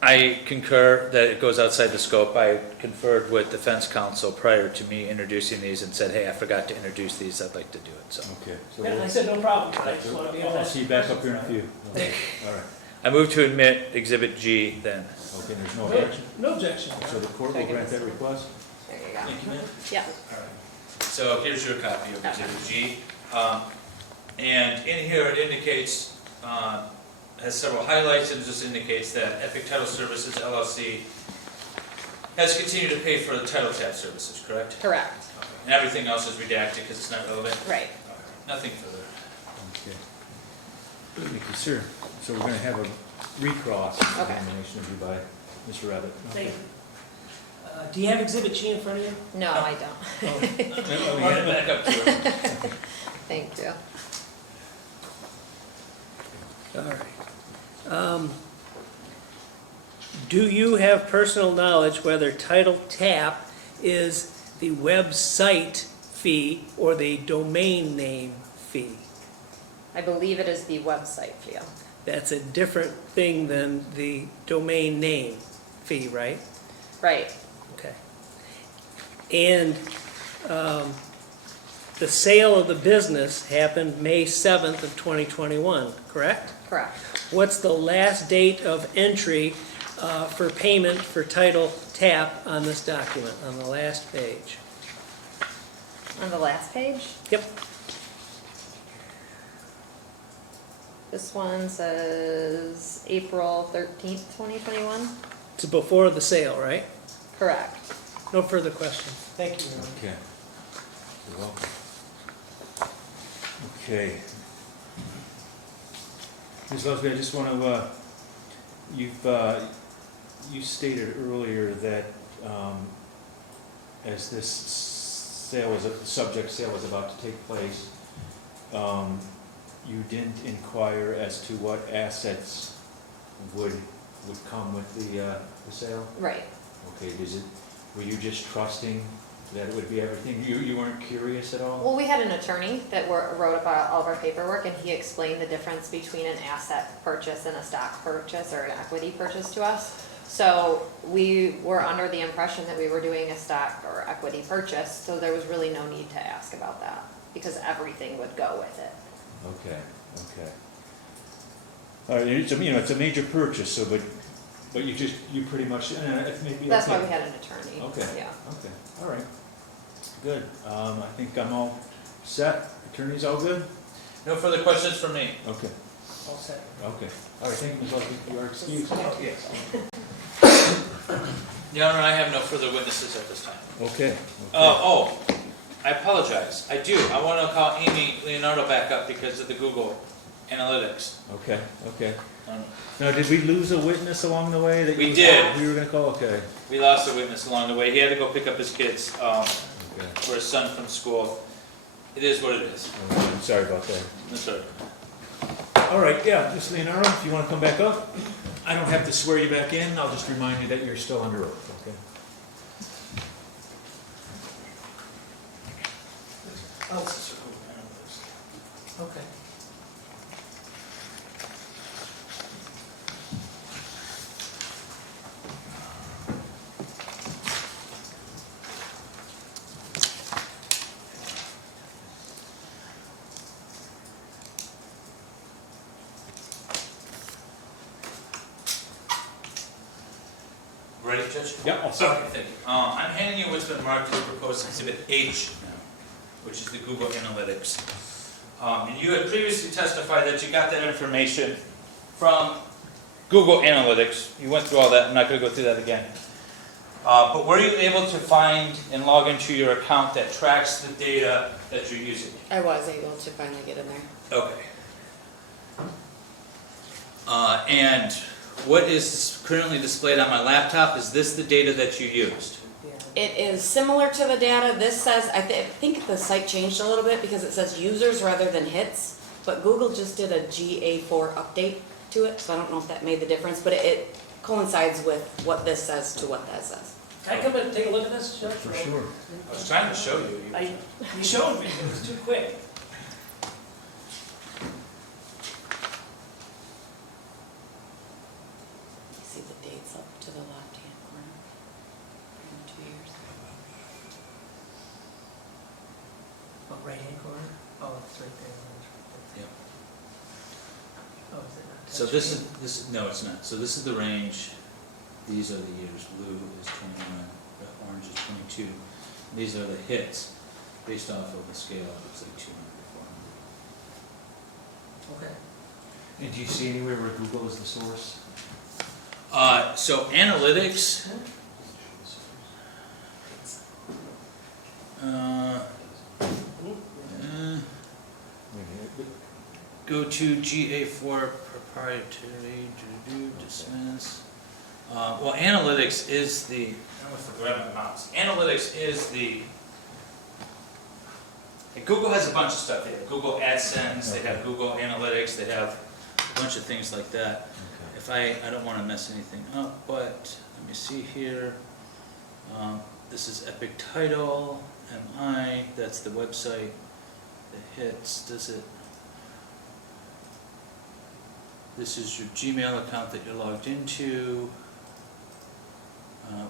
I concur that it goes outside the scope. I conferred with defense counsel prior to me introducing these and said, hey, I forgot to introduce these, I'd like to do it, so. Okay. So And I said, no problem, I just want to be. I'll see you back up here in a few. All right. I move to admit Exhibit G then. Okay, there's no objection? No objection. So the court will grant that request? There you go. Thank you, ma'am. Yeah. So here's your copy of Okay. Exhibit G. And in here it indicates, has several highlights, and just indicates that Epic Title Services LLC has continued to pay for the title tab services, correct? Correct. Okay. And everything else is redacted because it's not relevant? Right. Okay. Nothing further. Okay. Thank you, sir. So we're gonna have a recross examination of you by Mr. Rabbit. Thank you. Do you have Exhibit G in front of you? No, I don't. Oh, we Mark got it back up to it. Thank you. All right. Do you have personal knowledge whether Title Tap is the website fee or the domain name fee? I believe it is the website fee. That's a different thing than the domain name fee, right? Right. Okay. And the sale of the business happened May 7th of 2021, correct? Correct. What's the last date of entry for payment for Title Tap on this document, on the last page? on the last page. Yep. This one says April 13th, 2021. It's before the sale, right? Correct. No further questions. Thank you. Ron. Okay. You're welcome. Okay. Ms. Busby, I just want to, you stated earlier that, as this sale was, subject sale was about to take place, you didn't inquire as to what assets would come with the sale? Right. Okay, were you just trusting that it would be everything? You weren't curious at all? Well, we had an attorney that wrote about all of our paperwork, and he explained the difference between an asset purchase and a stock purchase or an equity purchase to us. So we were under the impression that we were doing a stock or equity purchase, so there was really no need to ask about that, because everything would go with it. Okay, okay. All right, it's a major purchase, so, but you pretty much, maybe. That's why okay. we had an attorney. Okay. Yeah. Okay, all right. Good. I think I'm all set. Attorney's all good? No further questions from me. Okay, All set. okay. All right, thank you, Ms. Busby. You are excused. Oh, yes. Your Honor, I have no further witnesses at this time. Okay. I apologize. I do. I want to call Amy Leonardo back up because of the Google Analytics. Okay, okay. Um, Now, did we lose a witness along the way that We you did. we were gonna call? Okay. We lost a witness along the way. He had to go pick up his kids Okay. for his son from school. It is what it is. All right, I'm sorry about that. Yes, sir. All right, yeah, Ms. Leonardo, if you want to come back up. I don't have to swear you back in. I'll just remind you that you're still under oath, okay? Okay. Ready, Judge? Yep, I'll Okay, thank you. I'm handing you what's been marked as proposed exhibit H now, which is the Google Analytics. And you had previously testified that you got that information from Google Analytics. You went through all that. I'm not going to go through that again. But were you able to find and log into your account that tracks the data that you're using? I was able to finally get in there. Okay. And what is currently displayed on my laptop, is this the data that you used? It is similar to the data. This says, I think the site changed a little bit because it says users rather than hits, but Google just did a GA4 update to it, so I don't know if that made the difference, but it coincides with what this says to what that says. Can I come and take a look at this, Judge? For sure. I was trying to show you. You showed me, it was too quick. See the dates up to the left-hand corner? In 2 years. Oh, right-hand corner? Oh, it's right there. Yep. Oh, is it not? So this no, it's not. So this is the range. These are the years. Blue is 21, the orange is 22. These are the hits based off of the scale. It's like 200, 400. Okay. And do you see anywhere where Google is the source? So analytics. Go to GA4 proprietary, dismiss. Well, analytics is the, I almost forgot my mouse. Analytics is the, and Google has a bunch of stuff. They have Google AdSense, they have Google Analytics, they have a bunch of things like that. If I don't want to mess anything up, but let me see here. This is Epic Title, MI, that's the website. The hits, does it? This is your Gmail account that you're logged into.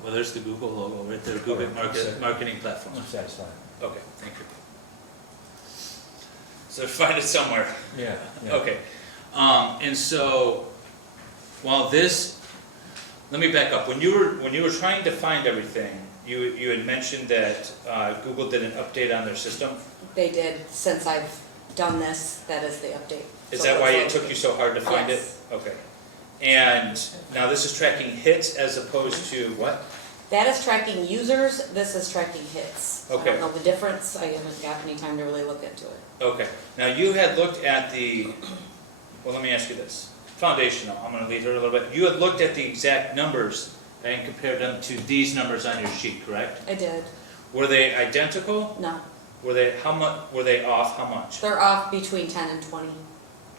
Well, there's the Google logo right there, Google Marketing Platform. I'm satisfied. Okay, thank you. So find it somewhere. Yeah, yeah. Okay, and so while this, let me back up. When you were trying to find everything you had mentioned that Google did an update on their system. They did, since I've done this, that is the update. Is So that why it's- it took you so hard to find it? Yes. Okay. And now this is tracking hits as opposed to what? That is tracking users, this is tracking hits. I Okay. don't know the difference, I haven't got any time to really look into it. Okay. Now you had looked at well, let me ask you this. Foundational, I'm gonna leave her a little bit. You had looked at the exact numbers and compared them to these numbers on your sheet, correct? I did, Were they identical? no, Were they off how much? they're off between 10 and 20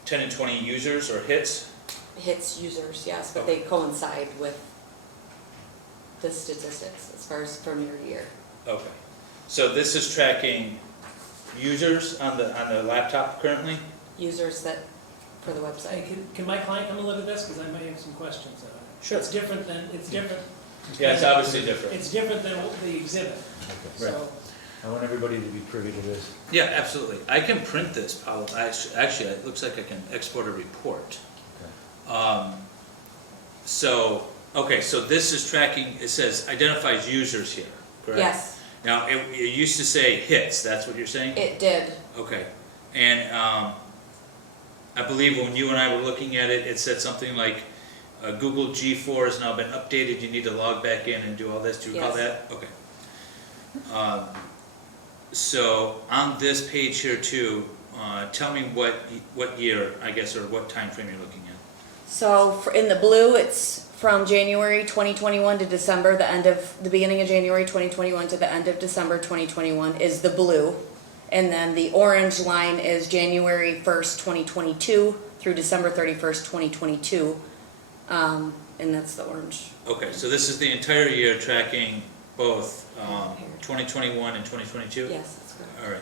10 and 20 users or hits? hits users, yes, but they coincide with the statistics as far as from year to year. Okay. So this is tracking users on the laptop currently? Users that, for the Hey, website. can my client come and look at this, because I might have some questions on it. Sure. It's different. Yeah, it's obviously different. It's different than the exhibit, Right. so. I want everybody to be privy to this. Yeah, absolutely. I can print this, Paul. Actually, it looks like I can export a report. Okay, so this is tracking, it says identifies users here, correct? Yes, Now, it used to say hits, that's what you're saying? it did, Okay. And I believe when you and I were looking at it, it said something like Google G4 has now been updated, you need to log back in and do all this. Do you recall Yes. that? Okay. So on this page here too, tell me what year, I guess, or what time frame you're looking at. so in the blue, it's from January 2021 to December, the beginning of January 2021 to the end of December 2021 is the blue. And then the orange line is January 1st, 2022 through December 31st, 2022. And that's the orange. Okay, so this is the entire year tracking both 2021 and 2022? Yes, that's correct. All right.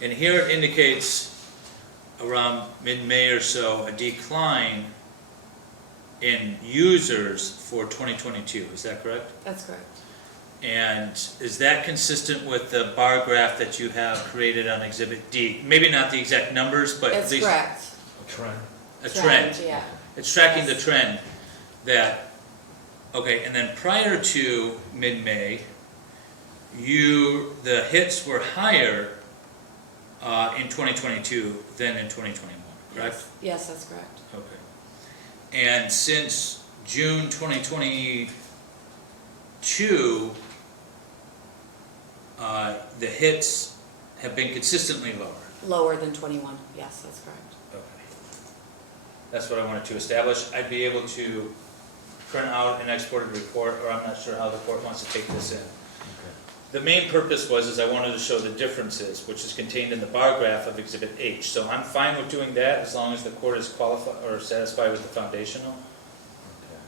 And here it indicates around mid-May or so, a decline in users for 2022, is that correct? That's correct. And is that consistent with the bar graph that you have created on Exhibit D? Maybe not the exact numbers, but at It's least correct. A trend. a trend. Yeah. It's tracking the trend that, okay, and then prior to mid-May, the hits were higher in 2022 than in 2021, correct? Yes, that's correct. Okay. And since June 2022, the hits have been consistently lower. Lower than 21, yes, that's correct. Okay. That's what I wanted to establish. I'd be able to print out an exported report, or I'm not sure how the court wants to take this in. The main purpose is I wanted to show the differences, which is contained in the bar graph of Exhibit H. So I'm fine with doing that as long as the court is qualified or satisfied with the foundational,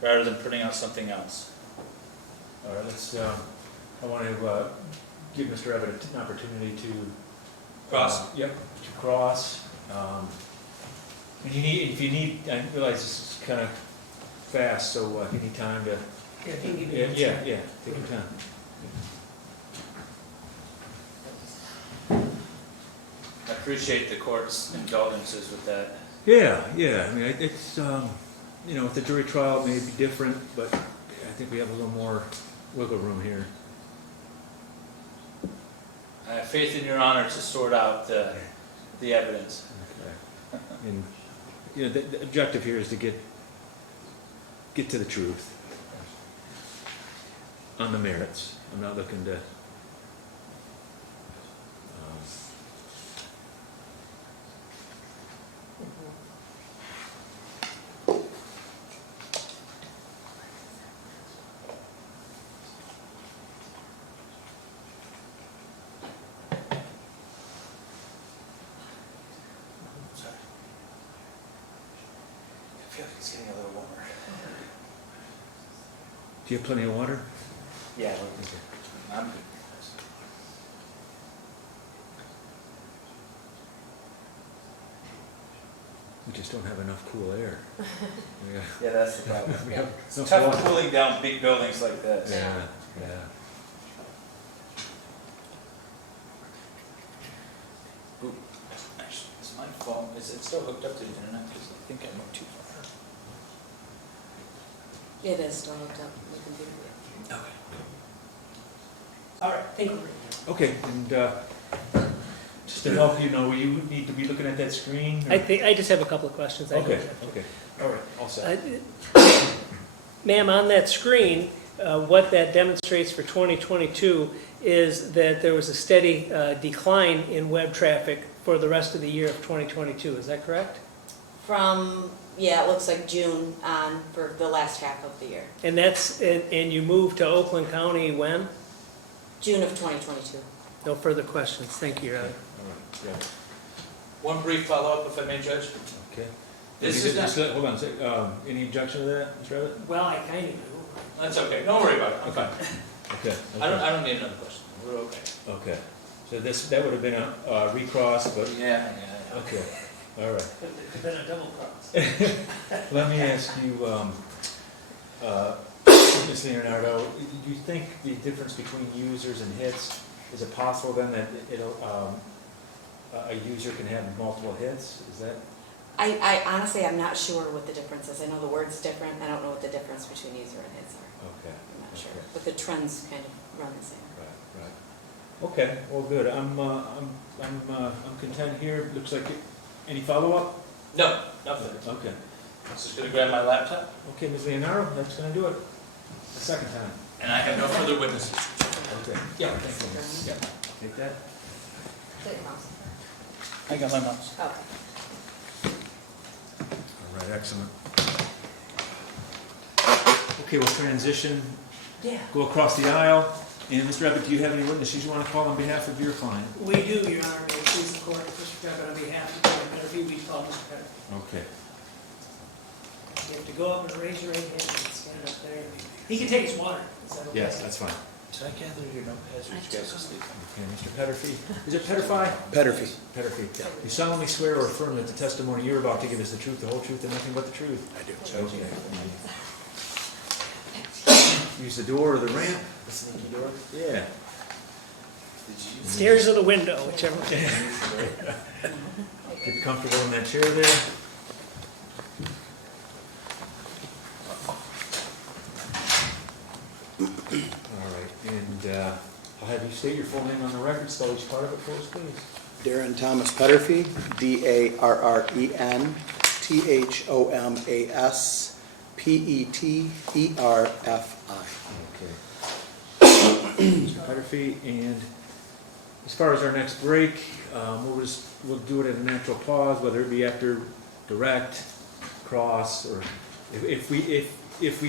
rather than printing out something else. All right, I want to give Mr. Evan an opportunity to. Cross? Yep, to cross. And if you need, I realize this is kind of fast, so if you need time to. Yeah, if you can give me Yeah, take your time. I appreciate the court's indulgences with that. Yeah, I mean, it's, with the jury trial, it may be different, but I think we have a little more wiggle room here. I have faith in your honor to sort out the evidence. Okay. And, the objective here is to get to the truth on the merits. I'm not looking to, Sorry. I feel like it's getting a little warmer. do you have plenty of water? Yeah, I'm good. We just don't have enough cool air. Yeah, that's the problem. We have It's enough tough water. cooling down big buildings like this. Yeah. Ooh, actually, is my phone, is it still hooked up to the internet? Because I think I went too far. It is still hooked up to the computer. Okay. All right, thank you. Okay, and just to help you know, you need to be looking at that screen? or- I just have a couple of questions. I Okay, have. okay, all right, all set. Ma'am, on that screen, what that demonstrates for 2022 is that there was a steady decline in web traffic for the rest of the year of 2022. Is that correct? From, yeah, it looks like June on for the last half of the year, And and you moved to Oakland County when? June of 2022. No further questions. Thank you, Your Honor. All right, yeah, One brief follow-up, if I may, Judge. okay. This Just- is not, just hold on a sec, any objection to that, Mr. Abbott? Well, I kind of do. that's okay, don't worry about it, I'm fine. Okay. I don't need another question, we're okay. Okay, so that would have been a recross, but, Yeah. okay, all right. It's been a double cross. Let me ask you, Ms. Leonardo, do you think the difference between users and hits, is it possible then that a user can have multiple hits? Is that? I honestly, I'm not sure what the difference is. I know the word's different. I don't know what the difference between user and hits are. Okay, I'm not sure. Okay. But the trends kind of run the same. right. Okay, well, good. I'm content here. Looks like, any follow-up? No, nothing. Okay. Just gonna grab my laptop, Okay, Ms. Leonardo, that's gonna do it. The second time. and I have no further witnesses. Okay. Yeah, thank you. Yeah, take that. I got my mouse. Okay. All right, excellent. Okay, we'll transition, Yeah. go across the aisle. And Mr. Abbott, do you have any witnesses you want to call on behalf of your client? We do, Your Honor. May it please the court, Mr. Peppin, on behalf of the Peterfi, we call Mr. Peppin. Okay. You have to go up and raise your right hand and stand up there. He can take his water. Is that okay? Yes, that's fine. Did I gather your notepads, or you guys asleep? Okay, Mr. Peterfi. Is it Peterfi? Peterfi. Peterfi. You solemnly swear or affirm that the testimony you're about to give is the truth, the whole truth, and nothing but the truth? I do. Okay. Use the door or the ramp? The sneaky door? Yeah. Did you? Stairs or the window, whichever. Get comfortable in that chair there. All right, and I'll have you state your full name on the record, spell each part of it for us, please. Darren Thomas Peterfi, DarrenThomasPeterfi. Okay. Mr. Peterfi, and as far as our next break, we'll do it at a natural pause, whether it be after direct, cross, or if we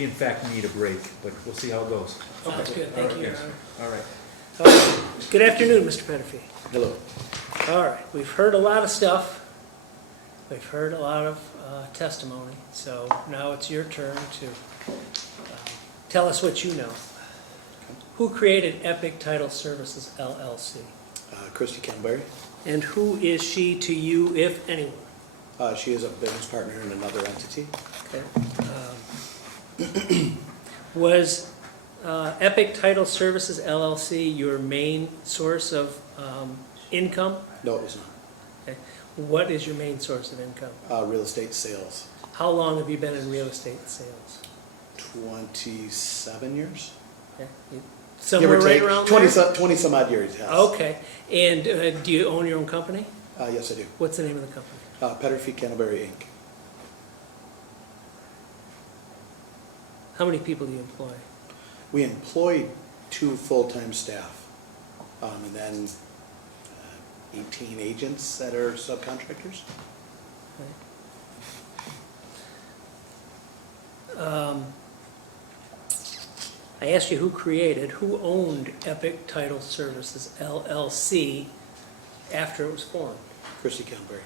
in fact need a break, but we'll see how it goes. Sounds good. All Thank right, you, Your yes. Honor. All right. Good afternoon, Mr. Peterfi. Hello. All right, we've heard a lot of stuff. We've heard a lot of testimony, so now it's your turn to tell us what you know. Who created Epic Title Services LLC? Christy Canberry. And who is she to you, if anyone? She is a business partner in another entity. Okay. Was Epic Title Services LLC your main source of income? No, it was not. Okay. What is your main source of income? Real estate sales. How long have you been in real estate sales? 27 years? Okay. Give Somewhere or right take. around 20 there? 20 some odd years, yes. Okay. And do you own your own company? Yes, I do. What's the name of the company? Peterfi Canterbury Inc. How many people do you employ? We employ 2 full-time staff, and then 18 agents that are subcontractors. I asked you who owned Epic Title Services LLC after it was formed? Christy Canterbury.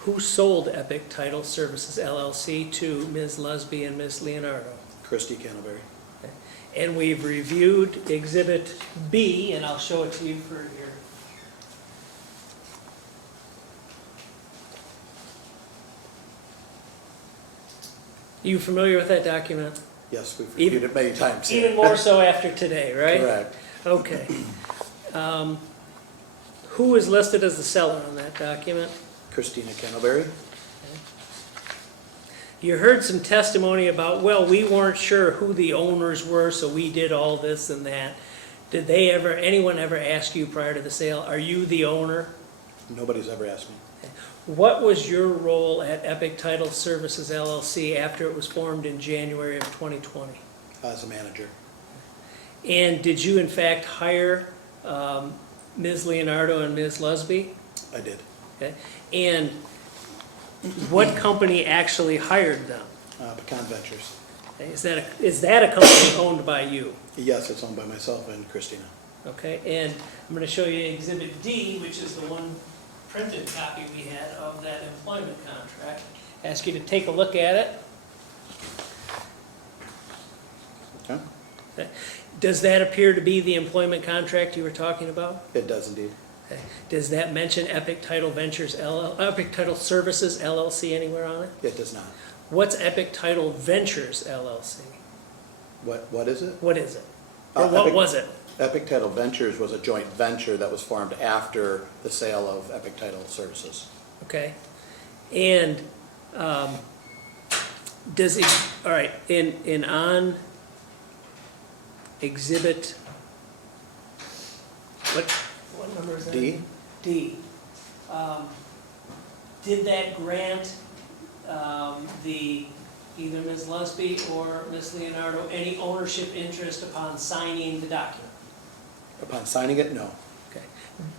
Who sold Epic Title Services LLC to Ms. Lusby and Ms. Leonardo? Christy Canterbury. And we've reviewed Exhibit B, and I'll show it to you for your... You familiar with that document? Yes, we've Even- reviewed it many times. Even more so after today, right? Correct. Okay. Who is listed as the seller on that document? Christina Canterbury. You heard some testimony about, well, we weren't sure who the owners were, so we did all this and that. Did anyone ever ask you prior to the sale, are you the owner? Nobody's ever asked me. What was your role at Epic Title Services LLC after it was formed in January of 2020? As a manager. And did you in fact hire Ms. Leonardo and Ms. Lusby? I did. Okay. And what company actually hired them? Pecan Ventures. Okay. Is that a company owned by you? Yes, it's owned by myself and Christina. Okay, and I'm going to show you Exhibit D, which is the one printed copy we had of that employment contract. Ask you to take a look at it. Okay? Okay. Does that appear to be the employment contract you were talking about? It does indeed. Okay. Does that mention Epic Title Epic Title Services LLC anywhere on it? It does not. What's Epic Title Ventures LLC? What is it? What is it? Or what Epic- was it? Epic Title Ventures was a joint venture that was formed after the sale of Epic Title Services. Okay, and does it, all right, in on exhibit, what number is that? D? D. Did that grant the, either Ms. Lusby or Ms. Leonardo any ownership interest upon signing the document? Upon signing it, no. Okay.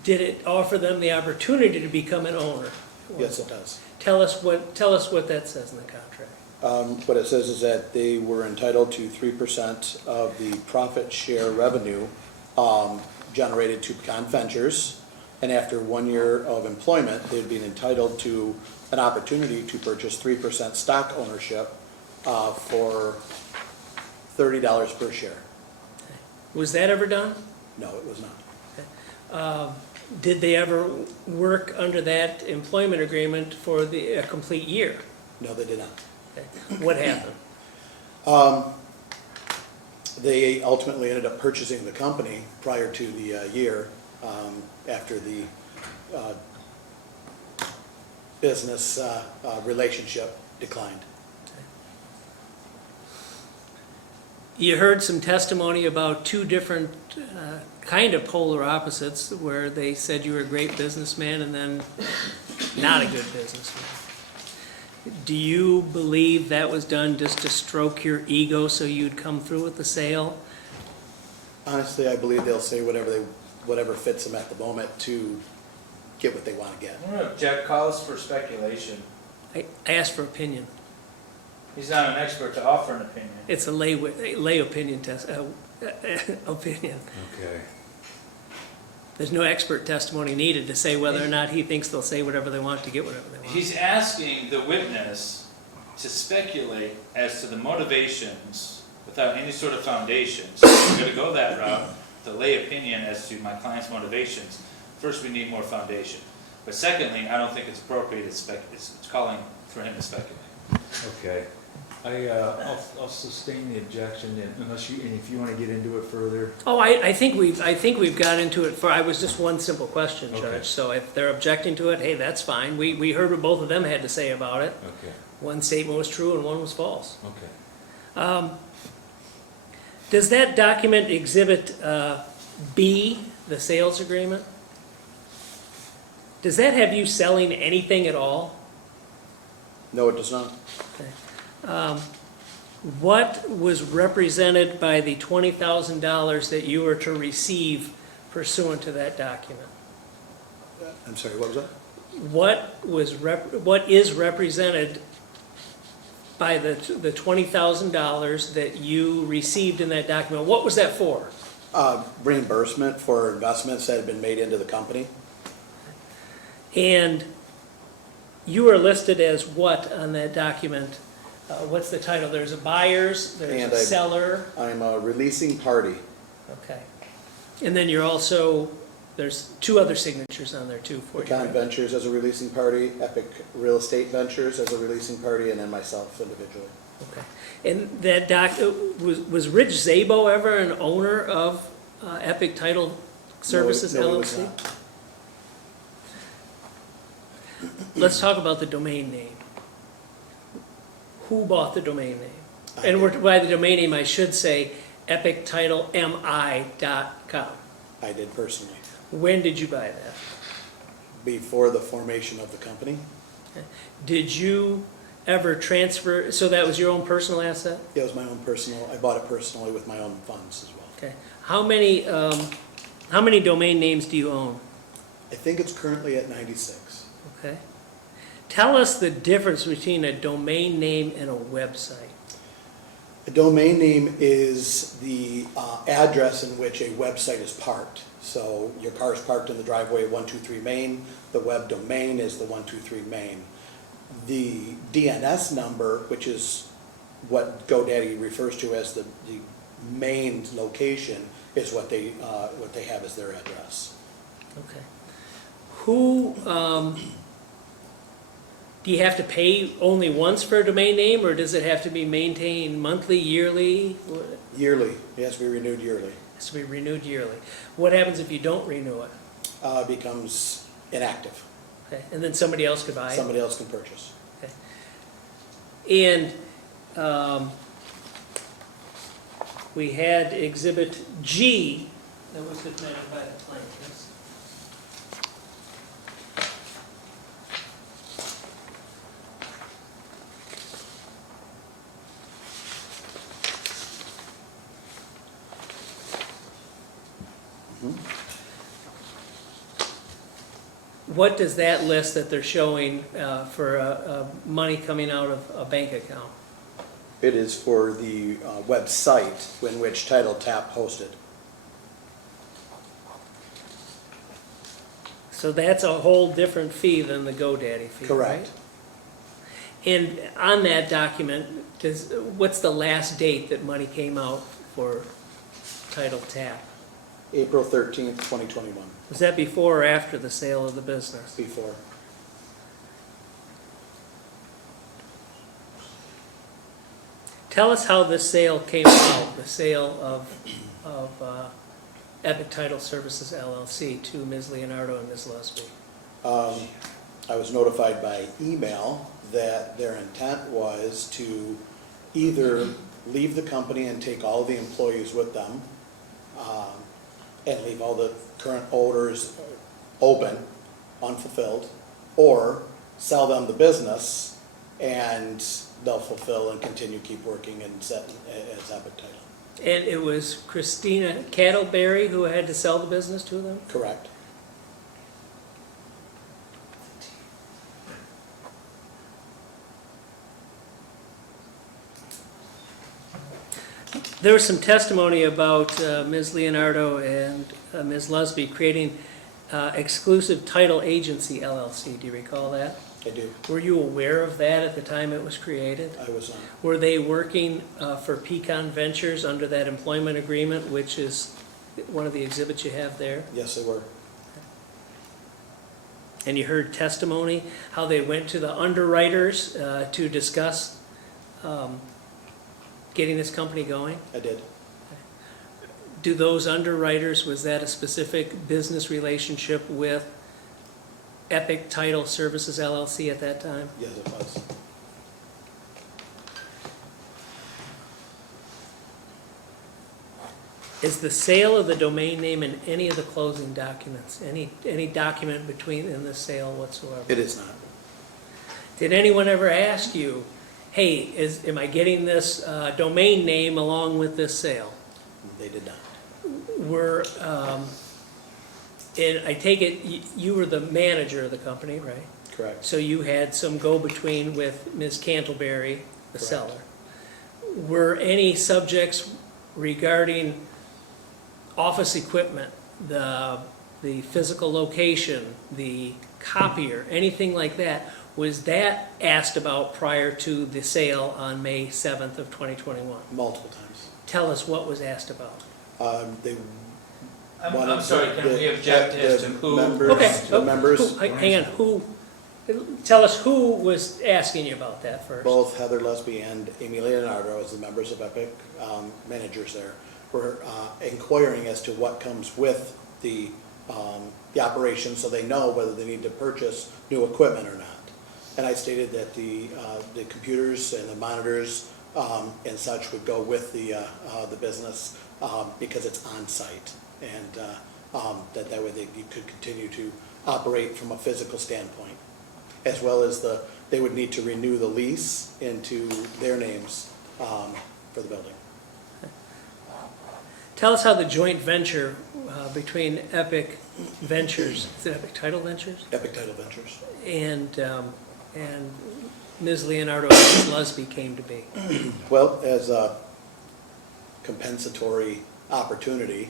Did it offer them the opportunity to become an owner? Yes, it does. Tell us what that says in the contract. What it says is that they were entitled to 3% of the profit share revenue generated to Pecan Ventures, and after 1 year of employment, they'd be entitled to an opportunity to purchase 3% stock ownership for $30 per share. Was that ever done? No, it was not. Did they ever work under that employment agreement for a complete year? No, they did not. Okay. What happened? They ultimately ended up purchasing the company prior to the year after the business relationship declined. You heard some testimony about two different kind of polar opposites where they said you were a great businessman and then not a good businessman. Do you believe that was done just to stroke your ego so you'd come through with the sale? Honestly, I believe they'll say whatever fits them at the moment to get what they want to get. I'm gonna object, call this for speculation. I asked for opinion. He's not an expert to offer an opinion. It's a lay opinion test, opinion. Okay. There's no expert testimony needed to say whether or not he thinks they'll say whatever they want to get whatever they want. He's asking the witness to speculate as to the motivations without any sort of foundation. So if we're gonna go that route, the lay opinion as to my client's motivations, first we need more foundation. But secondly, I don't think it's appropriate, it's calling for him to speculate. Okay. I'll sustain the objection unless and if you want to get into it further. Oh, I think we've got into it I was just one simple question, Judge. Okay. So if they're objecting to it, hey, that's fine. We heard what both of them had to say about it. Okay. One statement was true and one was false. Okay. Does that document exhibit B, the sales agreement? Does that have you selling anything at all? No, it does not. What was represented by the $20,000 that you were to receive pursuant to that document? I'm sorry, what was that? What is represented by the $20,000 that you received in that document? What was that for? Reimbursement for investments that had been made into the company. And you are listed as what on that document? What's the title? There's a buyer's, there's And a seller. I'm a releasing party. Okay. And then you're also, there's two other signatures on there too for you. Pecan right? Ventures as a releasing party, Epic Real Estate Ventures as a releasing party, and then myself individually. Okay. And that was Rich Zabo ever an owner of Epic Title Services No, he was LLC? not. Let's talk about the domain name. who bought the domain name? I And did. by the domain name, I should say epictitlemi.com. I did personally, When did you buy that? before the formation of the company. Did you ever transfer, so that was your own personal asset? It was my own personal, I bought it personally with my own funds as well. Okay. How many domain names do you own? I think it's currently at 96. Okay. Tell us the difference between a domain name and a website. A domain name is the address in which a website is parked. So your car is parked in the driveway of 123 Main, the web domain is the 123 Main. The DNS number, which is what GoDaddy refers to as the main location, is what they have as their address. Okay. Who, do you have to pay only once for a domain name, or does it have to be maintained monthly, yearly? Yearly, it has to be renewed yearly. It has to be renewed yearly. What happens if you don't renew it? Becomes inactive. Okay. And then somebody else could buy it? Somebody else can purchase. And we had Exhibit G that was submitted by the plaintiffs. What does that list that they're showing for money coming out of a bank account? It is for the website in which Title Tap hosted. So that's a whole different fee than the GoDaddy fee, right? Correct. And on that document, what's the last date that money came out for Title Tap? April 13th, 2021, Was that before or after the sale of the business? before. Tell us how this sale came about, the sale of Epic Title Services LLC to Ms. Leonardo and Ms. Lusby. I was notified by email that their intent was to either leave the company and take all the employees with them, and leave all the current orders open, unfulfilled, or sell them the business and they'll fulfill and continue keep working and set as Epic Title. And it was Christina Cattleberry who had to sell the business to them? Correct. There was some testimony about Ms. Leonardo and Ms. Lusby creating Exclusive Title Agency LLC. Do you recall that? I do. Were you aware of that at the time it was created? I was on. Were they working for Pecan Ventures under that employment agreement, which is one of the exhibits you have there? Yes, they were. And you heard testimony, how they went to the underwriters to discuss getting this company going? I did. Do those underwriters, was that a specific business relationship with Epic Title Services LLC at that time? Yes, it was. Is the sale of the domain name in any of the closing documents, any document in the sale whatsoever? It is not. Did anyone ever ask you, hey, am I getting this domain name along with this sale? They did not. And I take it you were the manager of the company, right? Correct. So you had some go-between with Ms. Cantleberry, the Correct. seller. Were any subjects regarding office equipment, the physical location, the copier, anything like that, was that asked about prior to the sale on May 7th of 2021? Multiple times. Tell us what was asked about. They I'm wanted sorry, can we object as to who? Members, Okay. the members, Hang on, tell us who was asking you about that first? both Heather Lusby and Amy Leonardo, as the members of Epic, managers there, were inquiring as to what comes with the operation, so they know whether they need to purchase new equipment or not. And I stated that the computers and the monitors and such would go with the business because it's on-site. And that way you could continue to operate from a physical standpoint. As well as they would need to renew the lease into their names for the building. Tell us how the joint venture between Epic Ventures, is it Epic Title Ventures? Epic Title Ventures. And Ms. Leonardo and Ms. Lusby came to be. Well, as a compensatory opportunity,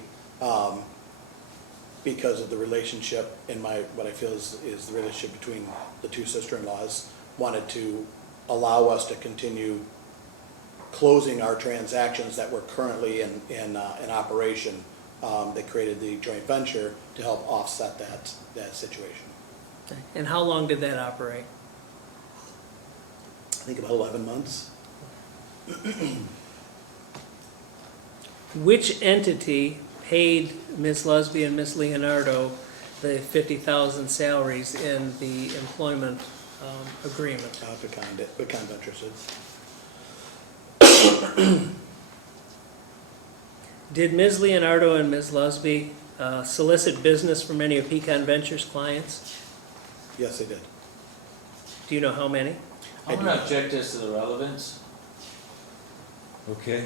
because of the relationship in what I feel is the relationship between the two sister-in-laws, wanted to allow us to continue closing our transactions that were currently in operation. They created the joint venture to help offset that situation. And how long did that operate? I think about 11 months. Which entity paid Ms. Lusby and Ms. Leonardo the $50,000 salaries in the employment agreement? Pecan Ventures. Did Ms. Leonardo and Ms. Lusby solicit business from any of Pecan Ventures' clients? Yes, they did. Do you know how many? I'm gonna object as to the relevance. Okay,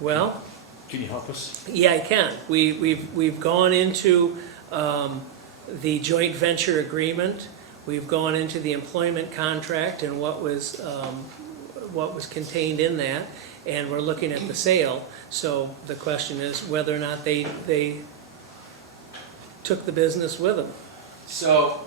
Well, can you help us? yeah, I can. We've gone into the joint venture agreement. We've gone into the employment contract and what was contained in that, and we're looking at the sale. So the question is whether or not they took the business with them. So,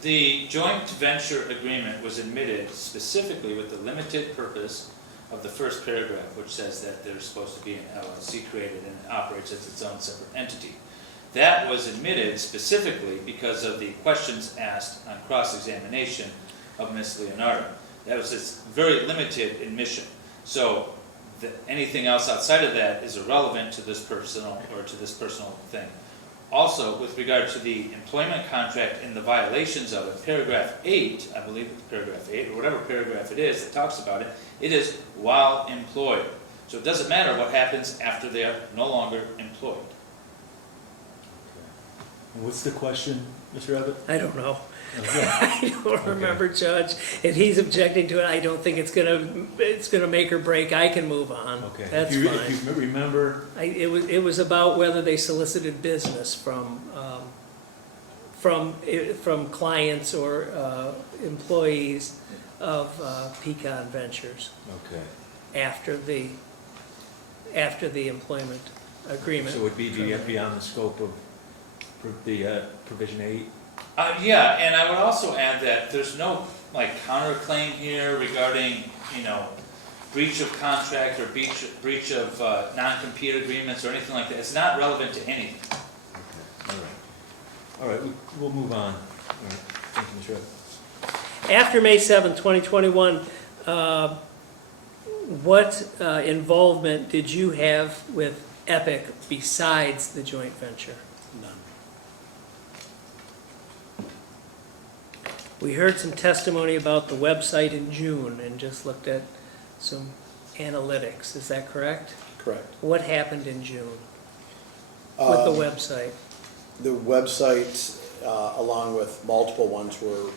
the joint venture agreement was admitted specifically with the limited purpose of the first paragraph, which says that there's supposed to be an LLC created and it operates as its own separate entity. That was admitted specifically because of the questions asked on cross-examination of Ms. Leonardo. That was its very limited admission. So anything else outside of that is irrelevant to this personal thing. Also, with regard to the employment contract and the violations of it, paragraph 8, I believe it's paragraph 8, or whatever paragraph it is that talks about it, it is while employed. So it doesn't matter what happens after they are no longer employed. And what's the question, Mr. Abbott? I don't know. I don't remember, Judge. If he's objecting to it, I don't think it's gonna make or break. I can move on. Okay. That's If fine. you remember, It was about whether they solicited business from clients or employees of Pecan Ventures okay, after the employment agreement. so it would be beyond the scope of the provision 8? Yeah, and I would also add that there's no counterclaim here regarding, breach of contract or breach of non-compete agreements or anything like that. It's not relevant to anything. Okay, all right, we'll move on. All right, thank you, Mr. Abbott. After May 7th, 2021, what involvement did you have with Epic besides the joint venture? None. We heard some testimony about the website in June and just looked at some analytics. Is that correct? Correct. What happened in June with the website? The website, along with multiple ones, were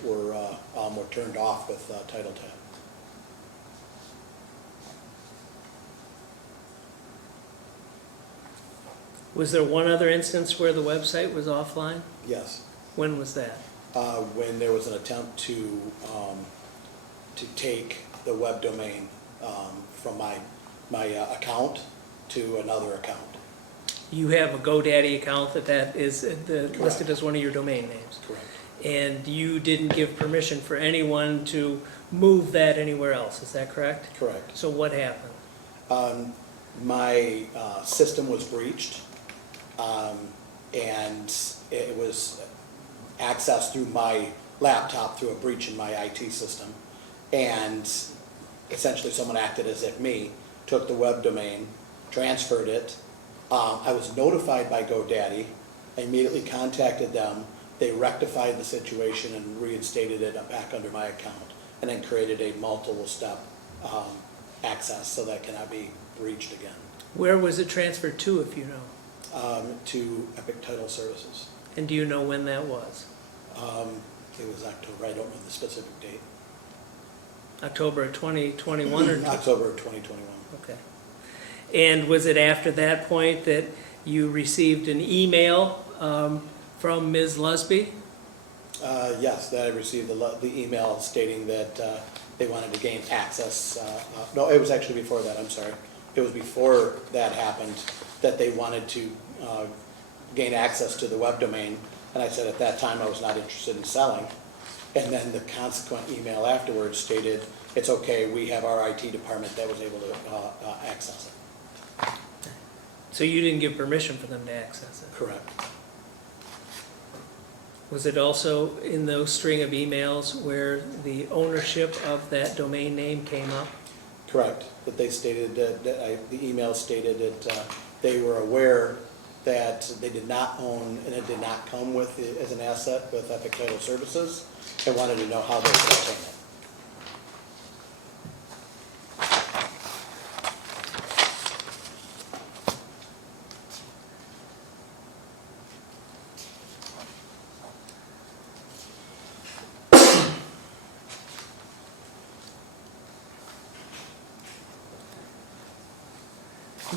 turned off with Title Tab. Was there one other instance where the website was offline? Yes. When was that? When there was an attempt to take the web domain from my account to another account. You have a GoDaddy account that is listed Correct. as one of your domain names. Correct. And you didn't give permission for anyone to move that anywhere else, is that correct? Correct. So what happened? My system was breached, and it was accessed through my laptop through a breach in my IT system. And essentially someone acted as if me, took the web domain, transferred it. I was notified by GoDaddy. I immediately contacted them They rectified the situation and reinstated it back under my account, and then created a multiple step access so that cannot be breached again, Where was it transferred to, if you know? to Epic Title Services. And do you know when that was? It was October, I don't know the specific date. October of 2021 or? October of 2021. Okay. And was it after that point that you received an email from Ms. Lusby? Yes, that I received the email stating that they wanted to gain access. No, it was actually before that, I'm sorry. It was before that happened that they wanted to gain access to the web domain. And I said at that time I was not interested in selling. And then the consequent email afterwards stated, it's okay, we have our IT department that was able to access it. So you didn't give permission for them to access it? Correct. Was it also in those string of emails where the ownership of that domain name came up? Correct. That they stated the email stated that they were aware that they did not own, and it did not come with, as an asset with Epic Title Services, and wanted to know how they could obtain it.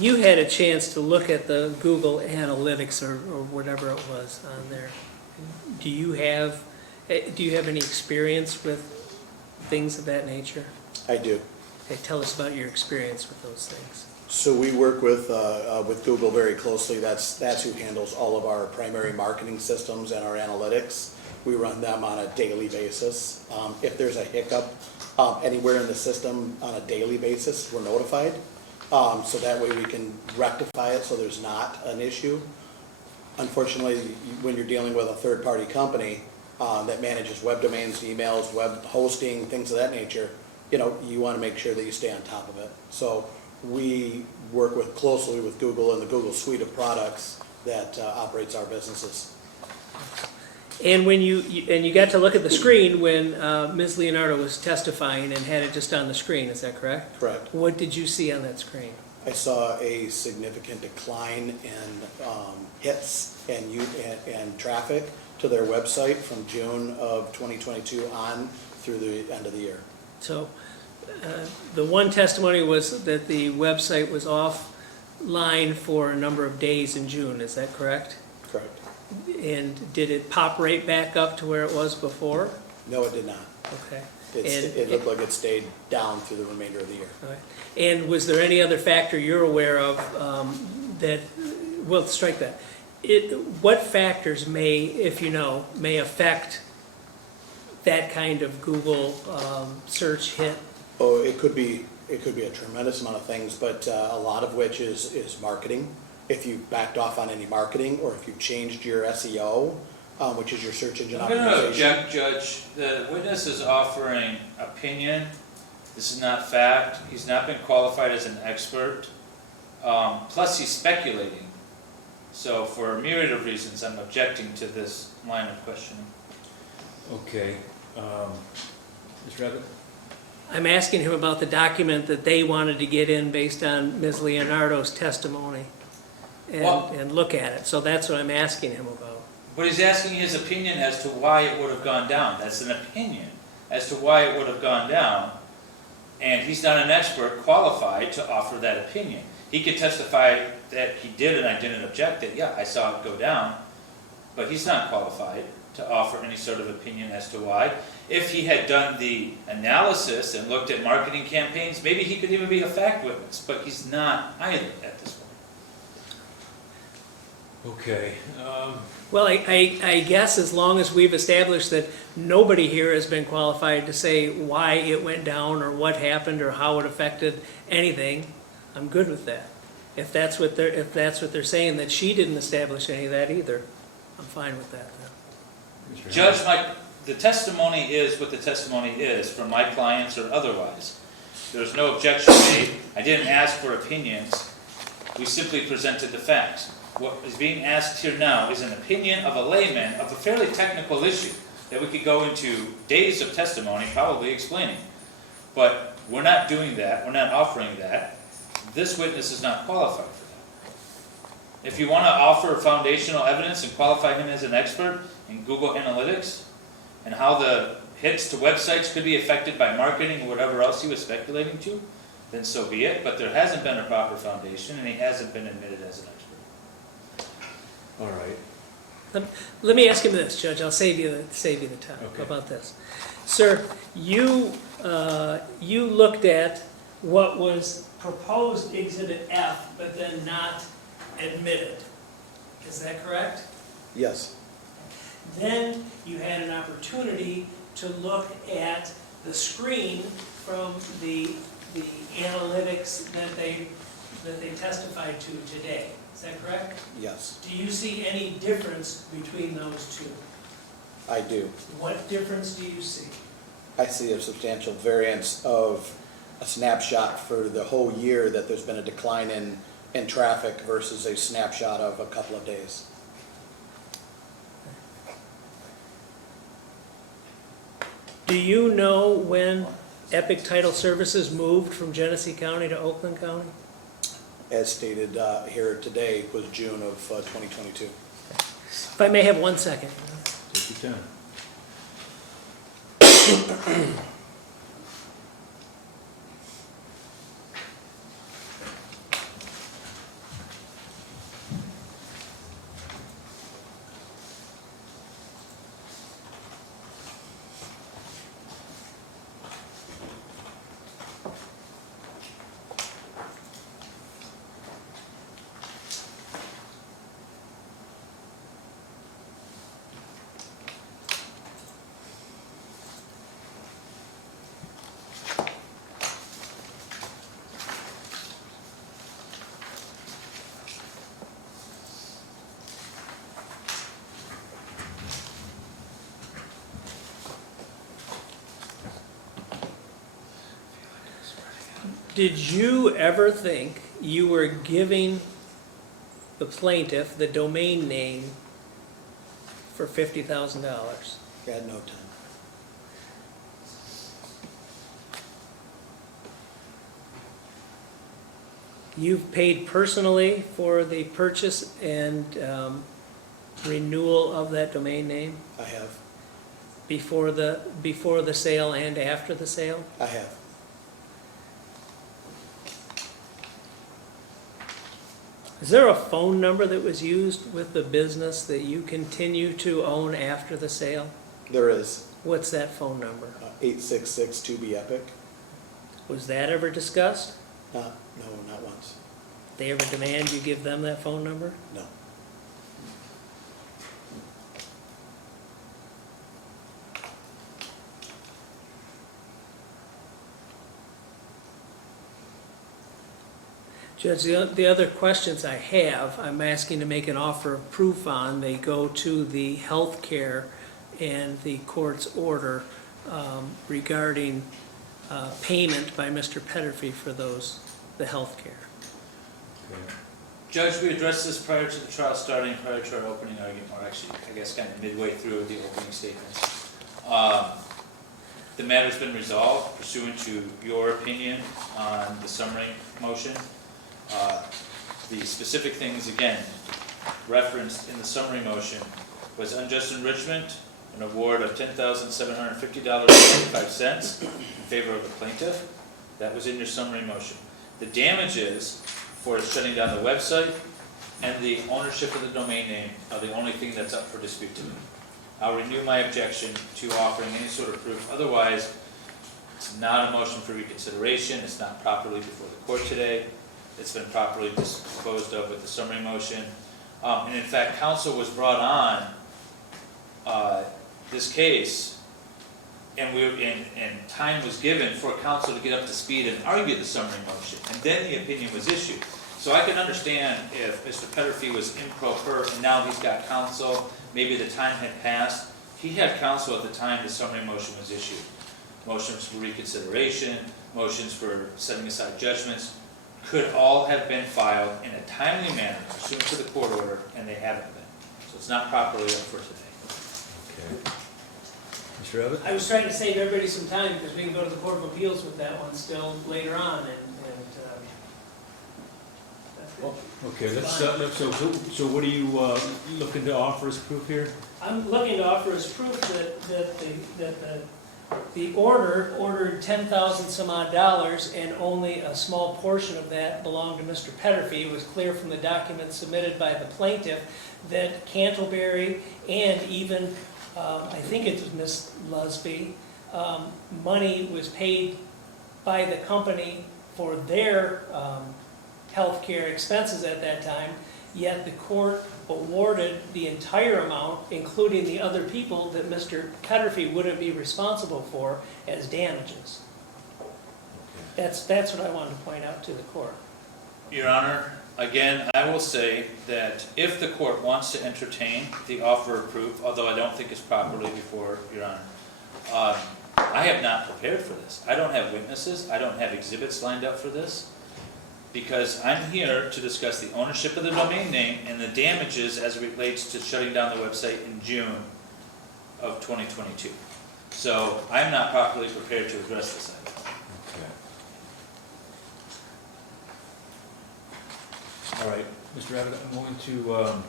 You had a chance to look at the Google Analytics or whatever it was on there. Do you have any experience with things of that nature? I do. Okay, tell us about your experience with those things. So we work with Google very closely. That's who handles all of our primary marketing systems and our analytics. We run them on a daily basis. If there's a hiccup anywhere in the system on a daily basis, we're notified. So that way we can rectify it so there's not an issue. Unfortunately, when you're dealing with a third-party company that manages web domains, emails, web hosting, things of that nature, you want to make sure that you stay on top of it. So we work closely with Google and the Google suite of products that operates our businesses. And when you got to look at the screen when Ms. Leonardo was testifying and had it just on the screen, is that correct? Correct. What did you see on that screen? I saw a significant decline in hits and traffic to their website from June of 2022 on through the end of the year. So the one testimony was that the website was offline for a number of days in June, is that correct? Correct. And did it pop right back up to where it was before? No, it did not. Okay. It looked like it stayed down through the remainder of the year. All right. And was there any other factor you're aware of that, well, strike that. What factors may, if you know, may affect that kind of Google search hit? Oh, it could be a tremendous amount of things, but a lot of which is marketing. If you backed off on any marketing, or if you changed your SEO, which is your search engine I'm going to optimization. object, Judge. The witness is offering opinion. This is not fact. He's not been qualified as an expert. Plus, he's speculating. So for a myriad of reasons, I'm objecting to this line of questioning. Okay. Ms. Rabbit? I'm asking him about the document that they wanted to get in based on Ms. Leonardo's testimony and look at it. So that's what I'm asking him about. But he's asking his opinion as to why it would have gone down. That's an opinion as to why it would have gone down. And he's not an expert qualified to offer that opinion. He could testify that he did and I didn't object, that yeah, I saw it go down. But he's not qualified to offer any sort of opinion as to why. If he had done the analysis and looked at marketing campaigns, maybe he could even be a fact witness. But he's not either at this point. Okay. Well, I guess as long as we've established that nobody here has been qualified to say why it went down or what happened or how it affected anything, I'm good with that. If that's what they're saying, that she didn't establish any of that either, I'm fine with that then. Mr. Judge, Howard? the testimony is what the testimony is from my clients or otherwise. There's no objection made. I didn't ask for opinions. We simply presented the facts. What is being asked here now is an opinion of a layman of a fairly technical issue that we could go into days of testimony probably explaining. But we're not doing that, we're not offering that. This witness is not qualified for that. If you want to offer foundational evidence and qualify him as an expert in Google Analytics and how the hits to websites could be affected by marketing or whatever else he was speculating to, then so be it. But there hasn't been a proper foundation and he hasn't been admitted as an expert. All right. Let me ask him this, Judge, I'll save you the time. Okay. How about this? Sir, you looked at what was proposed Exhibit F, but then not admitted. Is that correct? Yes, Then you had an opportunity to look at the screen from the analytics that they testified to today. Is that correct? yes, Do you see any difference between those two? I do. What difference do you see? I see a substantial variance of a snapshot for the whole year that there's been a decline in traffic versus a snapshot of a couple of days. Do you know when Epic Title Services moved from Genesee County to Oakland County? As stated here today, was June of 2022. If I may have 1 second. Take your time. Did you ever think you were giving the plaintiff the domain name for $50,000? Had no time. You've paid personally for the purchase and renewal of that domain name I have. before the sale and after the sale? I have. Is there a phone number that was used with the business that you continue to own after the sale? There is What's that phone number? 866 2B Epic. Was that ever discussed? No, not once. They ever demand you give them that phone number? No. Judge, the other questions I have, I'm asking to make an offer of proof on. They go to the health care and the court's order regarding payment by Mr. Peterfi for the health care. Judge, we addressed this prior to the trial starting, prior to our opening argument, or actually, I guess kind of midway through the opening statements. The matter's been resolved pursuant to your opinion on the summary motion. The specific things, again, referenced in the summary motion was unjust enrichment, an award of $10,750.95 in favor of the plaintiff. That was in your summary motion. The damages for shutting down the website and the ownership of the domain name are the only thing that's up for dispute today. I'll renew my objection to offering any sort of proof. Otherwise, it's not a motion for reconsideration. It's not properly before the court today. It's been properly disposed of with the summary motion. And in fact, counsel was brought on this case, and time was given for counsel to get up to speed and argue the summary motion, and then the opinion was issued. So I can understand if Mr. Peterfi was improper and now he's got counsel, maybe the time had passed. He had counsel at the time the summary motion was issued. Motions for reconsideration, motions for setting aside judgments. could all have been filed in a timely manner pursuant to the court order, and they haven't been. So it's not properly up for today. Okay. Mr. Evans? I was trying to save everybody some time, because we can go to the Court of Appeals with that one still later on, and that's good. Okay, so what are you looking to offer as proof here? I'm looking to offer as proof that the order ordered 10,000 some odd dollars, and only a small portion of that belonged to Mr. Peterfi. It was clear from the documents submitted by the plaintiff that Cantleberry and even, I think it was Miss Lusby, money was paid by the company for their healthcare expenses at that time, yet the court awarded the entire amount, including the other people that Mr. Peterfi wouldn't be responsible for, as damages. That's what I wanted to point out to the court. Your Honor, again, I will say that if the court wants to entertain the offer of proof, although I don't think it's properly before Your Honor, I have not prepared for this. I don't have witnesses, I don't have exhibits lined up for this, because I'm here to discuss the ownership of the domain name and the damages as it relates to shutting down the website in June of 2022. So I'm not properly prepared to address this item. Okay. All right, Mr. Abbott, I'm going to,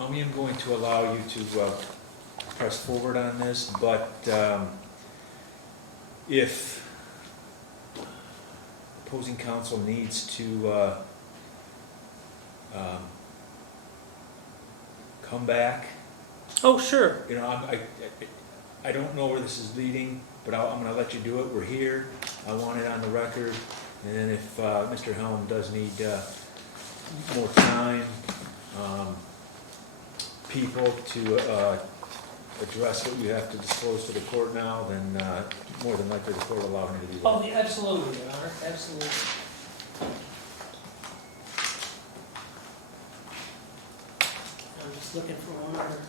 I'm going to allow you to press forward on this, but if opposing counsel needs to come back, Oh, sure. you know, I don't know where this is leading, but I'm gonna let you do it. We're here. I want it on the record. And then if Mr. Helm does need more time, people to address what you have to disclose to the court now, then more than likely the court will allow him to do that. Oh, absolutely, Your Honor, absolutely. I'm just looking for one other.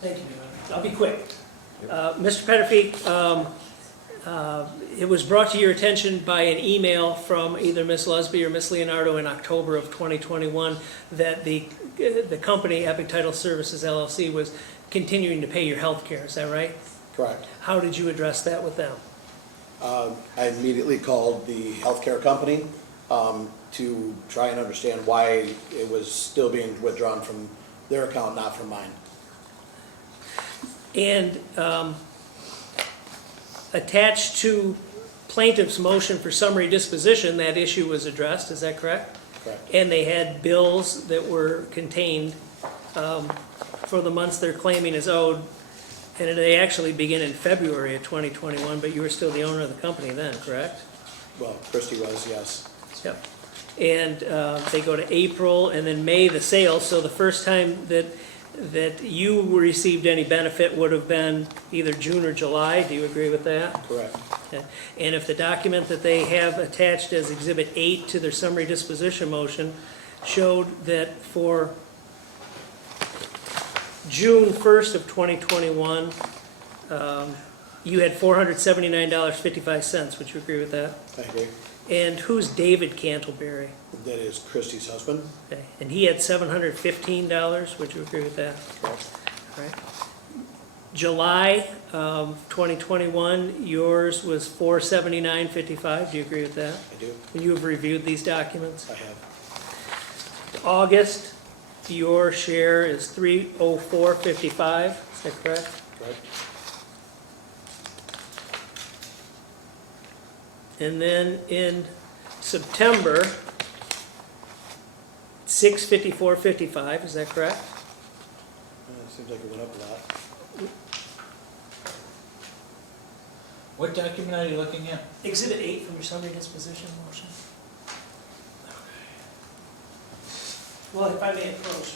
Thank you, Your Honor. I'll be quick. Mr. Peterfi, it was brought to your attention by an email from either Ms. Lusby or Ms. Leonardo in October of 2021 that the company, Epic Title Services LLC, was continuing to pay your health care. Is that right? Correct. How did you address that with them? I immediately called the healthcare company to try and understand why it was still being withdrawn from their account, not from mine. And attached to plaintiff's motion for summary disposition, that issue was addressed, is that correct? Correct. And they had bills that were contained for the months they're claiming is owed, and they actually begin in February of 2021, but you were still the owner of the company then, correct? Well, Christie was, yes. Yep. And they go to April and then May, the sale, so the first time that you received any benefit would have been either June or July. Do you agree with that? Correct. Okay. And if the document that they have attached as Exhibit 8 to their summary disposition motion showed that for June 1st of 2021, you had $479.55, would you agree with that? I agree. And who's David Cantleberry? That is Christie's husband. Okay. And he had $715, would you agree with that? Correct. All right. July 2021, yours was $479.55, do you agree with that? I do. You have reviewed these documents? I have. August, your share is $304.55, is that correct? Correct. And then in September, $654.55, is that correct? Seems like it went up a lot. What document are you looking at? Exhibit 8 from your summary disposition motion. Well, if I may approach.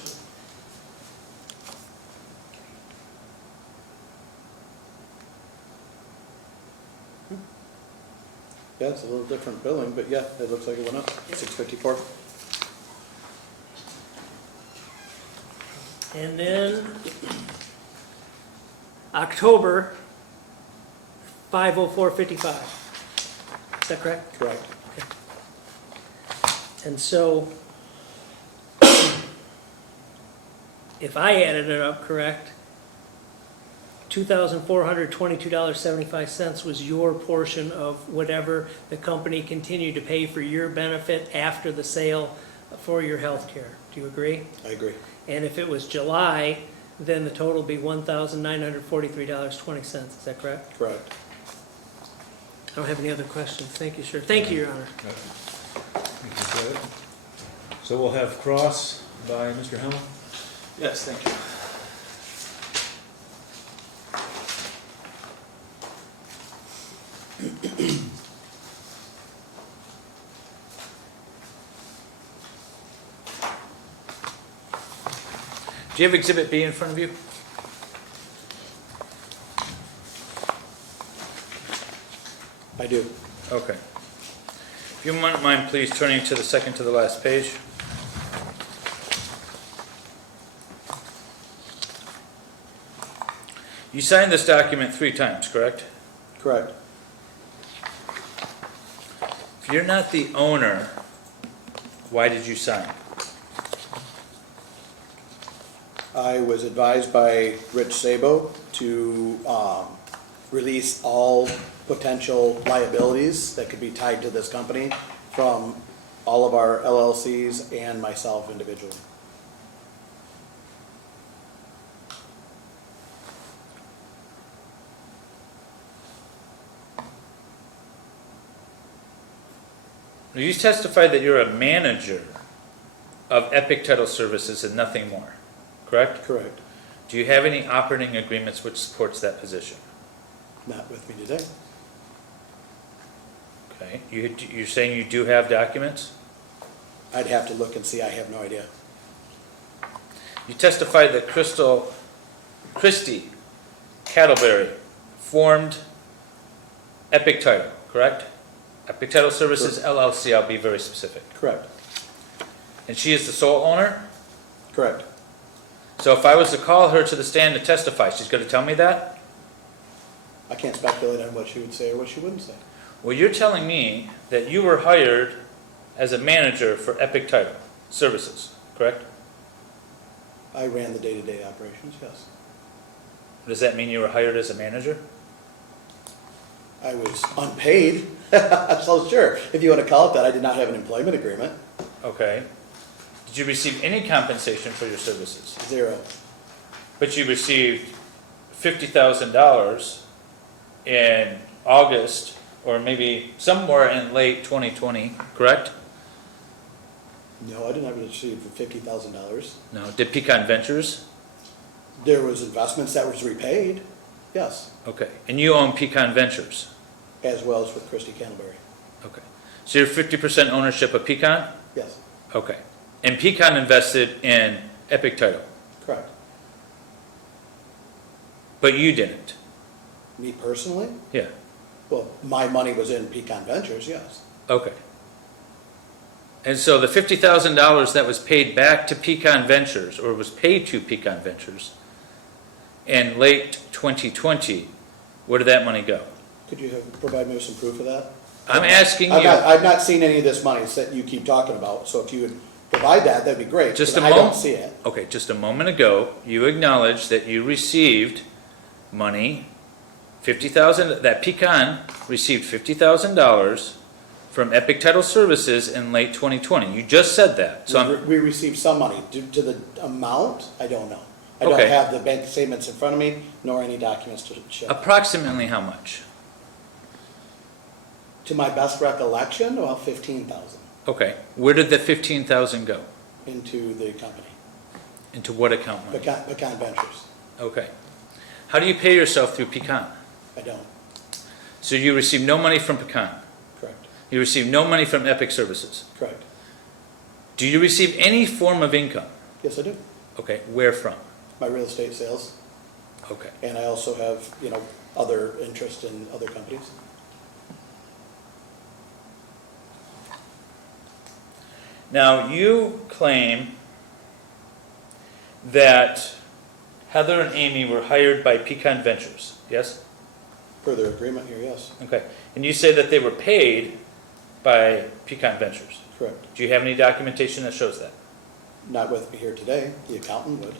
Yeah, it's a little different billing, but yeah, it looks like it went up, 654. And then October, 504.55. Is that correct? Correct. And so, if I added it up correct, $2,422.75 was your portion of whatever the company continued to pay for your benefit after the sale for your health care. Do you agree? I agree. And if it was July, then the total would be $1,943.20. Is that correct? Correct. I don't have any other questions. Thank you, sir. Thank you, Your Honor. Thank you, Fred. So we'll have cross by Mr. Helm. Yes, thank you. Do you have Exhibit B in front of you? I do. Okay. If you wouldn't mind, please turning to the second to the last page. You signed this document 3 times, correct? Correct. If you're not the owner, why did you sign? I was advised by Rich Sabo to release all potential liabilities that could be tied to this company from all of our LLCs and myself individually. You testified that you're a manager of Epic Title Services and nothing more, correct? Correct. Do you have any operating agreements which supports that position? Not with me today. Okay. You're saying you do have documents? I'd have to look and see. I have no idea. You testified that Christy Cattleberry formed Epic Title, correct? Epic Title Services LLC, I'll be very specific. Correct. And she is the sole owner? Correct. So if I was to call her to the stand to testify, she's going to tell me that? I can't speculate on what she would say or what she wouldn't say. Well, you're telling me that you were hired as a manager for Epic Title Services, correct? I ran the day-to-day operations, yes. Does that mean you were hired as a manager? I was unpaid, so sure. If you want to call it that, I did not have an employment agreement. Okay. Did you receive any compensation for your services? 0. But you received $50,000 in August, or maybe somewhere in late 2020, correct? No, I did not receive $50,000. No. Did Pecan Ventures? There was investments that was repaid, yes, Okay. And you own Pecan Ventures? as well as with Christy Canterbury, Okay. So you're 50% ownership of Pecan? yes, Okay. And Pecan invested in Epic Title, correct. but you didn't? Me personally, Yeah. well, my money was in Pecan Ventures, yes, Okay. And so the $50,000 that was paid back to Pecan Ventures, or was paid to Pecan Ventures, in late 2020, where did that money go? could you provide me with some proof of that? I'm asking I've you, I've not seen any of this money that you keep talking about, so if you would provide that, that'd be great. Just 'cause a I don't moment. see it. okay, just a moment ago, you acknowledged that you received money, 50,000, that Pecan received $50,000 from Epic Title Services in late 2020. You just said that. So I'm, We received some money. To the amount, I don't know. I don't Okay. have the bank statements in front of me, nor any documents to show. approximately how much? To my best recollection, well, 15,000 Okay, where did the 15,000 go? into the company, Into what account money? Pecan Ventures. Okay. How do you pay yourself through Pecan? I don't, So you receive no money from Pecan. correct, You receive no money from Epic Services. correct. Do you receive any form of income? Yes, I do. Okay, where from? My real estate sales, Okay. and I also have, other interest in other companies. Now, you claim that Heather and Amy were hired by Pecan Ventures, yes? Per their agreement here, yes, Okay. And you say that they were paid by Pecan Ventures. correct. Do you have any documentation that shows that? Not with me here today, the accountant would.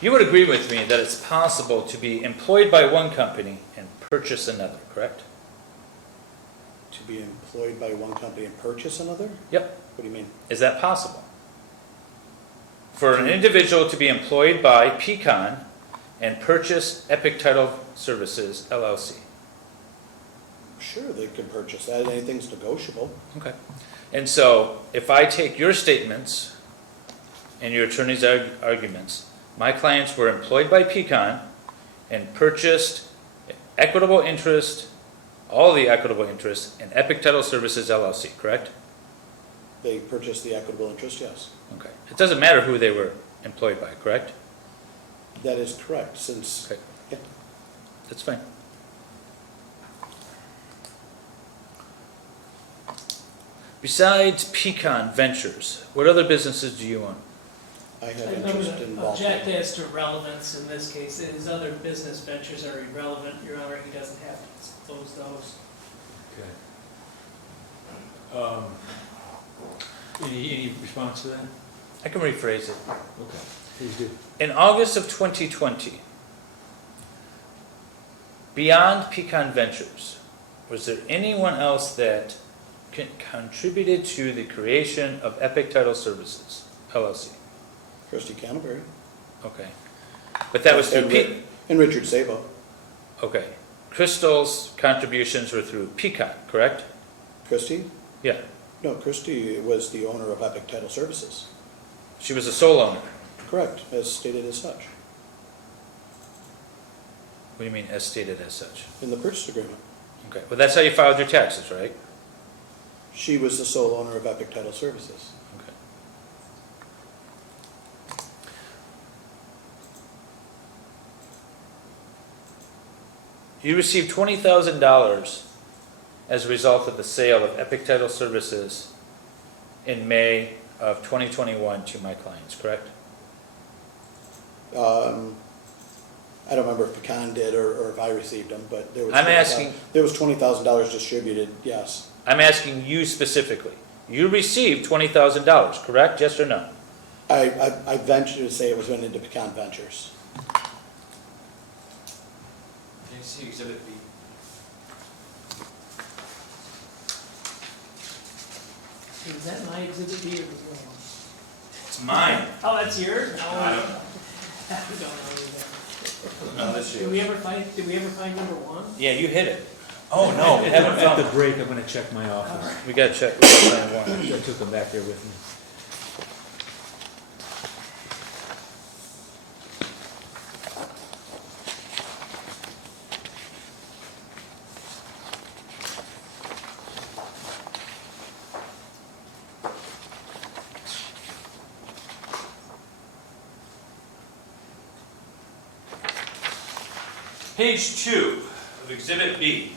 You would agree with me that it's possible to be employed by one company and purchase another, correct? To be employed by one company and purchase another? Yep. What do you mean? Is that possible? For an individual to be employed by Pecan and purchase Epic Title Services LLC? Sure, they can purchase that, anything's negotiable. Okay. And so, if I take your statements and your attorney's arguments, my clients were employed by Pecan and purchased equitable interest, all the equitable interest in Epic Title Services LLC, correct? They purchased the equitable interest, yes. Okay. It doesn't matter who they were employed by, correct? That is correct, since, Okay. yeah. That's fine. Besides Pecan Ventures, what other businesses do you own? I have I'm interest going to involved. object as to relevance in this case. His other business ventures are irrelevant, Your Honor, he doesn't have to disclose those. Okay. Any response to that? I can rephrase it. Okay, please do. In August of 2020, beyond Pecan Ventures, was there anyone else that contributed to the creation of Epic Title Services LLC? Christy Canterbury. Okay. But that was through And Richard Sabo. Okay. Crystal's contributions were through Pecan, correct? Christy? Yeah. No, Christy was the owner of Epic Title Services. She was a sole owner. Correct, as stated as such, What do you mean, as stated as such? in the purchase agreement. Okay. Well, that's how you filed your taxes, right? She was the sole owner of Epic Title Services. Okay. You received $20,000 as a result of the sale of Epic Title Services in May of 2021 to my clients, correct? I don't remember if Pecan did or if I received them, but there was. I'm asking- There was $20,000 distributed, yes. I'm asking you specifically. You received $20,000, correct? Yes or no? I venture to say it was went into Pecan Ventures. Can you see Exhibit B? Is that my exhibit B or the one? It's mine. Oh, that's yours? No, I don't- we don't know either. No, that's Did we ever find number one? Yeah, you hit it. Oh, no, we haven't At found the it. break, I'm gonna check my office. We gotta check. We gotta find one. I took them back there with me. Page 2 of Exhibit B.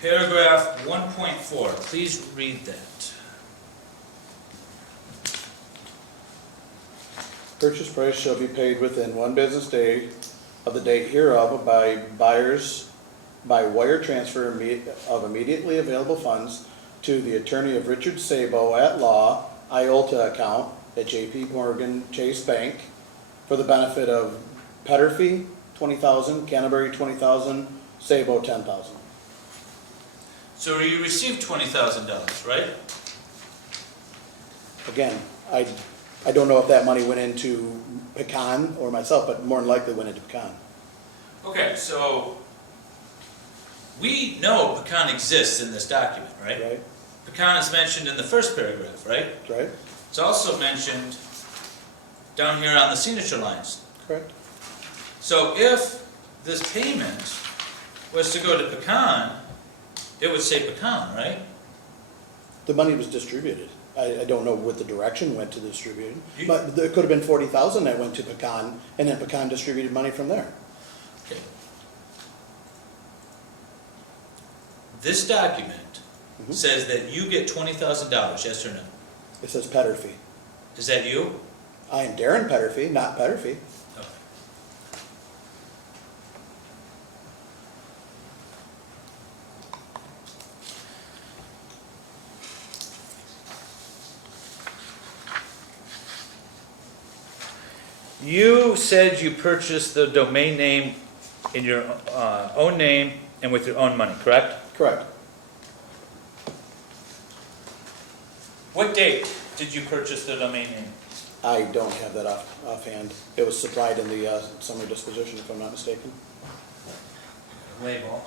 Paragraph 1.4. Please read that. Purchase price shall be paid within 1 business day of the date hereof by buyers by wire transfer of immediately available funds to the attorney of Richard Sabo at law, IOLTA account at JP Morgan Chase Bank for the benefit of Peterfi, 20,000, Canterbury, 20,000, Sabo, 10,000. So you received $20,000, right? Again, I don't know if that money went into Pecan or myself, but more than likely went into Pecan. Okay, so we know Pecan exists in this document, right? Right? Pecan is mentioned in the first paragraph, right? Right? It's also mentioned down here on the signature lines. Correct? So if this payment was to go to Pecan, it would say Pecan, right? The money was distributed. I don't know what the direction went to distributing, but there could have been 40,000 that went to Pecan, and then Pecan distributed money from there. Okay. This document Mhm. says that you get $20,000, yes or no? It says Peterfi. Is that you? I am Darren Peterfi, not Peterfi. Okay. You said you purchased the domain name in your own name and with your own money, correct? Correct. What date did you purchase the domain name? I don't have that offhand. It was supplied in the summary disposition, if I'm not mistaken. Label.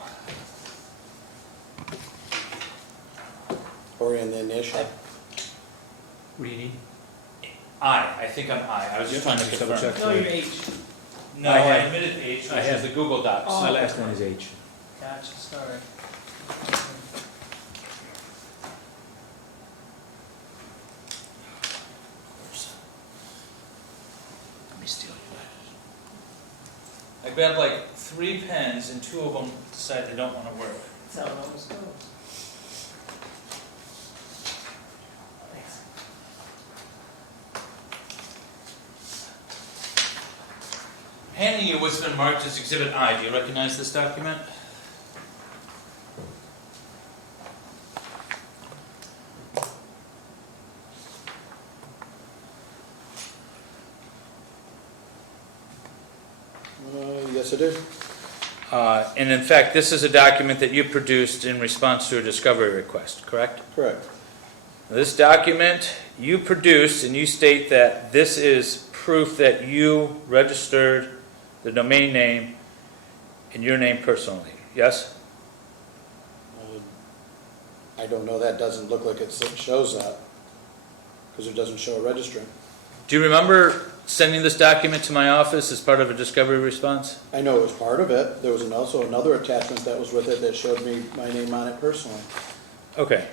Or in the initial. Reading. I think I'm I was just trying to Just double confirm. check. No, you're H. No, I I have- admitted H, I which have- is the Google Docs. Oh. My last one is H. Gotcha, sorry. Let me steal you. I grabbed like 3 pens and 2 of them decided they don't want to work. That's how it always goes. Thanks. Handing you what's been marked as Exhibit I. Do you recognize this document? Yes, I do. And in fact, this is a document that you produced in response to a discovery request, correct? Correct. This document you produced, and you state that this is proof that you registered the domain name in your name personally, yes? I don't know, that doesn't look like it shows that, because it doesn't show a registering. Do you remember sending this document to my office as part of a discovery response? I know it was part of it. There was also another attachment that was with it that showed me my name on it personally. Okay.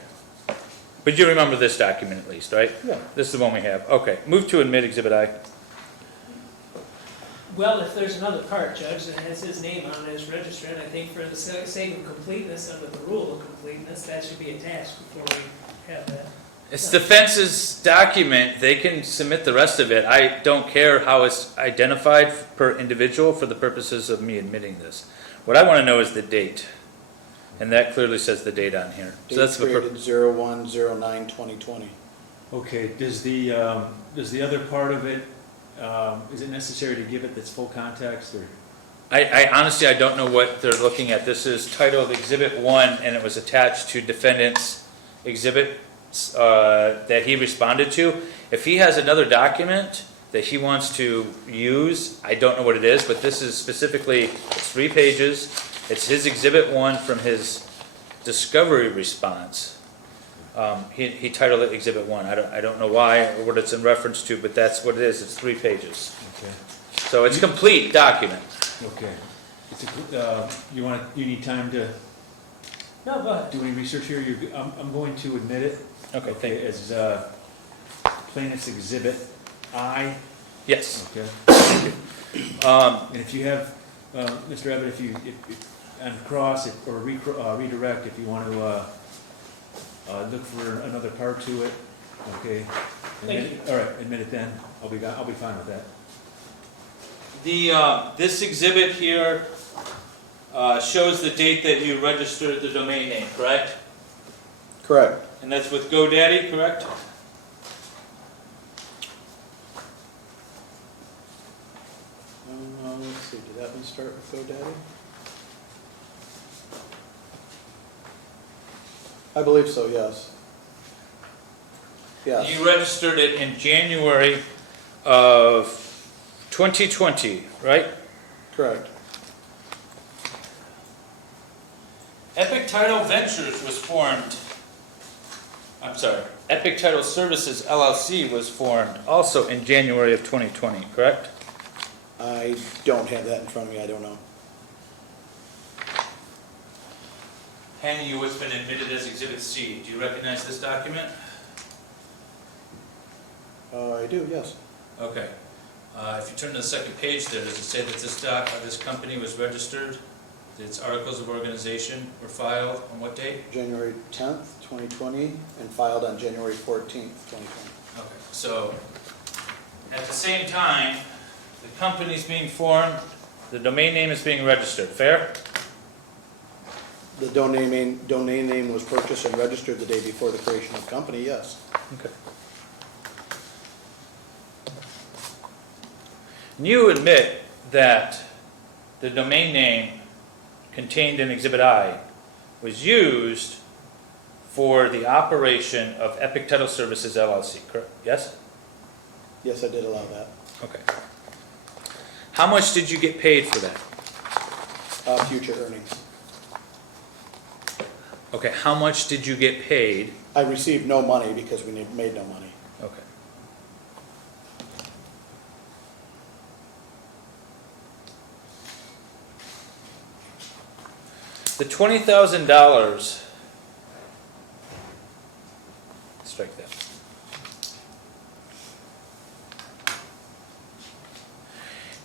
But you remember this document at least, right? Yeah. This is the one we have. Okay. Move to admit Exhibit I. Well, if there's another part, Judge, that has his name on it as registrant, I think for the sake of completeness, under the rule of completeness, that should be attached before we have that. It's defense's document. They can submit the rest of it. I don't care how it's identified per individual for the purposes of me admitting this. What I want to know is the date. And that clearly says the date on here. So Date that's the created 01/09/2020. Okay, does the other part of it, is it necessary to give it its full context, or? I honestly, I don't know what they're looking at. This is titled Exhibit 1, and it was attached to defendant's exhibit that he responded to. If he has another document that he wants to use, I don't know what it is, but this is specifically, it's 3 pages. It's his Exhibit 1 from his discovery response. He titled it Exhibit 1. I don't know why or what it's in reference to, but that's what it is. It's 3 pages. Okay. So it's a complete document. Okay. It's you need time to No, go ahead. do any research here? I'm going to admit it. Okay, thank you. As plaintiff's exhibit I. Yes. Okay. And if you have, Mr. Abbott, if on cross or redirect, if you want to look for another part to it, okay. Thank you. All right, admit it then. I'll be fine with that. This exhibit here shows the date that you registered the domain name, correct? Correct. And that's with GoDaddy, correct? Let's see, did that one start with GoDaddy? I believe so, yes. Yes, You registered it in January of 2020, right? correct. Epic Title Ventures was formed, Epic Title Services LLC was formed also in January of 2020, correct? I don't have that in front of me, I don't know. Handing you what's been admitted as Exhibit C. Do you recognize this document? I do, yes. Okay. If you turn to the second page there, does it say that this company was registered? Its articles of organization were filed on what date? January 10th, 2020, and filed on January 14th, 2020. Okay, so at the same time, the company's being formed, the domain name is being registered, fair? The domain name was purchased and registered the day before the creation of the company, yes. Okay. You admit that the domain name contained in Exhibit I was used for the operation of Epic Title Services LLC, correct? Yes? Yes, I did allow that. Okay. How much did you get paid for that? Future earnings. Okay, how much did you get paid? I received no money because we made no money. Okay. The $20,000, strike that.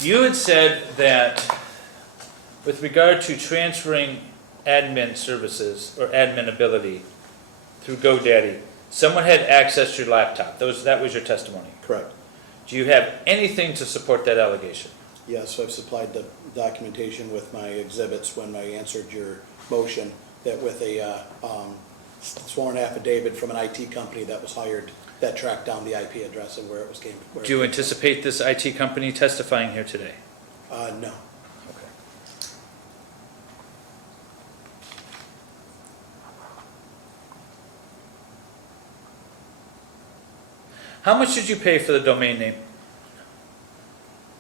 You had said that with regard to transferring admin services or admin ability through GoDaddy, someone had accessed your laptop. That was your testimony. Correct. Do you have anything to support that allegation? Yes, I've supplied the documentation with my exhibits when I answered your motion, that with a sworn affidavit from an IT company that was hired, that tracked down the IP address and where it was came. Do you anticipate this IT company testifying here today? No. Okay. How much did you pay for the domain name?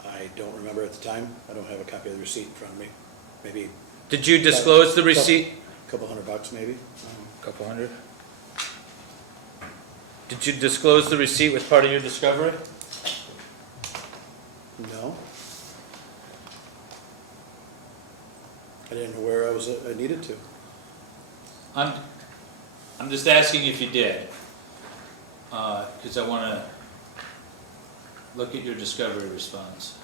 I don't remember at the time. I don't have a copy of the receipt in front of me. Maybe Did you disclose the receipt? a couple $100 maybe. Couple hundred. Did you disclose the receipt with part of your discovery? No. I didn't know where I needed to. I'm just asking if you did, because I want to look at your discovery response.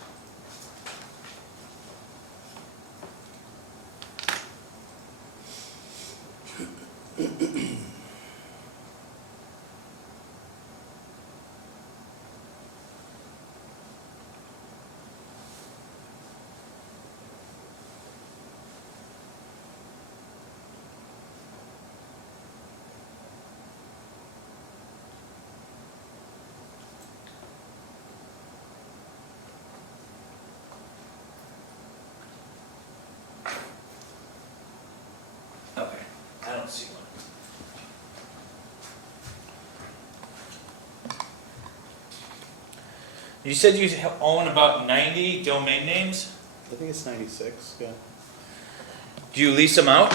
Okay, I don't see one. You said you own about 90 domain names? I think it's 96, yeah. Do you lease them out?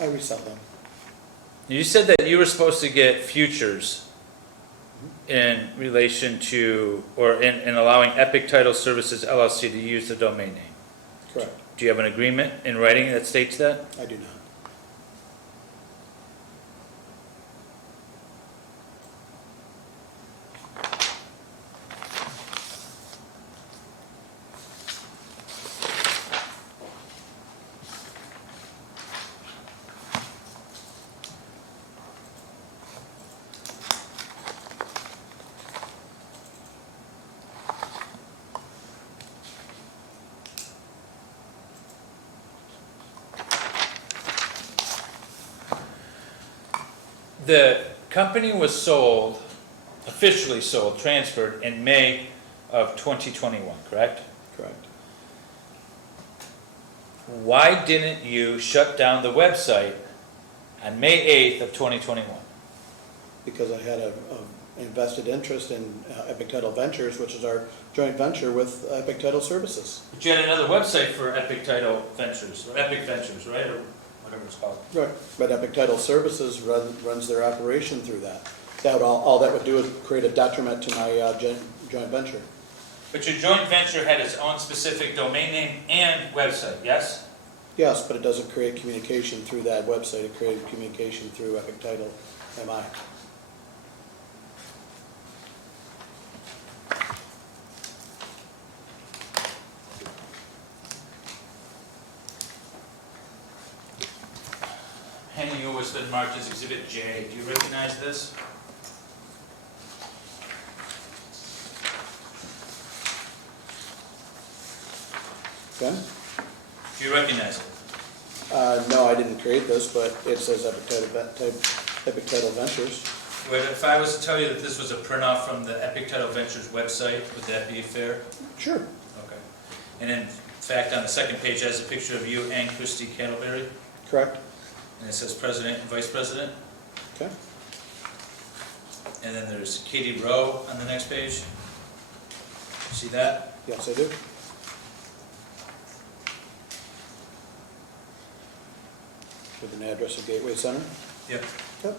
I resell them. You said that you were supposed to get futures in relation to, or in allowing Epic Title Services LLC to use the domain name. Correct. Do you have an agreement in writing that states that? I do not. The company was sold, officially sold, transferred in May of 2021, correct? Correct. Why didn't you shut down the website on May 8th of 2021? Because I had a invested interest in Epic Title Ventures, which is our joint venture with Epic Title Services. But you had another website for Epic Title Ventures, or Epic Ventures, right, or whatever it's called. Right. But Epic Title Services runs their operation through that. All that would do is create a detriment to my joint venture. But your joint venture had its own specific domain name and website, yes? Yes, but it doesn't create communication through that website. It created communication through Epic Title MI. annual has been marked as Exhibit J. Do you recognize this? Okay? Do you recognize it? No, I didn't create this, but it says Epic Title Ventures. Wait, if I was to tell you that this was a print off from the Epic Title Ventures website, would that be fair? Sure. Okay. And in fact, on the second page has a picture of you and Christy Candleberry, Correct? and it says President and Vice President. Okay. And then there's Katie Rowe on the next page. See that? Yes, I do. With an address of Gateway Center? Yep. Yep.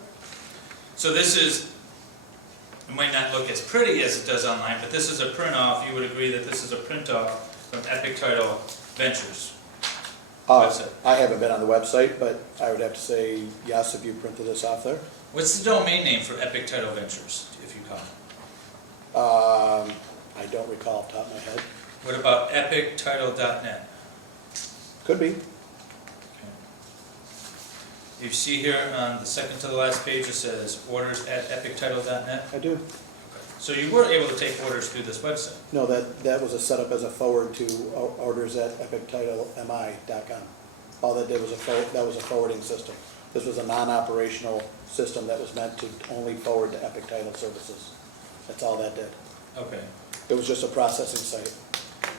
So this is, it might not look as pretty as it does online, but this is a print off. You would agree that this is a print off from Epic Title Ventures. Website. I haven't been on the website, but I would have to say yes if you printed this off there. What's the domain name for Epic Title Ventures, if you call it? I don't recall off the top of my head. What about epictitle.net? Could be. You see here on the second to the last page, it says orders at epictitle.net. I do. So you were able to take orders through this website. No, that was a setup as a forward to orders at epictitlemi.com. All that did was that was a forwarding system. This was a non-operational system that was meant to only forward to Epic Title Services. That's all that did. Okay. It was just a processing site.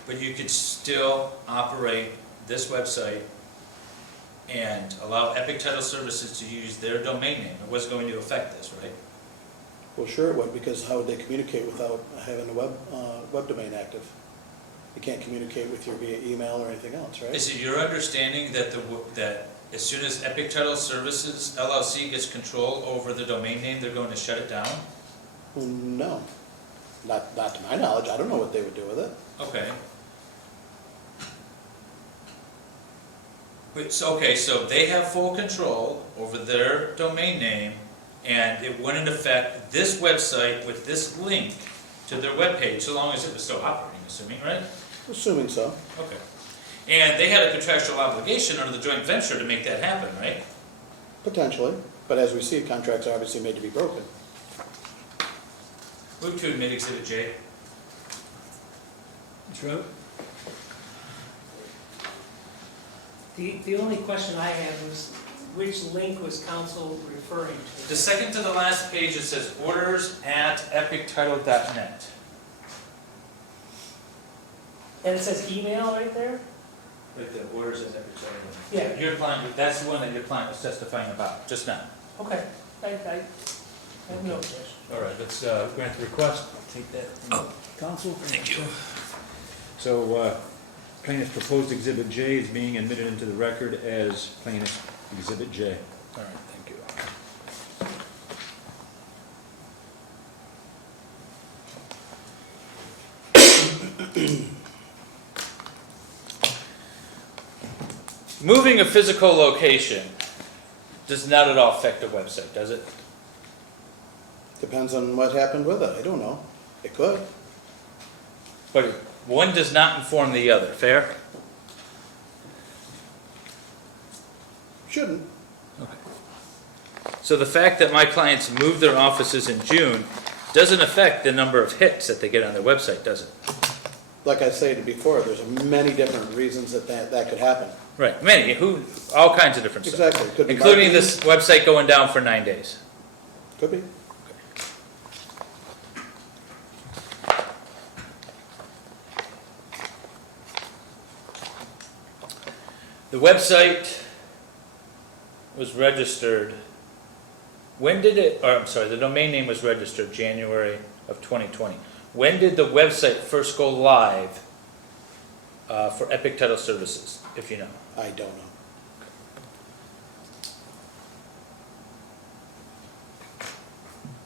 But you could still operate this website and allow Epic Title Services to use their domain name. It wasn't going to affect this, right? Well, sure it would, because how would they communicate without having a web domain active? You can't communicate with you via email or anything else, right? Is it your understanding that that as soon as Epic Title Services LLC gets control over the domain name, they're going to shut it down? Well, no, not to my knowledge. I don't know what they would do with it. Okay. Wait, so they have full control over their domain name, and it wouldn't affect this website with this link to their webpage, so long as it was still operating, assuming, right? Assuming so. Okay. And they had a contractual obligation under the joint venture to make that happen, right? Potentially, but as we see, contracts are obviously made to be broken. Move to admit Exhibit J. True. The only question I had was, which link was council referring to? The second to the last page, it says orders at epictitle.net. And it says email right there? Like the orders at epictitle. Yeah. Your client, that's the one that your client was testifying about, just now. Okay, I have no objection. All right, let's grant the request. Take that from council. Thank you. So plaintiff's proposed Exhibit J is being admitted into the record as plaintiff's Exhibit J. All right, thank you. Moving a physical location does not at all affect the website, does it? Depends on what happened with it. I don't know. It could. But one does not inform the other, fair? Shouldn't. So the fact that my clients moved their offices in June doesn't affect the number of hits that they get on their website, does it? Like I said before, there's many different reasons that could happen. Right, many, all kinds of different stuff. Exactly. Could be Including marketing. this website going down for 9 days. Could be. The website was registered, when did it, or I'm sorry, the domain name was registered January of 2020. When did the website first go live for Epic Title Services, if you know? I don't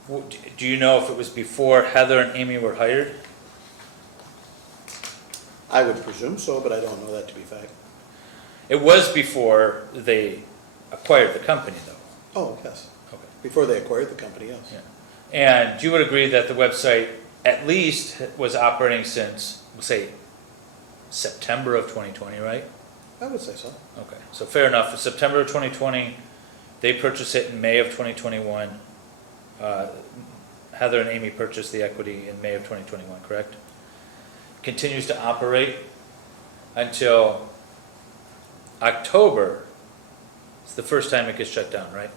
know. Do you know if it was before Heather and Amy were hired? I would presume so, but I don't know that to be fact. It was before they acquired the company, though. Oh, yes. Okay. Before they acquired the company, yes. Yeah. And you would agree that the website at least was operating since, we'll say, September of 2020, right? I would say so. Okay, so fair enough. September of 2020, They purchased it in May of 2021. Heather and Amy purchased the equity in May of 2021, correct? Continues to operate until October. It's the first time it gets shut down, right?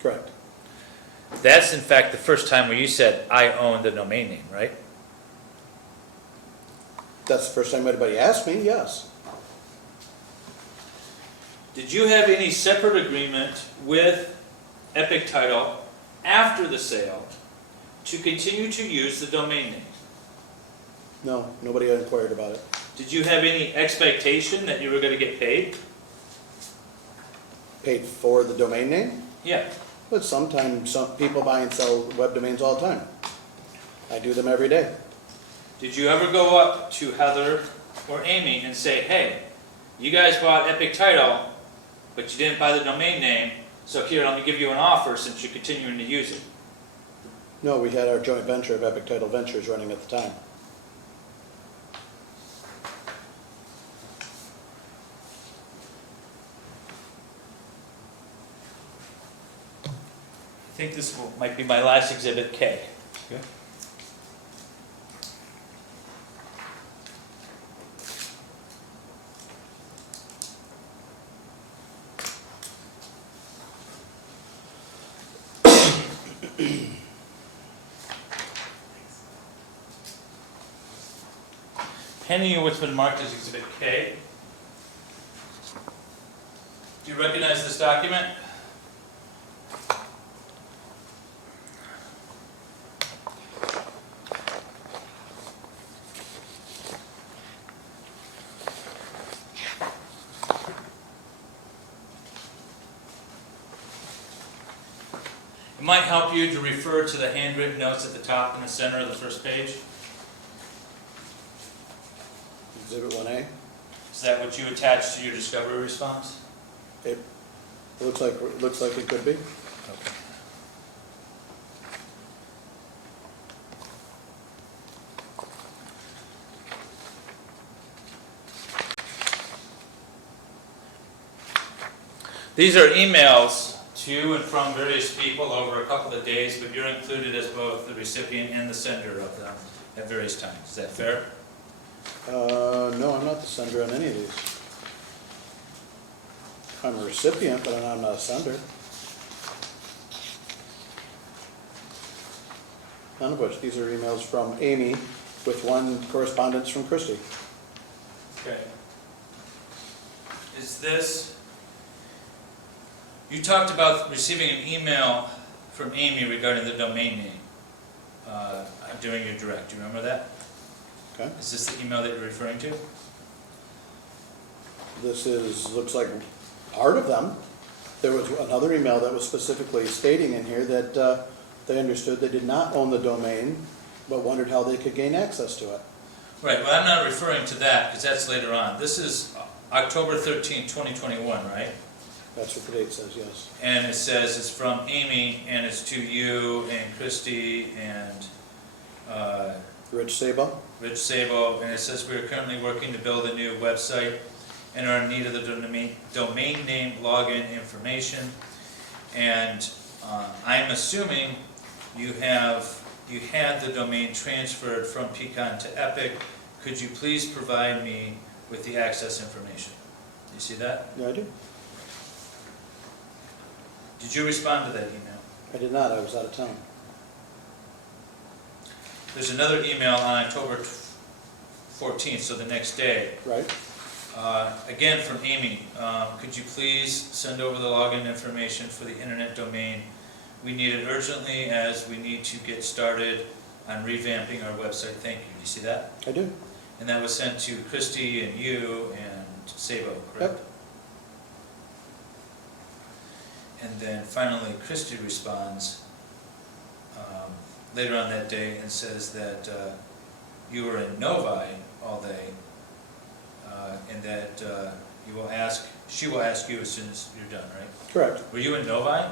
Correct. That's in fact the first time where you said, I own the domain name, right? That's the first time anybody asked me, yes. Did you have any separate agreement with Epic Title after the sale to continue to use the domain name? No, nobody inquired about it. Did you have any expectation that you were going to get paid? Paid for the domain name? Yeah. But sometimes some people buy and sell web domains all the time. I do them every day. Did you ever go up to Heather or Amy and say, hey, you guys bought Epic Title, but you didn't buy the domain name, so here, let me give you an offer since you're continuing to use it? No, we had our joint venture of Epic Title Ventures running at the time. I think this might be my last exhibit, K. Okay. Handing you what's been marked as exhibit K. Do you recognize this document? It might help you to refer to the handwritten notes at the top in the center of the first page. Exhibit 1A. Is that what you attached to your discovery response? It looks like it could be. Okay. These are emails to and from various people over a couple of days, but you're included as both the recipient and the sender of them at various times. Is that fair? No, I'm not the sender on any of these. I'm a recipient, but I'm not a sender. None of which. These are emails from Amy with one correspondence from Christie. Okay. Is this, you talked about receiving an email from Amy regarding the domain name during your direct. Do you remember that? Okay. Is this the email that you're referring to? This looks like part of them. There was another email that was specifically stating in here that they understood they did not own the domain, but wondered how they could gain access to it. Right, well, I'm not referring to that because that's later on. This is October 13, 2021, right? That's what the date says, yes. And it says it's from Amy and it's to you and Christy and Rich Sabo? Rich Sabo, and it says we are currently working to build a new website and are in need of the domain name login information. And I'm assuming you had the domain transferred from Pecan to Epic. Could you please provide me with the access information? Do you see that? Yeah, I do. Did you respond to that email? I did not, I was out of town. There's another email on October 14th, so the next day. Right? Again from Amy, could you please send over the login information for the internet domain? We need it urgently as we need to get started on revamping our website. Thank you. Do you see that? I do. And that was sent to Christy and you and Sabo, correct? Yep. And then finally, Christy responds later on that day and says that you were in Novi all day, and that she will ask you as soon as you're done, right? Correct. Were you in Novi?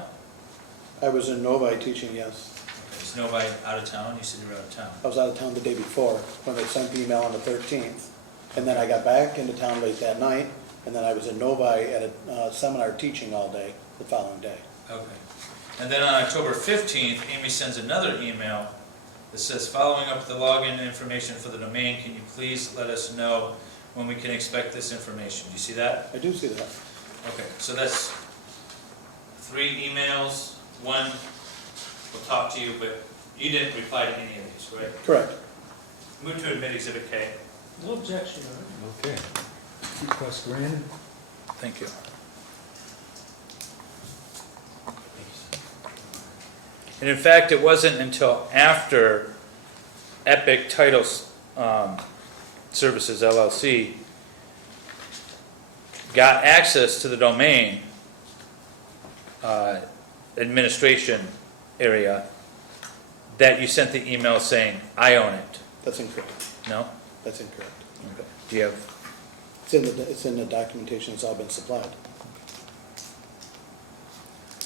I was in Novi teaching, yes. Okay, is Novi out of town? You said you were out of town. I was out of town the day before, when they sent the email on the 13th. And then I got back into town late that night, and then I was in Novi at a seminar teaching all day the following day. Okay. And then on October 15th, Amy sends another email that says, following up with the login information for the domain, can you please let us know when we can expect this information? Do you see that? I do see that. Okay, so that's 3 emails. One will talk to you, but you didn't reply to any of these, right? Correct. Move to admit Exhibit K. No objection, all right? Okay. Request granted. Thank you. And in fact, it wasn't until after Epic Title Services LLC got access to the domain administration area that you sent the email saying, I own it. That's incorrect. No? That's incorrect. Okay. Do you have, It's in the documentation, it's all been supplied.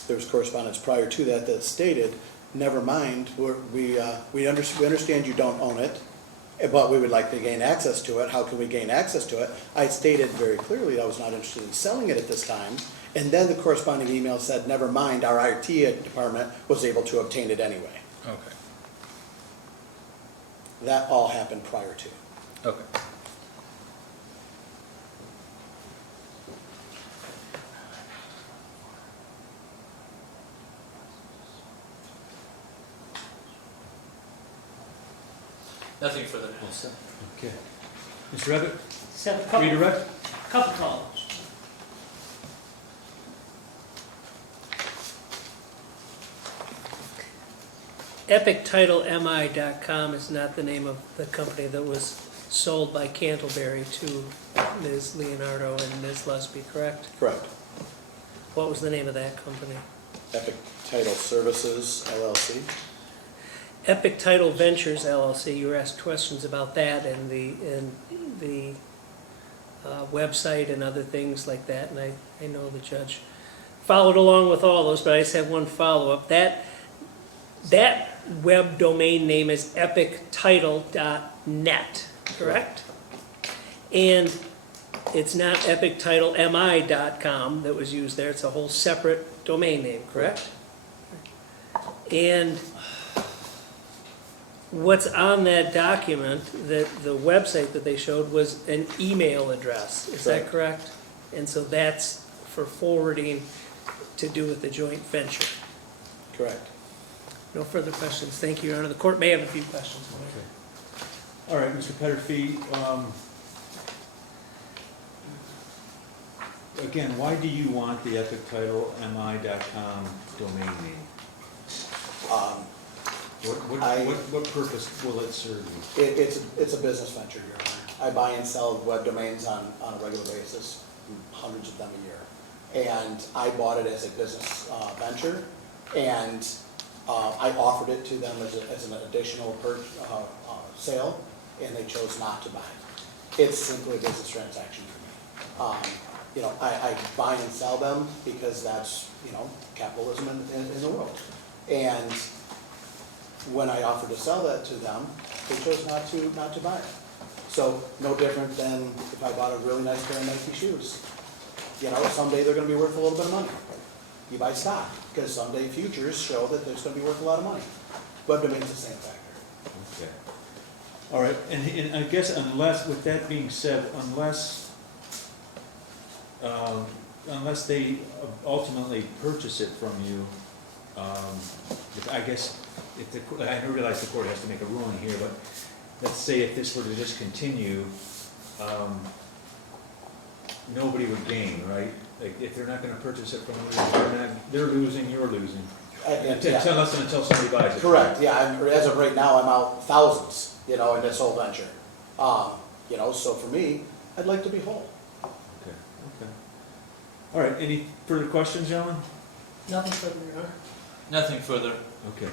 There was correspondence prior to that that stated, never mind, we understand you don't own it, but we would like to gain access to it. How can we gain access to it? I stated very clearly I was not interested in selling it at this time. And then the corresponding email said, never mind, our IT department was able to obtain it anyway. okay, That all happened prior to. okay. Nothing further. Okay. Mr. Abbott, Just have a couple, redirect? couple columns. EpicTitleMI.com is not the name of the company that was sold by Cantleberry to Ms. Leonardo and Ms. Lusby, correct? Correct. What was the name of that company? Epic Title Services LLC. Epic Title Ventures LLC, you were asked questions about that and the website and other things like that, and I know the judge followed along with all those, but I just have one follow-up. That web domain name is epictitle.net, correct? And it's not epictitlemi.com that was used there, it's a whole separate domain name, correct? And what's on that document, the website that they showed was an email address, is that correct? And so that's for forwarding to do with the joint venture. Correct. No further questions, thank you, Your Honor. The court may have a few questions. All right, Mr. Peterfi, again, why do you want the epictitlemi.com domain name? What purpose will it serve you? It's a business venture, Your Honor. I buy and sell web domains on a regular basis, hundreds of them a year. And I bought it as a business venture, and I offered it to them as an additional sale, and they chose not to buy it. It's simply a business transaction for me. I buy and sell them because that's, capitalism in the world. And when I offered to sell that to them, they chose not to buy it. So no different than if I bought a really nice pair of Nike shoes. Someday they're gonna be worth a little bit of money. You buy stock, because someday futures show that there's gonna be worth a lot of money. Web domain's the same factor. Okay. All right, and I guess with that being said, unless they ultimately purchase it from you, I guess, I realize the court has to make a ruling here, but let's say if this were to just continue, nobody would gain, right? Like, if they're not gonna purchase it from you, they're losing, you're losing. Until somebody buys it. Correct, yeah, as of right now, I'm out thousands, in this whole venture. So for me, I'd like to be whole. Okay. All right, any further questions, gentlemen? Nothing further, Your Honor. Nothing further. Okay.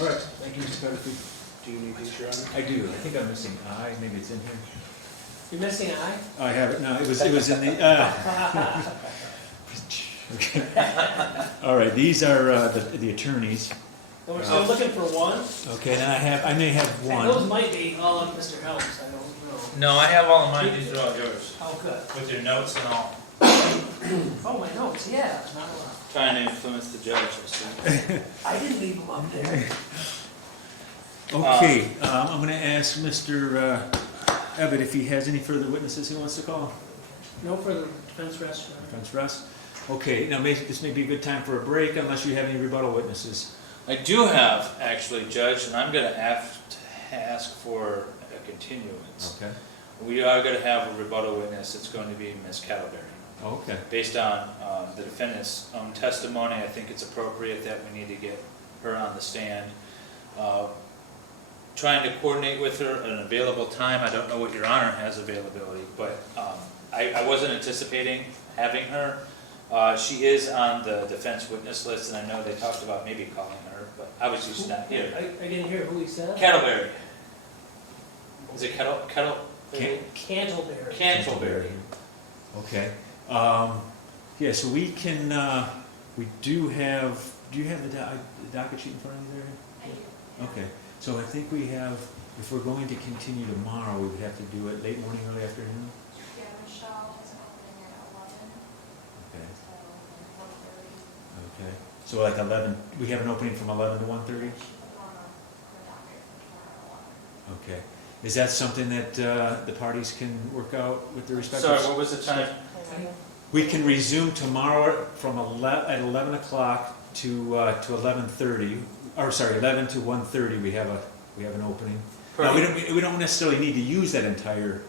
All right, thank you, Mr. Peterfi. Do you need these, Your Honor? I do, I think I'm missing I, maybe it's in here. You're missing an eye? I have it, no, it was in the, okay. All right, these are the attorneys. And we're still looking for one? Okay, then I may have And those one. might be all of Mr. Helms, I don't know. No, I have all of mine, these are all yours, Oh, good. with your notes and all. Oh, my notes, yeah, not a lot. Trying to influence the judge, I see. I didn't leave them up there. Okay, I'm gonna ask Mr. Ebbett if he has any further witnesses he wants to call. No further defense rest. Defense Russ? Okay, now this may be a good time for a break unless you have any rebuttal witnesses. I do have, actually, Judge, and I'm gonna have to ask for a continuance. Okay. We are gonna have a rebuttal witness, it's going to be Ms. Calaberry. Okay. Based on the defendant's own testimony, I think it's appropriate that we need to get her on the stand. Trying to coordinate with her an available time, I don't know what Your Honor has availability, but I wasn't anticipating having her. She is on the defense witness list, and I know they talked about maybe calling her, but obviously she's not here. I didn't hear who he said. Candleberry. Is it Kettle? Candleberry. Candleberry. Okay. Yeah, so we can, we do you have the docket sheet in front of you there? I do. Okay, so I think we have, if we're going to continue tomorrow, we would have to do it late morning, early afternoon? Yeah, Michelle has an opening at 11, Okay, so 1:30. okay. So like 11, we have an opening from 11 to 1:30? She put one on her docket for tomorrow at 11. Okay. Is that something that the parties can work out with their respective? Sorry, what was the time? We can resume tomorrow from at 11 o'clock to 11:30, or sorry, 11 to 1:30, we have an opening. Now, we don't necessarily need to use that entire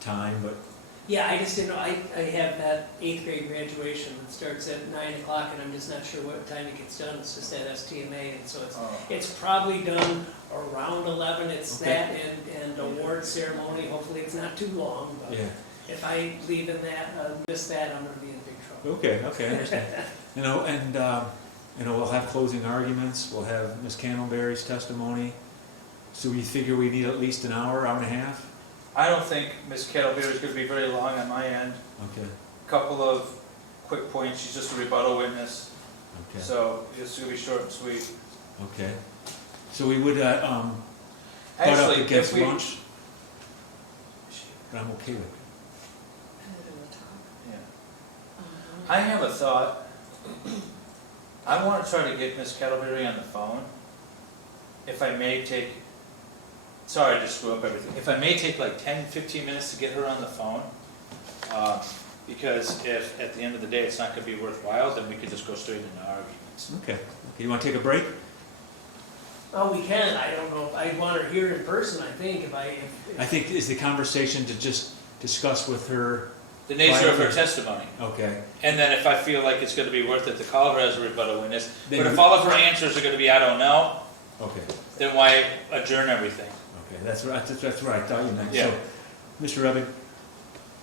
time, but, Yeah, I just didn't know, I have that 8th grade graduation that starts at 9 o'clock, and I'm just not sure what time it gets done. It's just at STMA, and so it's probably done around 11. It's Okay. that and award ceremony. Hopefully it's not too long, but yeah. if I leave in that, miss that, I'm gonna be in big trouble. Okay, I understand. We'll have closing arguments, we'll have Ms. Candleberry's testimony. So we figure we need at least an hour, hour and a half? I don't think Ms. Candleberry is going to be very long on my end. Okay, Couple of quick points, she's just a rebuttal witness, okay, so it's going to be short and sweet. okay. So we would, butt up Actually, against if we, lunch, but I'm okay with it. yeah. I have a thought. I want to try to get Ms. Candleberry on the phone. If I may take, sorry to screw up everything. If I may take like 10, 15 minutes to get her on the phone, because if at the end of the day it's not going to be worthwhile, then we could just go straight into arguments. Okay, you want to take a break? Oh, we can, I don't know, I want her here in person, I think, if I think is the conversation to just discuss with her. The nature of her Right. testimony. Okay, And then if I feel like it's going to be worth it to call her as a rebuttal witness, Then but if you- all of her answers are going to be I don't know, okay, then why adjourn everything? okay, that's what I thought you meant. Yeah. So, Mr. Ebbett,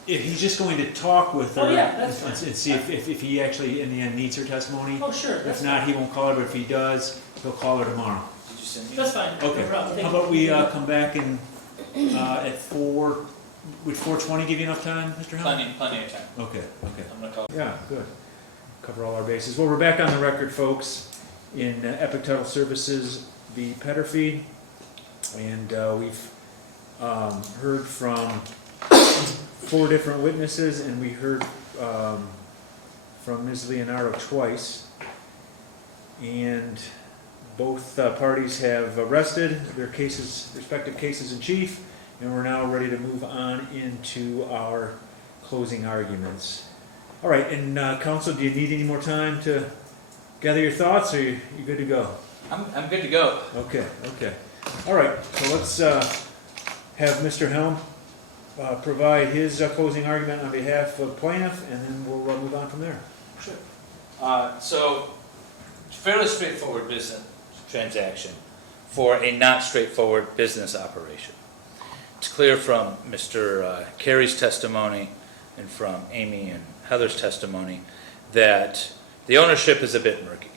if he's just going to talk with her Oh, yeah, that's and fine. see if he actually in the end needs her testimony. Oh, sure, If that's not, he won't call her, but if he does, he'll call her tomorrow. Did you send me? That's fine. Okay, No problem. Thank how you. about we come back and, at 4, would 4:20 give you enough time, Mr. Helm? Plenty of time. Okay. I'm going to call. Yeah, good. Cover all our bases. Well, we're back on the record, folks, in Epic Title Services v. Peterfi. And we've heard from 4 different witnesses, and we heard from Ms. Leonardo twice. And both parties have rested their cases, respective cases in chief, and we're now ready to move on into our closing arguments. All right, and counsel, do you need any more time to gather your thoughts, or are you good to go? I'm good to go. Okay. All right, so let's have Mr. Helm provide his closing argument on behalf of plaintiff, and then we'll move on from there. So, fairly straightforward business transaction for a not straightforward business operation. It's clear from Mr. Carey's testimony and from Amy and Heather's testimony that the ownership is a bit murky.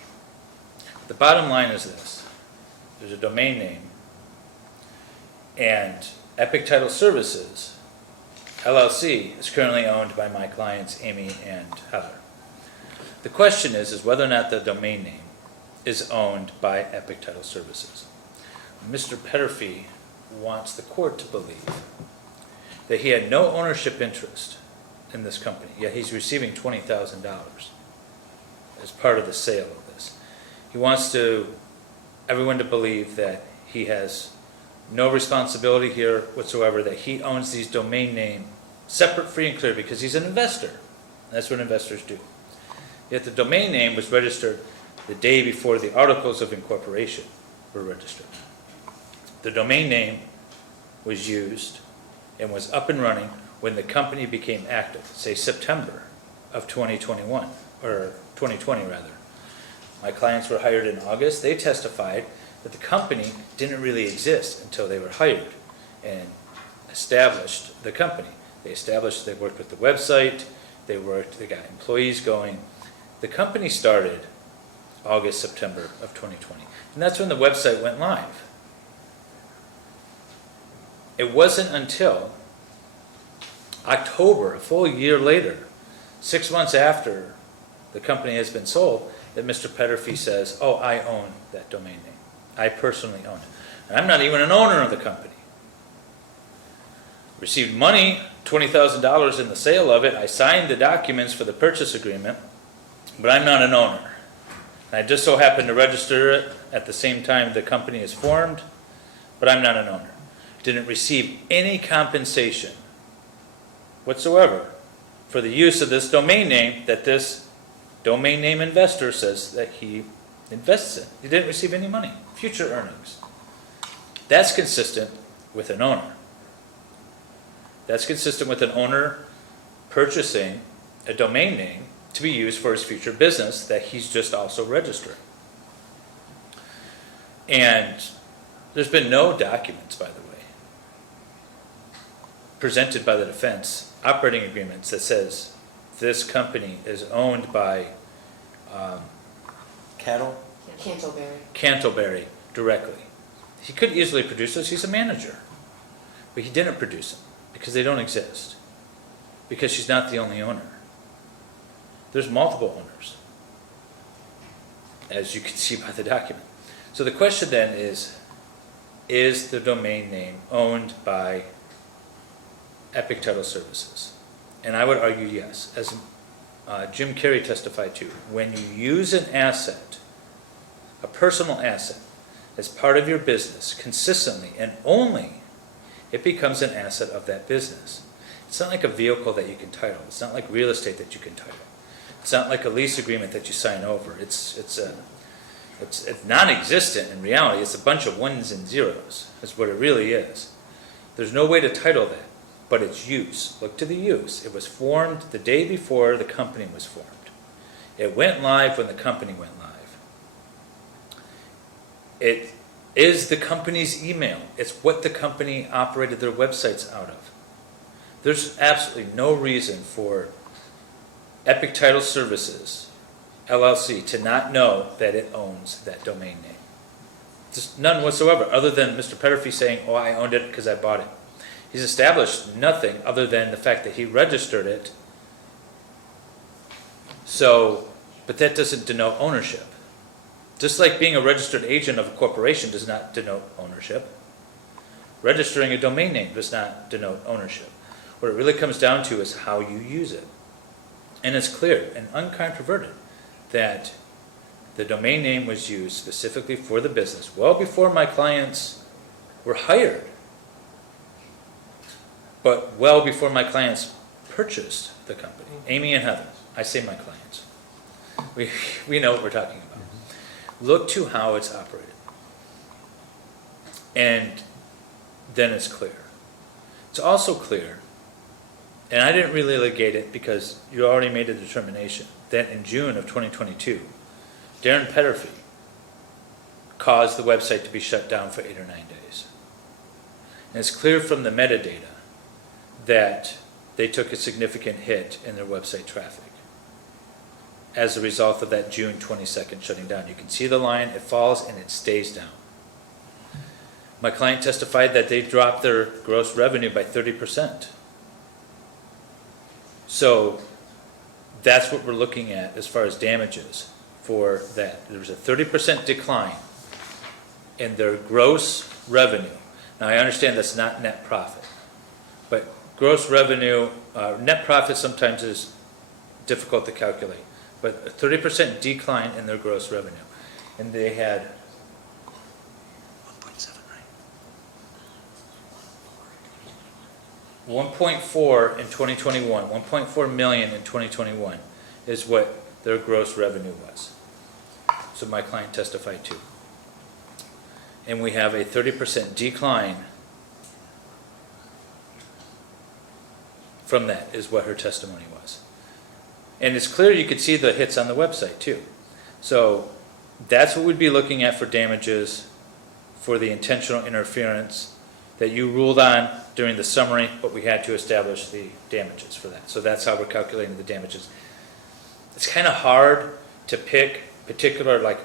The bottom line is this. There's a domain name, and Epic Title Services, LLC, is currently owned by my clients Amy and Heather. The question is whether or not the domain name is owned by Epic Title Services. Mr. Peterfi wants the court to believe that he had no ownership interest in this company, yet he's receiving $20,000 as part of the sale of this. He wants everyone to believe that he has no responsibility here whatsoever, that he owns these domain name separate, free, and clear, because he's an investor. That's what investors do. Yet the domain name was registered the day before the articles of incorporation were registered. The domain name was used and was up and running when the company became active, say September of 2021, or 2020 rather. My clients were hired in August. They testified that the company didn't really exist until they were hired and established the company. They worked with the website, they got employees going. The company started August, September of 2020. And that's when the website went live. It wasn't until October, a full year later, 6 months after the company has been sold, that Mr. Peterfi says, oh, I own that domain name. I personally own it. And I'm not even an owner of the company. Received money, $20,000 in the sale of it. I signed the documents for the purchase agreement, but I'm not an owner. And I just so happened to register it at the same time the company is formed, but I'm not an owner. Didn't receive any compensation whatsoever for the use of this domain name that this domain name investor says that he invests in. He didn't receive any money, future earnings. That's consistent with an owner. That's consistent with an owner purchasing a domain name to be used for his future business that he's just also registering. And there's been no documents, by the way, presented by the defense, operating agreements that says this company is owned by Cantleberry directly. He could easily produce those. He's a manager. But he didn't produce them because they don't exist. Because she's not the only owner. There's multiple owners, as you can see by the document. So the question then is the domain name owned by Epic Title Services? And I would argue yes. As Jim Carey testified to, when you use an asset, a personal asset, as part of your business consistently and only, it becomes an asset of that business. It's not like a vehicle that you can title. It's not like real estate that you can title. It's not like a lease agreement that you sign over. It's non-existent in reality. It's a bunch of ones and zeros. That's what it really is. There's no way to title that, but its use. Look to the use. It was formed the day before the company was formed. It went live when the company went live. It is the company's email. It's what the company operated their websites out of. There's absolutely no reason for Epic Title Services, LLC, to not know that it owns that domain name. Just none whatsoever, other than Mr. Peterfi saying, oh, I owned it because I bought it. He's established nothing other than the fact that he registered it. So, but that doesn't denote ownership. Just like being a registered agent of a corporation does not denote ownership, registering a domain name does not denote ownership. What it really comes down to is how you use it. And it's clear and uncontroverted that the domain name was used specifically for the business well before my clients were hired, but well before my clients purchased the company. Amy and Heather, I say my clients. We know what we're talking about. Look to how it's operated. And then it's clear. It's also clear, and I didn't really litigate it because you already made a determination, that in June of 2022, Darren Peterfi caused the website to be shut down for 8 or 9 days. And it's clear from the metadata that they took a significant hit in their website traffic as a result of that June 22nd shutting down. You can see the line, it falls and it stays down. My client testified that they dropped their gross revenue by 30%. So that's what we're looking at as far as damages for that. There was a 30% decline in their gross revenue. Now I understand that's not net profit, but gross revenue, net profit sometimes is difficult to calculate. but a 30% decline in their gross revenue. And they had 1.7, right? 1.4 in 2021, 1.4 million in 2021 is what their gross revenue was. So my client testified to. And we have a 30% decline from that, is what her testimony was. And it's clear you could see the hits on the website too. So that's what we'd be looking at for damages for the intentional interference that you ruled on during the summary, but we had to establish the damages for that. So that's how we're calculating the damages. It's kind of hard to pick particular, like,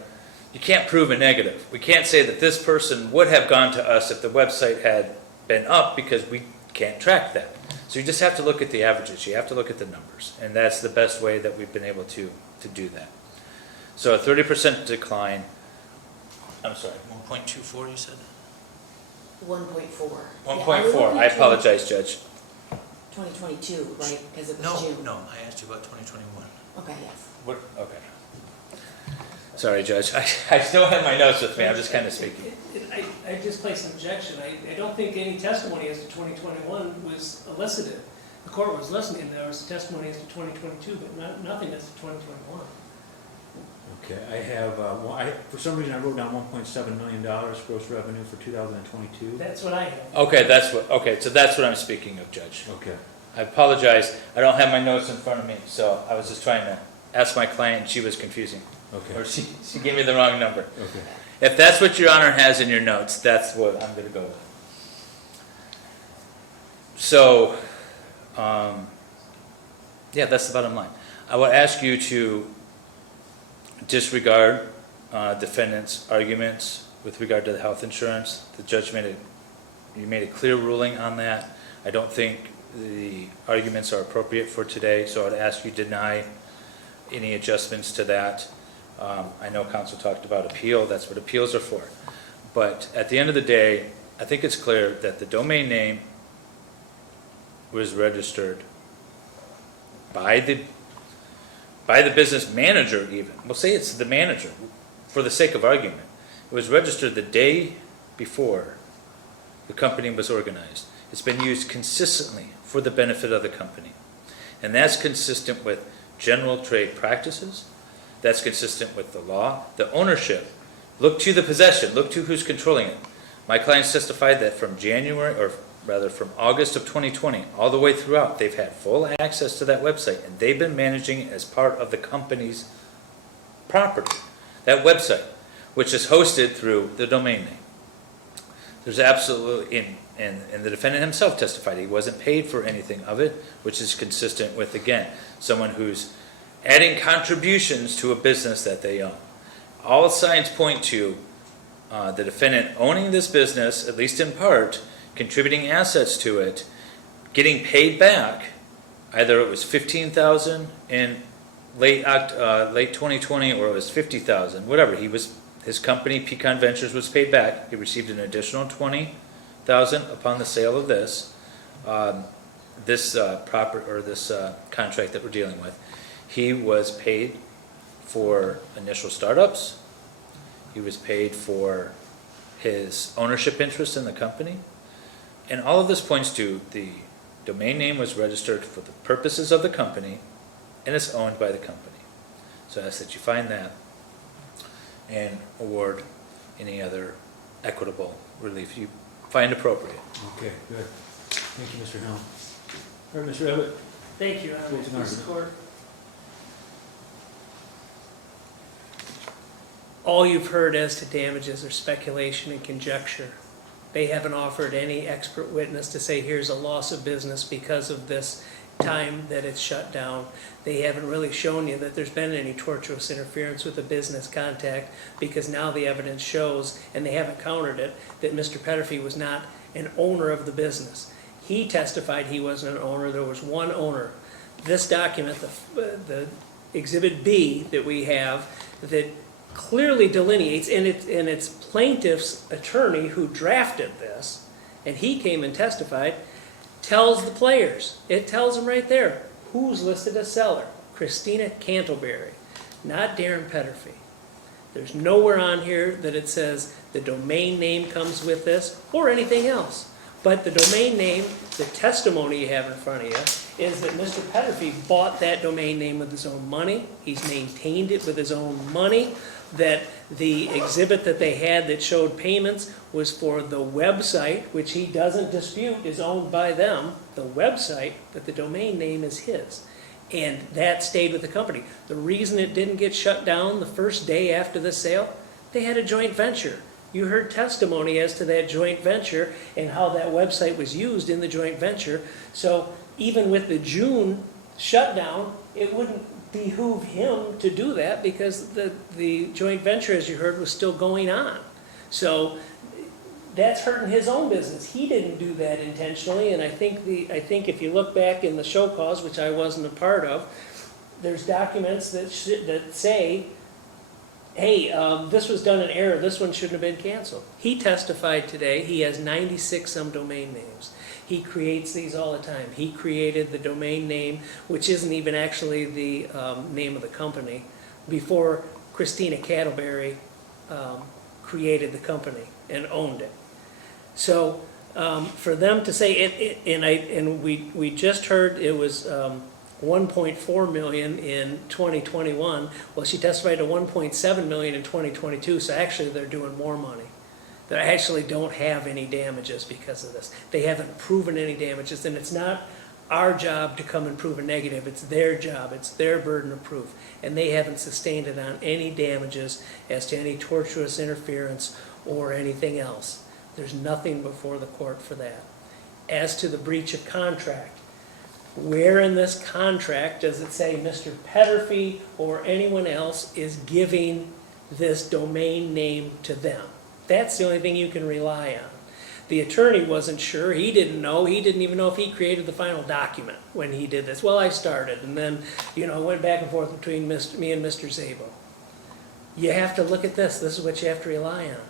you can't prove a negative. We can't say that this person would have gone to us if the website had been up, because we can't track that. So you just have to look at the averages. You have to look at the numbers. And that's the best way that we've been able to do that. So a 30% decline, I'm sorry, 1.24 you said? 1.4. 1.4, I apologize, Judge. 2022, right, because it was June. No, I asked you about 2021. Okay, yes. What, okay. Sorry, Judge, I still have my notes with me, I'm just kind of speaking. I just place an objection. I don't think any testimony as to 2021 was elicited. The court was listening, there was testimony as to 2022, but nothing as to 2021. Okay, I have, for some reason I wrote down $1.7 million gross revenue for 2022. That's what I have. Okay, so that's what I'm speaking of, Judge. Okay. I apologize, I don't have my notes in front of me, so I was just trying to ask my client, and she was confusing. Okay. Or she gave me the wrong number. Okay. If that's what Your Honor has in your notes, that's what I'm going to go with. So, yeah, that's the bottom line. I would ask you to disregard defendant's arguments with regard to the health insurance. The judge you made a clear ruling on that. I don't think the arguments are appropriate for today, so I'd ask you deny any adjustments to that. I know counsel talked about appeal, that's what appeals are for. But at the end of the day, I think it's clear that the domain name was registered by the business manager even. We'll say it's the manager for the sake of argument. It was registered the day before the company was organized. It's been used consistently for the benefit of the company. And that's consistent with general trade practices. That's consistent with the law. The ownership, look to the possession, look to who's controlling it. My clients testified that from from August of 2020, all the way throughout, they've had full access to that website, and they've been managing it as part of the company's property. That website, which is hosted through the domain name. There's absolutely, and the defendant himself testified he wasn't paid for anything of it, which is consistent with, again, someone who's adding contributions to a business that they own. All signs point to the defendant owning this business, at least in part, contributing assets to it, getting paid back. Either it was $15,000 in late 2020, or it was $50,000, whatever. His company, Pecan Ventures, was paid back. He received an additional $20,000 upon the sale of this contract that we're dealing with. He was paid for initial startups. He was paid for his ownership interest in the company. And all of this points to the domain name was registered for the purposes of the company, and it's owned by the company. So I ask that you find that and award any other equitable relief you find appropriate. Okay, good. Thank you, Mr. Helm. All right, Mr. Abbott. Thank you, Your Honor. Closing This argument. court. All you've heard as to damages are speculation and conjecture. They haven't offered any expert witness to say here's a loss of business because of this time that it's shut down. They haven't really shown you that there's been any tortuous interference with the business contact, because now the evidence shows, and they haven't countered it, that Mr. Peterfi was not an owner of the business. He testified he wasn't an owner. There was one owner. This document, the Exhibit B that we have, that clearly delineates, and it's plaintiff's attorney who drafted this, and he came and testified, tells the players, it tells them right there, who's listed as seller, Christina Cantleberry. not Darren Peterfi. There's nowhere on here that it says the domain name comes with this or anything else. But the domain name, the testimony you have in front of you, is that Mr. Peterfi bought that domain name with his own money. He's maintained it with his own money. That the exhibit that they had that showed payments was for the website, which he doesn't dispute is owned by them, the website, but the domain name is his. And that stayed with the company. The reason it didn't get shut down the first day after the sale, they had a joint venture. You heard testimony as to that joint venture and how that website was used in the joint venture. So even with the June shutdown, it wouldn't behoove him to do that because the joint venture, as you heard, was still going on. So that's hurting his own business. He didn't do that intentionally, and I think if you look back in the show cause, which I wasn't a part of, there's documents that say, hey, this was done in error, this one shouldn't have been canceled. He testified today, he has 96 some domain names. He creates these all the time. He created the domain name, which isn't even actually the name of the company, before Christina Cattleberry created the company and owned it. So for them to say it, and we just heard it was 1.4 million in 2021. Well, she testified to 1.7 million in 2022. So actually, they're doing more money. They actually don't have any damages because of this. They haven't proven any damages, and it's not our job to come and prove a negative. It's their job. It's their burden of proof, and they haven't sustained it on any damages as to any tortuous interference or anything else. There's nothing before the court for that. As to the breach of contract, where in this contract does it say Mr. Peterfi or anyone else is giving this domain name to them? That's the only thing you can rely on. The attorney wasn't sure. He didn't know. He didn't even know if he created the final document when he did this. Well, I started, and then, went back and forth between me and Mr. Szabo. You have to look at this. This is what you have to rely on.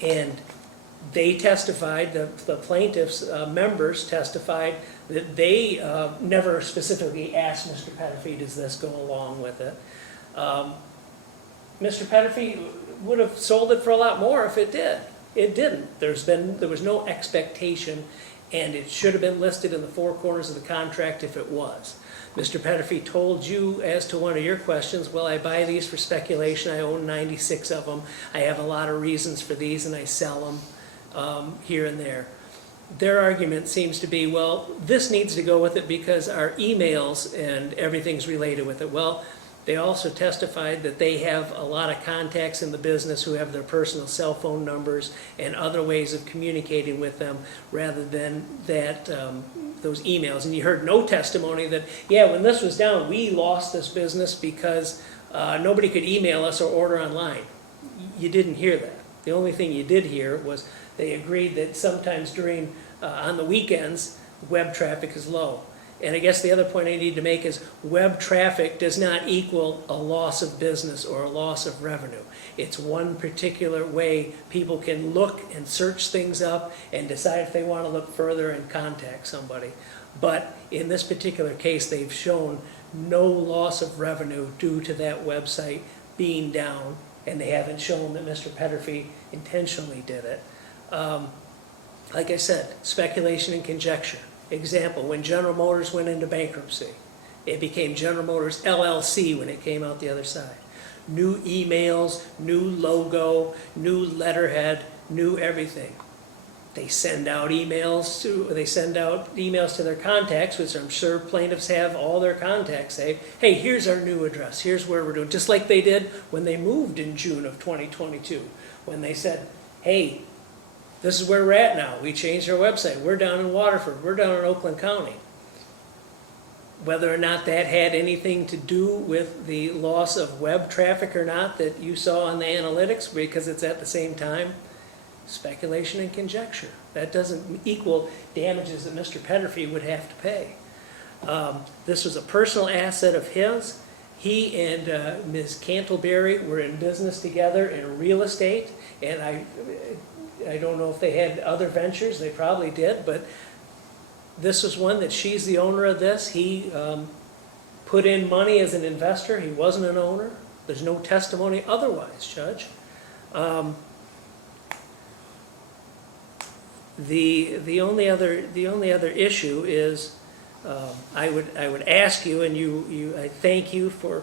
And they testified, the plaintiff's members testified that they never specifically asked Mr. Peterfi, does this go along with it? Mr. Peterfi would have sold it for a lot more if it did. It didn't. There was no expectation, and it should have been listed in the four corners of the contract if it was. Mr. Peterfi told you, as to one of your questions, well, I buy these for speculation. I own 96 of them. I have a lot of reasons for these, and I sell them here and there. Their argument seems to be, well, this needs to go with it because our emails and everything's related with it. Well, they also testified that they have a lot of contacts in the business who have their personal cell phone numbers and other ways of communicating with them rather than that those emails. And you heard no testimony that, yeah, when this was down, we lost this business because nobody could email us or order online. You didn't hear that. The only thing you did hear was they agreed that sometimes during, on the weekends, web traffic is low. And I guess the other point I need to make is web traffic does not equal a loss of business or a loss of revenue. It's one particular way people can look and search things up and decide if they want to look further and contact somebody. But in this particular case, they've shown no loss of revenue due to that website being down, and they haven't shown that Mr. Peterfi intentionally did it. Like I said, speculation and conjecture. Example, when General Motors went into bankruptcy, it became General Motors LLC when it came out the other side. New emails, new logo, new letterhead, new everything. They send out emails to their contacts, which I'm sure plaintiffs have all their contacts say, hey, here's our new address, here's where we're doing, just like they did when they moved in June of 2022, when they said, hey, this is where we're at now. We changed our website. We're down in Waterford. We're down in Oakland County. Whether or not that had anything to do with the loss of web traffic or not that you saw on the analytics, because it's at the same time, speculation and conjecture. That doesn't equal damages that Mr. Peterfi would have to pay. This was a personal asset of his. He and Ms. Cantleberry were in business together in real estate, and I don't know if they had other ventures, they probably did, but this was one that she's the owner of this. He put in money as an investor, he wasn't an owner. There's no testimony otherwise, Judge. The only other issue is, I would ask you, and I thank you for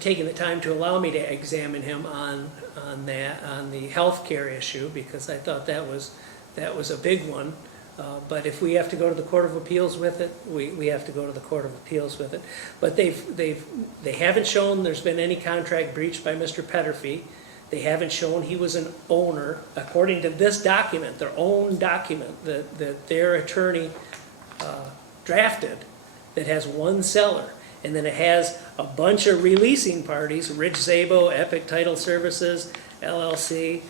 taking the time to allow me to examine him on the healthcare issue, because I thought that was a big one. But if we have to go to the Court of Appeals with it, we have to go to the Court of Appeals with it. But they haven't shown there's been any contract breached by Mr. Peterfi. They haven't shown he was an owner, according to this document, their own document that their attorney drafted, that has one seller. And then it has a bunch of releasing parties, Rich Zabo, Epic Title Services, LLC,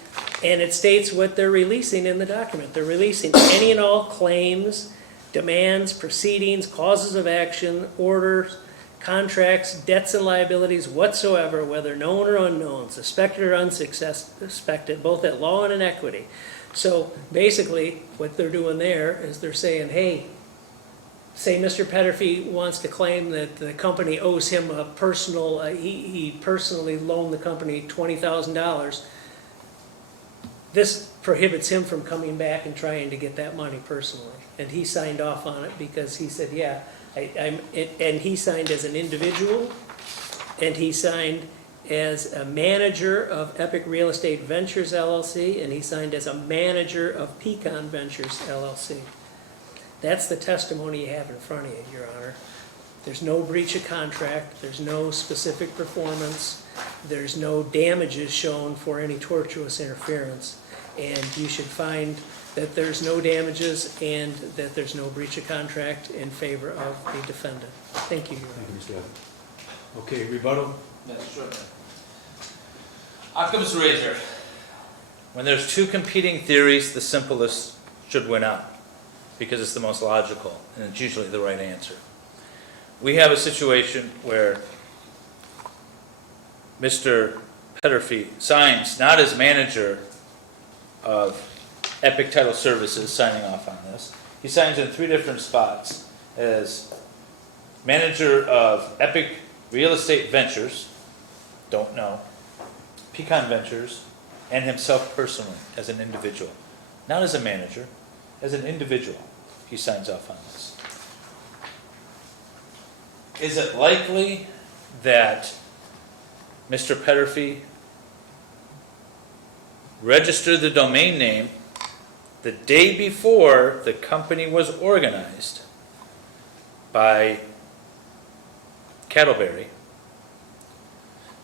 and it states what they're releasing in the document. They're releasing any and all claims, demands, proceedings, causes of action, orders, contracts, debts and liabilities whatsoever, whether known or unknown, suspected or unsuspected, both at law and in equity. So basically, what they're doing there is they're saying, hey, say Mr. Peterfi wants to claim that the company owes him a personal, he personally loaned the company $20,000. This prohibits him from coming back and trying to get that money personally. And he signed off on it because he said, yeah, and he signed as an individual, and he signed as a manager of Epic Real Estate Ventures LLC, and he signed as a manager of Pecan Ventures LLC. That's the testimony you have in front of you, Your Honor. There's no breach of contract, there's no specific performance, there's no damages shown for any tortuous interference, and you should find that there's no damages and that there's no breach of contract in favor of the defendant. Thank you, Your Honor. Thank you, Mr. Evans. Okay, rebuttal? That's true. Occam's razor. When there's two competing theories, the simplest should win out, because it's the most logical, and it's usually the right answer. We have a situation where Mr. Peterfi signs, not as manager of Epic Title Services, signing off on this. He signs in 3 different spots as manager of Epic Real Estate Ventures, don't know, Pecan Ventures, and himself personally as an individual. Not as a manager, as an individual, he signs off on this. Is it likely that Mr. Peterfi registered the domain name the day before the company was organized by Cattleberry,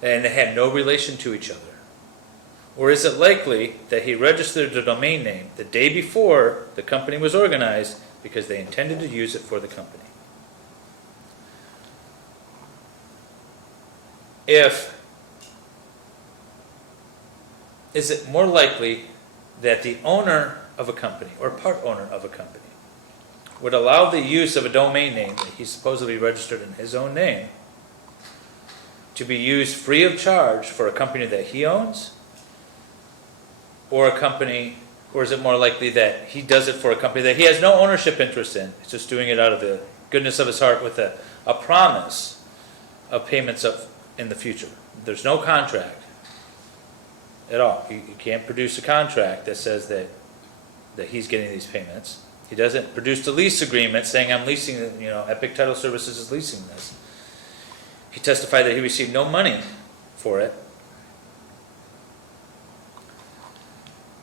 and they had no relation to each other? Or is it likely that he registered the domain name the day before the company was organized because they intended to use it for the company? Is it more likely that the owner of a company, or part owner of a company, would allow the use of a domain name that he supposedly registered in his own name to be used free of charge for a company that he owns? Or is it more likely that he does it for a company that he has no ownership interest in? He's just doing it out of the goodness of his heart with a promise of payments up in the future. There's no contract at all. He can't produce a contract that says that he's getting these payments. He doesn't produce the lease agreement saying, I'm leasing, Epic Title Services is leasing this. He testified that he received no money for it.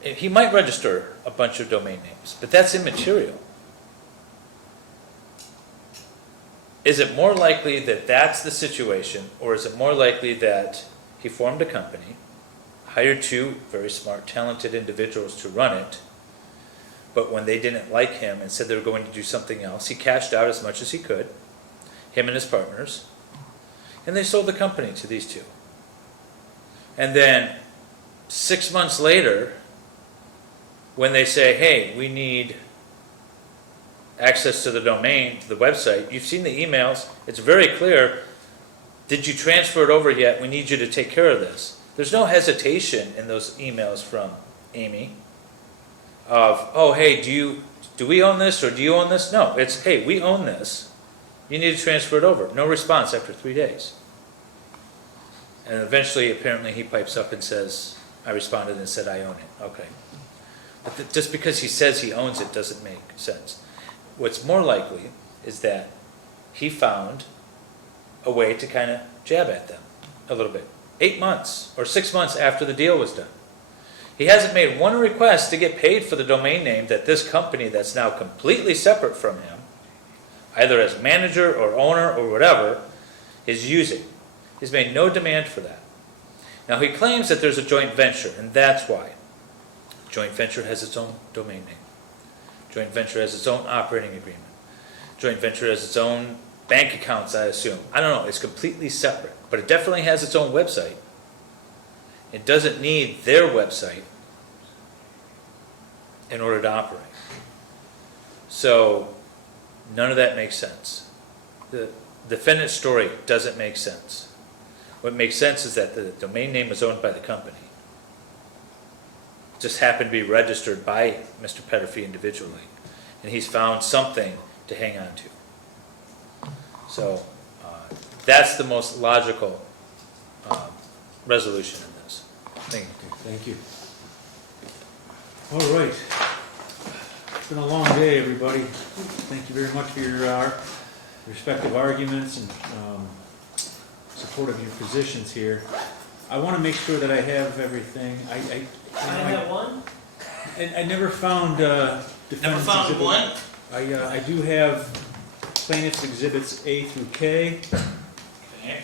He might register a bunch of domain names, but that's immaterial. Is it more likely that that's the situation, or is it more likely that he formed a company, hired 2 very smart, talented individuals to run it, but when they didn't like him and said they were going to do something else, he cashed out as much as he could, him and his partners, and they sold the company to these 2. And then 6 months later, when they say, hey, we need access to the domain, to the website, you've seen the emails, it's very clear, did you transfer it over yet? We need you to take care of this. There's no hesitation in those emails from Amy of, oh, hey, do we own this or do you own this? No, it's, hey, we own this. You need to transfer it over. No response after 3 days. And eventually, apparently, he pipes up and says, I responded and said, I own it. Okay. But just because he says he owns it doesn't make sense. What's more likely is that he found a way to kind of jab at them a little bit. 8 months or 6 months after the deal was done. He hasn't made one request to get paid for the domain name that this company that's now completely separate from him, either as manager or owner or whatever, is using. He's made no demand for that. Now he claims that there's a joint venture, and that's why. Joint venture has its own domain name. Joint venture has its own operating agreement. Joint venture has its own bank accounts, I assume. I don't know, it's completely separate, but it definitely has its own website. It doesn't need their website in order to operate. So none of that makes sense. The defendant's story doesn't make sense. What makes sense is that the domain name is owned by the company. It just happened to be registered by Mr. Peterfi individually, and he's found something to hang on to. So that's the most logical resolution in this. Thank you. Thank you. All right. It's been a long day, everybody. Thank you very much for your respective arguments and support of your positions here. I want to make sure that I have everything. I have one? I never found Never found exhibit- one? I do have plaintiff's exhibits A through K. Okay.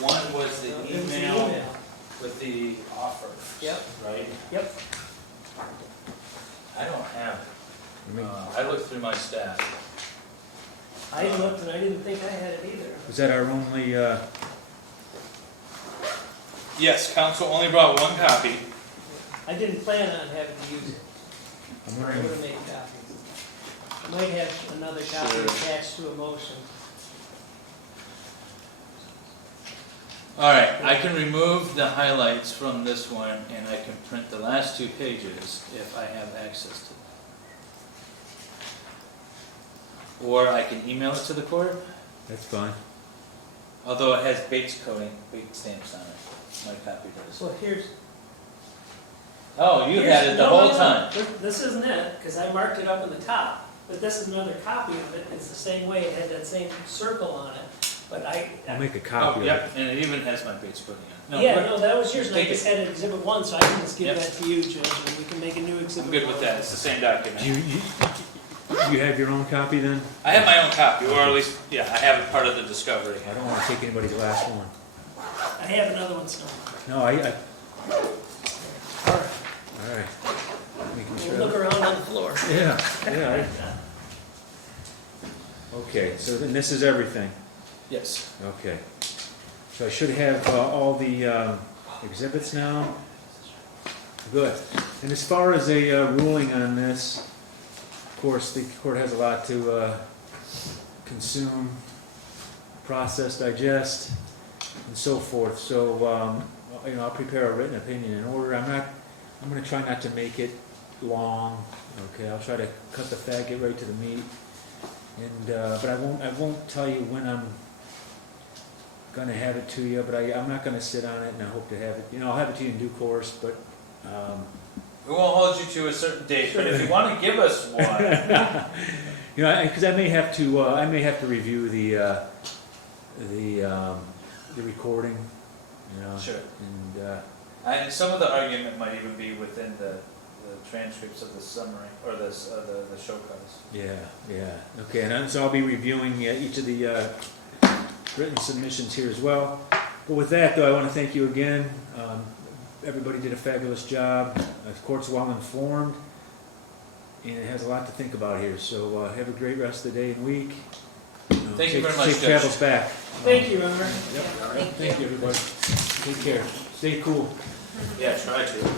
One was the email with the offer. Yep. Right? Yep. I don't have I mean, it. I looked through my staff. I looked and I didn't think I had it either. Was that our only, Yes, council only brought one copy. I didn't plan on having to use it. I'm I wondering, would have made copies. Might have another copy Sure. attached to a motion. All right, I can remove the highlights from this one, and I can print the last 2 pages if I have access to that. Or I can email it to the court, that's fine. although it has Bates coding, Bates stamps on it. My copy does. Well, here's. Oh, you had it the No, whole no, no. time. This isn't it, because I marked it up in the top, but this is another copy of it. It's the same way, it had that same circle on it, but I'll make a Oh, copy of it. yep, and it even has my Bates coding on it. yeah, no, that was yours, and I Take just it. had it exhibit 1, so I can just give Yep. that to you, Judge, and we can make a new exhibit. I'm good with 1. that, it's the same document. You have your own copy then? I have my own copy, or at least, yeah, I have it part of the discovery. I don't want to take anybody's last one. I have another one still. No, I, All right, all right. Making we'll sure. look around on the floor. Yeah, yeah. Okay, so then this is everything. Yes. Okay. So I should have all the exhibits now? Good. And as far as a ruling on this, of course, the court has a lot to consume, process, digest, and so forth. So, I'll prepare a written opinion in order. I'm going to try not to make it long. Okay, I'll try to cut the fat, get right to the meat. And but I won't tell you when I'm gonna have it to you, but I'm not gonna sit on it, and I hope to have it, I'll have it to you in due course, but, We won't hold you to a certain date, but if you want to give us one, because I may have to review the recording, sure. and, And some of the argument might even be within the transcripts of the summary, or the show cause. yeah, okay, and so I'll be reviewing each of the written submissions here as well. But with that, though, I want to thank you again. Everybody did a fabulous job. The court's well informed, and it has a lot to think about here. So have a great rest of the day and week. Thank you very much, Safe Judge. travels back. Thank you, remember? Yep. Thank you, everybody. Take care. Stay cool. Yeah, try to.